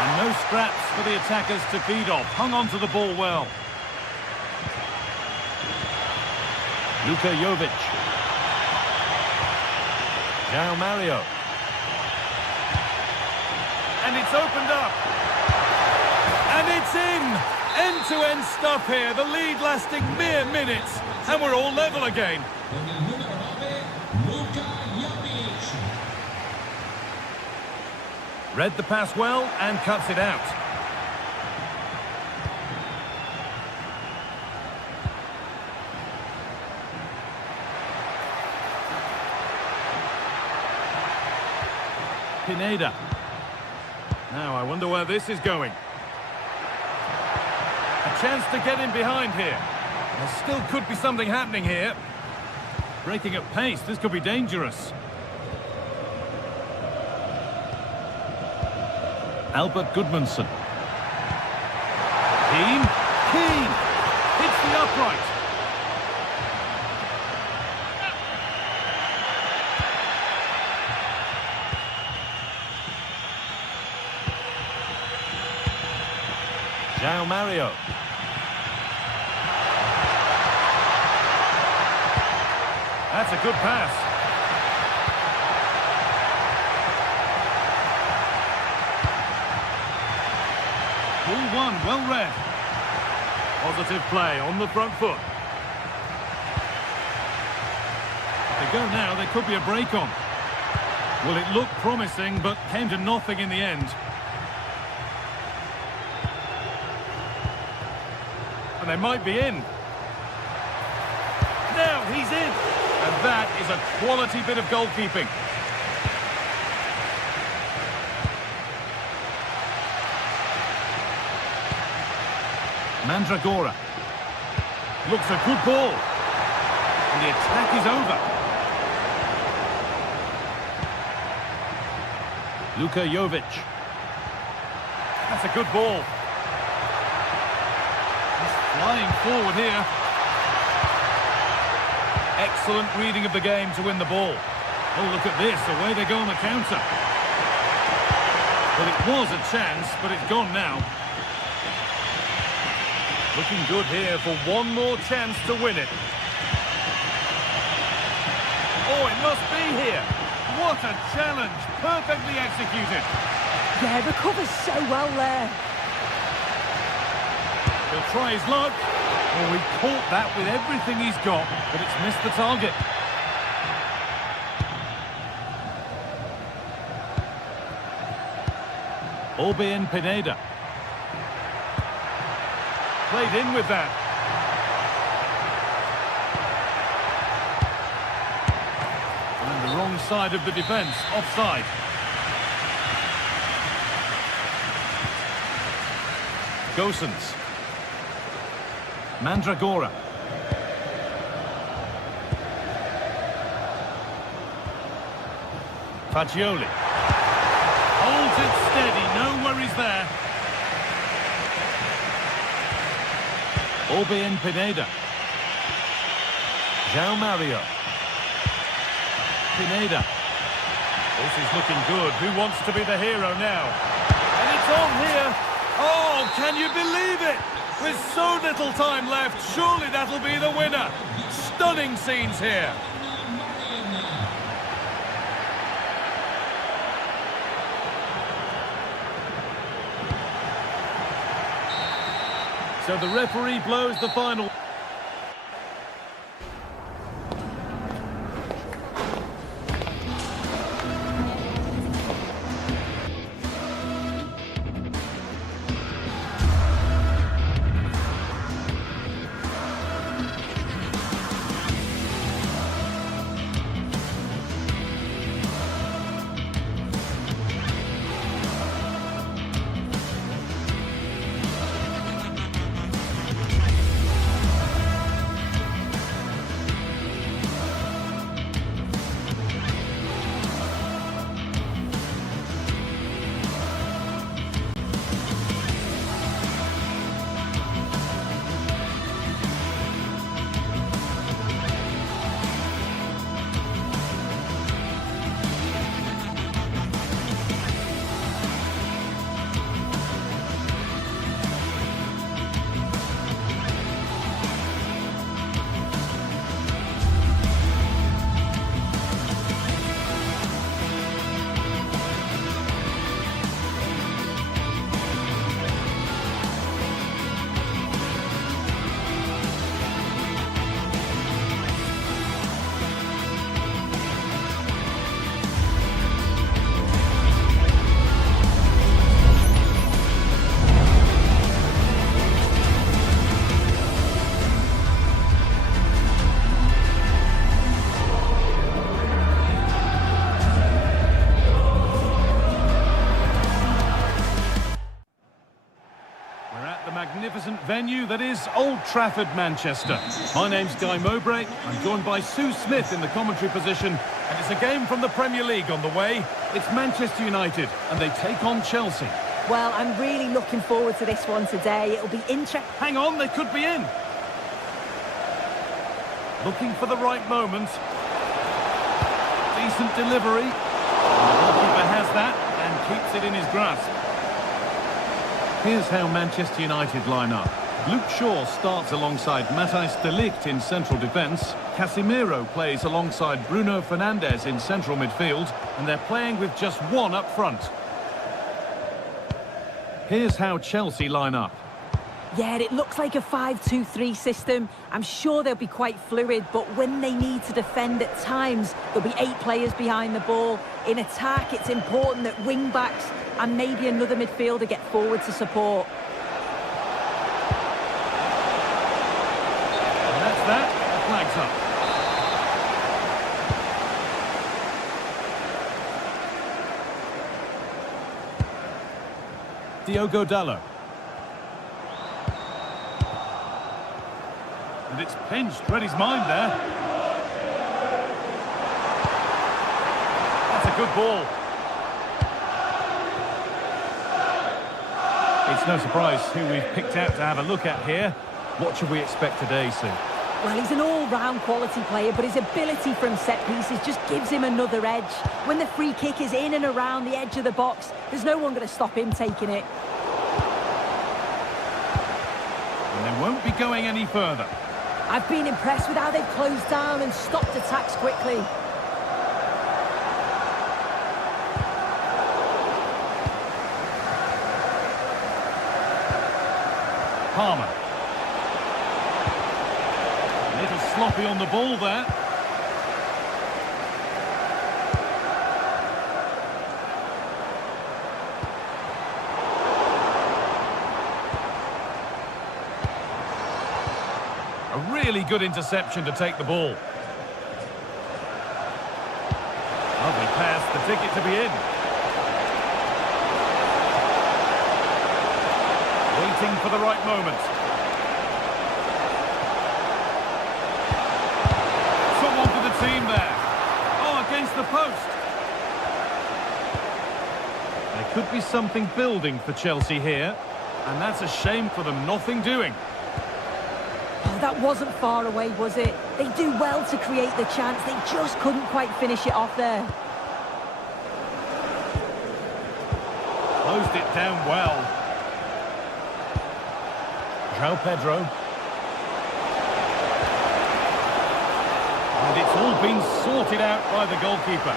and no scraps for the attackers to feed off. Hung on to the ball well. Luka Jovic. João Mario. And it's opened up. And it's in! End-to-end stuff here. The lead lasting mere minutes. And we're all level again. Read the pass well and cuts it out. Pineda. Now, I wonder where this is going. A chance to get in behind here. There still could be something happening here. Breaking at pace, this could be dangerous. Albert Gudmundsson. Keane hits the upright. João Mario. That's a good pass. Ball one, well read. Positive play on the front foot. If they go now, there could be a break on. Well, it looked promising, but came to nothing in the end. And they might be in. Now he's in. And that is a quality bit of goalkeeping. Mandragora. Looks a good ball. And the attack is over. Luka Jovic. That's a good ball. He's flying forward here. Excellent reading of the game to win the ball. Oh, look at this. Away they go on the counter. Well, it was a chance, but it's gone now. Looking good here for one more chance to win it. Oh, it must be here. What a challenge. Perfectly executed. Yeah, recovers so well there. He'll try his luck. Well, he caught that with everything he's got, but it's missed the target. Orbén Pineda. Played in with that. And the wrong side of the defence, offside. Gosens. Mandragora. Fagioli. Holds it steady, no worries there. Orbén Pineda. João Mario. Pineda. This is looking good. Who wants to be the hero now? And it's on here. Oh, can you believe it? With so little time left, surely that'll be the winner. Stunning scenes here. So the referee blows the final. venue that is Old Trafford, Manchester. My name's Guy Mowbray. I'm joined by Sue Smith in the commentary position, and it's a game from the Premier League on the way. It's Manchester United, and they take on Chelsea. Well, I'm really looking forward to this one today. It'll be interesting. Hang on, they could be in. Looking for the right moment. Decent delivery. The goalkeeper has that and keeps it in his grasp. Here's how Manchester United line up. Luke Shaw starts alongside Matthijs de Ligt in central defence. Casemiro plays alongside Bruno Fernandes in central midfield, and they're playing with just one up front. Here's how Chelsea line up. Yeah, it looks like a 5-2-3 system. I'm sure they'll be quite fluid, but when they need to defend at times, there'll be 8 players behind the ball. In attack, it's important that wing-backs and maybe another midfielder get forward to support. And that's that. The flag's up. Diogo Dalot. And it's pinched. Read his mind there. That's a good ball. It's no surprise who we've picked out to have a look at here. What should we expect today, Sue? Well, he's an all-round quality player, but his ability from set pieces just gives him another edge. When the free kick is in and around the edge of the box, there's no one going to stop him taking it. And they won't be going any further. I've been impressed with how they've closed down and stopped attacks quickly. Palmer. A little sloppy on the ball there. A really good interception to take the ball. Lovely pass, the ticket to be in. Waiting for the right moment. Someone for the team there. Oh, against the post. There could be something building for Chelsea here, and that's a shame for them. Nothing doing. Oh, that wasn't far away, was it? They do well to create the chance. They just couldn't quite finish it off there. Closed it down well. João Pedro. And it's all been sorted out by the goalkeeper.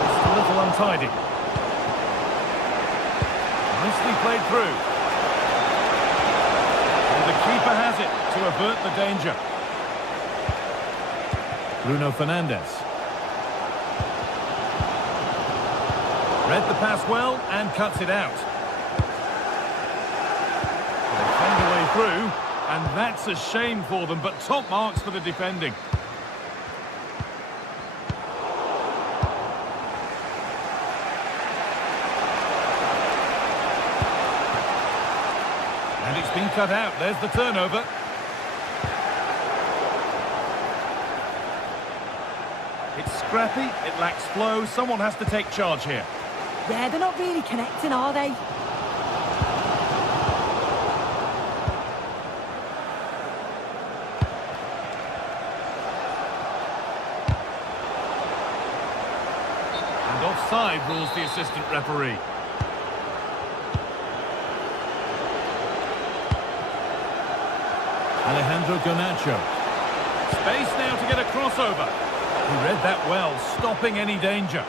Just a little untidy. Nicely played through. And the keeper has it to avert the danger. Bruno Fernandes. Read the pass well and cuts it out. They find a way through, and that's a shame for them, but top marks for the defending. And it's been cut out. There's the turnover. It's scrappy, it lacks flow. Someone has to take charge here. Yeah, they're not really connecting, are they? And offside rules the assistant referee. Alejandro Garnacho. Space now to get a crossover. He read that well, stopping any danger.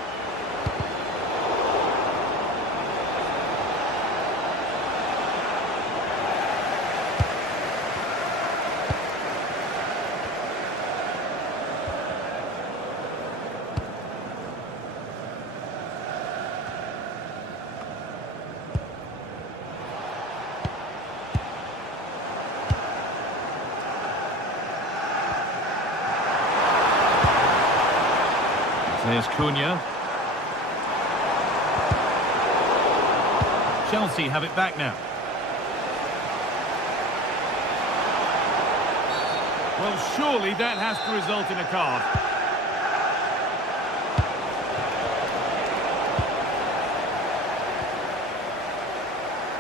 There's Cunha. Chelsea have it back now. Well, surely that has to result in a card.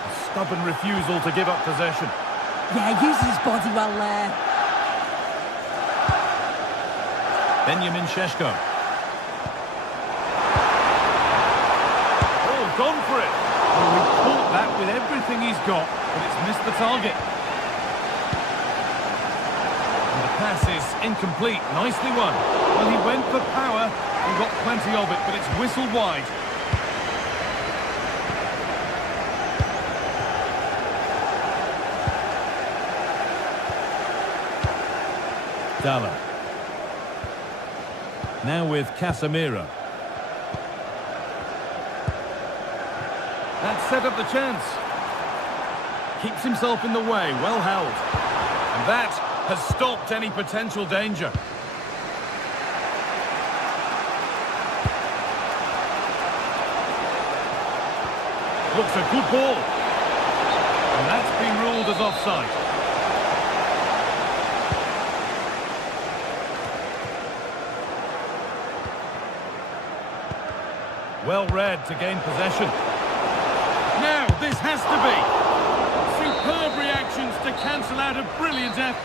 A stubborn refusal to give up possession. Yeah, he uses his body well there. Benjamin Šeško. Oh, gone for it. Oh, he caught that with everything he's got, but it's missed the target. And the pass is incomplete. Nicely won. Well, he went for power and got plenty of it, but it's whistled wide. Dalla. Now with Casemiro. That set up the chance. Keeps himself in the way, well held. And that has stopped any potential danger. Looks a good ball. And that's been ruled as offside. Well read to gain possession. Now, this has to be. Superb reactions to cancel out a brilliant effort.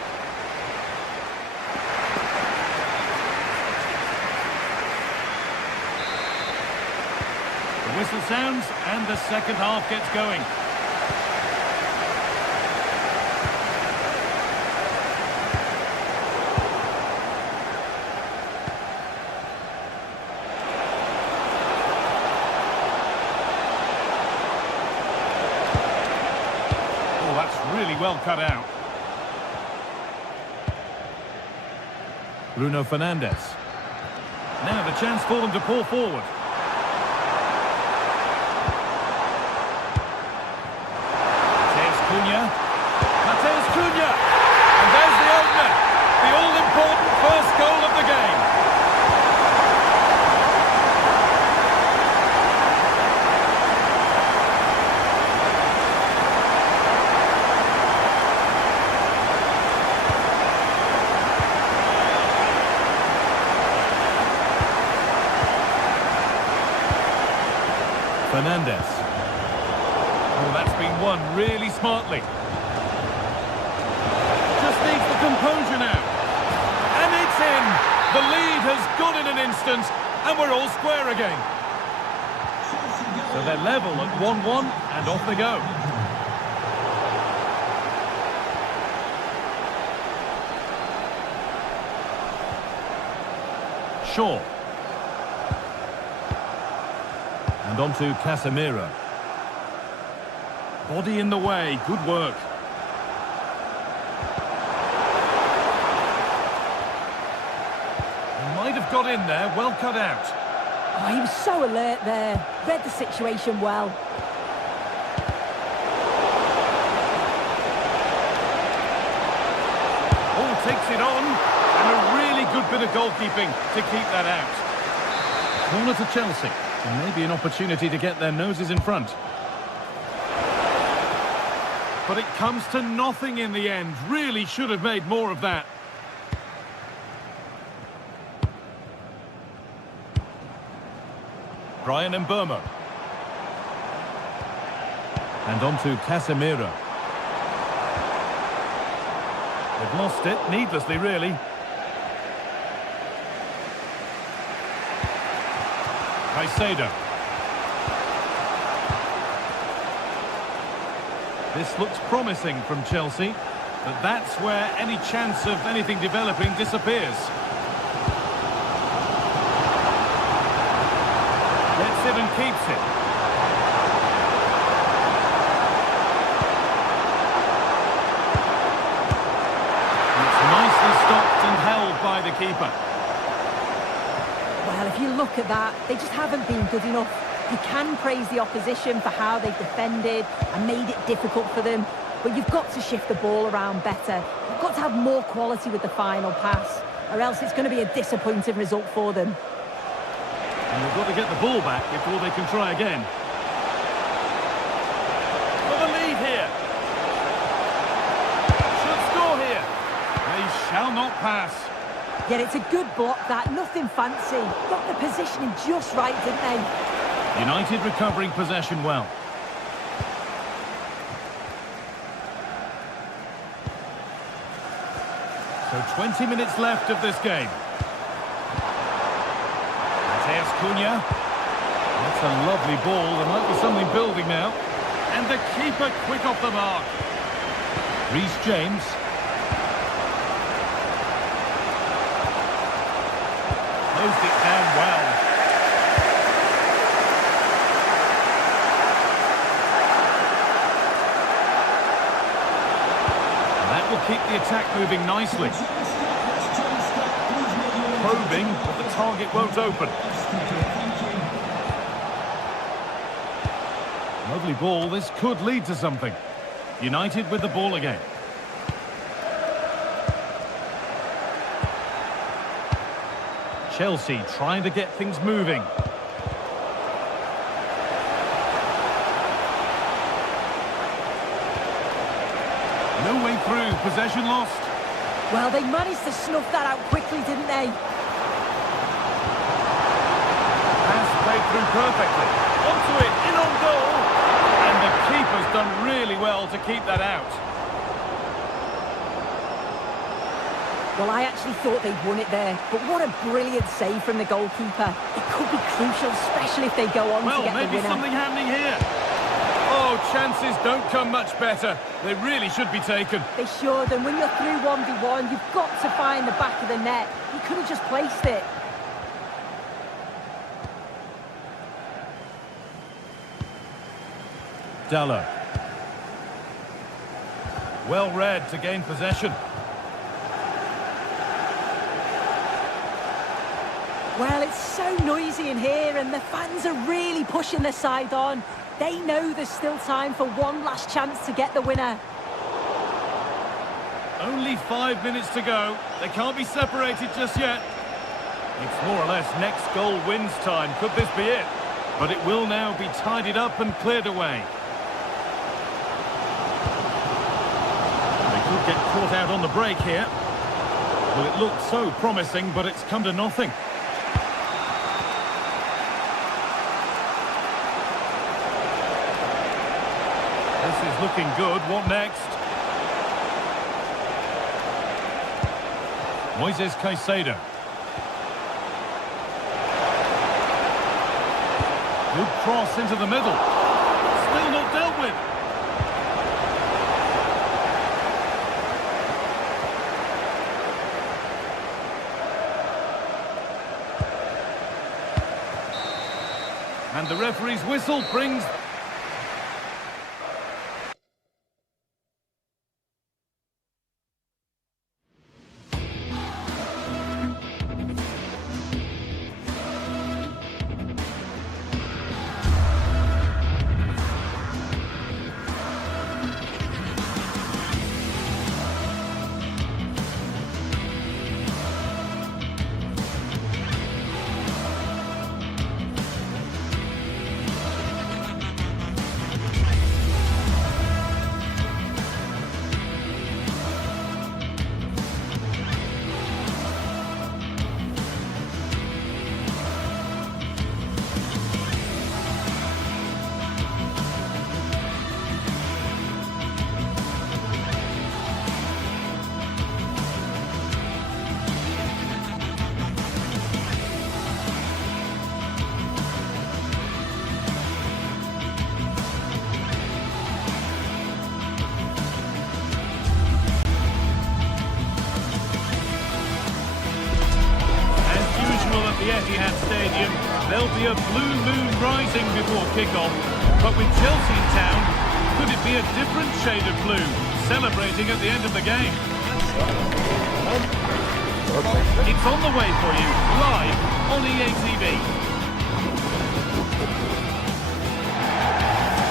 The whistle sounds and the second half gets going. Really well cut out. Bruno Fernandes. Now the chance for them to pull forward. Mateus Cunha. And there's the opener. The all-important first goal of the game. Fernandes. Oh, that's been won really smartly. Just needs the composure now. And it's in. The lead has gone in an instant, and we're all square again. So they're level at 1-1, and off they go. Shaw. And on to Casemiro. Body in the way, good work. He might have got in there, well cut out. Oh, he was so alert there. Read the situation well. Oh, takes it on. And a really good bit of goalkeeping to keep that out. Corner to Chelsea. And maybe an opportunity to get their noses in front. But it comes to nothing in the end. Really should have made more of that. Brian Mbeumo. And on to Casemiro. They've lost it, needlessly really. Caicedo. This looks promising from Chelsea, but that's where any chance of anything developing disappears. Gets it and keeps it. It's nicely stopped and held by the keeper. Well, if you look at that, they just haven't been good enough. You can praise the opposition for how they've defended and made it difficult for them, but you've got to shift the ball around better. You've got to have more quality with the final pass, or else it's going to be a disappointing result for them. And they've got to get the ball back before they can try again. pass. Yeah, it's a good block that, nothing fancy. Got the positioning just right, didn't they? United recovering possession well. So 20 minutes left of this game. Mateus Cunha. That's a lovely ball. There might be something building now. And the keeper quick off the mark. Reece James. Closed it down well. And that will keep the attack moving nicely. Probing, but the target won't open. Lovely ball. This could lead to something. United with the ball again. Chelsea trying to get things moving. No way through. Possession lost. Well, they managed to snuff that out quickly, didn't they? Pass played through perfectly. Onto it, in on goal. And the keeper's done really well to keep that out. Well, I actually thought they'd won it there, but what a brilliant save from the goalkeeper. It could be crucial, especially if they go on to get the winner. Well, maybe something happening here. Oh, chances don't come much better. They really should be taken. They should, and when you're through 1v1, you've got to find the back of the net. You could have just placed it. Dallo. Well read to gain possession. Well, it's so noisy in here, and the fans are really pushing their side on. They know there's still time for one last chance to get the winner. Only 5 minutes to go. They can't be separated just yet. It's more or less next goal wins time. Could this be it? But it will now be tidied up and cleared away. They could get caught out on the break here. Well, it looked so promising, but it's come to nothing. This is looking good. What next? Moises Caicedo. Good cross into the middle. Still not dealt with. And the referee's whistle brings... The Etihad Stadium, there'll be a blue moon rising before kickoff. But with Chelsea in town, could it be a different shade of blue, celebrating at the end of the game? It's on the way for you, live on EA TV.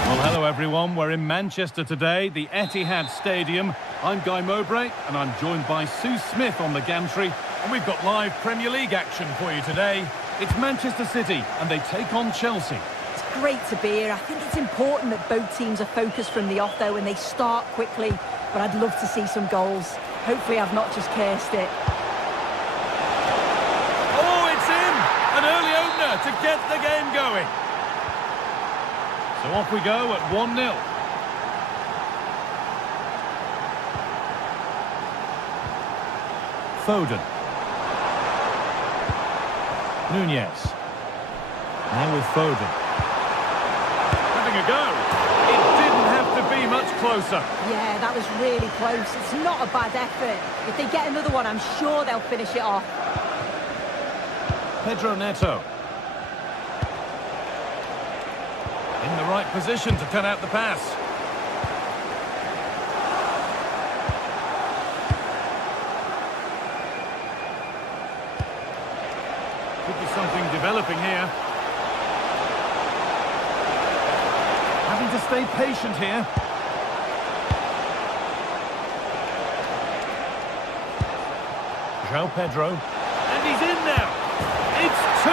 Well, hello everyone. We're in Manchester today, the Etihad Stadium. I'm Guy Mowbray, and I'm joined by Sue Smith on the gantry. And we've got live Premier League action for you today. It's Manchester City, and they take on Chelsea. It's great to be here. I think it's important that both teams are focused from the off, though, and they start quickly. But I'd love to see some goals. Hopefully I've not just cursed it. to get the game going. So off we go at 1-0. Foden. Nunez. Now with Foden. Having a go. It didn't have to be much closer. Yeah, that was really close. It's not a bad effort. If they get another one, I'm sure they'll finish it off. Pedro Neto. In the right position to cut out the pass. Could be something developing here. Having to stay patient here. João Pedro. And he's in now. It's 2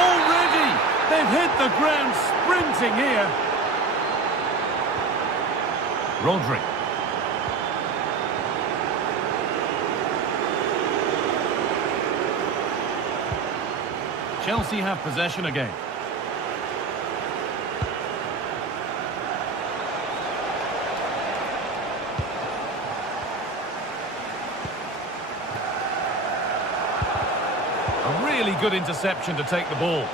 already. They've hit the ground sprinting here. Rodri. Chelsea have possession again. A really good interception to take the ball.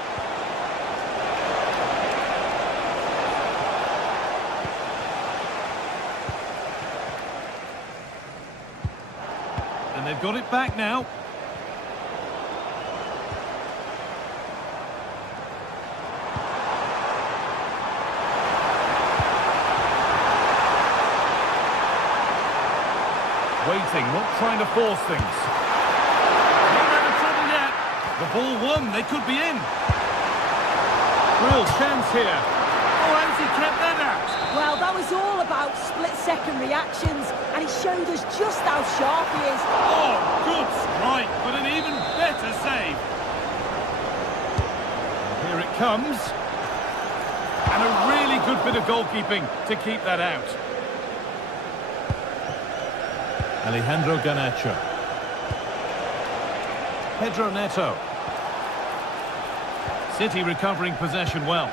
And they've got it back now. Waiting, not trying to force things. Not out of trouble yet. The ball won, they could be in. Real chance here. Oh, how's he kept that out? Well, that was all about split-second reactions, and he showed us just how sharp he is. Oh, good strike, but an even better save. Here it comes. And a really good bit of goalkeeping to keep that out. Alejandro Garnacho. Pedro Neto. City recovering possession well.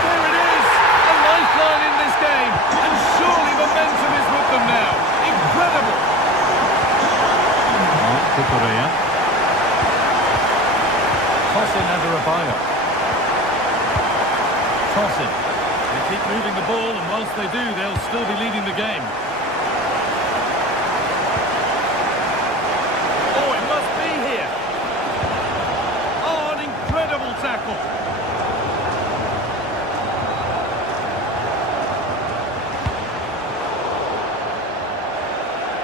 There it is! A lifeline in this game. And surely momentum is with them now. Incredible! Cucurella. Tosin Adarabioyo. Tosin. They keep moving the ball, and whilst they do, they'll still be leading the game. Oh, it must be here. Oh, an incredible tackle.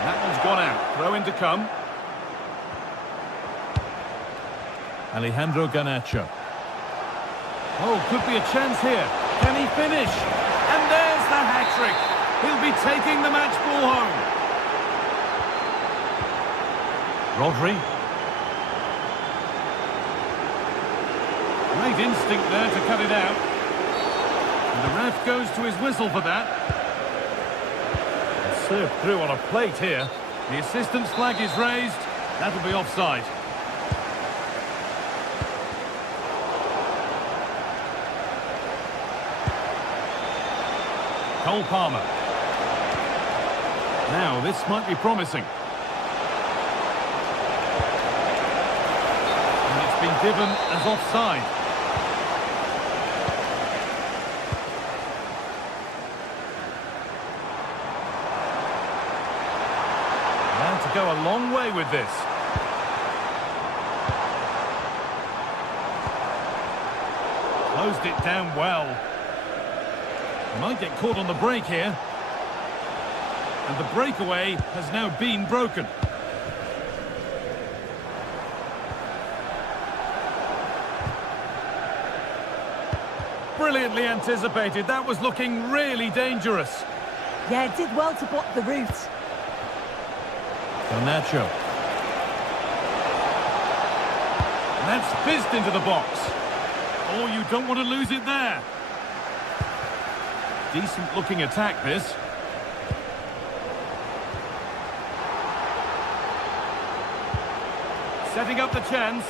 That one's gone out. Throw in to come. Alejandro Garnacho. Oh, could be a chance here. Can he finish? And there's the hat-trick. He'll be taking the match ball home. Rodri. Great instinct there to cut it out. And the ref goes to his whistle for that. It's served through on a plate here. The assistant's flag is raised. That'll be offside. Cole Palmer. Now, this might be promising. And it's been given as offside. And to go a long way with this. Closed it down well. Might get caught on the break here. And the breakaway has now been broken. Brilliantly anticipated. That was looking really dangerous. Yeah, did well to block the route. Garnacho. And that's fizzed into the box. Oh, you don't want to lose it there. Decent looking attack, this. setting up the chance.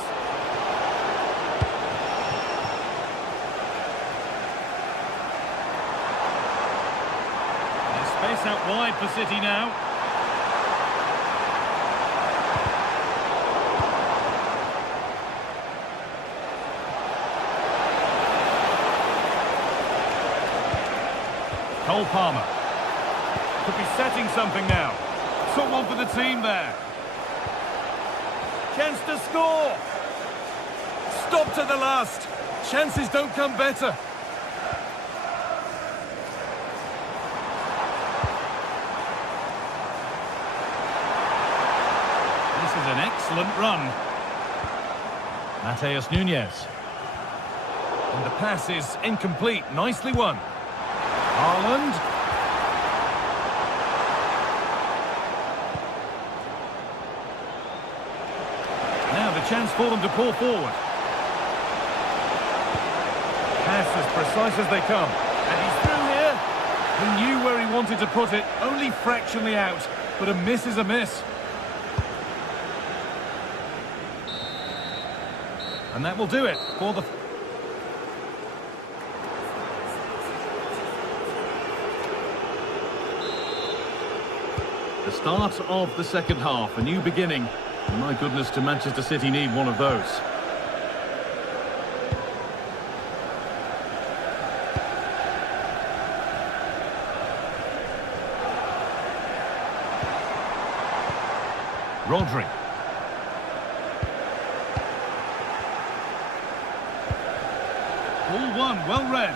There's space out wide for City now. Cole Palmer. Could be setting something now. Someone for the team there. Chance to score. Stop to the last. Chances don't come better. This is an excellent run. Mateus Nunes. And the pass is incomplete. Nicely won. Haaland. Now the chance for them to pull forward. Pass as precise as they come. And he's through here. He knew where he wanted to put it, only fractionally out. But a miss is a miss. And that will do it for the... The start of the second half, a new beginning. My goodness, do Manchester City need one of those. Rodri. Ball one, well read.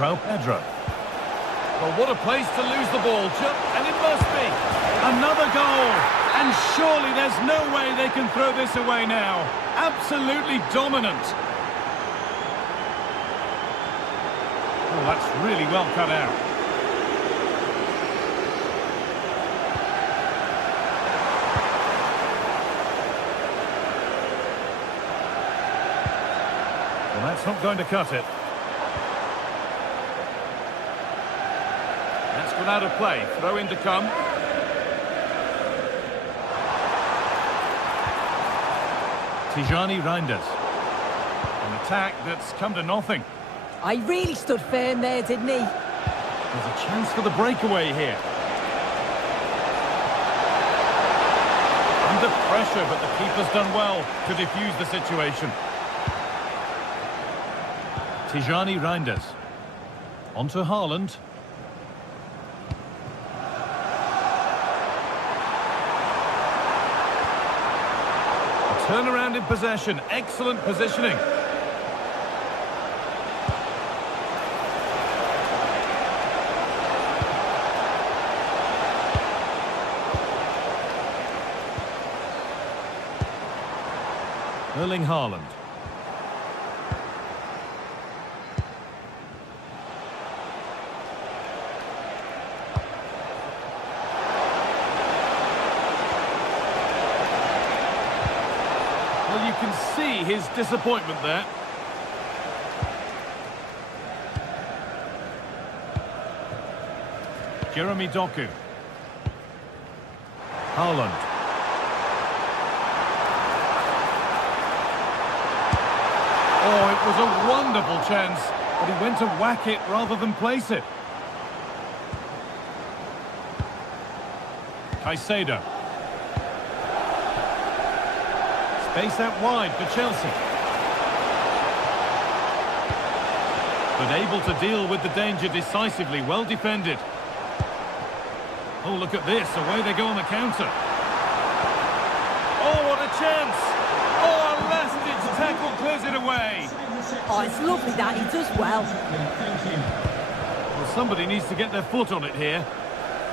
Pedro. Well, what a place to lose the ball, and it must be. Another goal, and surely there's no way they can throw this away now. Absolutely dominant. Oh, that's really well cut out. Well, that's not going to cut it. That's gone out of play. Throw in to come. Tijani Reinders. An attack that's come to nothing. I really stood firm there, didn't he? There's a chance for the breakaway here. Under pressure, but the keeper's done well to defuse the situation. Tijani Reinders. On to Haaland. Turnaround in possession. Excellent positioning. Erling Haaland. Well, you can see his disappointment there. Jeremy Doku. Haaland. Oh, it was a wonderful chance, but he went to whack it rather than place it. Caicedo. Space out wide for Chelsea. But able to deal with the danger decisively, well defended. Oh, look at this, away they go on the counter. Oh, what a chance! Oh, a last-ditch tackle clears it away. Oh, it's lovely that, he does well. Well, somebody needs to get their foot on it here.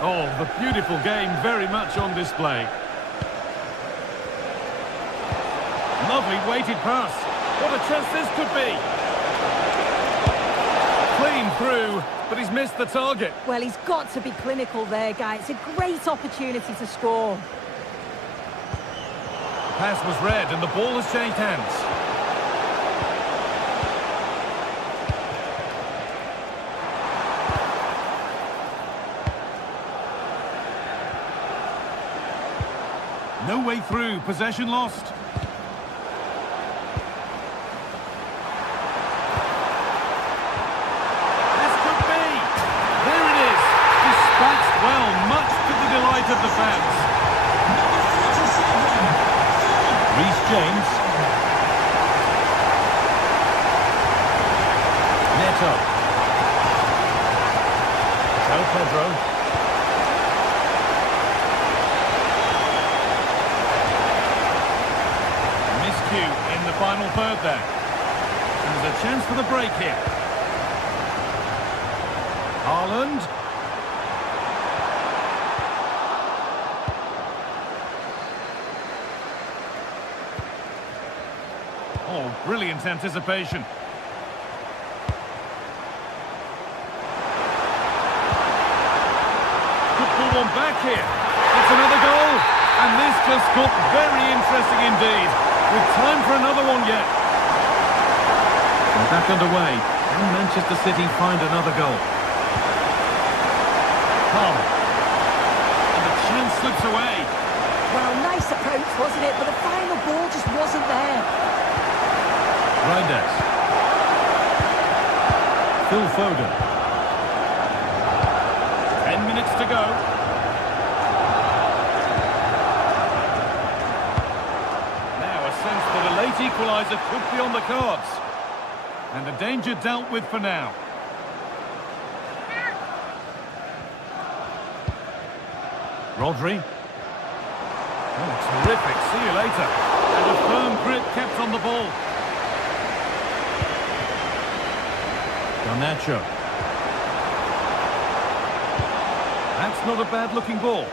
Oh, the beautiful game very much on display. Lovely weighted pass. What a chance this could be. Clean through, but he's missed the target. Well, he's got to be clinical there, guys. It's a great opportunity to score. The pass was read and the ball has changed hands. No way through, possession lost. This could be. There it is. Dispatched well, much to the delight of the fans. Reece James. Neto. João Pedro. In the final third there. And there's a chance for the break here. Haaland. Oh, brilliant anticipation. Could pull one back here. It's another goal. And this just got very interesting indeed. With time for another one yet. They're back underway. Can Manchester City find another goal? Palmer. And the chance slips away. Well, nice approach, wasn't it? But the final ball just wasn't there. Reinders. Phil Foden. 10 minutes to go. That a late equaliser could be on the cards. And the danger dealt with for now. Rodri. Oh, terrific. See you later. And a firm grip kept on the ball. Garnacho. That's not a bad-looking ball.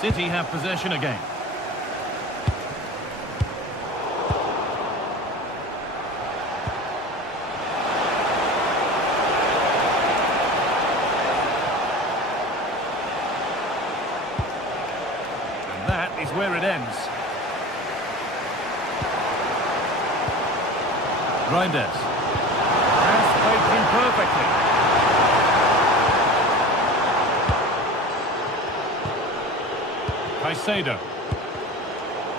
City have possession again. That is where it ends. Reinders. Pass played through perfectly. Caicedo.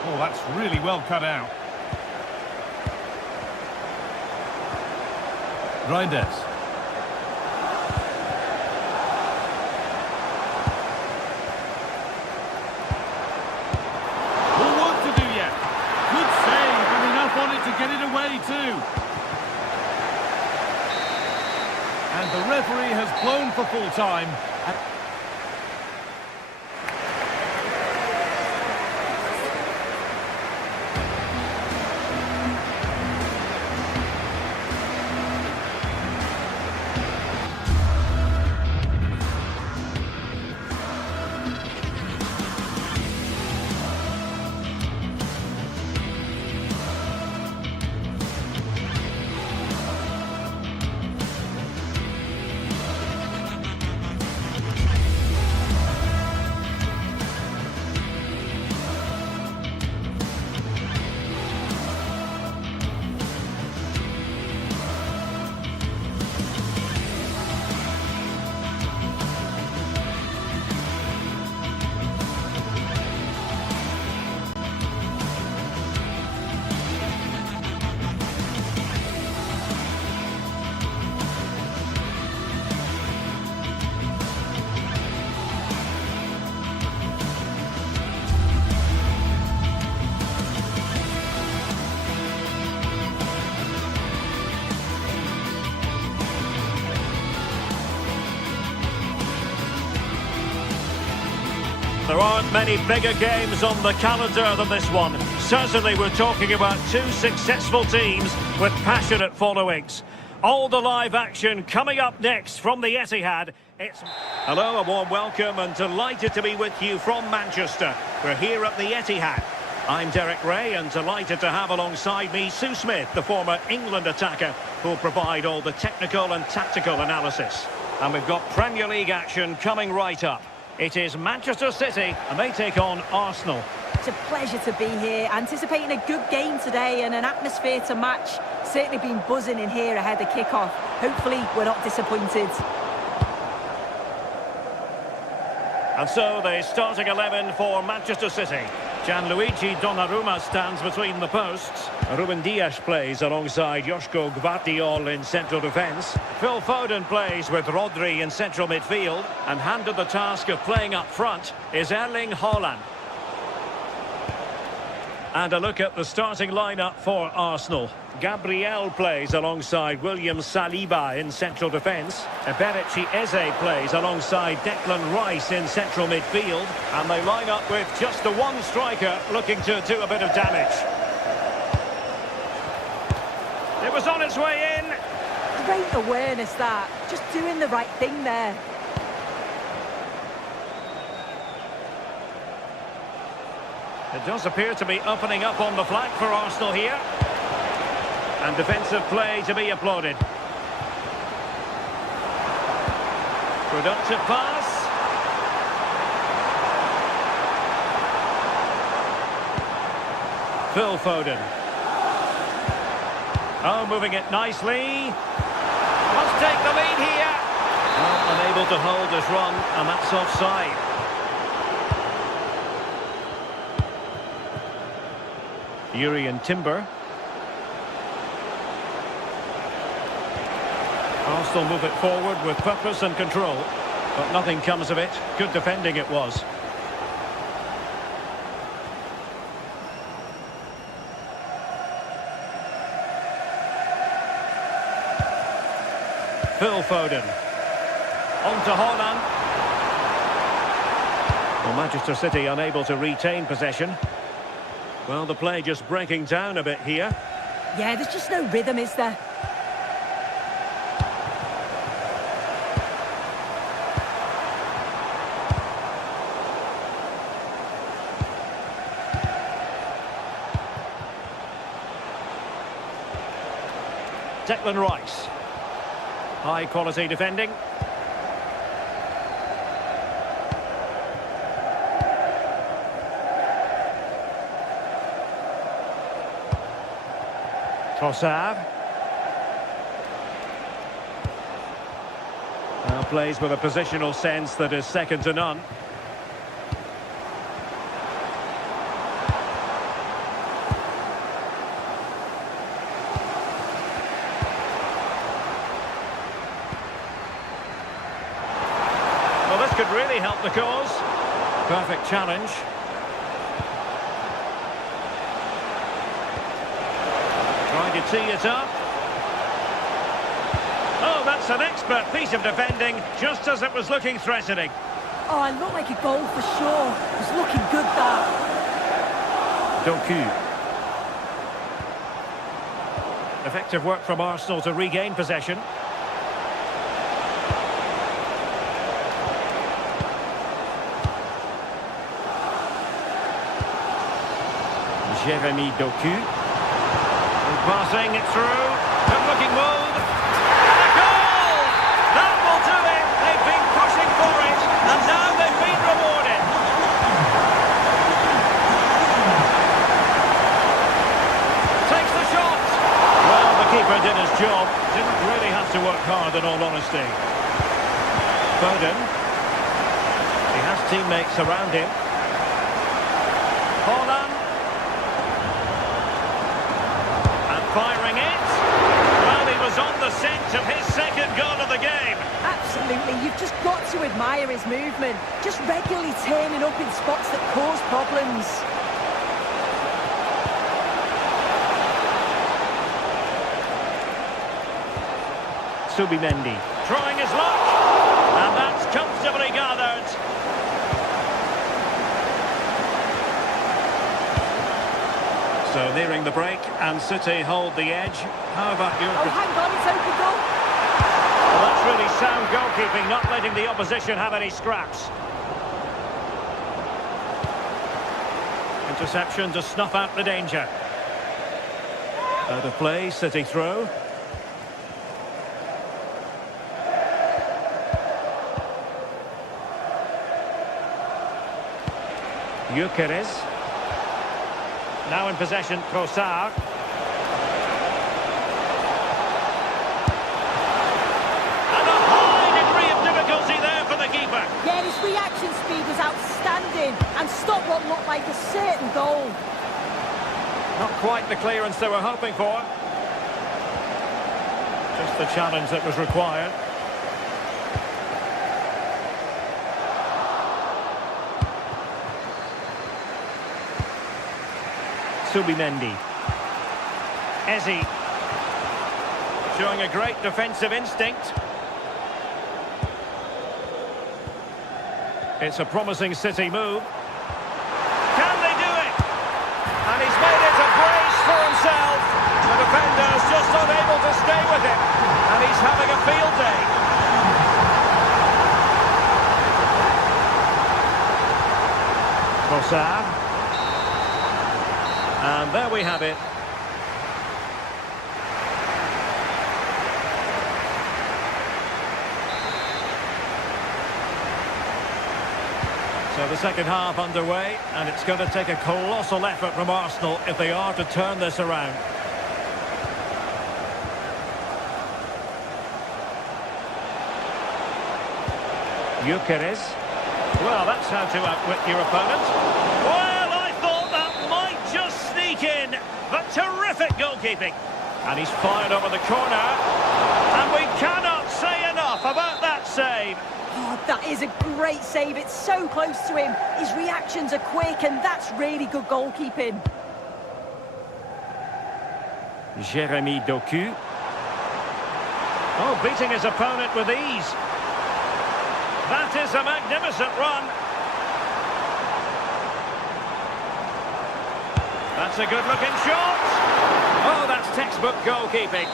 Oh, that's really well cut out. Reinders. To get it away too. And the referee has blown for full time. There aren't many bigger games on the calendar than this one. Certainly we're talking about two successful teams with passionate followings. All the live action coming up next from the Etihad. Hello, a warm welcome and delighted to be with you from Manchester. We're here at the Etihad. I'm Derek Ray and delighted to have alongside me Sue Smith, the former England attacker, who'll provide all the technical and tactical analysis. And we've got Premier League action coming right up. It is Manchester City and they take on Arsenal. It's a pleasure to be here, anticipating a good game today and an atmosphere to match. Certainly been buzzing in here ahead of kick-off. Hopefully we're not disappointed. And so the starting 11 for Manchester City. Gianluigi Donnarumma stands between the posts. Ruben Dias plays alongside Joško Gvardiol in central defence. Phil Foden plays with Rodri in central midfield. And handed the task of playing up front is Erling Haaland. And a look at the starting lineup for Arsenal. Gabriel plays alongside William Saliba in central defence. Eberechi Eze plays alongside Declan Rice in central midfield. And they line up with just the one striker looking to do a bit of damage. It was on its way in. Great awareness that. Just doing the right thing there. It does appear to be opening up on the flank for Arsenal here. And defensive play to be applauded. Productive pass. Phil Foden. Oh, moving it nicely. Must take the lead here. Oh, unable to hold his run, and that's offside. Jurrien Timber. Arsenal move it forward with purpose and control, but nothing comes of it. Good defending it was. Phil Foden. On to Haaland. Well, Manchester City unable to retain possession. Well, the play just breaking down a bit here. Yeah, there's just no rhythm, is there? Declan Rice. High quality defending. Trossard. Now plays with a positional sense that is second to none. Well, this could really help the cause. Perfect challenge. Trying to tee it up. Oh, that's an expert piece of defending, just as it was looking threatening. Oh, it looked like a goal for sure. It was looking good, that. Doku. Effective work from Arsenal to regain possession. Jeremy Doku. Passing it through. Good looking move. And a goal! That will do it. They've been pushing for it, and now they've been rewarded. Takes the shot. Well, the keeper did his job. Didn't really have to work hard, in all honesty. Foden. He has teammates around him. Haaland. Firing it. Well, he was on the scent of his second goal of the game. Absolutely, you've just got to admire his movement. Just regularly turning up in spots that cause problems. Subimendi trying his luck. And that's comfortably gathered. So nearing the break, and City hold the edge. How about your... Oh, hang on, it's open goal. Well, that's really sound goalkeeping, not letting the opposition have any scraps. Interception to snuff out the danger. Out of play, City throw. Gyökeres. Now in possession, Trossard. And a high degree of difficulty there for the keeper. Yeah, his reaction speed was quite the clearance they were hoping for. Just the challenge that was required. Subimendi. Eze. Showing a great defensive instinct. It's a promising City move. Can they do it? And he's made it a brace for himself. The defender's just unable to stay with him. And he's having a field day. Trossard. And there we have it. So the second half underway, and it's going to take a colossal effort from Arsenal if they are to turn this around. Gyökeres. Well, that's how to outwit your opponent. Well, I thought that might just sneak in, but terrific goalkeeping. And he's fired over the corner, and we cannot say enough about that save. Oh, that is a great save. It's so close to him. His reactions are quick, and that's really good goalkeeping. Jeremy Doku. Oh, beating his opponent with ease. That is a magnificent run. That's a good-looking shot. Oh, that's textbook goalkeeping.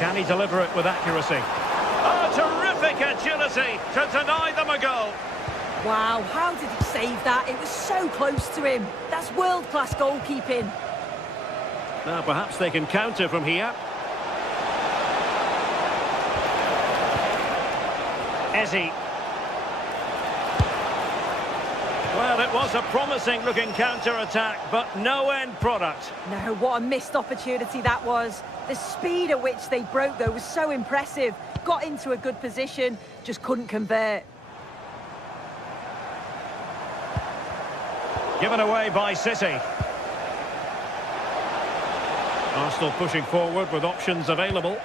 Can he deliver it with accuracy? Oh, terrific agility to deny them a goal. Wow, how did he save that? It was so close to him. That's world-class goalkeeping. Now, perhaps they can counter from here. Eze. Well, it was a promising-looking counter-attack, but no end product. No, what a missed opportunity that was. The speed at which they broke, though, was so impressive. Got into a good position, just couldn't convert. Given away by City. Arsenal pushing forward with options available.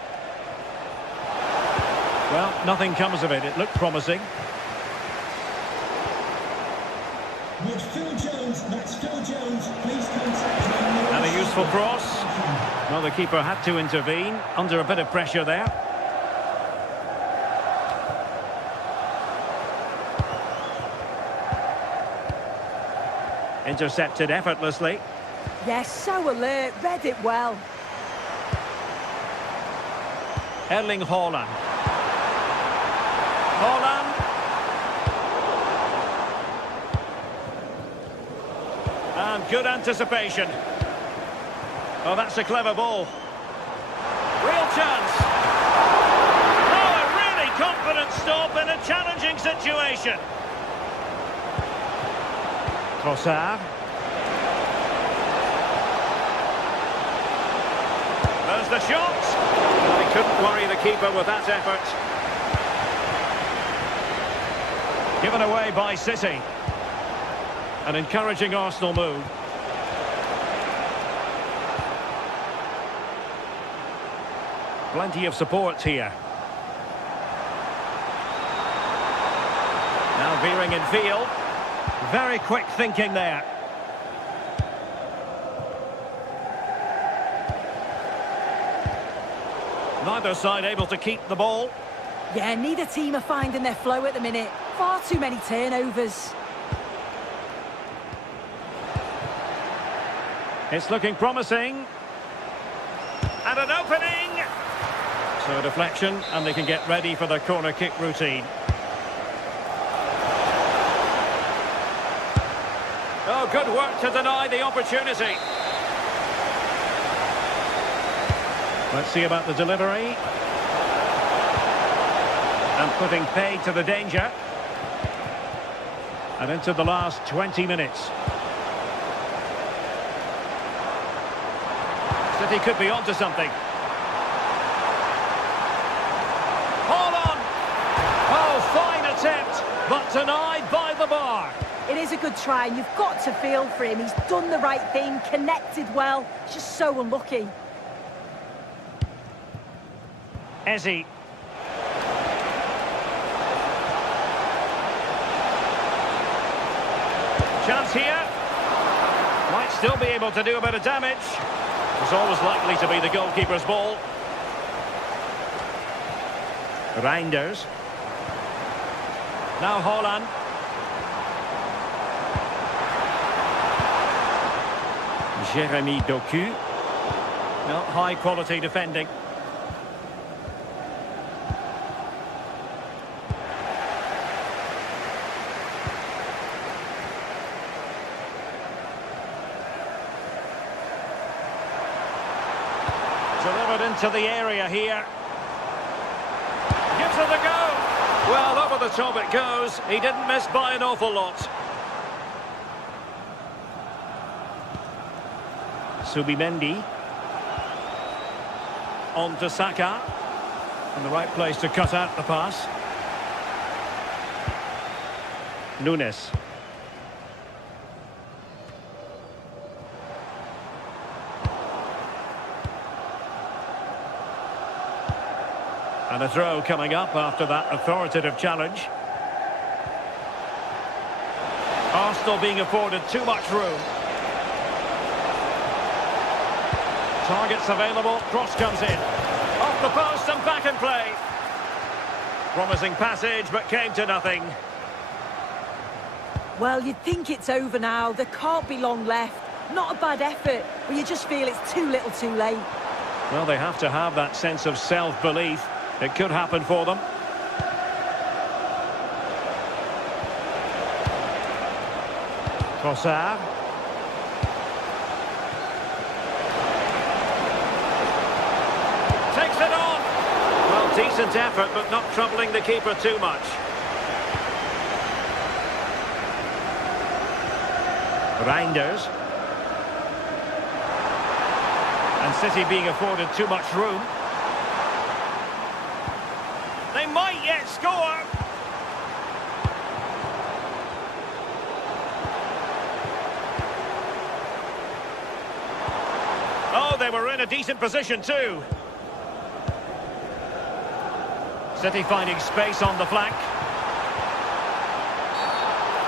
Well, nothing comes of it. It looked promising. With Phil Jones, that's Phil Jones. Please contact him. And a useful cross. Well, the keeper had to intervene under a bit of pressure there. Intercepted effortlessly. Yes, so alert, read it well. Erling Haaland. Haaland. And good anticipation. Oh, that's a clever ball. Real chance. Oh, a really confident stop in a challenging situation. Trossard. There's the shot. They couldn't worry the keeper with that effort. Given away by City. An encouraging Arsenal move. Plenty of support here. Now veering in field. Very quick thinking there. Neither side able to keep the ball. Yeah, neither team are finding their flow at the minute. Far too many turnovers. It's looking promising. And an opening. So a deflection, and they can get ready for the corner kick routine. Oh, good work to deny the opportunity. Let's see about the delivery. And putting paid to the danger. And into the last 20 minutes. City could be onto something. Hold on! Oh, fine attempt, but denied by the bar. It is a good try, and you've got to feel for him. He's done the right thing, connected well. He's just so unlucky. Ezzy. Chance here. Might still be able to do a bit of damage. It's always likely to be the goalkeeper's ball. Reinders. Now Haaland. Jeremy Doku. Not high quality defending. Delivered into the area here. Gives it a go. Well, over the top it goes. He didn't miss by an awful lot. Subimendi. On to Saka. In the right place to cut out the pass. Nunes. And a throw coming up after that authoritative challenge. Arsenal being afforded too much room. Targets available, cross comes in. Off the post and back in play. Promising passage, but came to nothing. Well, you'd think it's over now. There can't be long left. Not a bad effort, but you just feel it's too little too late. Well, they have to have that sense of self-belief. It could happen for them. Trossard. Takes it on. Well, decent effort, but not troubling the keeper too much. Reinders. And City being afforded too much room. They might yet score. Oh, they were in a decent position too. City finding space on the flank.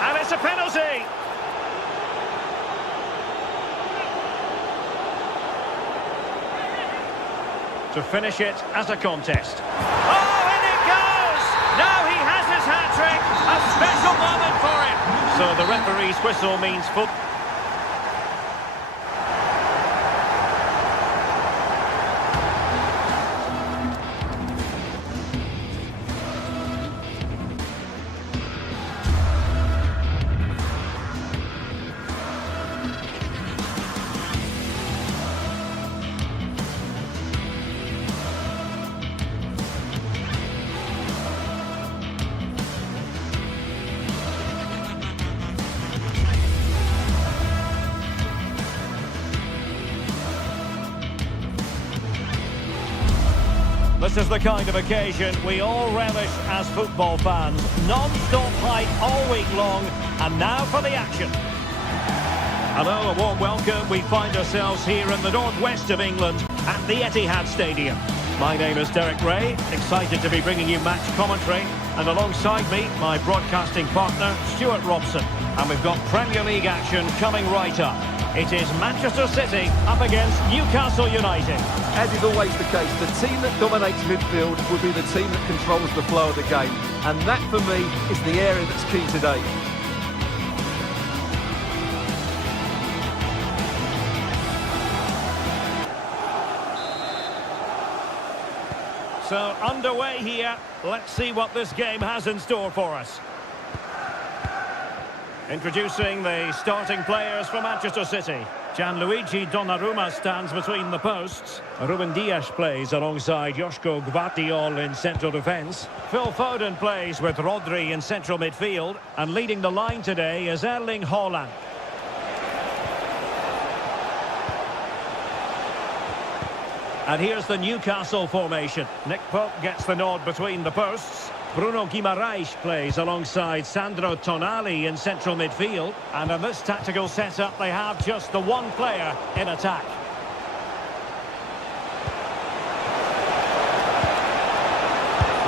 And it's a penalty. To finish it as a contest. Oh, in it goes! Now he has his hat-trick. A special moment for him. So the referee's whistle means full. This is the kind of occasion we all relish as football fans. Non-stop hype all week long, and now for the action. Hello, a warm welcome. We find ourselves here in the northwest of England at the Etihad Stadium. My name is Derek Ray, excited to be bringing you match commentary, and alongside me, my broadcasting partner, Stuart Robson. And we've got Premier League action coming right up. It is Manchester City up against Newcastle United. As is always the case, the team that dominates midfield will be the team that controls the flow of the game. And that, for me, is the area that's key today. So, underway here. Let's see what this game has in store for us. Introducing the starting players for Manchester City. Gianluigi Donnarumma stands between the posts. Ruben Dias plays alongside Joško Gvardiol in central defence. Phil Foden plays with Rodri in central midfield. And leading the line today is Erling Haaland. And here's the Newcastle formation. Nick Pope gets the nod between the posts. Bruno Guimaraes plays alongside Sandro Tonali in central midfield. And in this tactical setup, they have just the one player in attack.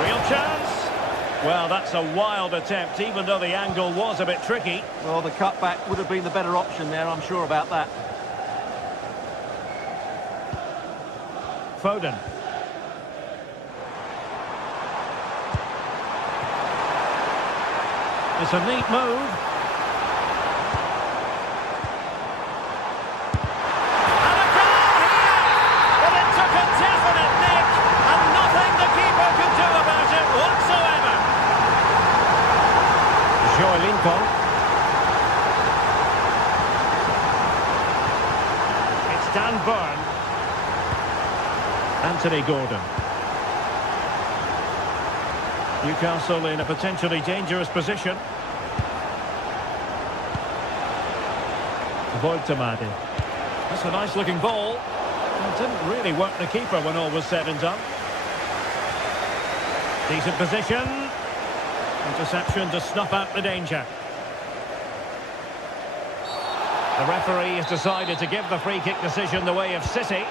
Real chance. Well, that's a wild attempt, even though the angle was a bit tricky. Well, the cutback would have been the better option there, I'm sure about that. Foden. It's a neat move. And a goal here! Well, it took a definite nick, and nothing the keeper could do about it whatsoever. Joelinton. It's Dan Burn. Anthony Gordon. Newcastle in a potentially dangerous position. Voltemade. That's a nice looking ball. It didn't really work the keeper when all was said and done. Decent position. Interception to snuff out the danger. The referee has decided to give the free kick decision the way of City.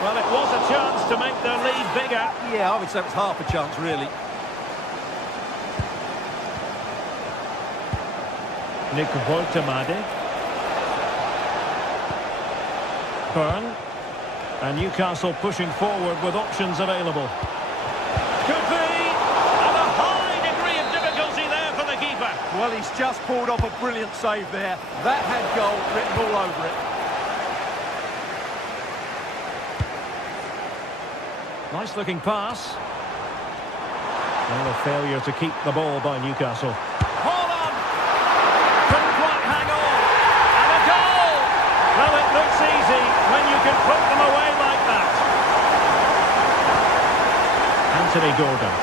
Well, it was a chance to make their lead bigger. Yeah, I would say it was half a chance, really. Nick Voltemade. Burn. And Newcastle pushing forward with options available. Could be! And a high degree of difficulty there for the keeper. Well, he's just pulled off a brilliant save there. That had goal written all over it. Nice looking pass. And a failure to keep the ball by Newcastle. Hold on! Couldn't quite hang on. And a goal! Well, it looks easy when you can put them away like that. Anthony Gordon.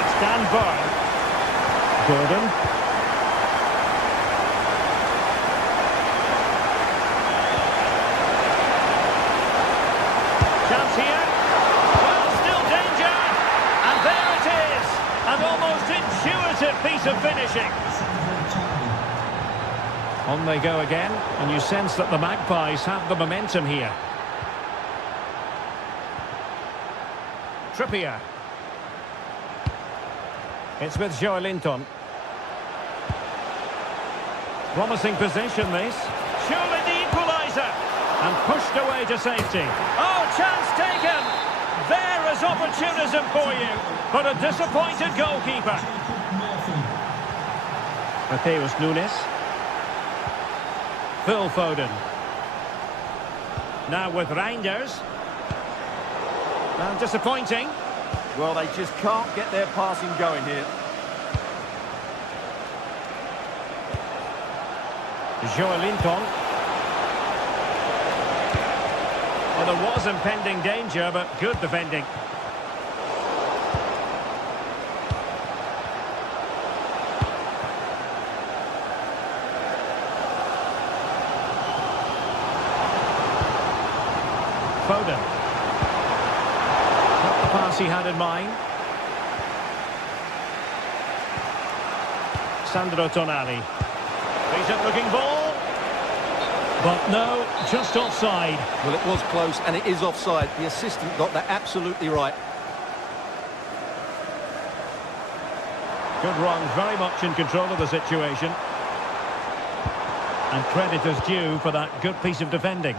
It's Dan Burn. Gordon. Chance here. Piece of finishing. On they go again, and you sense that the Magpies have the momentum here. Trippier. It's with Joelinton. Promising position, this. Surely the equaliser. And pushed away to safety. Oh, chance taken. There is opportunism for you, but a disappointed goalkeeper. Mateus Nunes. Phil Foden. Now with Reinders. And disappointing. Well, they just can't get their passing going here. Joelinton. Well, there was impending danger, but good defending. Foden. Not the pass he had in mind. Sandro Tonali. Decent looking ball. But no, just offside. Well, it was close, and it is offside. The assistant got that absolutely right. Good run, very much in control of the situation. And credit is due for that good piece of defending.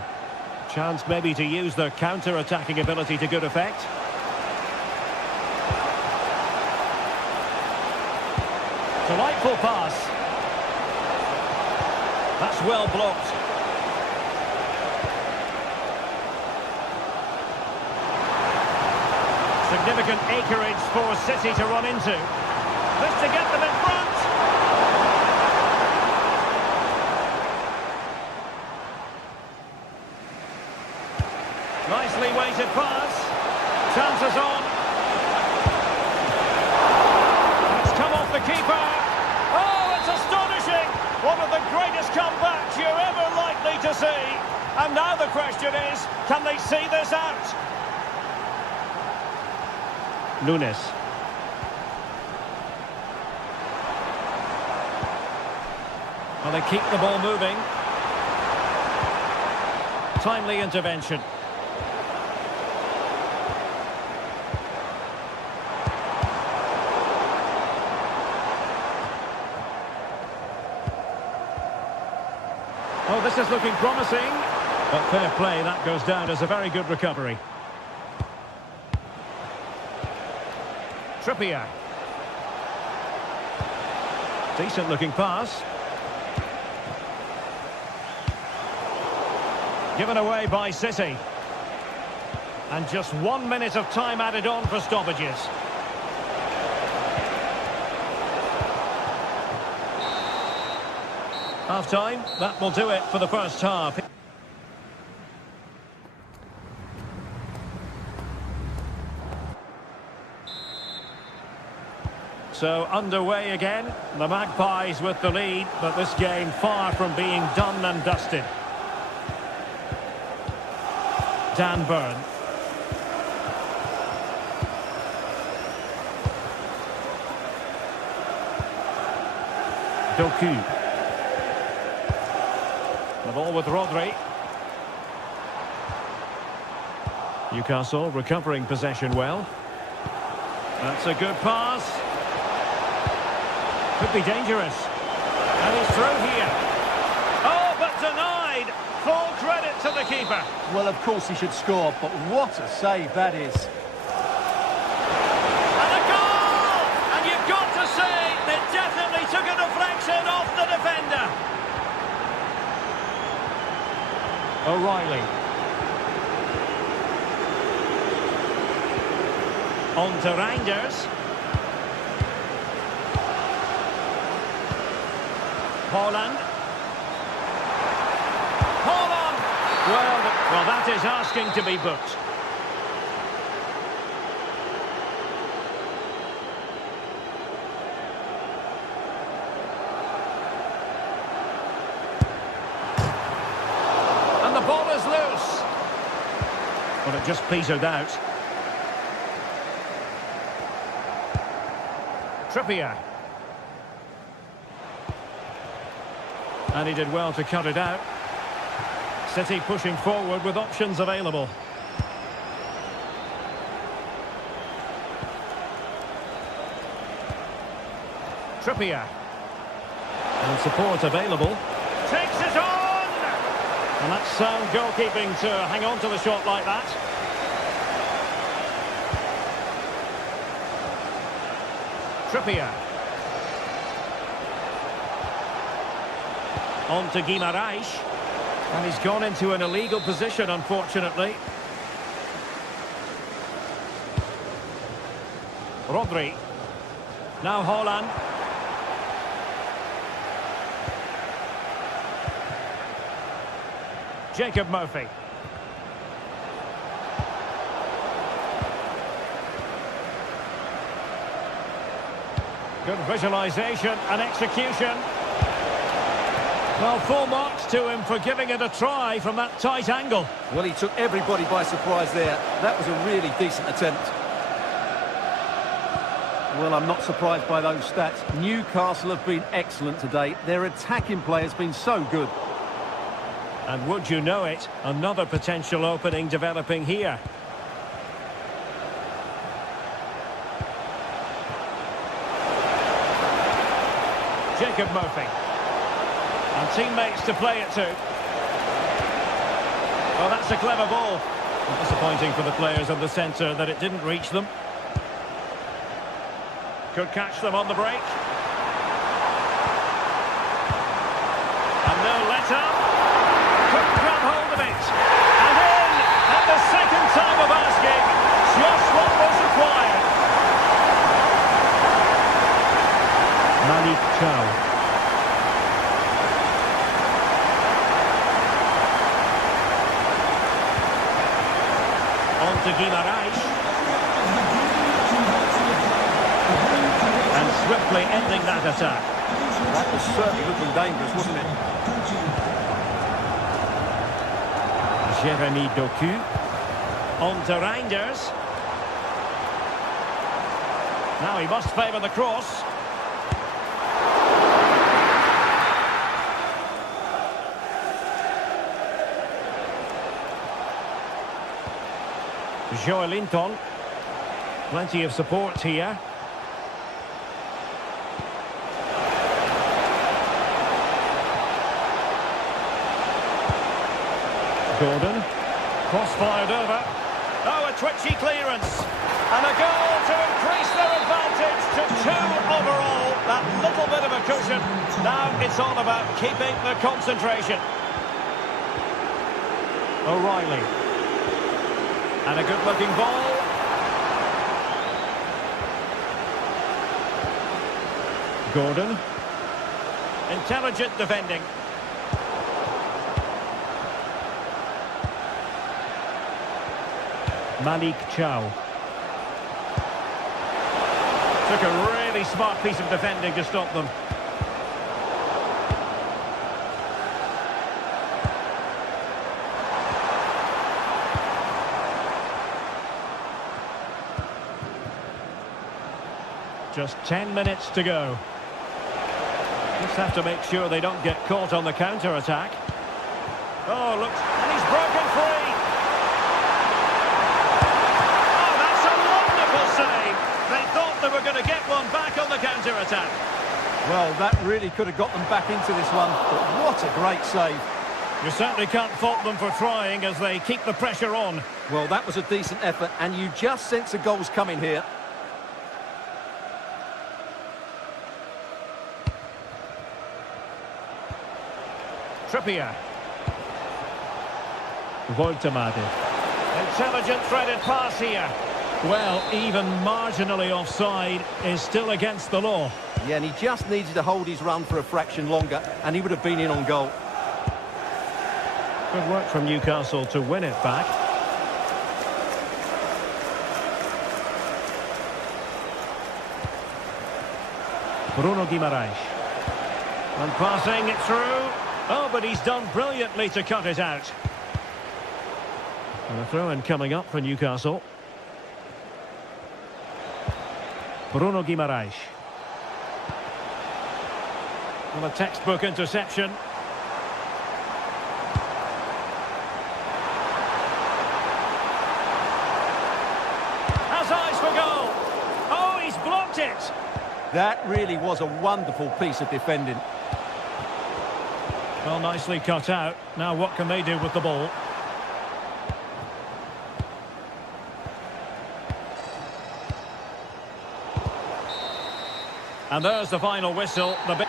Chance maybe to use their counter-attacking ability to good effect. Delightful pass. That's well blocked. Significant acreage for City to run into. This to get them in front. Nicely weighted pass. Chances on. see. And now the question is, can they see this out? Nunes. Well, they keep the ball moving. Timely intervention. Oh, this is looking promising. But fair play, that goes down as a very good recovery. Trippier. Decent looking pass. Given away by City. And just 1 minute of time added on for stoppages. Half-time, that will do it for the first half. So underway again, the Magpies with the lead, but this game far from being done and dusted. Dan Burn. Doku. The ball with Rodri. Newcastle recovering possession well. That's a good pass. Could be dangerous. And he's through here. Oh, but denied. Full credit to the keeper. Well, of course he should score, but what a save that is. And a goal! And you've got to say, they definitely took a deflection off the defender. O'Reilly. On to Reinders. Haaland. Haaland! Well, that is asking to be booked. And the ball is loose. Well, it just petered out. Trippier. And he did well to cut it out. City pushing forward with options available. Trippier. And support available. Takes it on! And that's sound goalkeeping to hang on to the shot like that. Trippier. On to Guimaraes. And he's gone into an illegal position, unfortunately. Rodri. Now Haaland. Jacob Murphy. Good visualisation and execution. Well, full marks to him for giving it a try from that tight angle. Well, he took everybody by surprise there. That was a really decent attempt. Well, I'm not surprised by those stats. Newcastle have been excellent today. Their attacking play has been so good. And would you know it, another potential opening developing here. Jacob Murphy. And teammates to play it to. Well, that's a clever ball. Disappointing for the players of the centre that it didn't reach them. Could catch them on the break. And no let-up. Couldn't grab hold of it. And in at the second time of asking. Just what was required. Malik Chow. On to Guimaraes. And swiftly ending that attack. That was certainly looking dangerous, wasn't it? Jeremy Doku. On to Reinders. Now he must favour the cross. Joelinton. Plenty of support here. Gordon. Cross fired over. Oh, a twitchy clearance. And a goal to increase their advantage to 2 overall. That little bit of a cushion. Now it's all about keeping the concentration. O'Reilly. And a good-looking ball. Gordon. Intelligent defending. Malik Chow. Took a really smart piece of defending to stop them. Just 10 minutes to go. Just have to make sure they don't get caught on the counter-attack. Oh, look, and he's broken free. Oh, that's a wonderful save. They thought they were going to get one back on the counter-attack. Well, that really could have got them back into this one, but what a great save. You certainly can't fault them for trying as they keep the pressure on. Well, that was a decent effort, and you just sense the goals coming here. Trippier. Woltemade. Intelligent threaded pass here. Well, even marginally offside is still against the law. Yeah, and he just needed to hold his run for a fraction longer, and he would have been in on goal. Good work from Newcastle to win it back. Bruno Guimaraes. And passing it through. Oh, but he's done brilliantly to cut it out. And a throw-in coming up for Newcastle. Bruno Guimaraes. Well, a textbook interception. Has eyes for goal. Oh, he's blocked it. That really was a wonderful piece of defending. Well, nicely cut out. Now what can they do with the ball? And there's the final whistle. The big...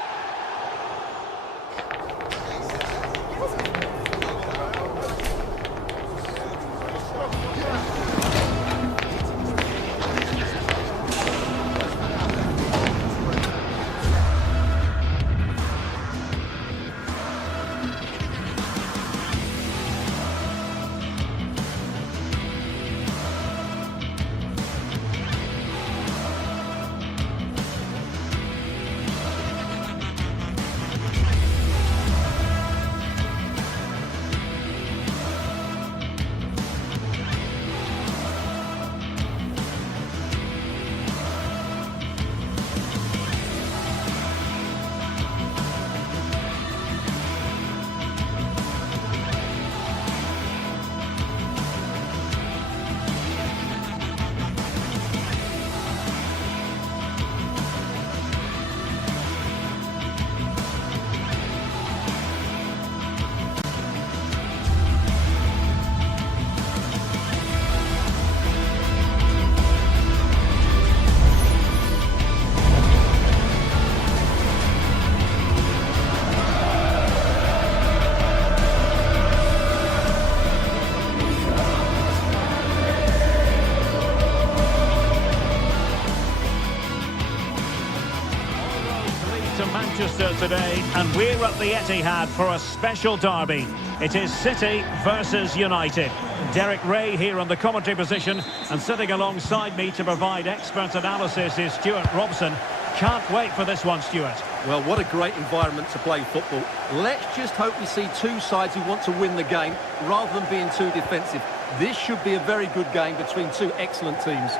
Manchester today, and we're at the Etihad for a special derby. It is City versus United. Derek Ray here on the commentary position, and sitting alongside me to provide expert analysis is Stuart Robson. Can't wait for this one, Stuart. Well, what a great environment to play football. Let's just hope we see two sides who want to win the game rather than being too defensive. This should be a very good game between two excellent teams.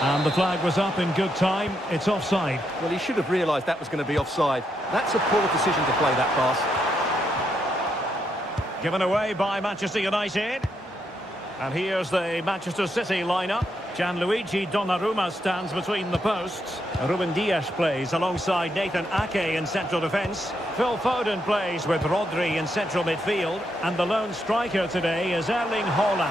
And the flag was up in good time. It's offside. Well, he should have realised that was going to be offside. That's a poor decision to play that pass. Given away by Manchester United. And here's the Manchester City lineup. Gianluigi Donnarumma stands between the posts. Ruben Dias plays alongside Nathan Ake in central defence. Phil Foden plays with Rodri in central midfield. And the lone striker today is Erling Haaland.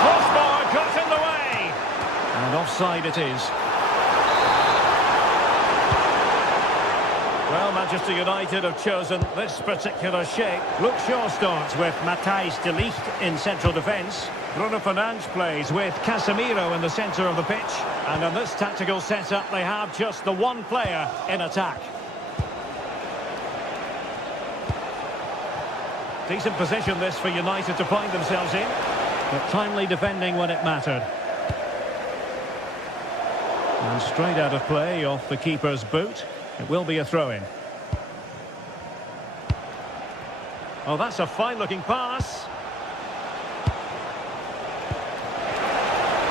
Crossbar got in the way. And offside it is. Well, Manchester United have chosen this particular shape. Luke Shaw starts with Matthijs de Ligt in central defence. Bruno Fernandes plays with Casemiro in the centre of the pitch. And in this tactical setup, they have just the one player in attack. Decent position this for United to find themselves in. But timely defending when it mattered. And straight out of play off the keeper's boot. It will be a throw-in. Oh, that's a fine-looking pass.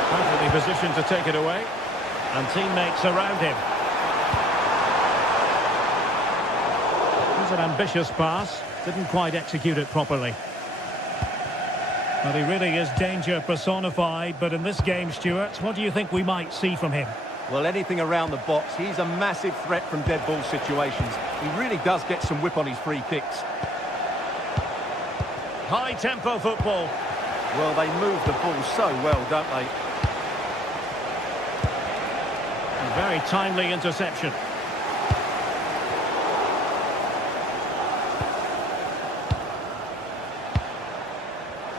Perfectly positioned to take it away. And teammates around him. It was an ambitious pass. Didn't quite execute it properly. But he really is danger personified. But in this game, Stuart, what do you think we might see from him? Well, anything around the box. He's a massive threat from dead ball situations. He really does get some whip on his free kicks. High-tempo football. Well, they move the ball so well, don't they? A very timely interception.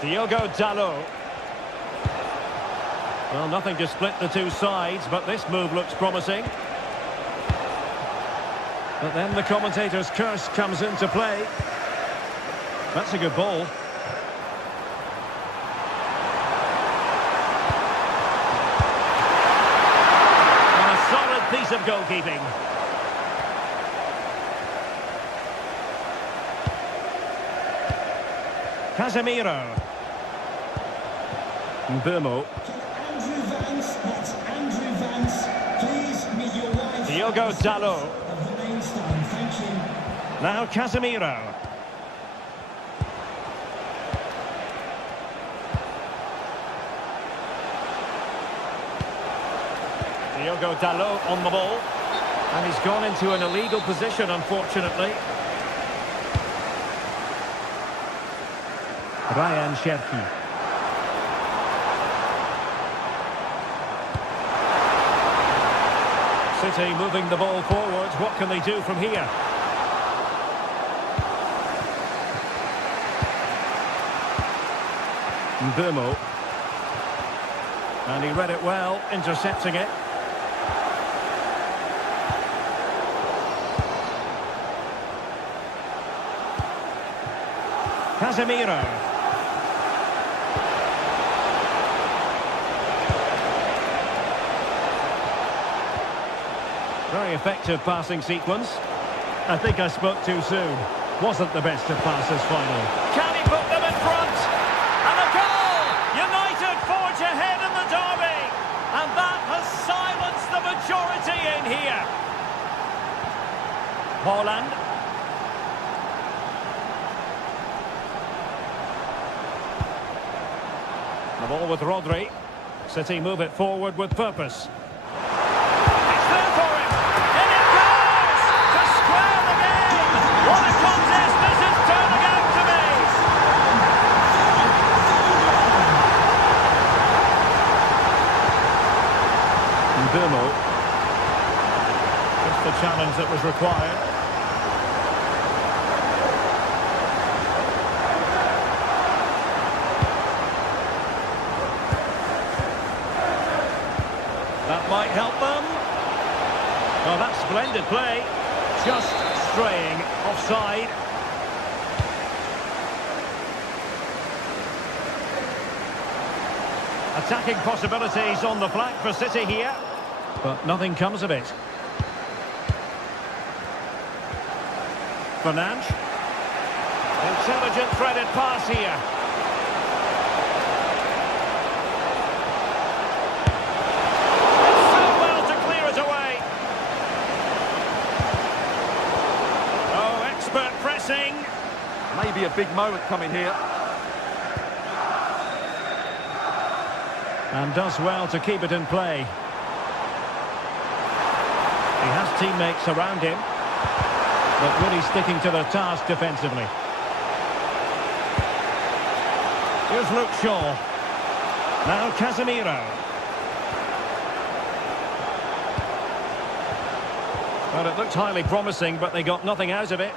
Diogo Dalot. Well, nothing to split the two sides, but this move looks promising. But then the commentator's curse comes into play. That's a good ball. And a solid piece of goalkeeping. Casemiro. Mbeumo. Diogo Dalot. Now Casemiro. Diogo Dalot on the ball. And he's gone into an illegal position, unfortunately. Ryan Cherki. City moving the ball forward. What can they do from here? Mbeumo. And he read it well, intercepting it. Casemiro. Very effective passing sequence. I think I spoke too soon. Wasn't the best of passes finally. Can he put them in front? And a goal! United forge ahead in the derby. And that has silenced the majority in here. Haaland. The ball with Rodri. City move it forward with purpose. It's there for him. In it goes! To square the game! What a contest this is turning out to be! Mbeumo. Just the challenge that was required. That might help them. Oh, that's splendid play. Just straying offside. Attacking possibilities on the flank for City here, but nothing comes of it. Fernandes. Intelligent threaded pass here. So well to clear it away. Oh, expert pressing. Maybe a big moment coming here. And does well to keep it in play. He has teammates around him, but really sticking to the task defensively. Here's Luke Shaw. Now Casemiro. Well, it looked highly promising, but they got nothing out of it.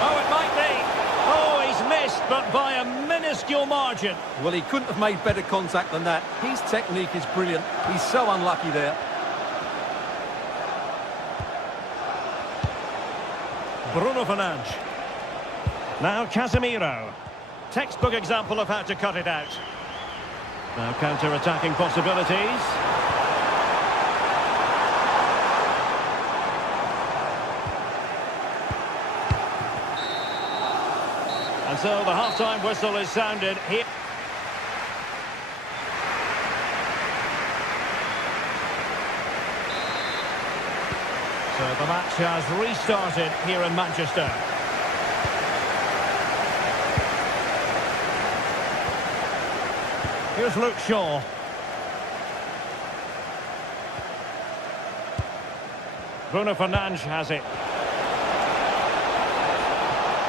Oh, it might be. Oh, he's missed, but by a minuscule margin. Well, he couldn't have made better contact than that. His technique is brilliant. He's so unlucky there. Bruno Fernandes. Now Casemiro. Textbook example of how to cut it out. Now counter-attacking possibilities. And so the half-time whistle is sounded here. So the match has restarted here in Manchester. Here's Luke Shaw. Bruno Fernandes has it.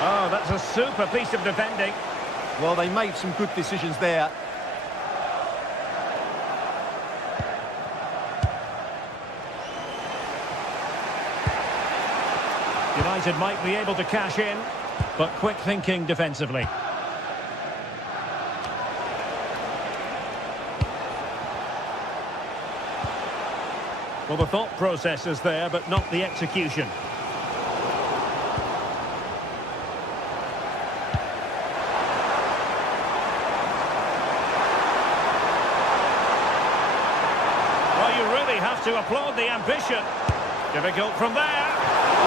Oh, that's a super piece of defending. Well, they made some good decisions there. United might be able to cash in, but quick thinking defensively. Well, the thought process is there, but not the execution. Well, you really have to applaud the ambition. Difficult from there.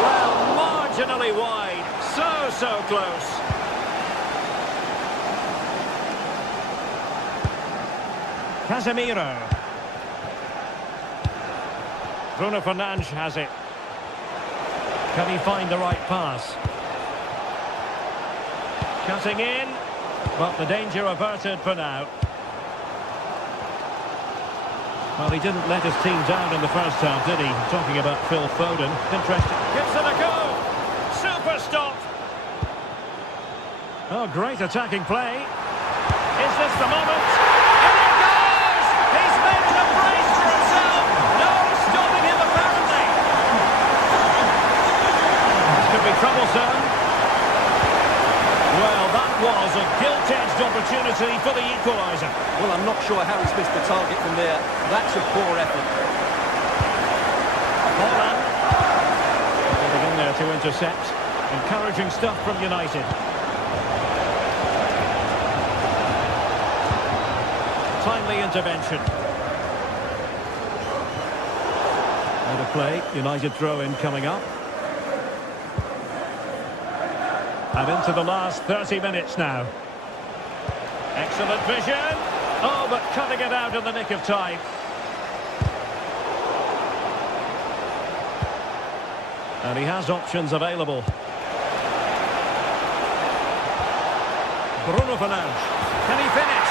Well, marginally wide. So close. Casemiro. Bruno Fernandes has it. Can he find the right pass? Cutting in, but the danger averted for now. Well, he didn't let his team down in the first half, did he? Talking about Phil Foden. Interesting. Gives it a go. Super stop. Oh, great attacking play. Is this the moment? And it goes! He's made a brace for himself. No stopping him, apparently. This could be troublesome. Well, that was a gilt-edged opportunity for the equaliser. Well, I'm not sure how he's missed the target from there. That's a poor effort. Holland. Getting in there to intercept. Encouraging stuff from United. Timely intervention. Out of play. United throw-in coming up. And into the last 30 minutes now. Excellent vision. Oh, but cutting it out in the nick of time. And he has options available. Bruno Fernandes. Can he finish?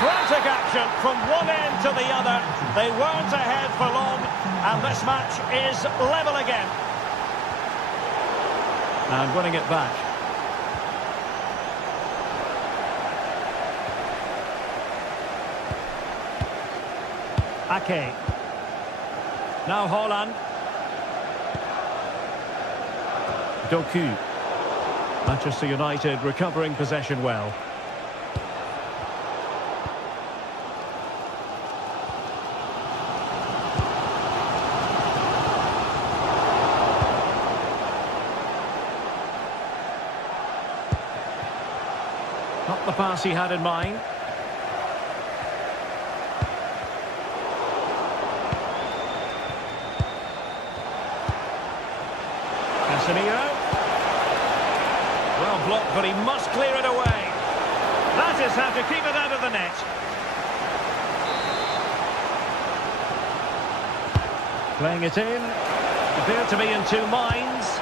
Frantic action from one end to the other. They weren't ahead for long, and this match is level again. And winning it back. Ake. Now Holland. Doku. Manchester United recovering possession well. not the pass he had in mind. Casemiro. Well blocked, but he must clear it away. That is how to keep it out of the net. Playing it in. Appear to be in two minds.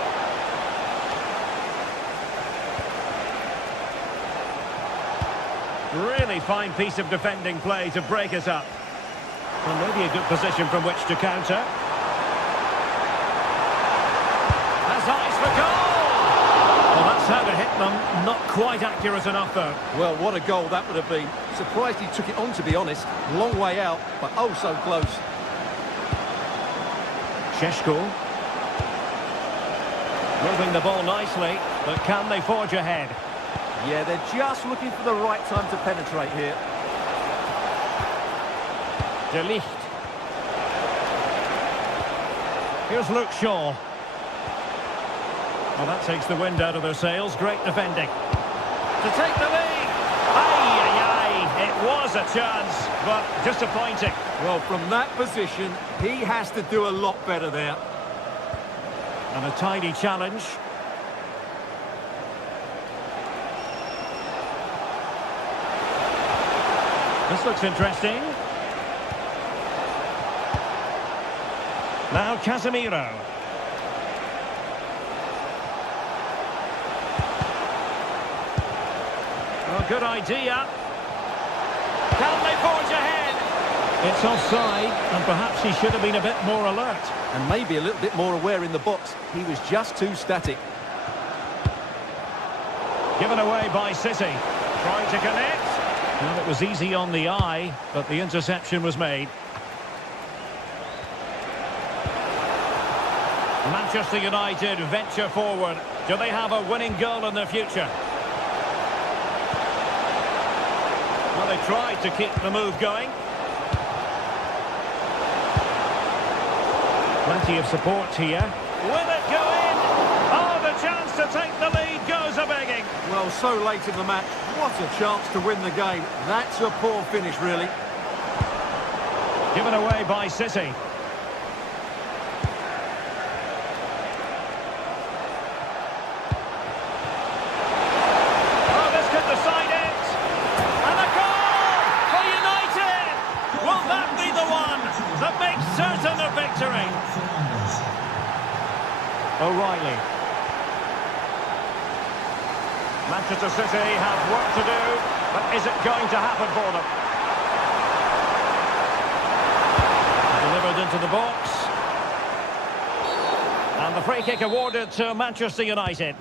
Really fine piece of defending play to break us up. Well, maybe a good position from which to counter. Has eyes for goal! Well, that's how to hit them. Not quite accurate enough, though. Well, what a goal that would have been. Surprised he took it on, to be honest. Long way out, but oh so close. Sheshko. Moving the ball nicely, but can they forge ahead? Yeah, they're just looking for the right time to penetrate here. De Ligt. Here's Luke Shaw. Well, that takes the wind out of their sails. Great defending. To take the lead. Aye, aye, aye. It was a chance, but disappointing. Well, from that position, he has to do a lot better there. And a tidy challenge. This looks interesting. Now Casemiro. Oh, good idea. Can they forge ahead? It's offside, and perhaps he should have been a bit more alert. And maybe a little bit more aware in the box. He was just too static. Given away by City. Trying to connect. Well, it was easy on the eye, but the interception was made. Manchester United venture forward. Do they have a winning goal in their future? Well, they tried to keep the move going. Plenty of support here. Will it go in? Oh, the chance to take the lead goes a-begging. Well, so late in the match, what a chance to win the game. That's a poor finish, really. Given away by City. Oh, this could decide it. And a goal for United. Will that be the one that makes certain a victory? O'Reilly. Manchester City have work to do, but is it going to happen for them? Delivered into the box. And the free kick awarded to Manchester United.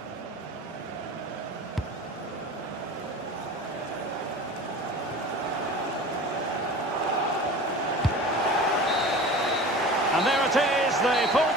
And there it is, the full...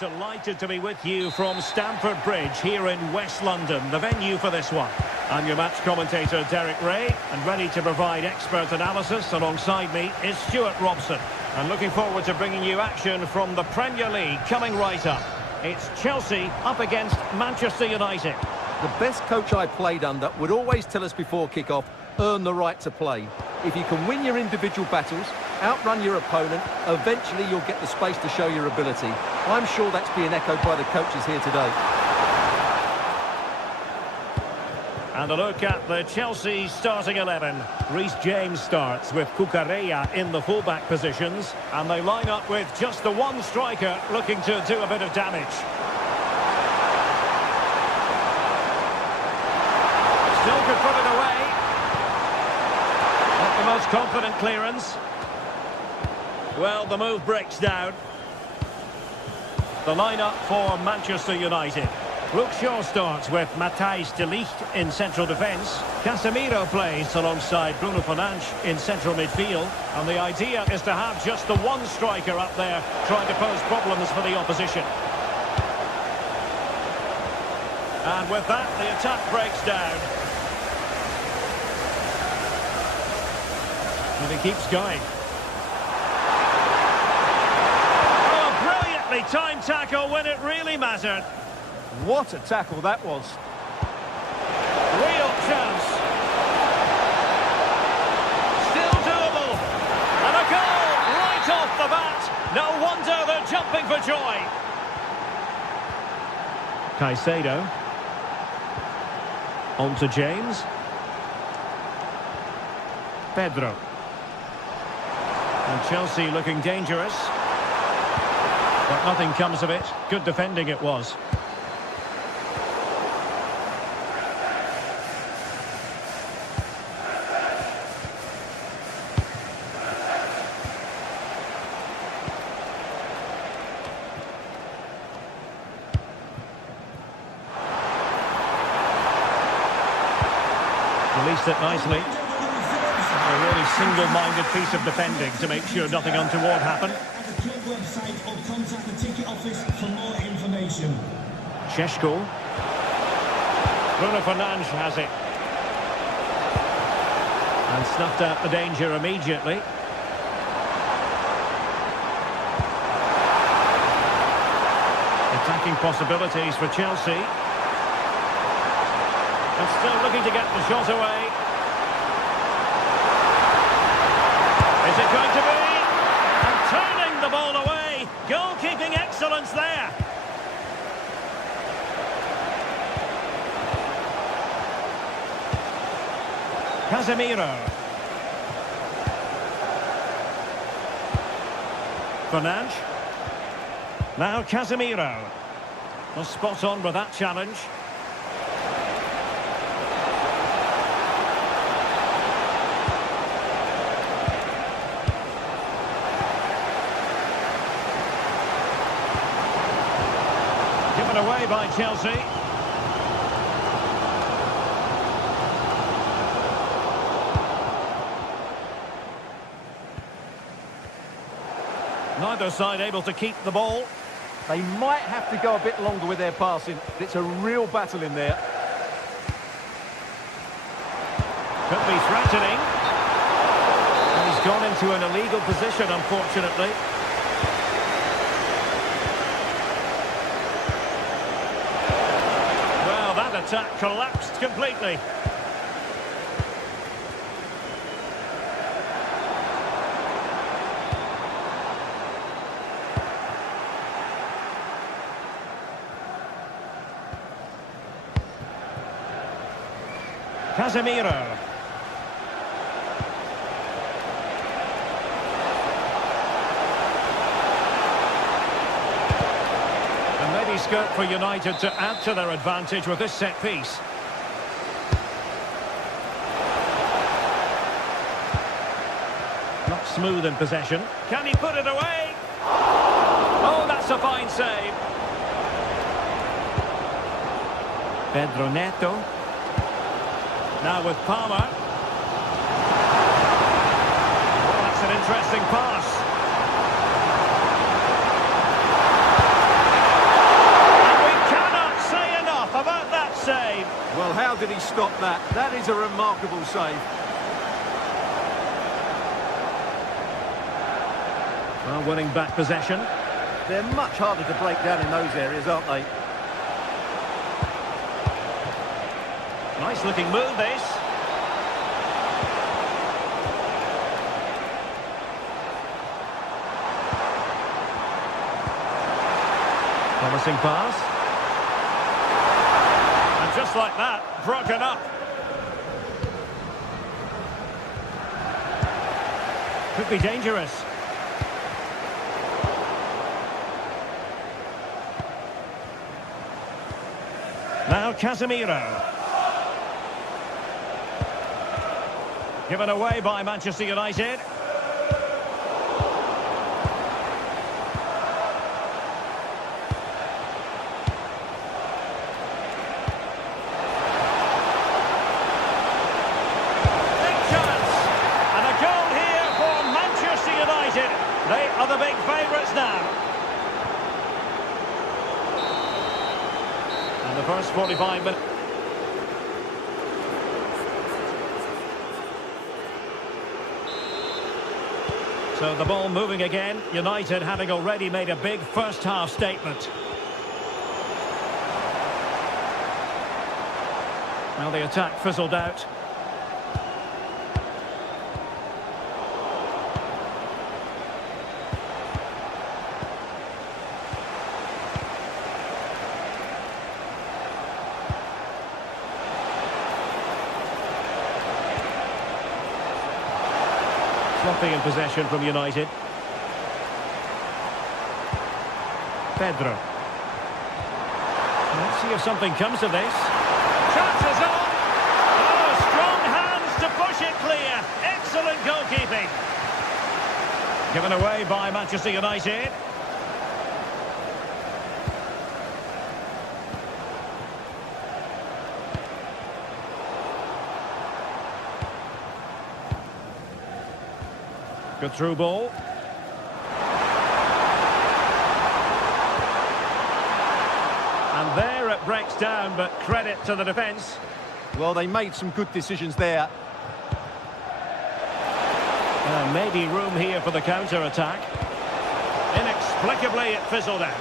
Delighted to be with you from Stamford Bridge here in West London, the venue for this one. I'm your match commentator Derek Ray, and ready to provide expert analysis alongside me is Stuart Robson. And looking forward to bringing you action from the Premier League coming right up. It's Chelsea up against Manchester United. The best coach I played under would always tell us before kick-off, earn the right to play. If you can win your individual battles, outrun your opponent, eventually you'll get the space to show your ability. I'm sure that's being echoed by the coaches here today. And a look at the Chelsea starting 11. Reece James starts with Cucurella in the fullback positions. And they line up with just the one striker looking to do a bit of damage. Still could put it away. Not the most confident clearance. Well, the move breaks down. The lineup for Manchester United. Luke Shaw starts with Matthijs de Ligt in central defence. Casemiro plays alongside Bruno Fernandes in central midfield. And the idea is to have just the one striker up there trying to pose problems for the opposition. And with that, the attack breaks down. And he keeps going. Oh, brilliantly timed tackle when it really mattered. What a tackle that was. Real chance. Still doable. And a goal right off the bat. No wonder they're jumping for joy. Caicedo. On to James. Pedro. And Chelsea looking dangerous. But nothing comes of it. Good defending it was. Released it nicely. A really single-minded piece of defending to make sure nothing untoward happened. At the club website or contact the ticket office for more information. Šeško. Bruno Fernandes has it. And snuffed out the danger immediately. Attacking possibilities for Chelsea. And still looking to get the shot away. Is it going to be? And turning the ball away. Goalkeeping excellence there. Casemiro. Fernandes. Now Casemiro. Well, spot on with that challenge. Given away by Chelsea. Neither side able to keep the ball. They might have to go a bit longer with their passing. It's a real battle in there. Could be threatening. And he's gone into an illegal position, unfortunately. Well, that attack collapsed completely. Casemiro. And maybe scope for United to add to their advantage with this set piece. Not smooth in possession. Can he put it away? Oh, that's a fine save. Pedro Neto. Now with Palmer. Oh, that's an interesting pass. And we cannot say enough about that save. Well, how did he stop that? That is a remarkable save. Well, winning back possession. They're much harder to break down in those areas, aren't they? Nice looking move, this. Promising pass. And just like that, broken up. Could be dangerous. Now Casemiro. Given away by Manchester United. They are the big favourites now. And the first 45 minutes. So the ball moving again. United having already made a big first half statement. Now the attack fizzled out. Sloppy in possession from United. Pedro. Let's see if something comes of this. Chances on! Oh, strong hands to push it clear. Excellent goalkeeping. Given away by Manchester United. Good through ball. And there it breaks down, but credit to the defence. Well, they made some good decisions there. Maybe room here for the counter-attack. Inexplicably, it fizzled out.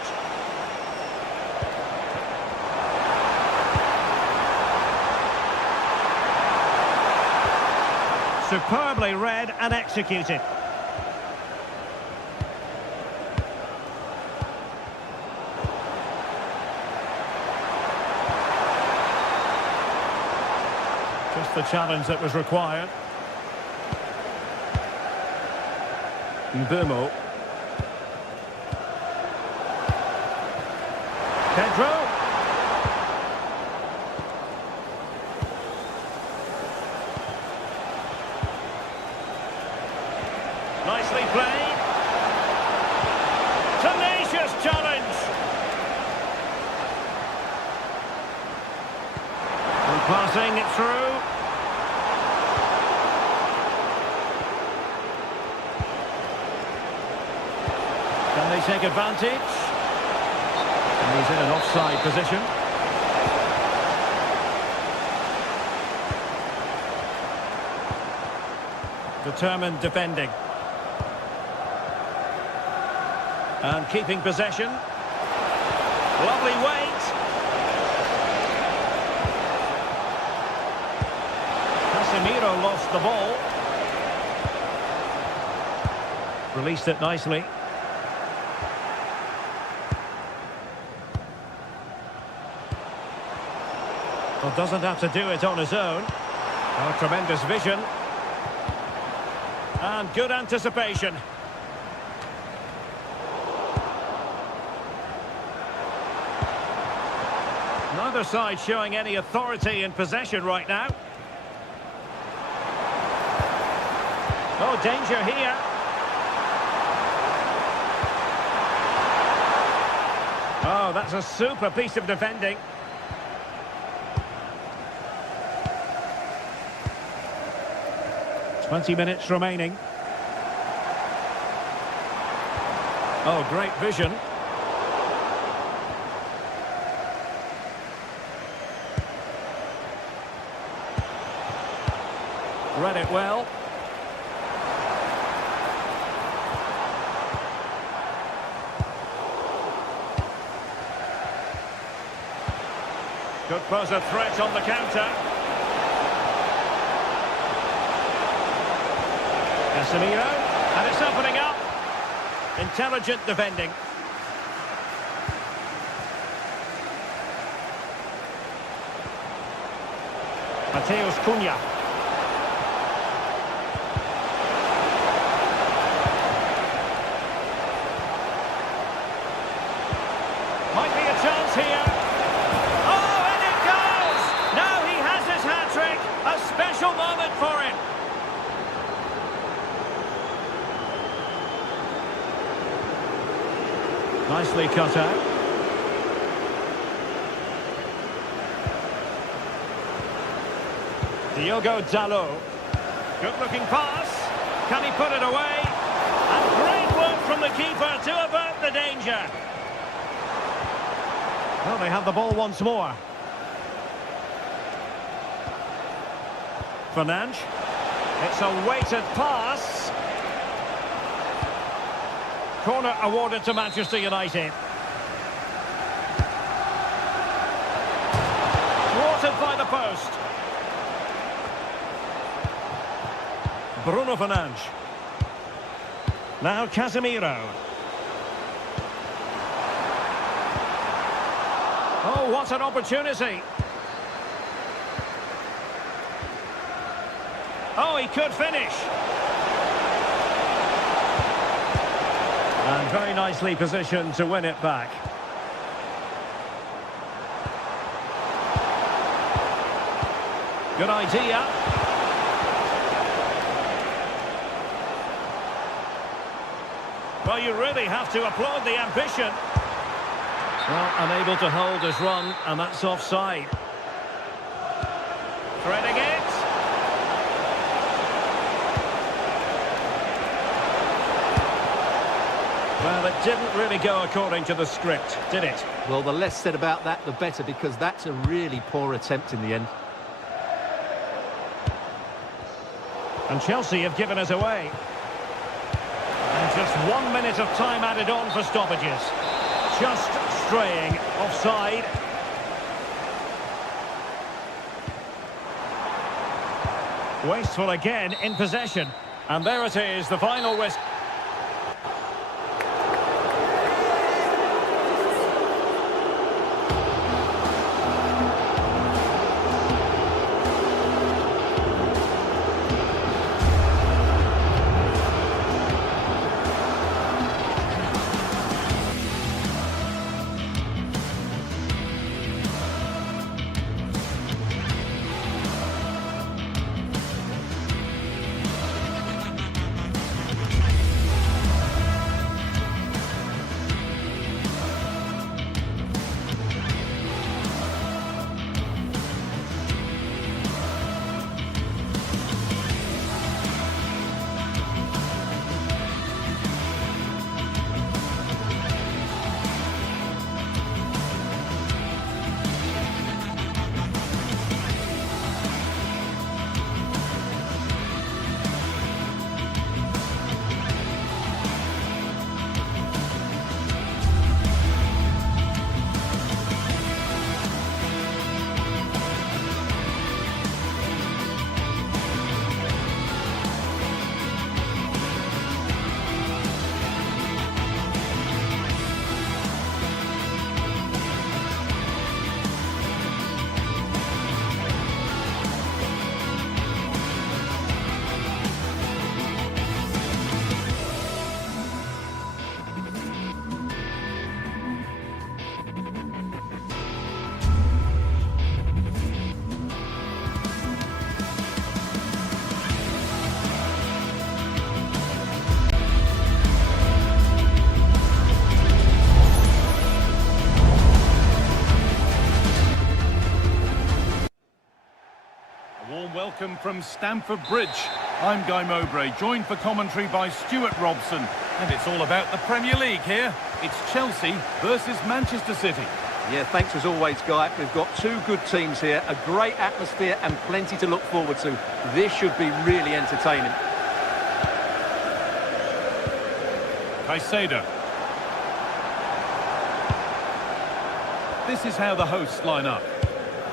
Superbly read and executed. Just the challenge that was required. Mbumo. Pedro. Nicely played. Tenacious challenge. And passing it through. Can they take advantage? And he's in an offside position. Determined defending. And keeping possession. Lovely weight. Casemiro lost the ball. Released it nicely. Well, doesn't have to do it on his own. Oh, tremendous vision. And good anticipation. Neither side showing any authority in possession right now. Oh, danger here. Oh, that's a super piece of defending. Twenty minutes remaining. Oh, great vision. Read it well. Could pose a threat on the counter. Casemiro, and it's opening up. Intelligent defending. Mateus Cunha. Might be a chance here. Oh, and it goes! Now he has his hat-trick. A special moment for him. Nicely cut out. Diogo Dalot. Good-looking pass. Can he put it away? And great work from the keeper to avert the danger. Well, they have the ball once more. Fernandes. It's a weighted pass. Corner awarded to Manchester United. Thwarted by the post. Bruno Fernandes. Now Casemiro. Oh, what an opportunity. Oh, he could finish. And very nicely positioned to win it back. Good idea. Well, you really have to applaud the ambition. Well, unable to hold his run, and that's offside. Threading it. Well, it didn't really go according to the script, did it? Well, the less said about that, the better, because that's a really poor attempt in the end. And Chelsea have given us away. And just 1 minute of time added on for stoppages. Just straying offside. Wasteful again in possession. And there it is, the final whistle. Welcome from Stamford Bridge. I'm Guy Mowbray, joined for commentary by Stuart Robson. And it's all about the Premier League here. It's Chelsea versus Manchester City. Yeah, thanks as always, Guy. We've got two good teams here, a great atmosphere and plenty to look forward to. This should be really entertaining. Caicedo. This is how the hosts line up.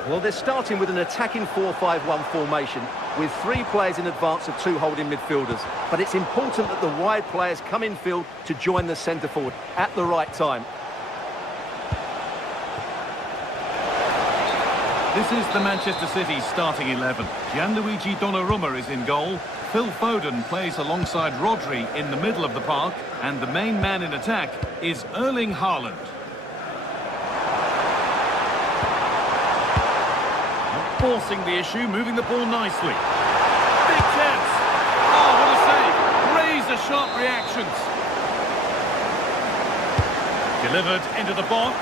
Well, they're starting with an attacking 4-5-1 formation. with 3 players in advance of 2 holding midfielders. But it's important that the wide players come in field to join the centre forward at the right time. This is the Manchester City starting 11. Gianluigi Donnarumma is in goal. Phil Foden plays alongside Rodri in the middle of the park. And the main man in attack is Erling Haaland. Not forcing the issue, moving the ball nicely. Big chance. Oh, what a save. Razor-sharp reactions. Delivered into the box.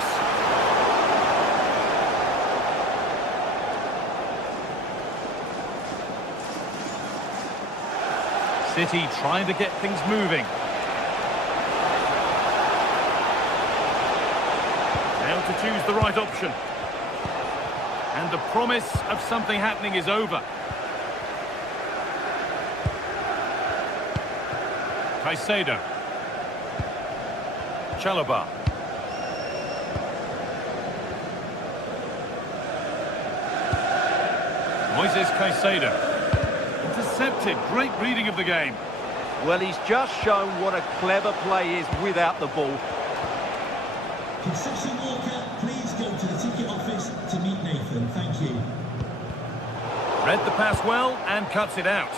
City trying to get things moving. Now to choose the right option. And the promise of something happening is over. Caicedo. Chalobah. Moises Caicedo. Intercepted. Great reading of the game. Well, he's just shown what a clever play is without the ball. Concession Walker, please go to the ticket office to meet Nathan. Thank you. Read the pass well and cuts it out.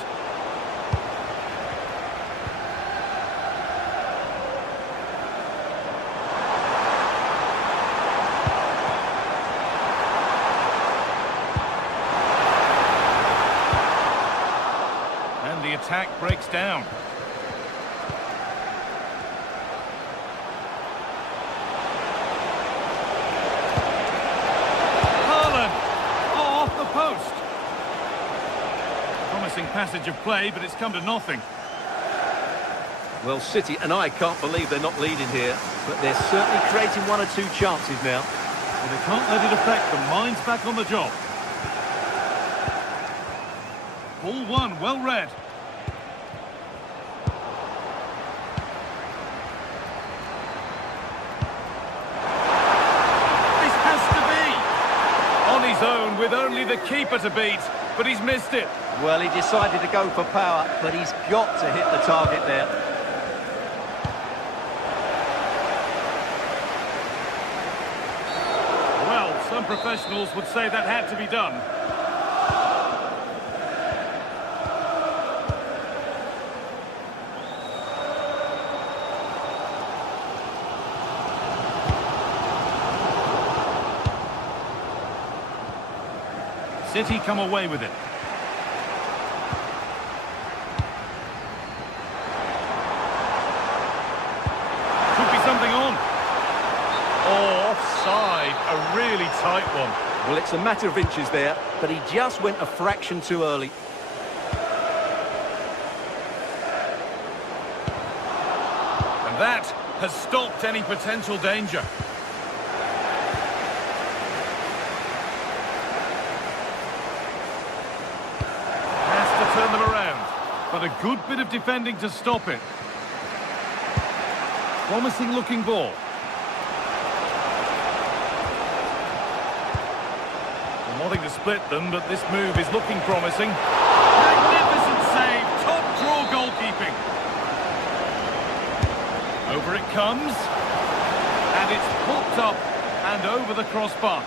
And the attack breaks down. Off the post. Promising passage of play, but it's come to nothing. Well, City and I can't believe they're not leading here, but they're certainly creating 1 or 2 chances now. Well, they can't let it affect them. Mind's back on the job. Ball 1, well read. This has to be on his own with only the keeper to beat, but he's missed it. Well, he decided to go for power, but he's got to hit the target there. Well, some professionals would say that had to be done. City come away with it. Could be something on. Oh, offside. A really tight one. Well, it's a matter of inches there, but he just went a fraction too early. And that has stopped any potential danger. Turn them around, but a good bit of defending to stop it. Promising looking ball. I'm wanting to split them, but this move is looking promising. Magnificent save, top draw goalkeeping. Over it comes, and it's popped up and over the crossbar.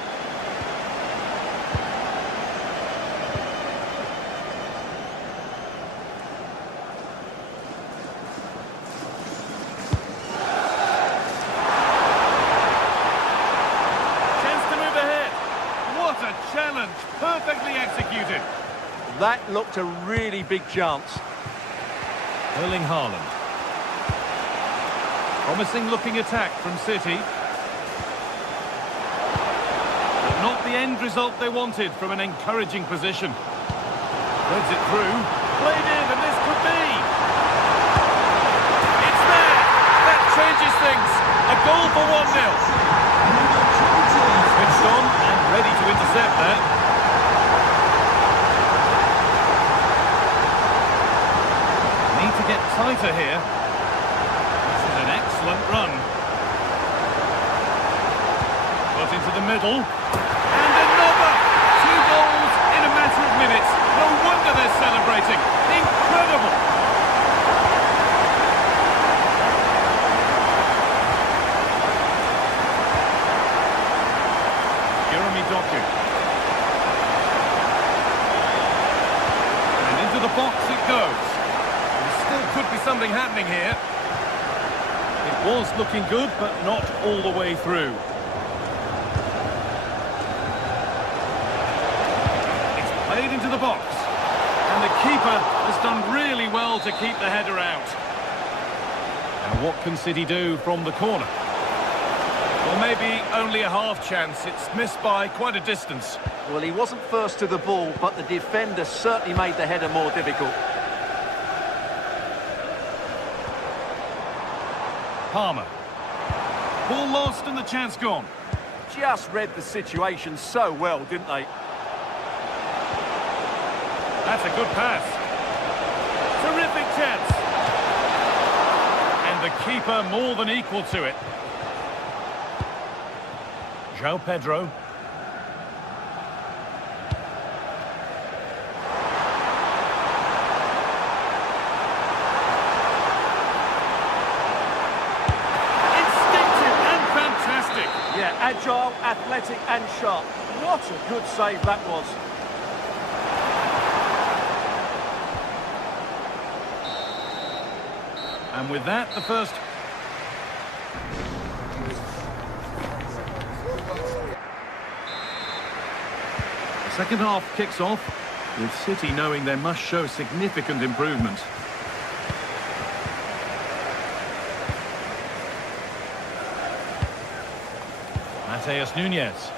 Challenge, perfectly executed. That looked a really big chance. Erling Haaland. Promising looking attack from City. But not the end result they wanted from an encouraging position. Threads it through. Played in, and this could be. It's there. That changes things. A goal for 1-0. Switched on and ready to intercept that. Need to get tighter here. This is an excellent run. Got into the middle. And another! 2 goals in a matter of minutes. No wonder they're celebrating. celebrating. Incredible! And into the box it goes. There still could be something happening here. It was looking good, but not all the way through. It's played into the box. And the keeper has done really well to keep the header out. Now what can City do from the corner? Well, maybe only a half chance. It's missed by quite a distance. Well, he wasn't first to the ball, but the defender certainly made the header more difficult. Palmer. Ball lost and the chance gone. Just read the situation so well, didn't they? That's a good pass. Terrific chance. And the keeper more than equal to it. João Pedro. Instinctive and fantastic. Yeah, agile, athletic and sharp. What a good save that was. And with that, the first... The second half kicks off, with City knowing they must show significant improvement. Mateus Nunes.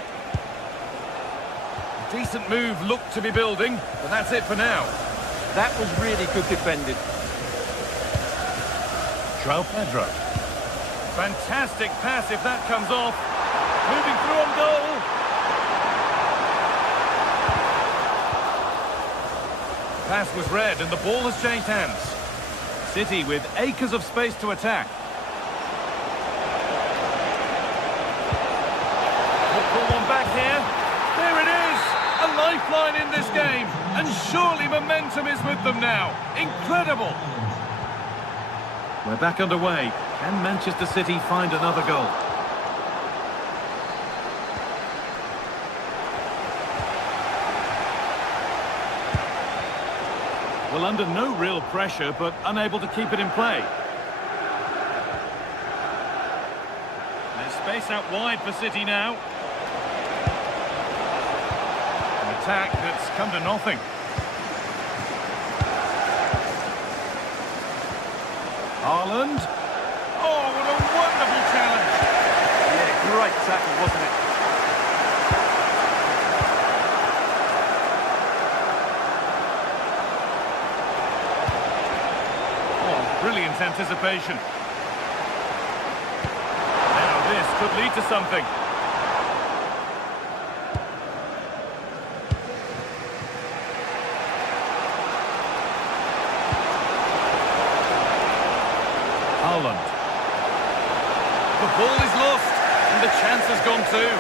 A decent move looked to be building, but that's it for now. That was really good defended. João Pedro. Fantastic pass if that comes off. Moving through on goal. Pass was read and the ball has changed hands. City with acres of space to attack. Pull one back here. There it is! A lifeline in this game. And surely momentum is with them now. Incredible! We're back underway. Can Manchester City find another goal? Well, under no real pressure, but unable to keep it in play. There's space out wide for City now. An attack that's come to nothing. Haaland. Oh, what a wonderful challenge. Yeah, great tackle, wasn't it? Oh, brilliant anticipation. Now this could lead to something. Haaland. The ball is lost, and the chance has gone too.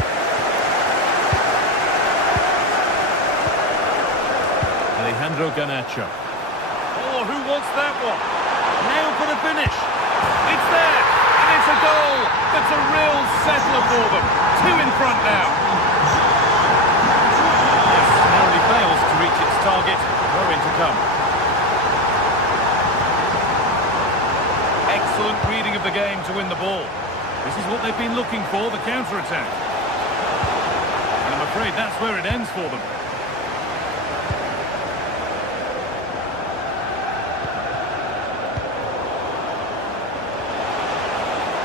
Alejandro Garnacho. Oh, who wants that one? Now for the finish. It's there, and it's a goal. That's a real settler for them. Two in front now. Yes, narrowly fails to reach its target. Throw in to come. Excellent reading of the game to win the ball. This is what they've been looking for, the counter-attack. And I'm afraid that's where it ends for them.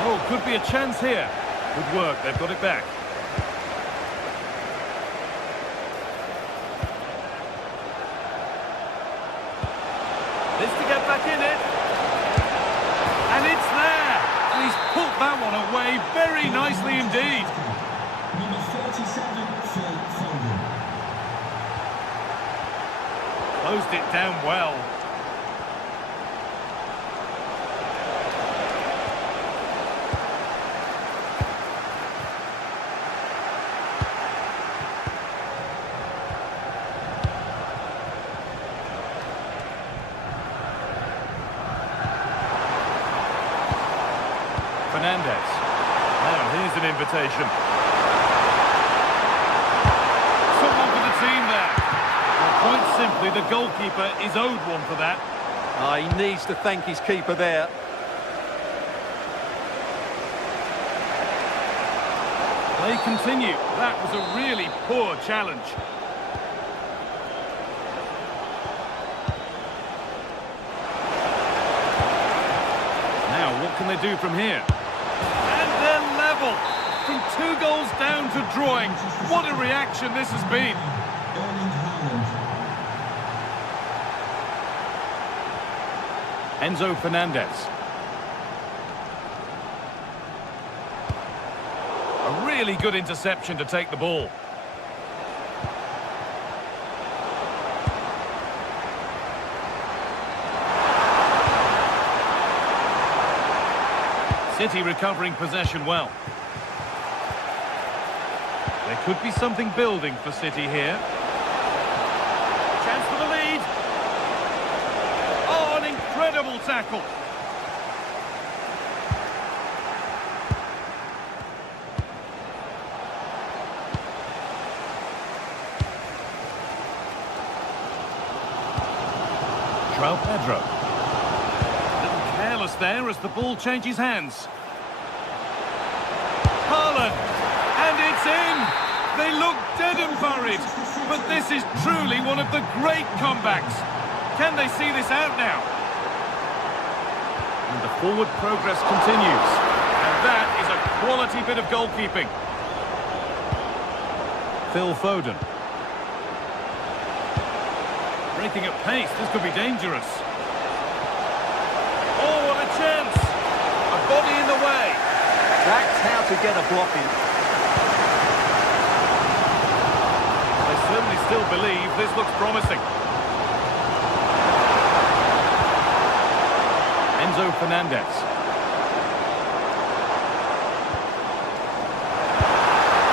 Oh, could be a chance here. Good work, they've got it back. This to get back in it. And it's there! And he's put that one away very nicely indeed. Nummer 47, Phil Foden. Closed it down well. Fernandez. Now, here's an invitation. Someone for the team there. Well, quite simply, the goalkeeper is owed one for that. He needs to thank his keeper there. They continue. That was a really poor challenge. Now, what can they do from here? And they're level. From 2 goals down to drawing. What a reaction this has been. Enzo Fernandez. A really good interception to take the ball. City recovering possession well. There could be something building for City here. Chance for the lead. Oh, an incredible tackle. Pedro. A little careless there as the ball changes hands. Haaland, and it's in! They look dead and buried, but this is truly one of the great comebacks. Can they see this out now? And the forward progress continues. And that is a quality bit of goalkeeping. Phil Foden. Breaking at pace, this could be dangerous. Oh, what a chance! A body in the way. That's how to get a block in. They certainly still believe this looks promising. Enzo Fernandez.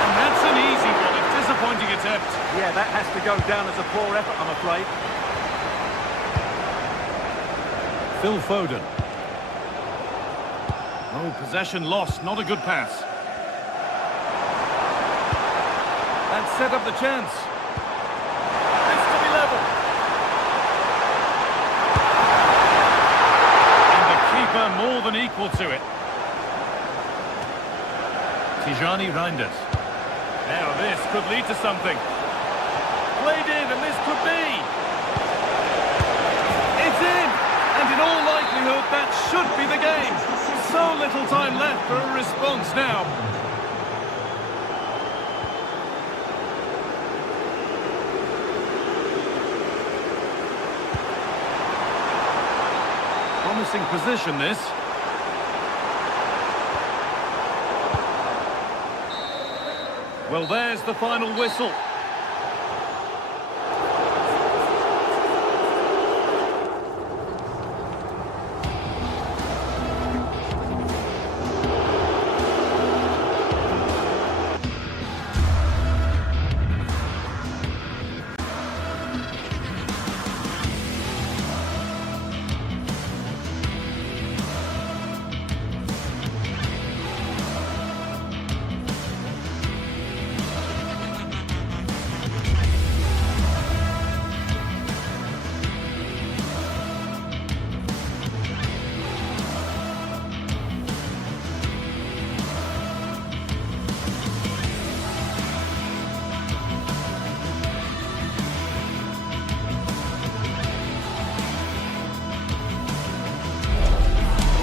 And that's an easy one, a disappointing attempt. Yeah, that has to go down as a poor effort, I'm afraid. Phil Foden. Oh, possession lost, not a good pass. And set up the chance. It's to be level. And the keeper more than equal to it. Tijani Reinders. Now this could lead to something. Played in, and this could be. It's in! And in all likelihood, that should be the game. So little time left for a response now. Promising position, this. Well, there's the final whistle.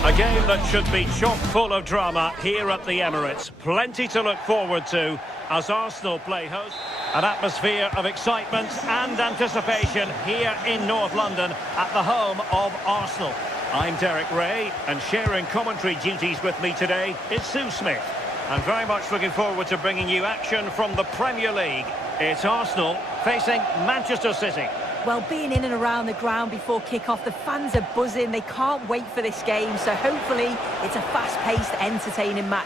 A game that should be chock full of drama here at the Emirates. Plenty to look forward to as Arsenal play host. An atmosphere of excitement and anticipation here in North London at the home of Arsenal. I'm Derek Ray, and sharing commentary duties with me today is Sue Smith. I'm very much looking forward to bringing you action from the Premier League. It's Arsenal facing Manchester City. Well, being in and around the ground before kick-off, the fans are buzzing. They can't wait for this game, so hopefully it's a fast-paced, entertaining match.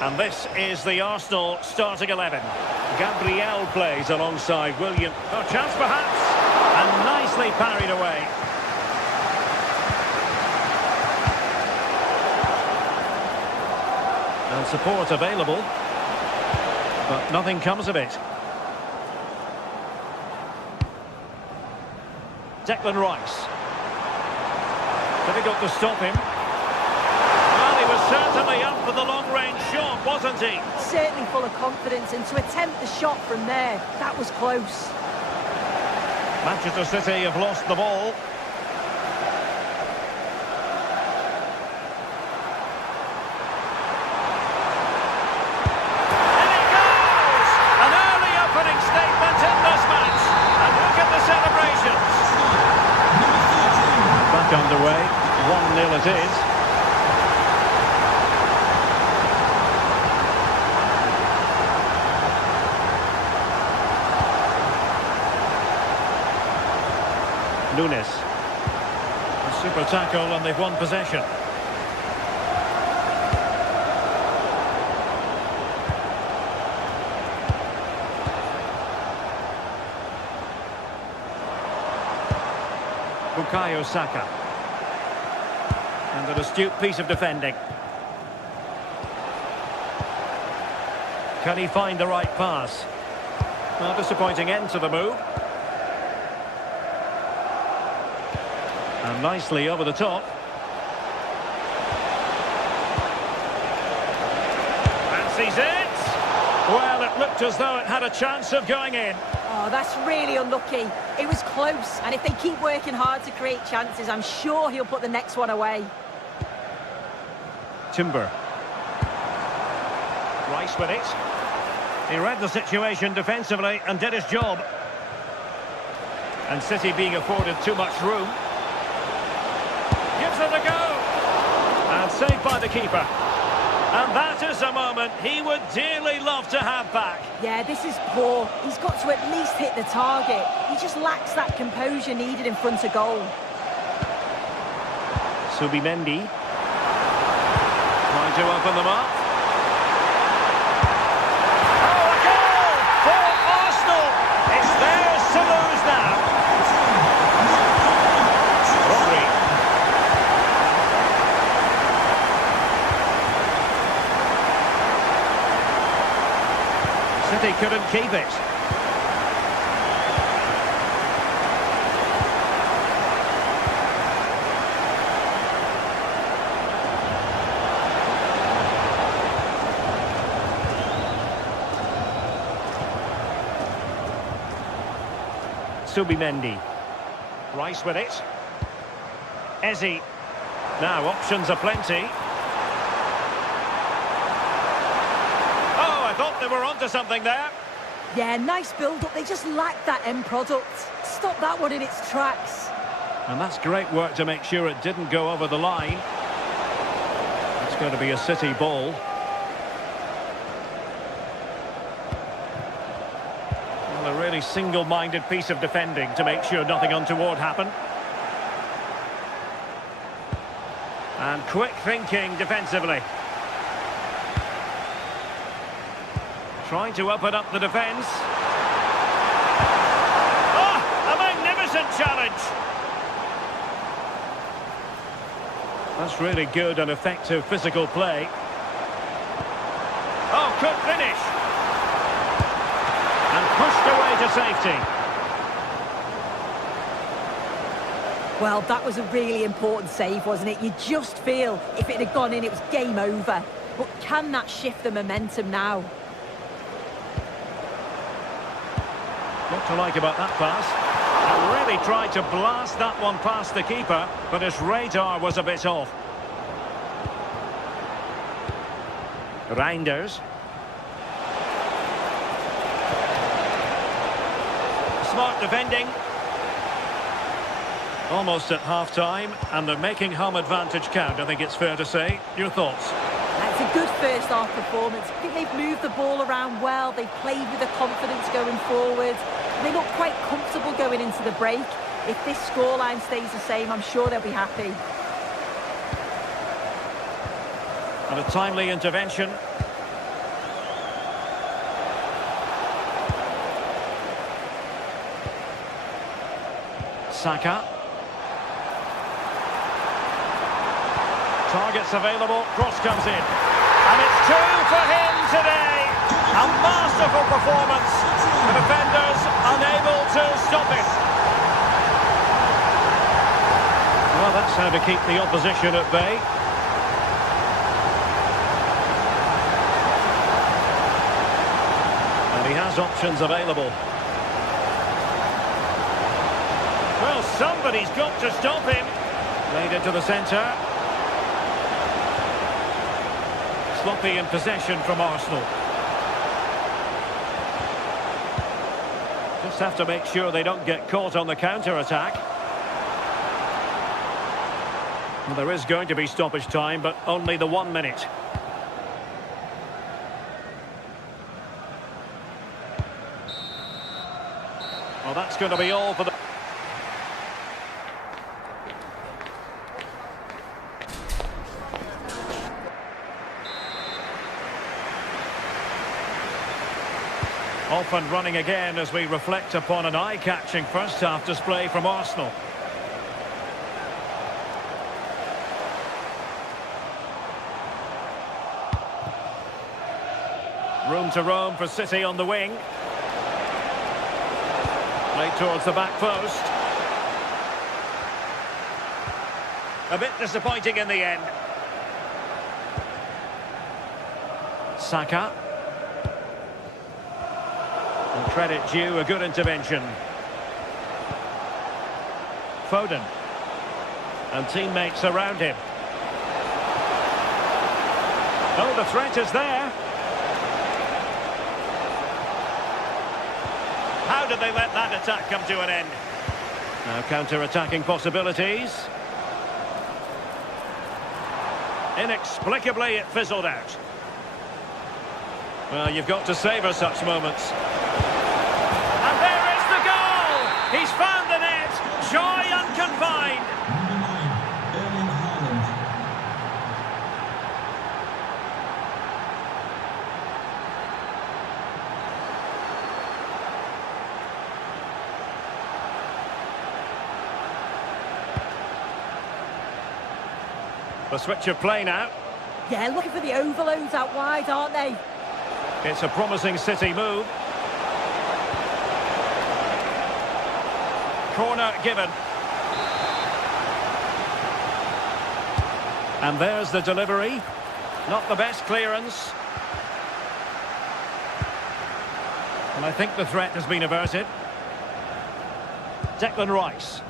And this is the Arsenal starting 11. Gabriel plays alongside William. Oh, chance perhaps. And nicely parried away. And support available. But nothing comes of it. Declan Rice. Difficult to stop him. Well, he was certainly up for the long-range shot, wasn't he? Certainly full of confidence, and to attempt the shot from there, that was close. Manchester City have lost the ball. And he goes! An early opening statement in this match. And look at the celebrations. Back underway. 1-0 it is. Nunes. A super tackle and they've won possession. Bukayo Saka. And an astute piece of defending. Can he find the right pass? Well, disappointing end to the move. And nicely over the top. Fancies it. Well, it looked as though it had a chance of going in. Oh, that's really unlucky. It was close, and if they keep working hard to create chances, I'm sure he'll put the next one away. Timber. Rice with it. He read the situation defensively and did his job. And City being afforded too much room. Gives it a go. And saved by the keeper. And that is a moment he would dearly love to have back. Yeah, this is poor. He's got to at least hit the target. He just lacks that composure needed in front of goal. Subimendi. Trying to open them up. Oh, a goal for Arsenal. It's theirs to lose now. Rodri. City couldn't keep it. Subimendi. Rice with it. Eze. Now options are plenty. I thought they were onto something there. Yeah, nice build-up. They just lacked that end product. Stop that one in its tracks. And that's great work to make sure it didn't go over the line. It's going to be a City ball. Well, a really single-minded piece of defending to make sure nothing untoward happened. And quick thinking defensively. Trying to open up the defence. Oh, a magnificent challenge. That's really good and effective physical play. Oh, good finish. And pushed away to safety. Well, that was a really important save, wasn't it? You just feel if it had gone in, it was game over. But can that shift the momentum now? What to like about that pass? And really tried to blast that one past the keeper, but his radar was a bit off. Reinders. Smart defending. Almost at half-time, and they're making home advantage count, I think it's fair to say. Your thoughts? That's a good first-half performance. I think they've moved the ball around well. They've played with the confidence going forward. They look quite comfortable going into the break. If this scoreline stays the same, I'm sure they'll be happy. And a timely intervention. Saka. Targets available, cross comes in. And it's 2 for him today. A masterful performance. The defenders unable to stop it. Well, that's how to keep the opposition at bay. And he has options available. Well, somebody's got to stop him. Laid into the centre. Sloppy in possession from Arsenal. Just have to make sure they don't get caught on the counter-attack. Well, there is going to be stoppage time, but only the 1 minute. Well, that's going to be all for the... Off and running again as we reflect upon an eye-catching first-half display from Arsenal. Room to roam for City on the wing. Played towards the back post. A bit disappointing in the end. Saka. And credit due, a good intervention. Foden. And teammates around him. Oh, the threat is there. How did they let that attack come to an end? Now counter-attacking possibilities. Inexplicably, it fizzled out. Well, you've got to savour such moments. And there is the goal! He's found the net! Joy unconfined! The switch of play now. Yeah, looking for the overloads out wide, aren't they? It's a promising City move. Corner given. And there's the delivery. Not the best clearance. And I think the threat has been averted. Declan Rice.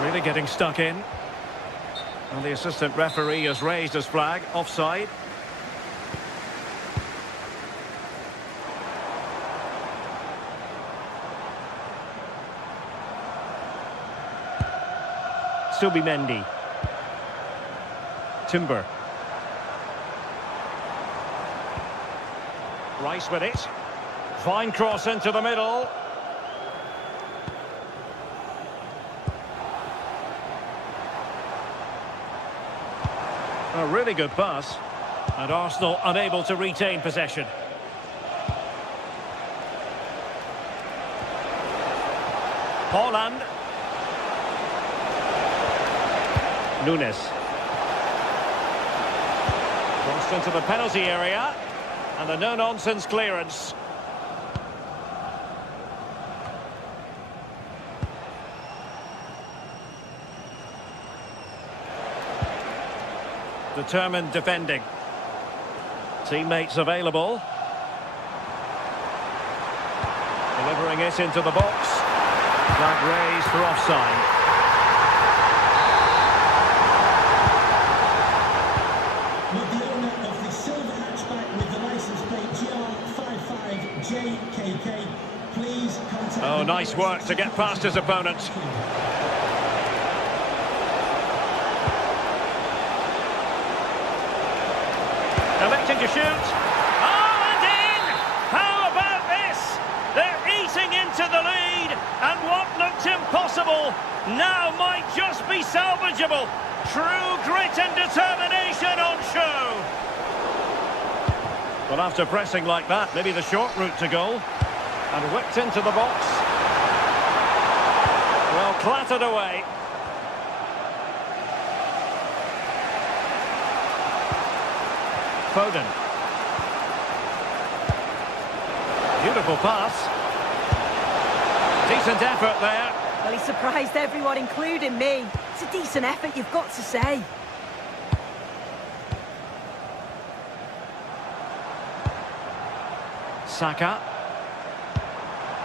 Really getting stuck in. And the assistant referee has raised his flag. Offside. Subimendi. Timber. Rice with it. Fine cross into the middle. A really good pass. And Arsenal unable to retain possession. Haaland. Nunes. Crossed into the penalty area. And the no-nonsense clearance. Determined defending. Teammates available. Delivering it into the box. Flag raised for offside. Oh, nice work to get past his opponent. Electing to shoot. Oh, and in! How about this? They're eating into the lead, and what looked impossible now might just be salvageable. True grit and determination on show. Well, after pressing like that, maybe the short route to goal. And whipped into the box. clattered away. Foden. Beautiful pass. Decent effort there. Well, he surprised everyone, including me. It's a decent effort, you've got to say. Saka.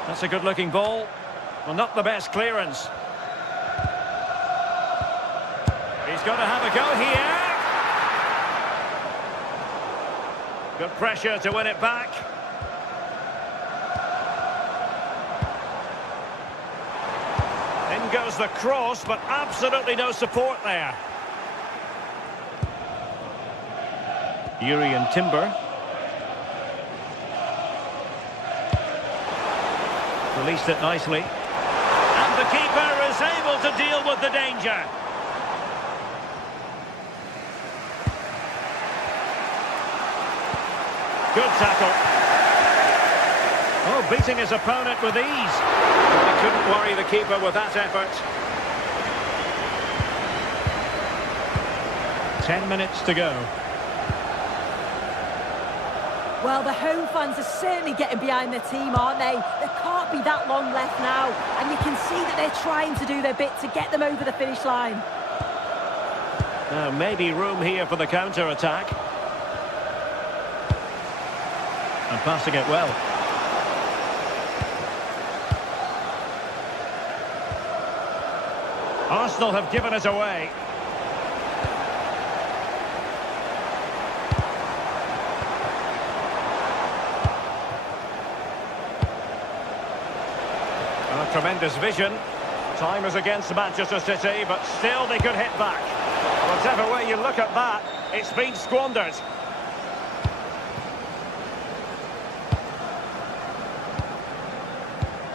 That's a good-looking ball. Well, not the best clearance. He's got to have a go here. Good pressure to win it back. In goes the cross, but absolutely no support there. Yuri and Timber. Released it nicely. And the keeper is able to deal with the danger. Good tackle. Oh, beating his opponent with ease. He couldn't worry the keeper with that effort. 10 minutes to go. Well, the home fans are certainly getting behind their team, aren't they? There can't be that long left now. And you can see that they're trying to do their bit to get them over the finish line. Now, maybe room here for the counter-attack. And passing it well. Arsenal have given it away. Tremendous vision. Time is against Manchester City, but still they could hit back. Whatever way you look at that, it's been squandered.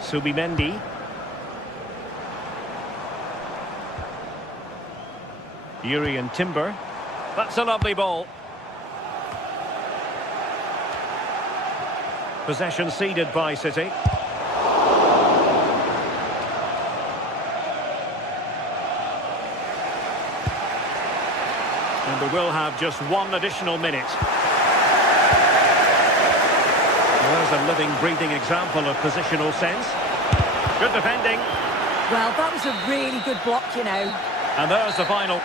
Subimendi. Yuri and Timber. That's a lovely ball. Possession ceded by City. And we will have just one additional minute. There's a living, breathing example of positional sense. Good defending. Well, that was a really good block, you know. And there's the final.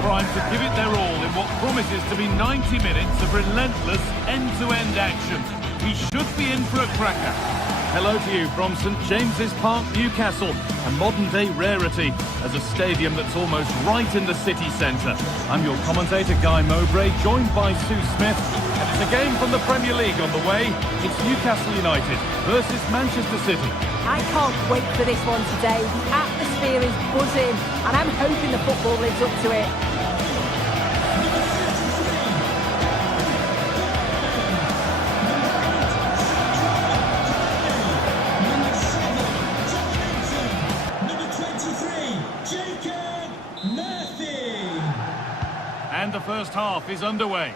Primed to give it their all in what promises to be 90 minutes of relentless end-to-end action. We should be in for a cracker. Hello to you from St James's Park, Newcastle, a modern-day rarity as a stadium that's almost right in the city centre. I'm your commentator, Guy Mowbray, joined by Sue Smith, and it's a game from the Premier League on the way. It's Newcastle United versus Manchester City. I can't wait for this one today. The atmosphere is buzzing, and I'm hoping the football lives up to it. And the first half is underway.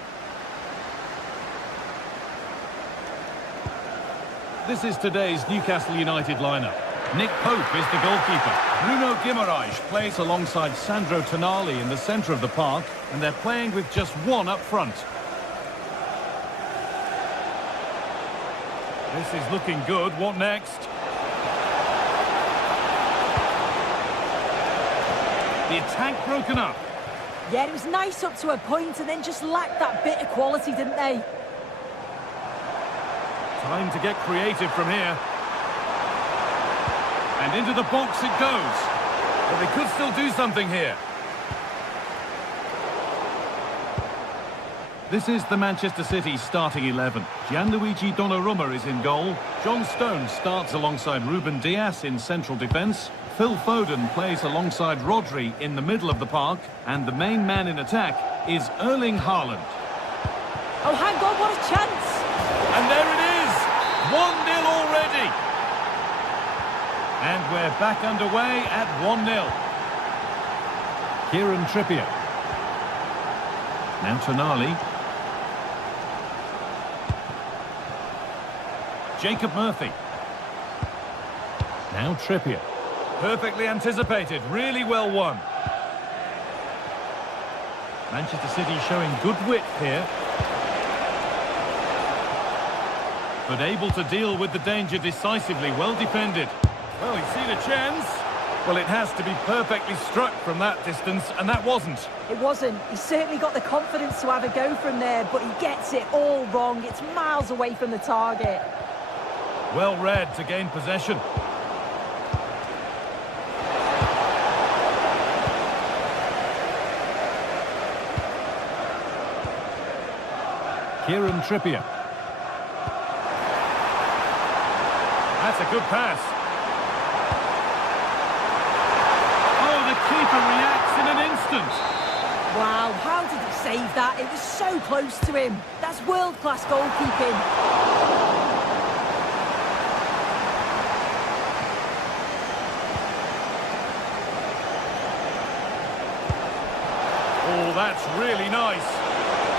This is today's Newcastle United lineup. Nick Pope is the goalkeeper. Bruno Guimaraes plays alongside Sandro Tonali in the centre of the park, and they're playing with just one up front. This is looking good. What next? The attack broken up. Yeah, it was nice up to a point and then just lacked that bit of quality, didn't they? Time to get creative from here. And into the box it goes. But they could still do something here. This is the Manchester City starting 11. Gianluigi Donnarumma is in goal. John Stones starts alongside Ruben Dias in central defence. Phil Foden plays alongside Rodri in the middle of the park. And the main man in attack is Erling Haaland. Oh, hang on, what a chance! And there it is! 1-0 already! And we're back underway at 1-0. Kieran Trippier. Now Tonali. Jacob Murphy. Now Trippier. Perfectly anticipated, really well won. Manchester City showing good width here. But able to deal with the danger decisively, well defended. Well, he's seen a chance. Well, it has to be perfectly struck from that distance, and that wasn't. It wasn't. He's certainly got the confidence to have a go from there, but he gets it all wrong. It's miles away from the target. Well read to gain possession. Kieran Trippier. That's a good pass. Oh, the keeper reacts in an instant. Wow, how did he save that? It was so close to him. That's world-class goalkeeping. Oh, that's really nice.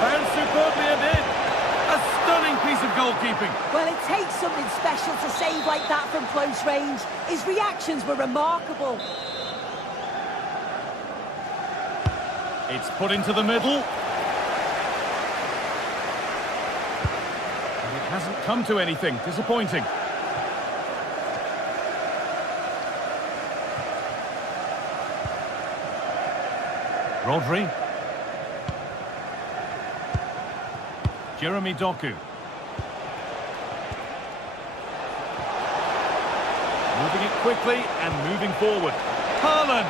Found superbly and in. A stunning piece of goalkeeping. Well, it takes something special to save like that from close range. His reactions were remarkable. It's put into the middle. And it hasn't come to anything. Disappointing. Rodri. Jeremy Doku. Moving it quickly and moving forward. Haaland!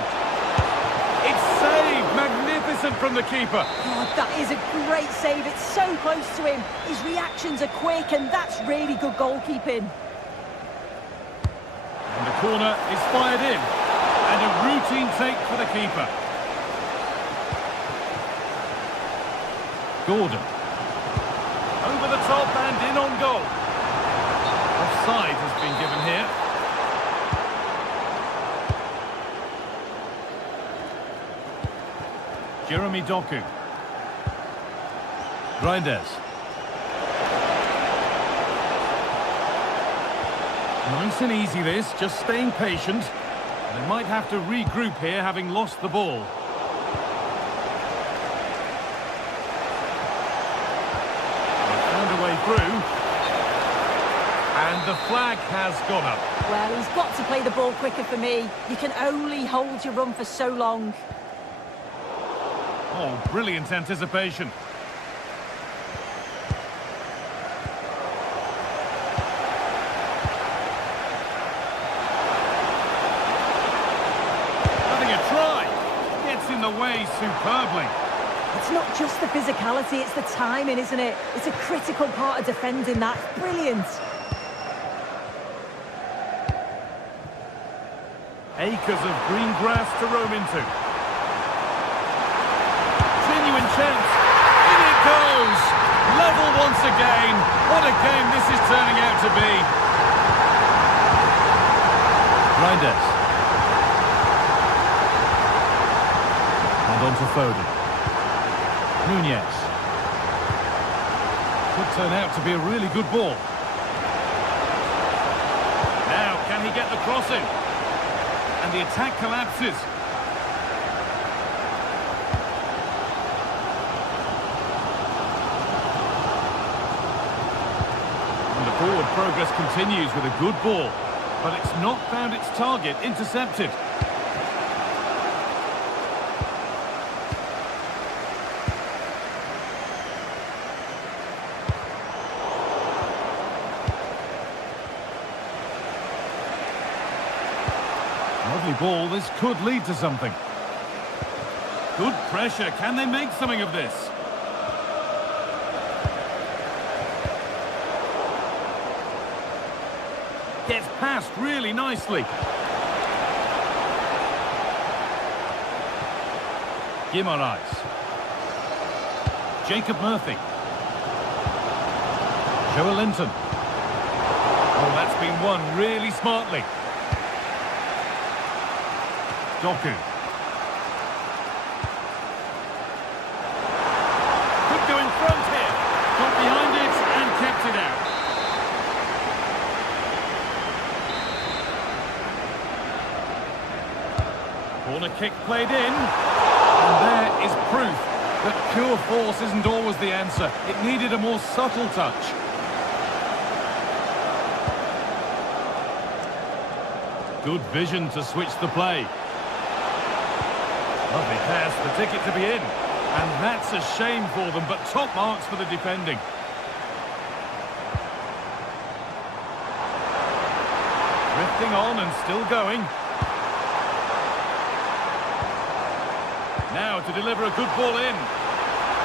It's saved! Magnificent from the keeper. God, that is a great save. It's so close to him. His reactions are quick, and that's really good goalkeeping. And the corner is fired in. And a routine take for the keeper. Gordon. Over the top and in on goal. Offside has been given here. Jeremy Doku. Reinders. Nice and easy this, just staying patient. They might have to regroup here, having lost the ball. Through, and the flag has gone up. Well, he's got to play the ball quicker for me. You can only hold your run for so long. Oh, brilliant anticipation. Having a try. Gets in the way superbly. It's not just the physicality, it's the timing, isn't it? It's a critical part of defending that. Brilliant. Acres of green grass to roam into. Genuine chance. In it goes. Level once again. What a game this is turning out to be. Reinders. And on to Foden. Nunez. Could turn out to be a really good ball. Now, can he get the crossing? And the attack collapses. And the forward progress continues with a good ball. But it's not found its target, intercepted. ball, this could lead to something. Good pressure. Can they make something of this? Gets past really nicely. Guimaraes. Jacob Murphy. Joelinton. Oh, that's been won really smartly. Doku. Could go in front here. Got behind it and kept it out. Corner kick played in. And there is proof that pure force isn't always the answer. It needed a more subtle touch. Good vision to switch the play. Lovely pass, the ticket to be in. And that's a shame for them, but top marks for the defending. Drifting on and still going. Now to deliver a good ball in.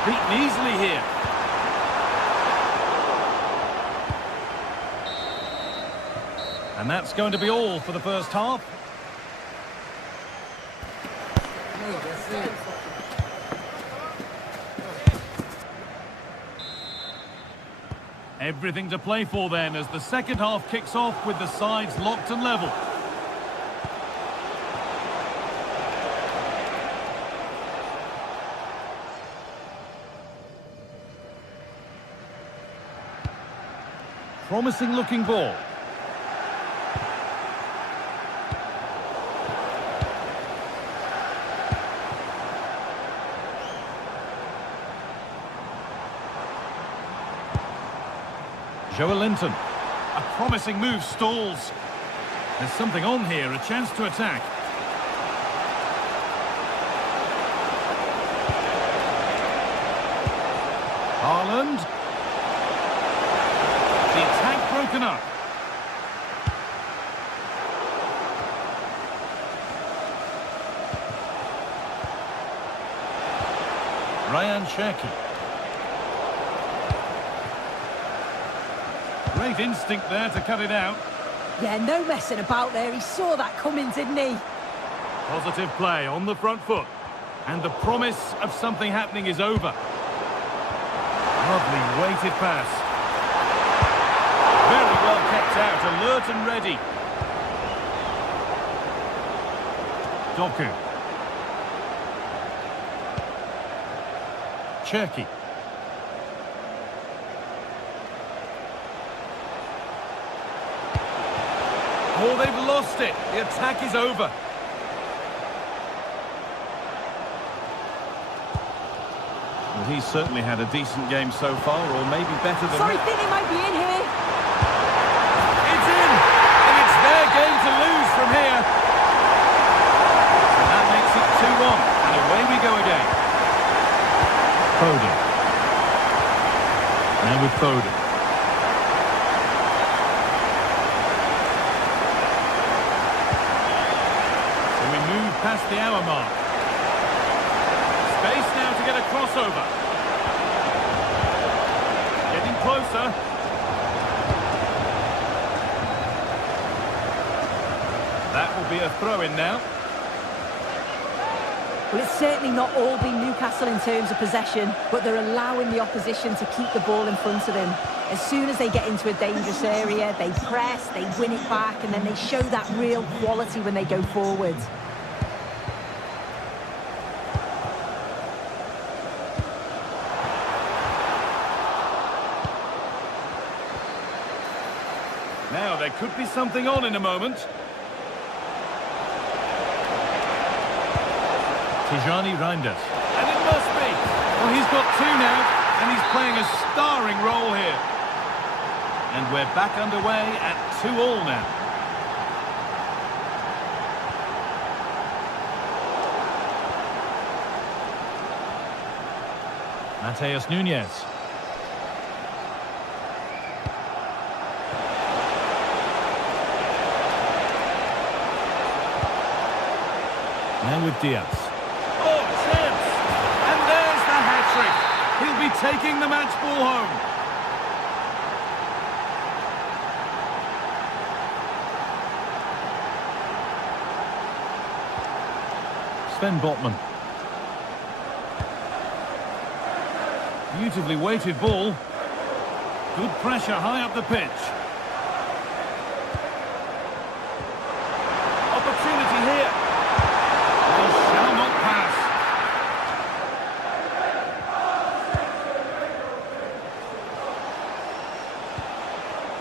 Beaten easily here. And that's going to be all for the first half. Everything to play for then as the second half kicks off with the sides locked and level. Promising looking ball. Joelinton. A promising move stalls. There's something on here, a chance to attack. Haaland. The attack broken up. Ryan Cherki. Great instinct there to cut it out. Yeah, no messing about there. He saw that coming, didn't he? Positive play on the front foot. And the promise of something happening is over. Lovely weighted pass. Very well kept out, alert and ready. Doku. Cherki. Oh, they've lost it. The attack is over. Well, he's certainly had a decent game so far, or maybe better than Sorry, that. think he might be in here. It's in! And it's their game to lose from here. So that makes it 2-1. And away we go again. Foden. Now with Foden. Past the hour mark. Space now to get a crossover. Getting closer. That will be a throw-in now. Well, it's certainly not all been Newcastle in terms of possession, but they're allowing the opposition to keep the ball in front of them. As soon as they get into a dangerous area, they press, they win it back, and then they show that real quality when they go forward. Now, there could be something on in a moment. Tijani Reinders. And it must be. Well, he's got two now, and he's playing a starring role here. And we're back underway at 2-2 now. Mateus Nunes. Now with Diaz. Oh, chance! And there's the hat-trick. He'll be taking the match ball home. Sven Botman. Beautifully weighted ball. Good pressure high up the pitch. Opportunity here. They shall not pass.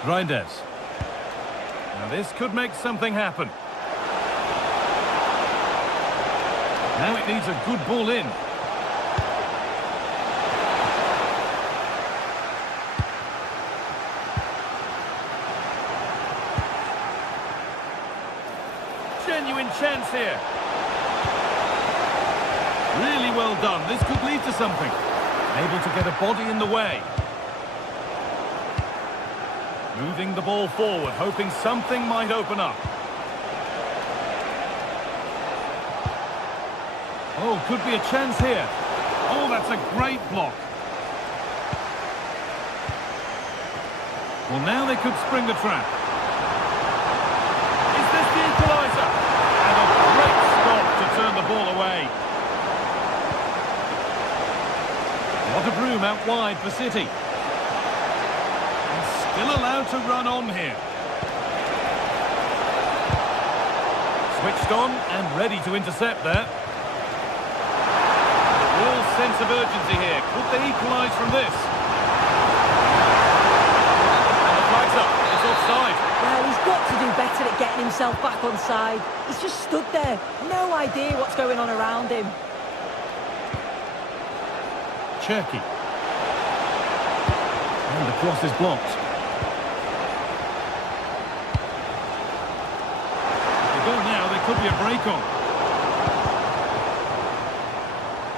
Reinders. Now this could make something happen. Now it needs a good ball in. Genuine chance here. Really well done. This could lead to something. Able to get a body in the way. Moving the ball forward, hoping something might open up. Oh, could be a chance here. Oh, that's a great block. Well, now they could spring the trap. Is this the equaliser? And a great stop to turn the ball away. A lot of room out wide for City. And still allowed to run on here. Switched on and ready to intercept there. Real sense of urgency here. Could they equalise from this? And the flag's up. It's offside. Well, he's got to do better at getting himself back on side. He's just stood there. No idea what's going on around him. Cherky. And the cross is blocked. If they go now, there could be a break on.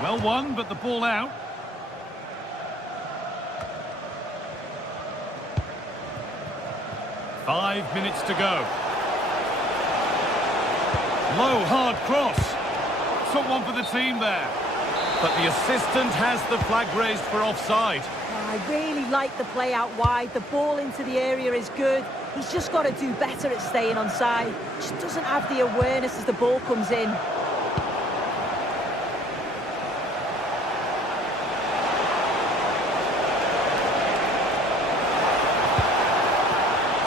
Well won, but the ball out. Five minutes to go. Low, hard cross. Took one for the team there. But the assistant has the flag raised for offside. I really like the play out wide. The ball into the area is good. He's just got to do better at staying on side. Just doesn't have the awareness as the ball comes in.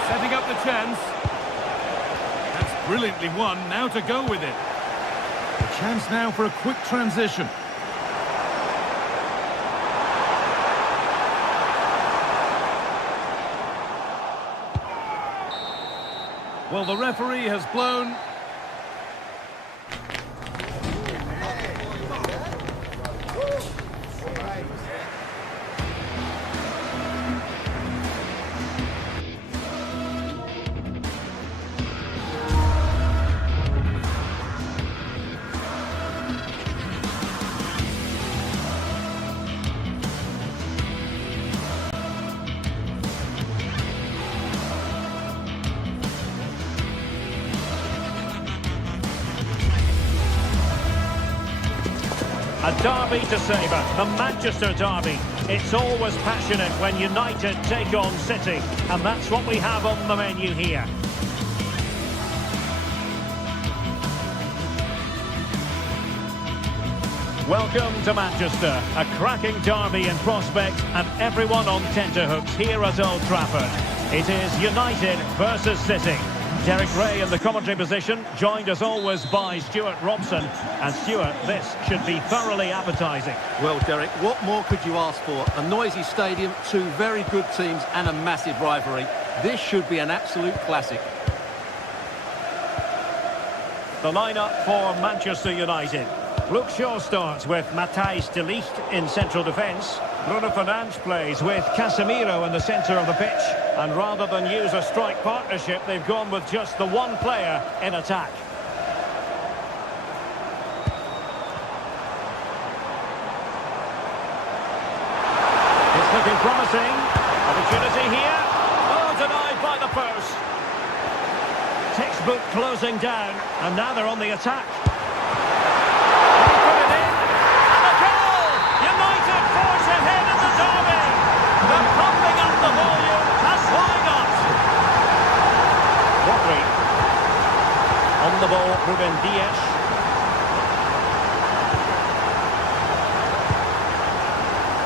Setting up the chance. That's brilliantly won. Now to go with it. A chance now for a quick transition. Well, the referee has blown. A derby to savour, the Manchester derby. It's always passionate when United take on City, and that's what we have on the menu here. Welcome to Manchester, a cracking derby in prospect, and everyone on tenterhooks here at Old Trafford. It is United versus City. Derek Ray in the commentary position, joined as always by Stuart Robson. And Stuart, this should be thoroughly appetising. Well, Derek, what more could you ask for? A noisy stadium, two very good teams and a massive rivalry. This should be an absolute classic. The lineup for Manchester United. Luke Shaw starts with Matthijs de Ligt in central defence. Bruno Fernandes plays with Casemiro in the centre of the pitch. And rather than use a strike partnership, they've gone with just the one player in attack. It's looking promising. Opportunity here. Oh, denied by the post. Textbook closing down, and now they're on the attack.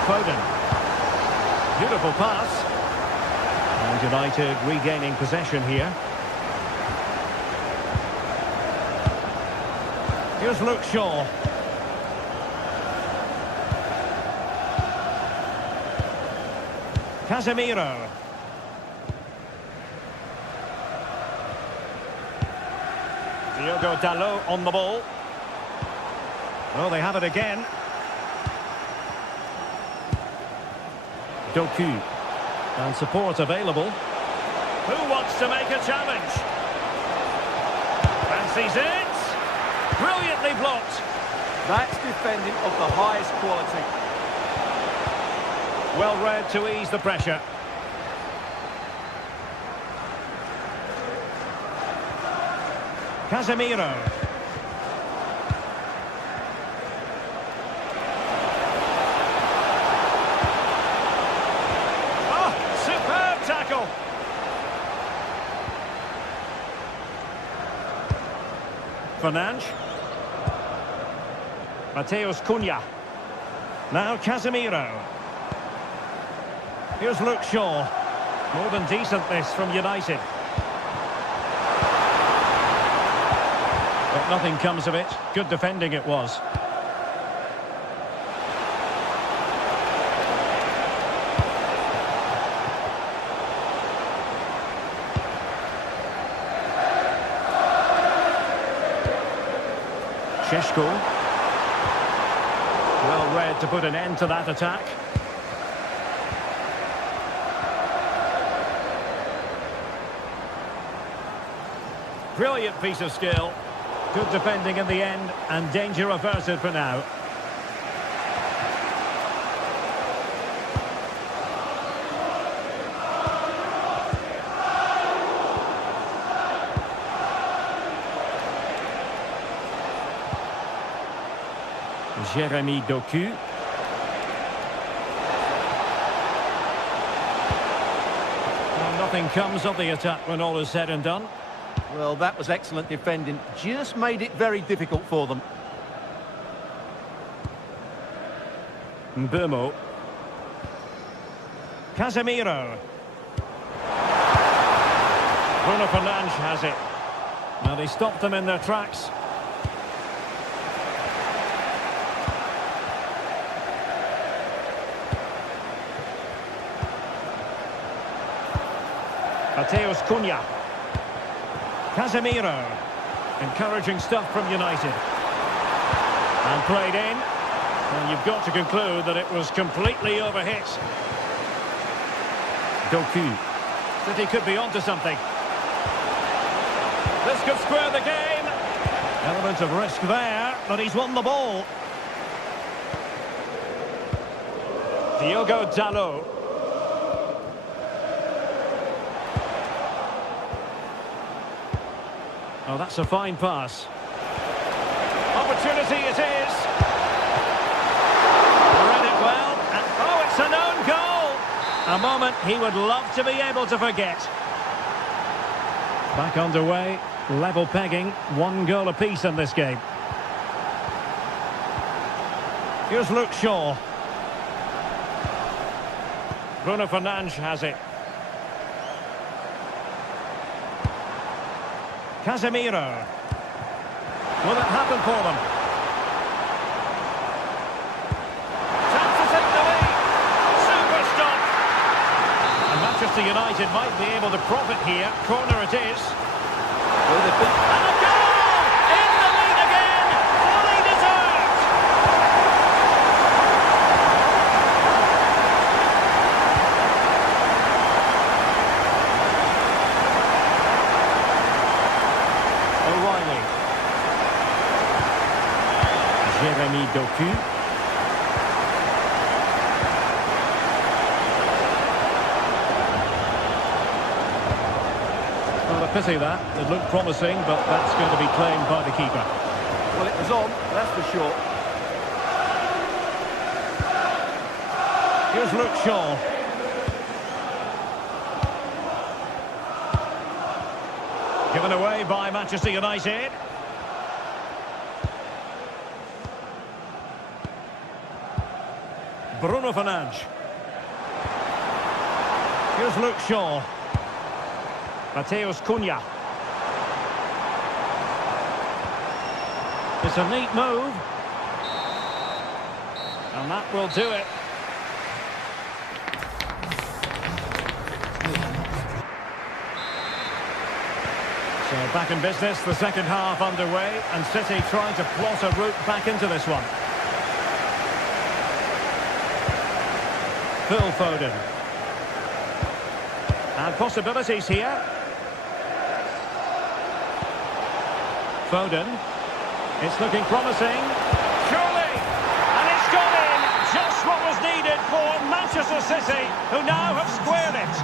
Foden. Beautiful pass. And United regaining possession here. Here's Luke Shaw. Casemiro. Diogo Dalot on the ball. Oh, they have it again. Doku. And support available. Who wants to make a challenge? Fancies it. Brilliantly blocked. That's defending of the highest quality. Well read to ease the pressure. Casemiro. Oh, superb tackle. Fernandes. Mateus Cunha. Now Casemiro. Here's Luke Shaw. More than decent this from United. But nothing comes of it. Good defending it was. Šeško. Well read to put an end to that attack. Brilliant piece of skill. Good defending in the end, and danger averted for now. Jeremy Doku. Well, nothing comes of the attack when all is said and done. Well, that was excellent defending. Just made it very difficult for them. Mbeumo. Casemiro. Bruno Fernandes has it. Now they stopped them in their tracks. Mateus Cunha. Casemiro. Encouraging stuff from United. And played in. And you've got to conclude that it was completely overhit. Doku. City could be onto something. This could square the game. Element of risk there, but he's won the ball. Diogo Dalot. Oh, that's a fine pass. Opportunity it is. Read it well. And, oh, it's an own goal. A moment he would love to be able to forget. Back underway. Level pegging. 1 goal apiece in this game. Here's Luke Shaw. Bruno Fernandes has it. Casemiro. Will it happen for them? Chance to take the lead. Super stop. And Manchester United might be able to profit here. Corner it is. Will they beat? And a goal! In the lead again! Fully deserved! O'Reilly. Jeremy Doku. Well, a pity that. It looked promising, but that's going to be claimed by the keeper. Well, it was on, that's for sure. Here's Luke Shaw. Given away by Manchester United. Bruno Fernandes. Here's Luke Shaw. Mateus Cunha. It's a neat move. And that will do it. So back in business, the second half underway, and City trying to plot a route back into this one. Phil Foden. And possibilities here. Foden. It's looking promising. Surely! And it's gone in! Just what was needed for Manchester City, who now have squared it.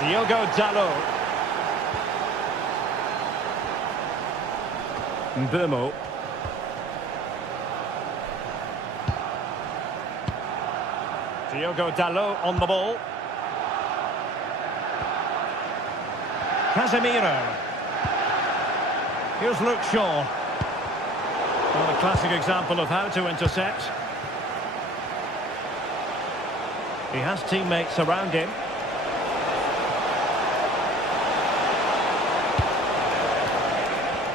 Diogo Dalot. Mbeumo. Diogo Dalot on the ball. Casemiro. Here's Luke Shaw. Well, a classic example of how to intercept. He has teammates around him.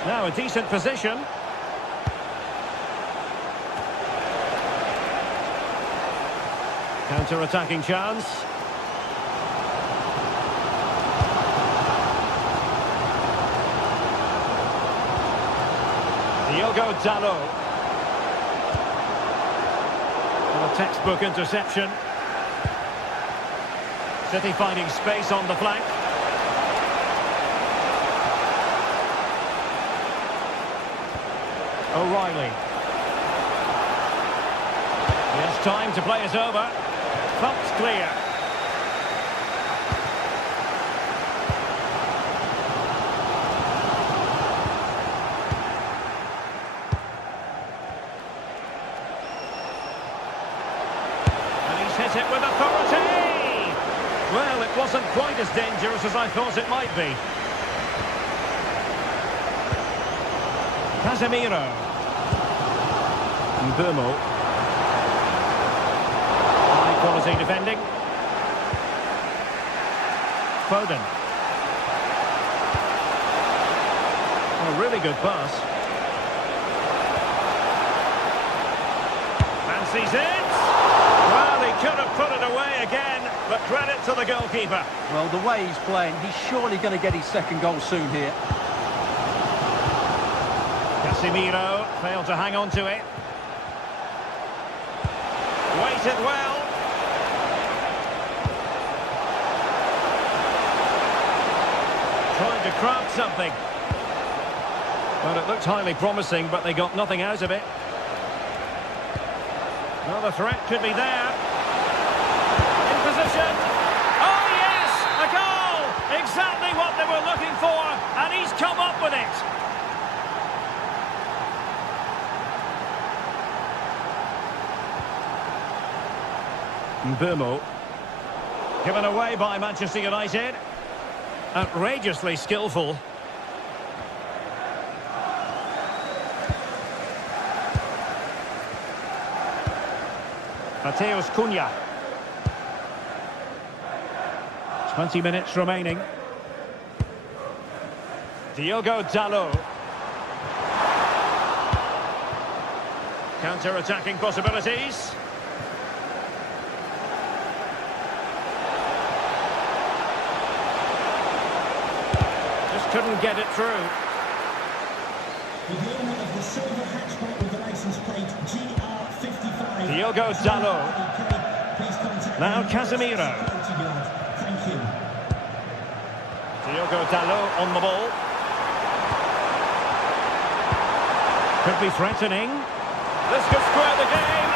Now a decent position. Counter-attacking chance. Diogo Dalot. And a textbook interception. City finding space on the flank. O'Reilly. He has time to play it over. Thumped clear. And he's hit it with authority. Well, it wasn't quite as dangerous as I thought it might be. Casemiro. Mbeumo. High quality defending. Foden. A really good pass. Fancies it. Well, he could have put it away again, but credit to the goalkeeper. Well, the way he's playing, he's surely going to get his second goal soon here. Casemiro failed to hang on to it. Waited well. Trying to craft something. Well, it looked highly promising, but they got nothing out of it. Well, the threat could be there. In position. Oh, yes! A goal! Exactly what they were looking for, and he's come up with it. Mbeumo. Given away by Manchester United. Outrageously skillful. Mateus Cunha. 20 minutes remaining. Diogo Dalot. Counter-attacking possibilities. Just couldn't get it through. The owner of the silver hatchback with the license plate GR55. Diogo Dalot. Now Casemiro. Thank you. Diogo Dalot on the ball. Could be threatening. This could square the game.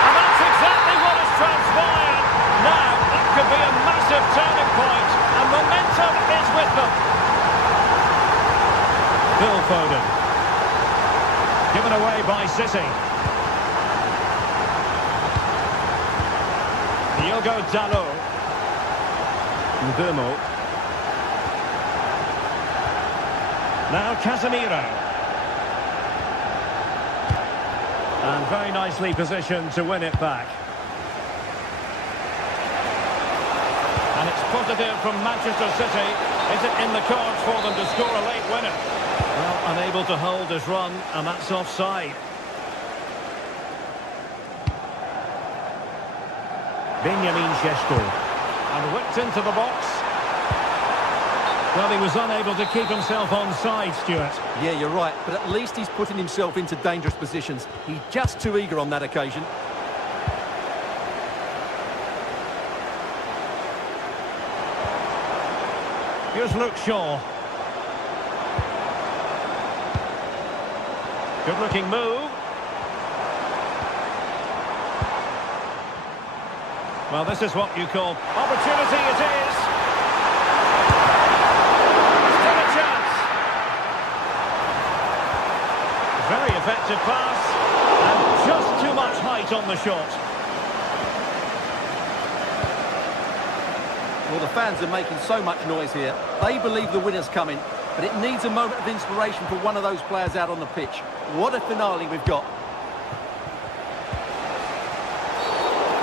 And that's exactly what has transpired. Now, that could be a massive turning point. And momentum is with them. Phil Foden. Given away by City. Diogo Dalot. Mbeumo. Now Casemiro. And very nicely positioned to win it back. And it's positive from Manchester City. Is it in the cards for them to score a late winner? Well, unable to hold his run, and that's offside. Benjamin Šeško. And whipped into the box. Well, he was unable to keep himself onside, Stuart. Yeah, you're right, but at least he's putting himself into dangerous positions. He's just too eager on that occasion. Here's Luke Shaw. Good-looking move. Well, this is what you call opportunity. It is. Still a chance. Very effective pass. And just too much height on the shot. Well, the fans are making so much noise here. They believe the winner's coming, but it needs a moment of inspiration for one of those players out on the pitch. What a finale we've got.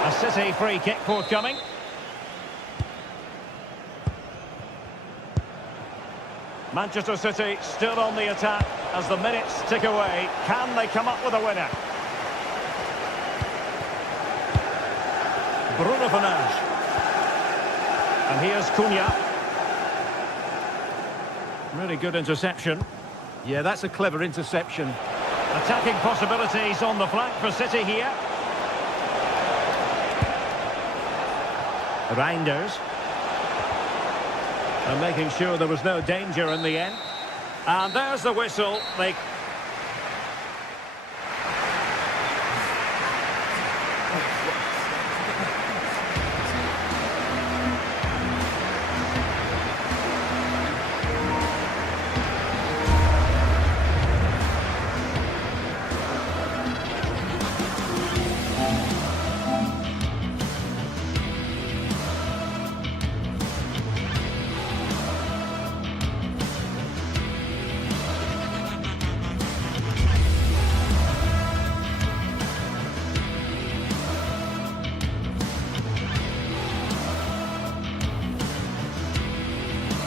A City free kick forthcoming. Manchester City still on the attack as the minutes tick away. Can they come up with a winner? Bruno Fernandes. And here's Cunha. Really good interception. Yeah, that's a clever interception. Attacking possibilities on the flank for City here. Reinders. And making sure there was no danger in the end. And there's the whistle. They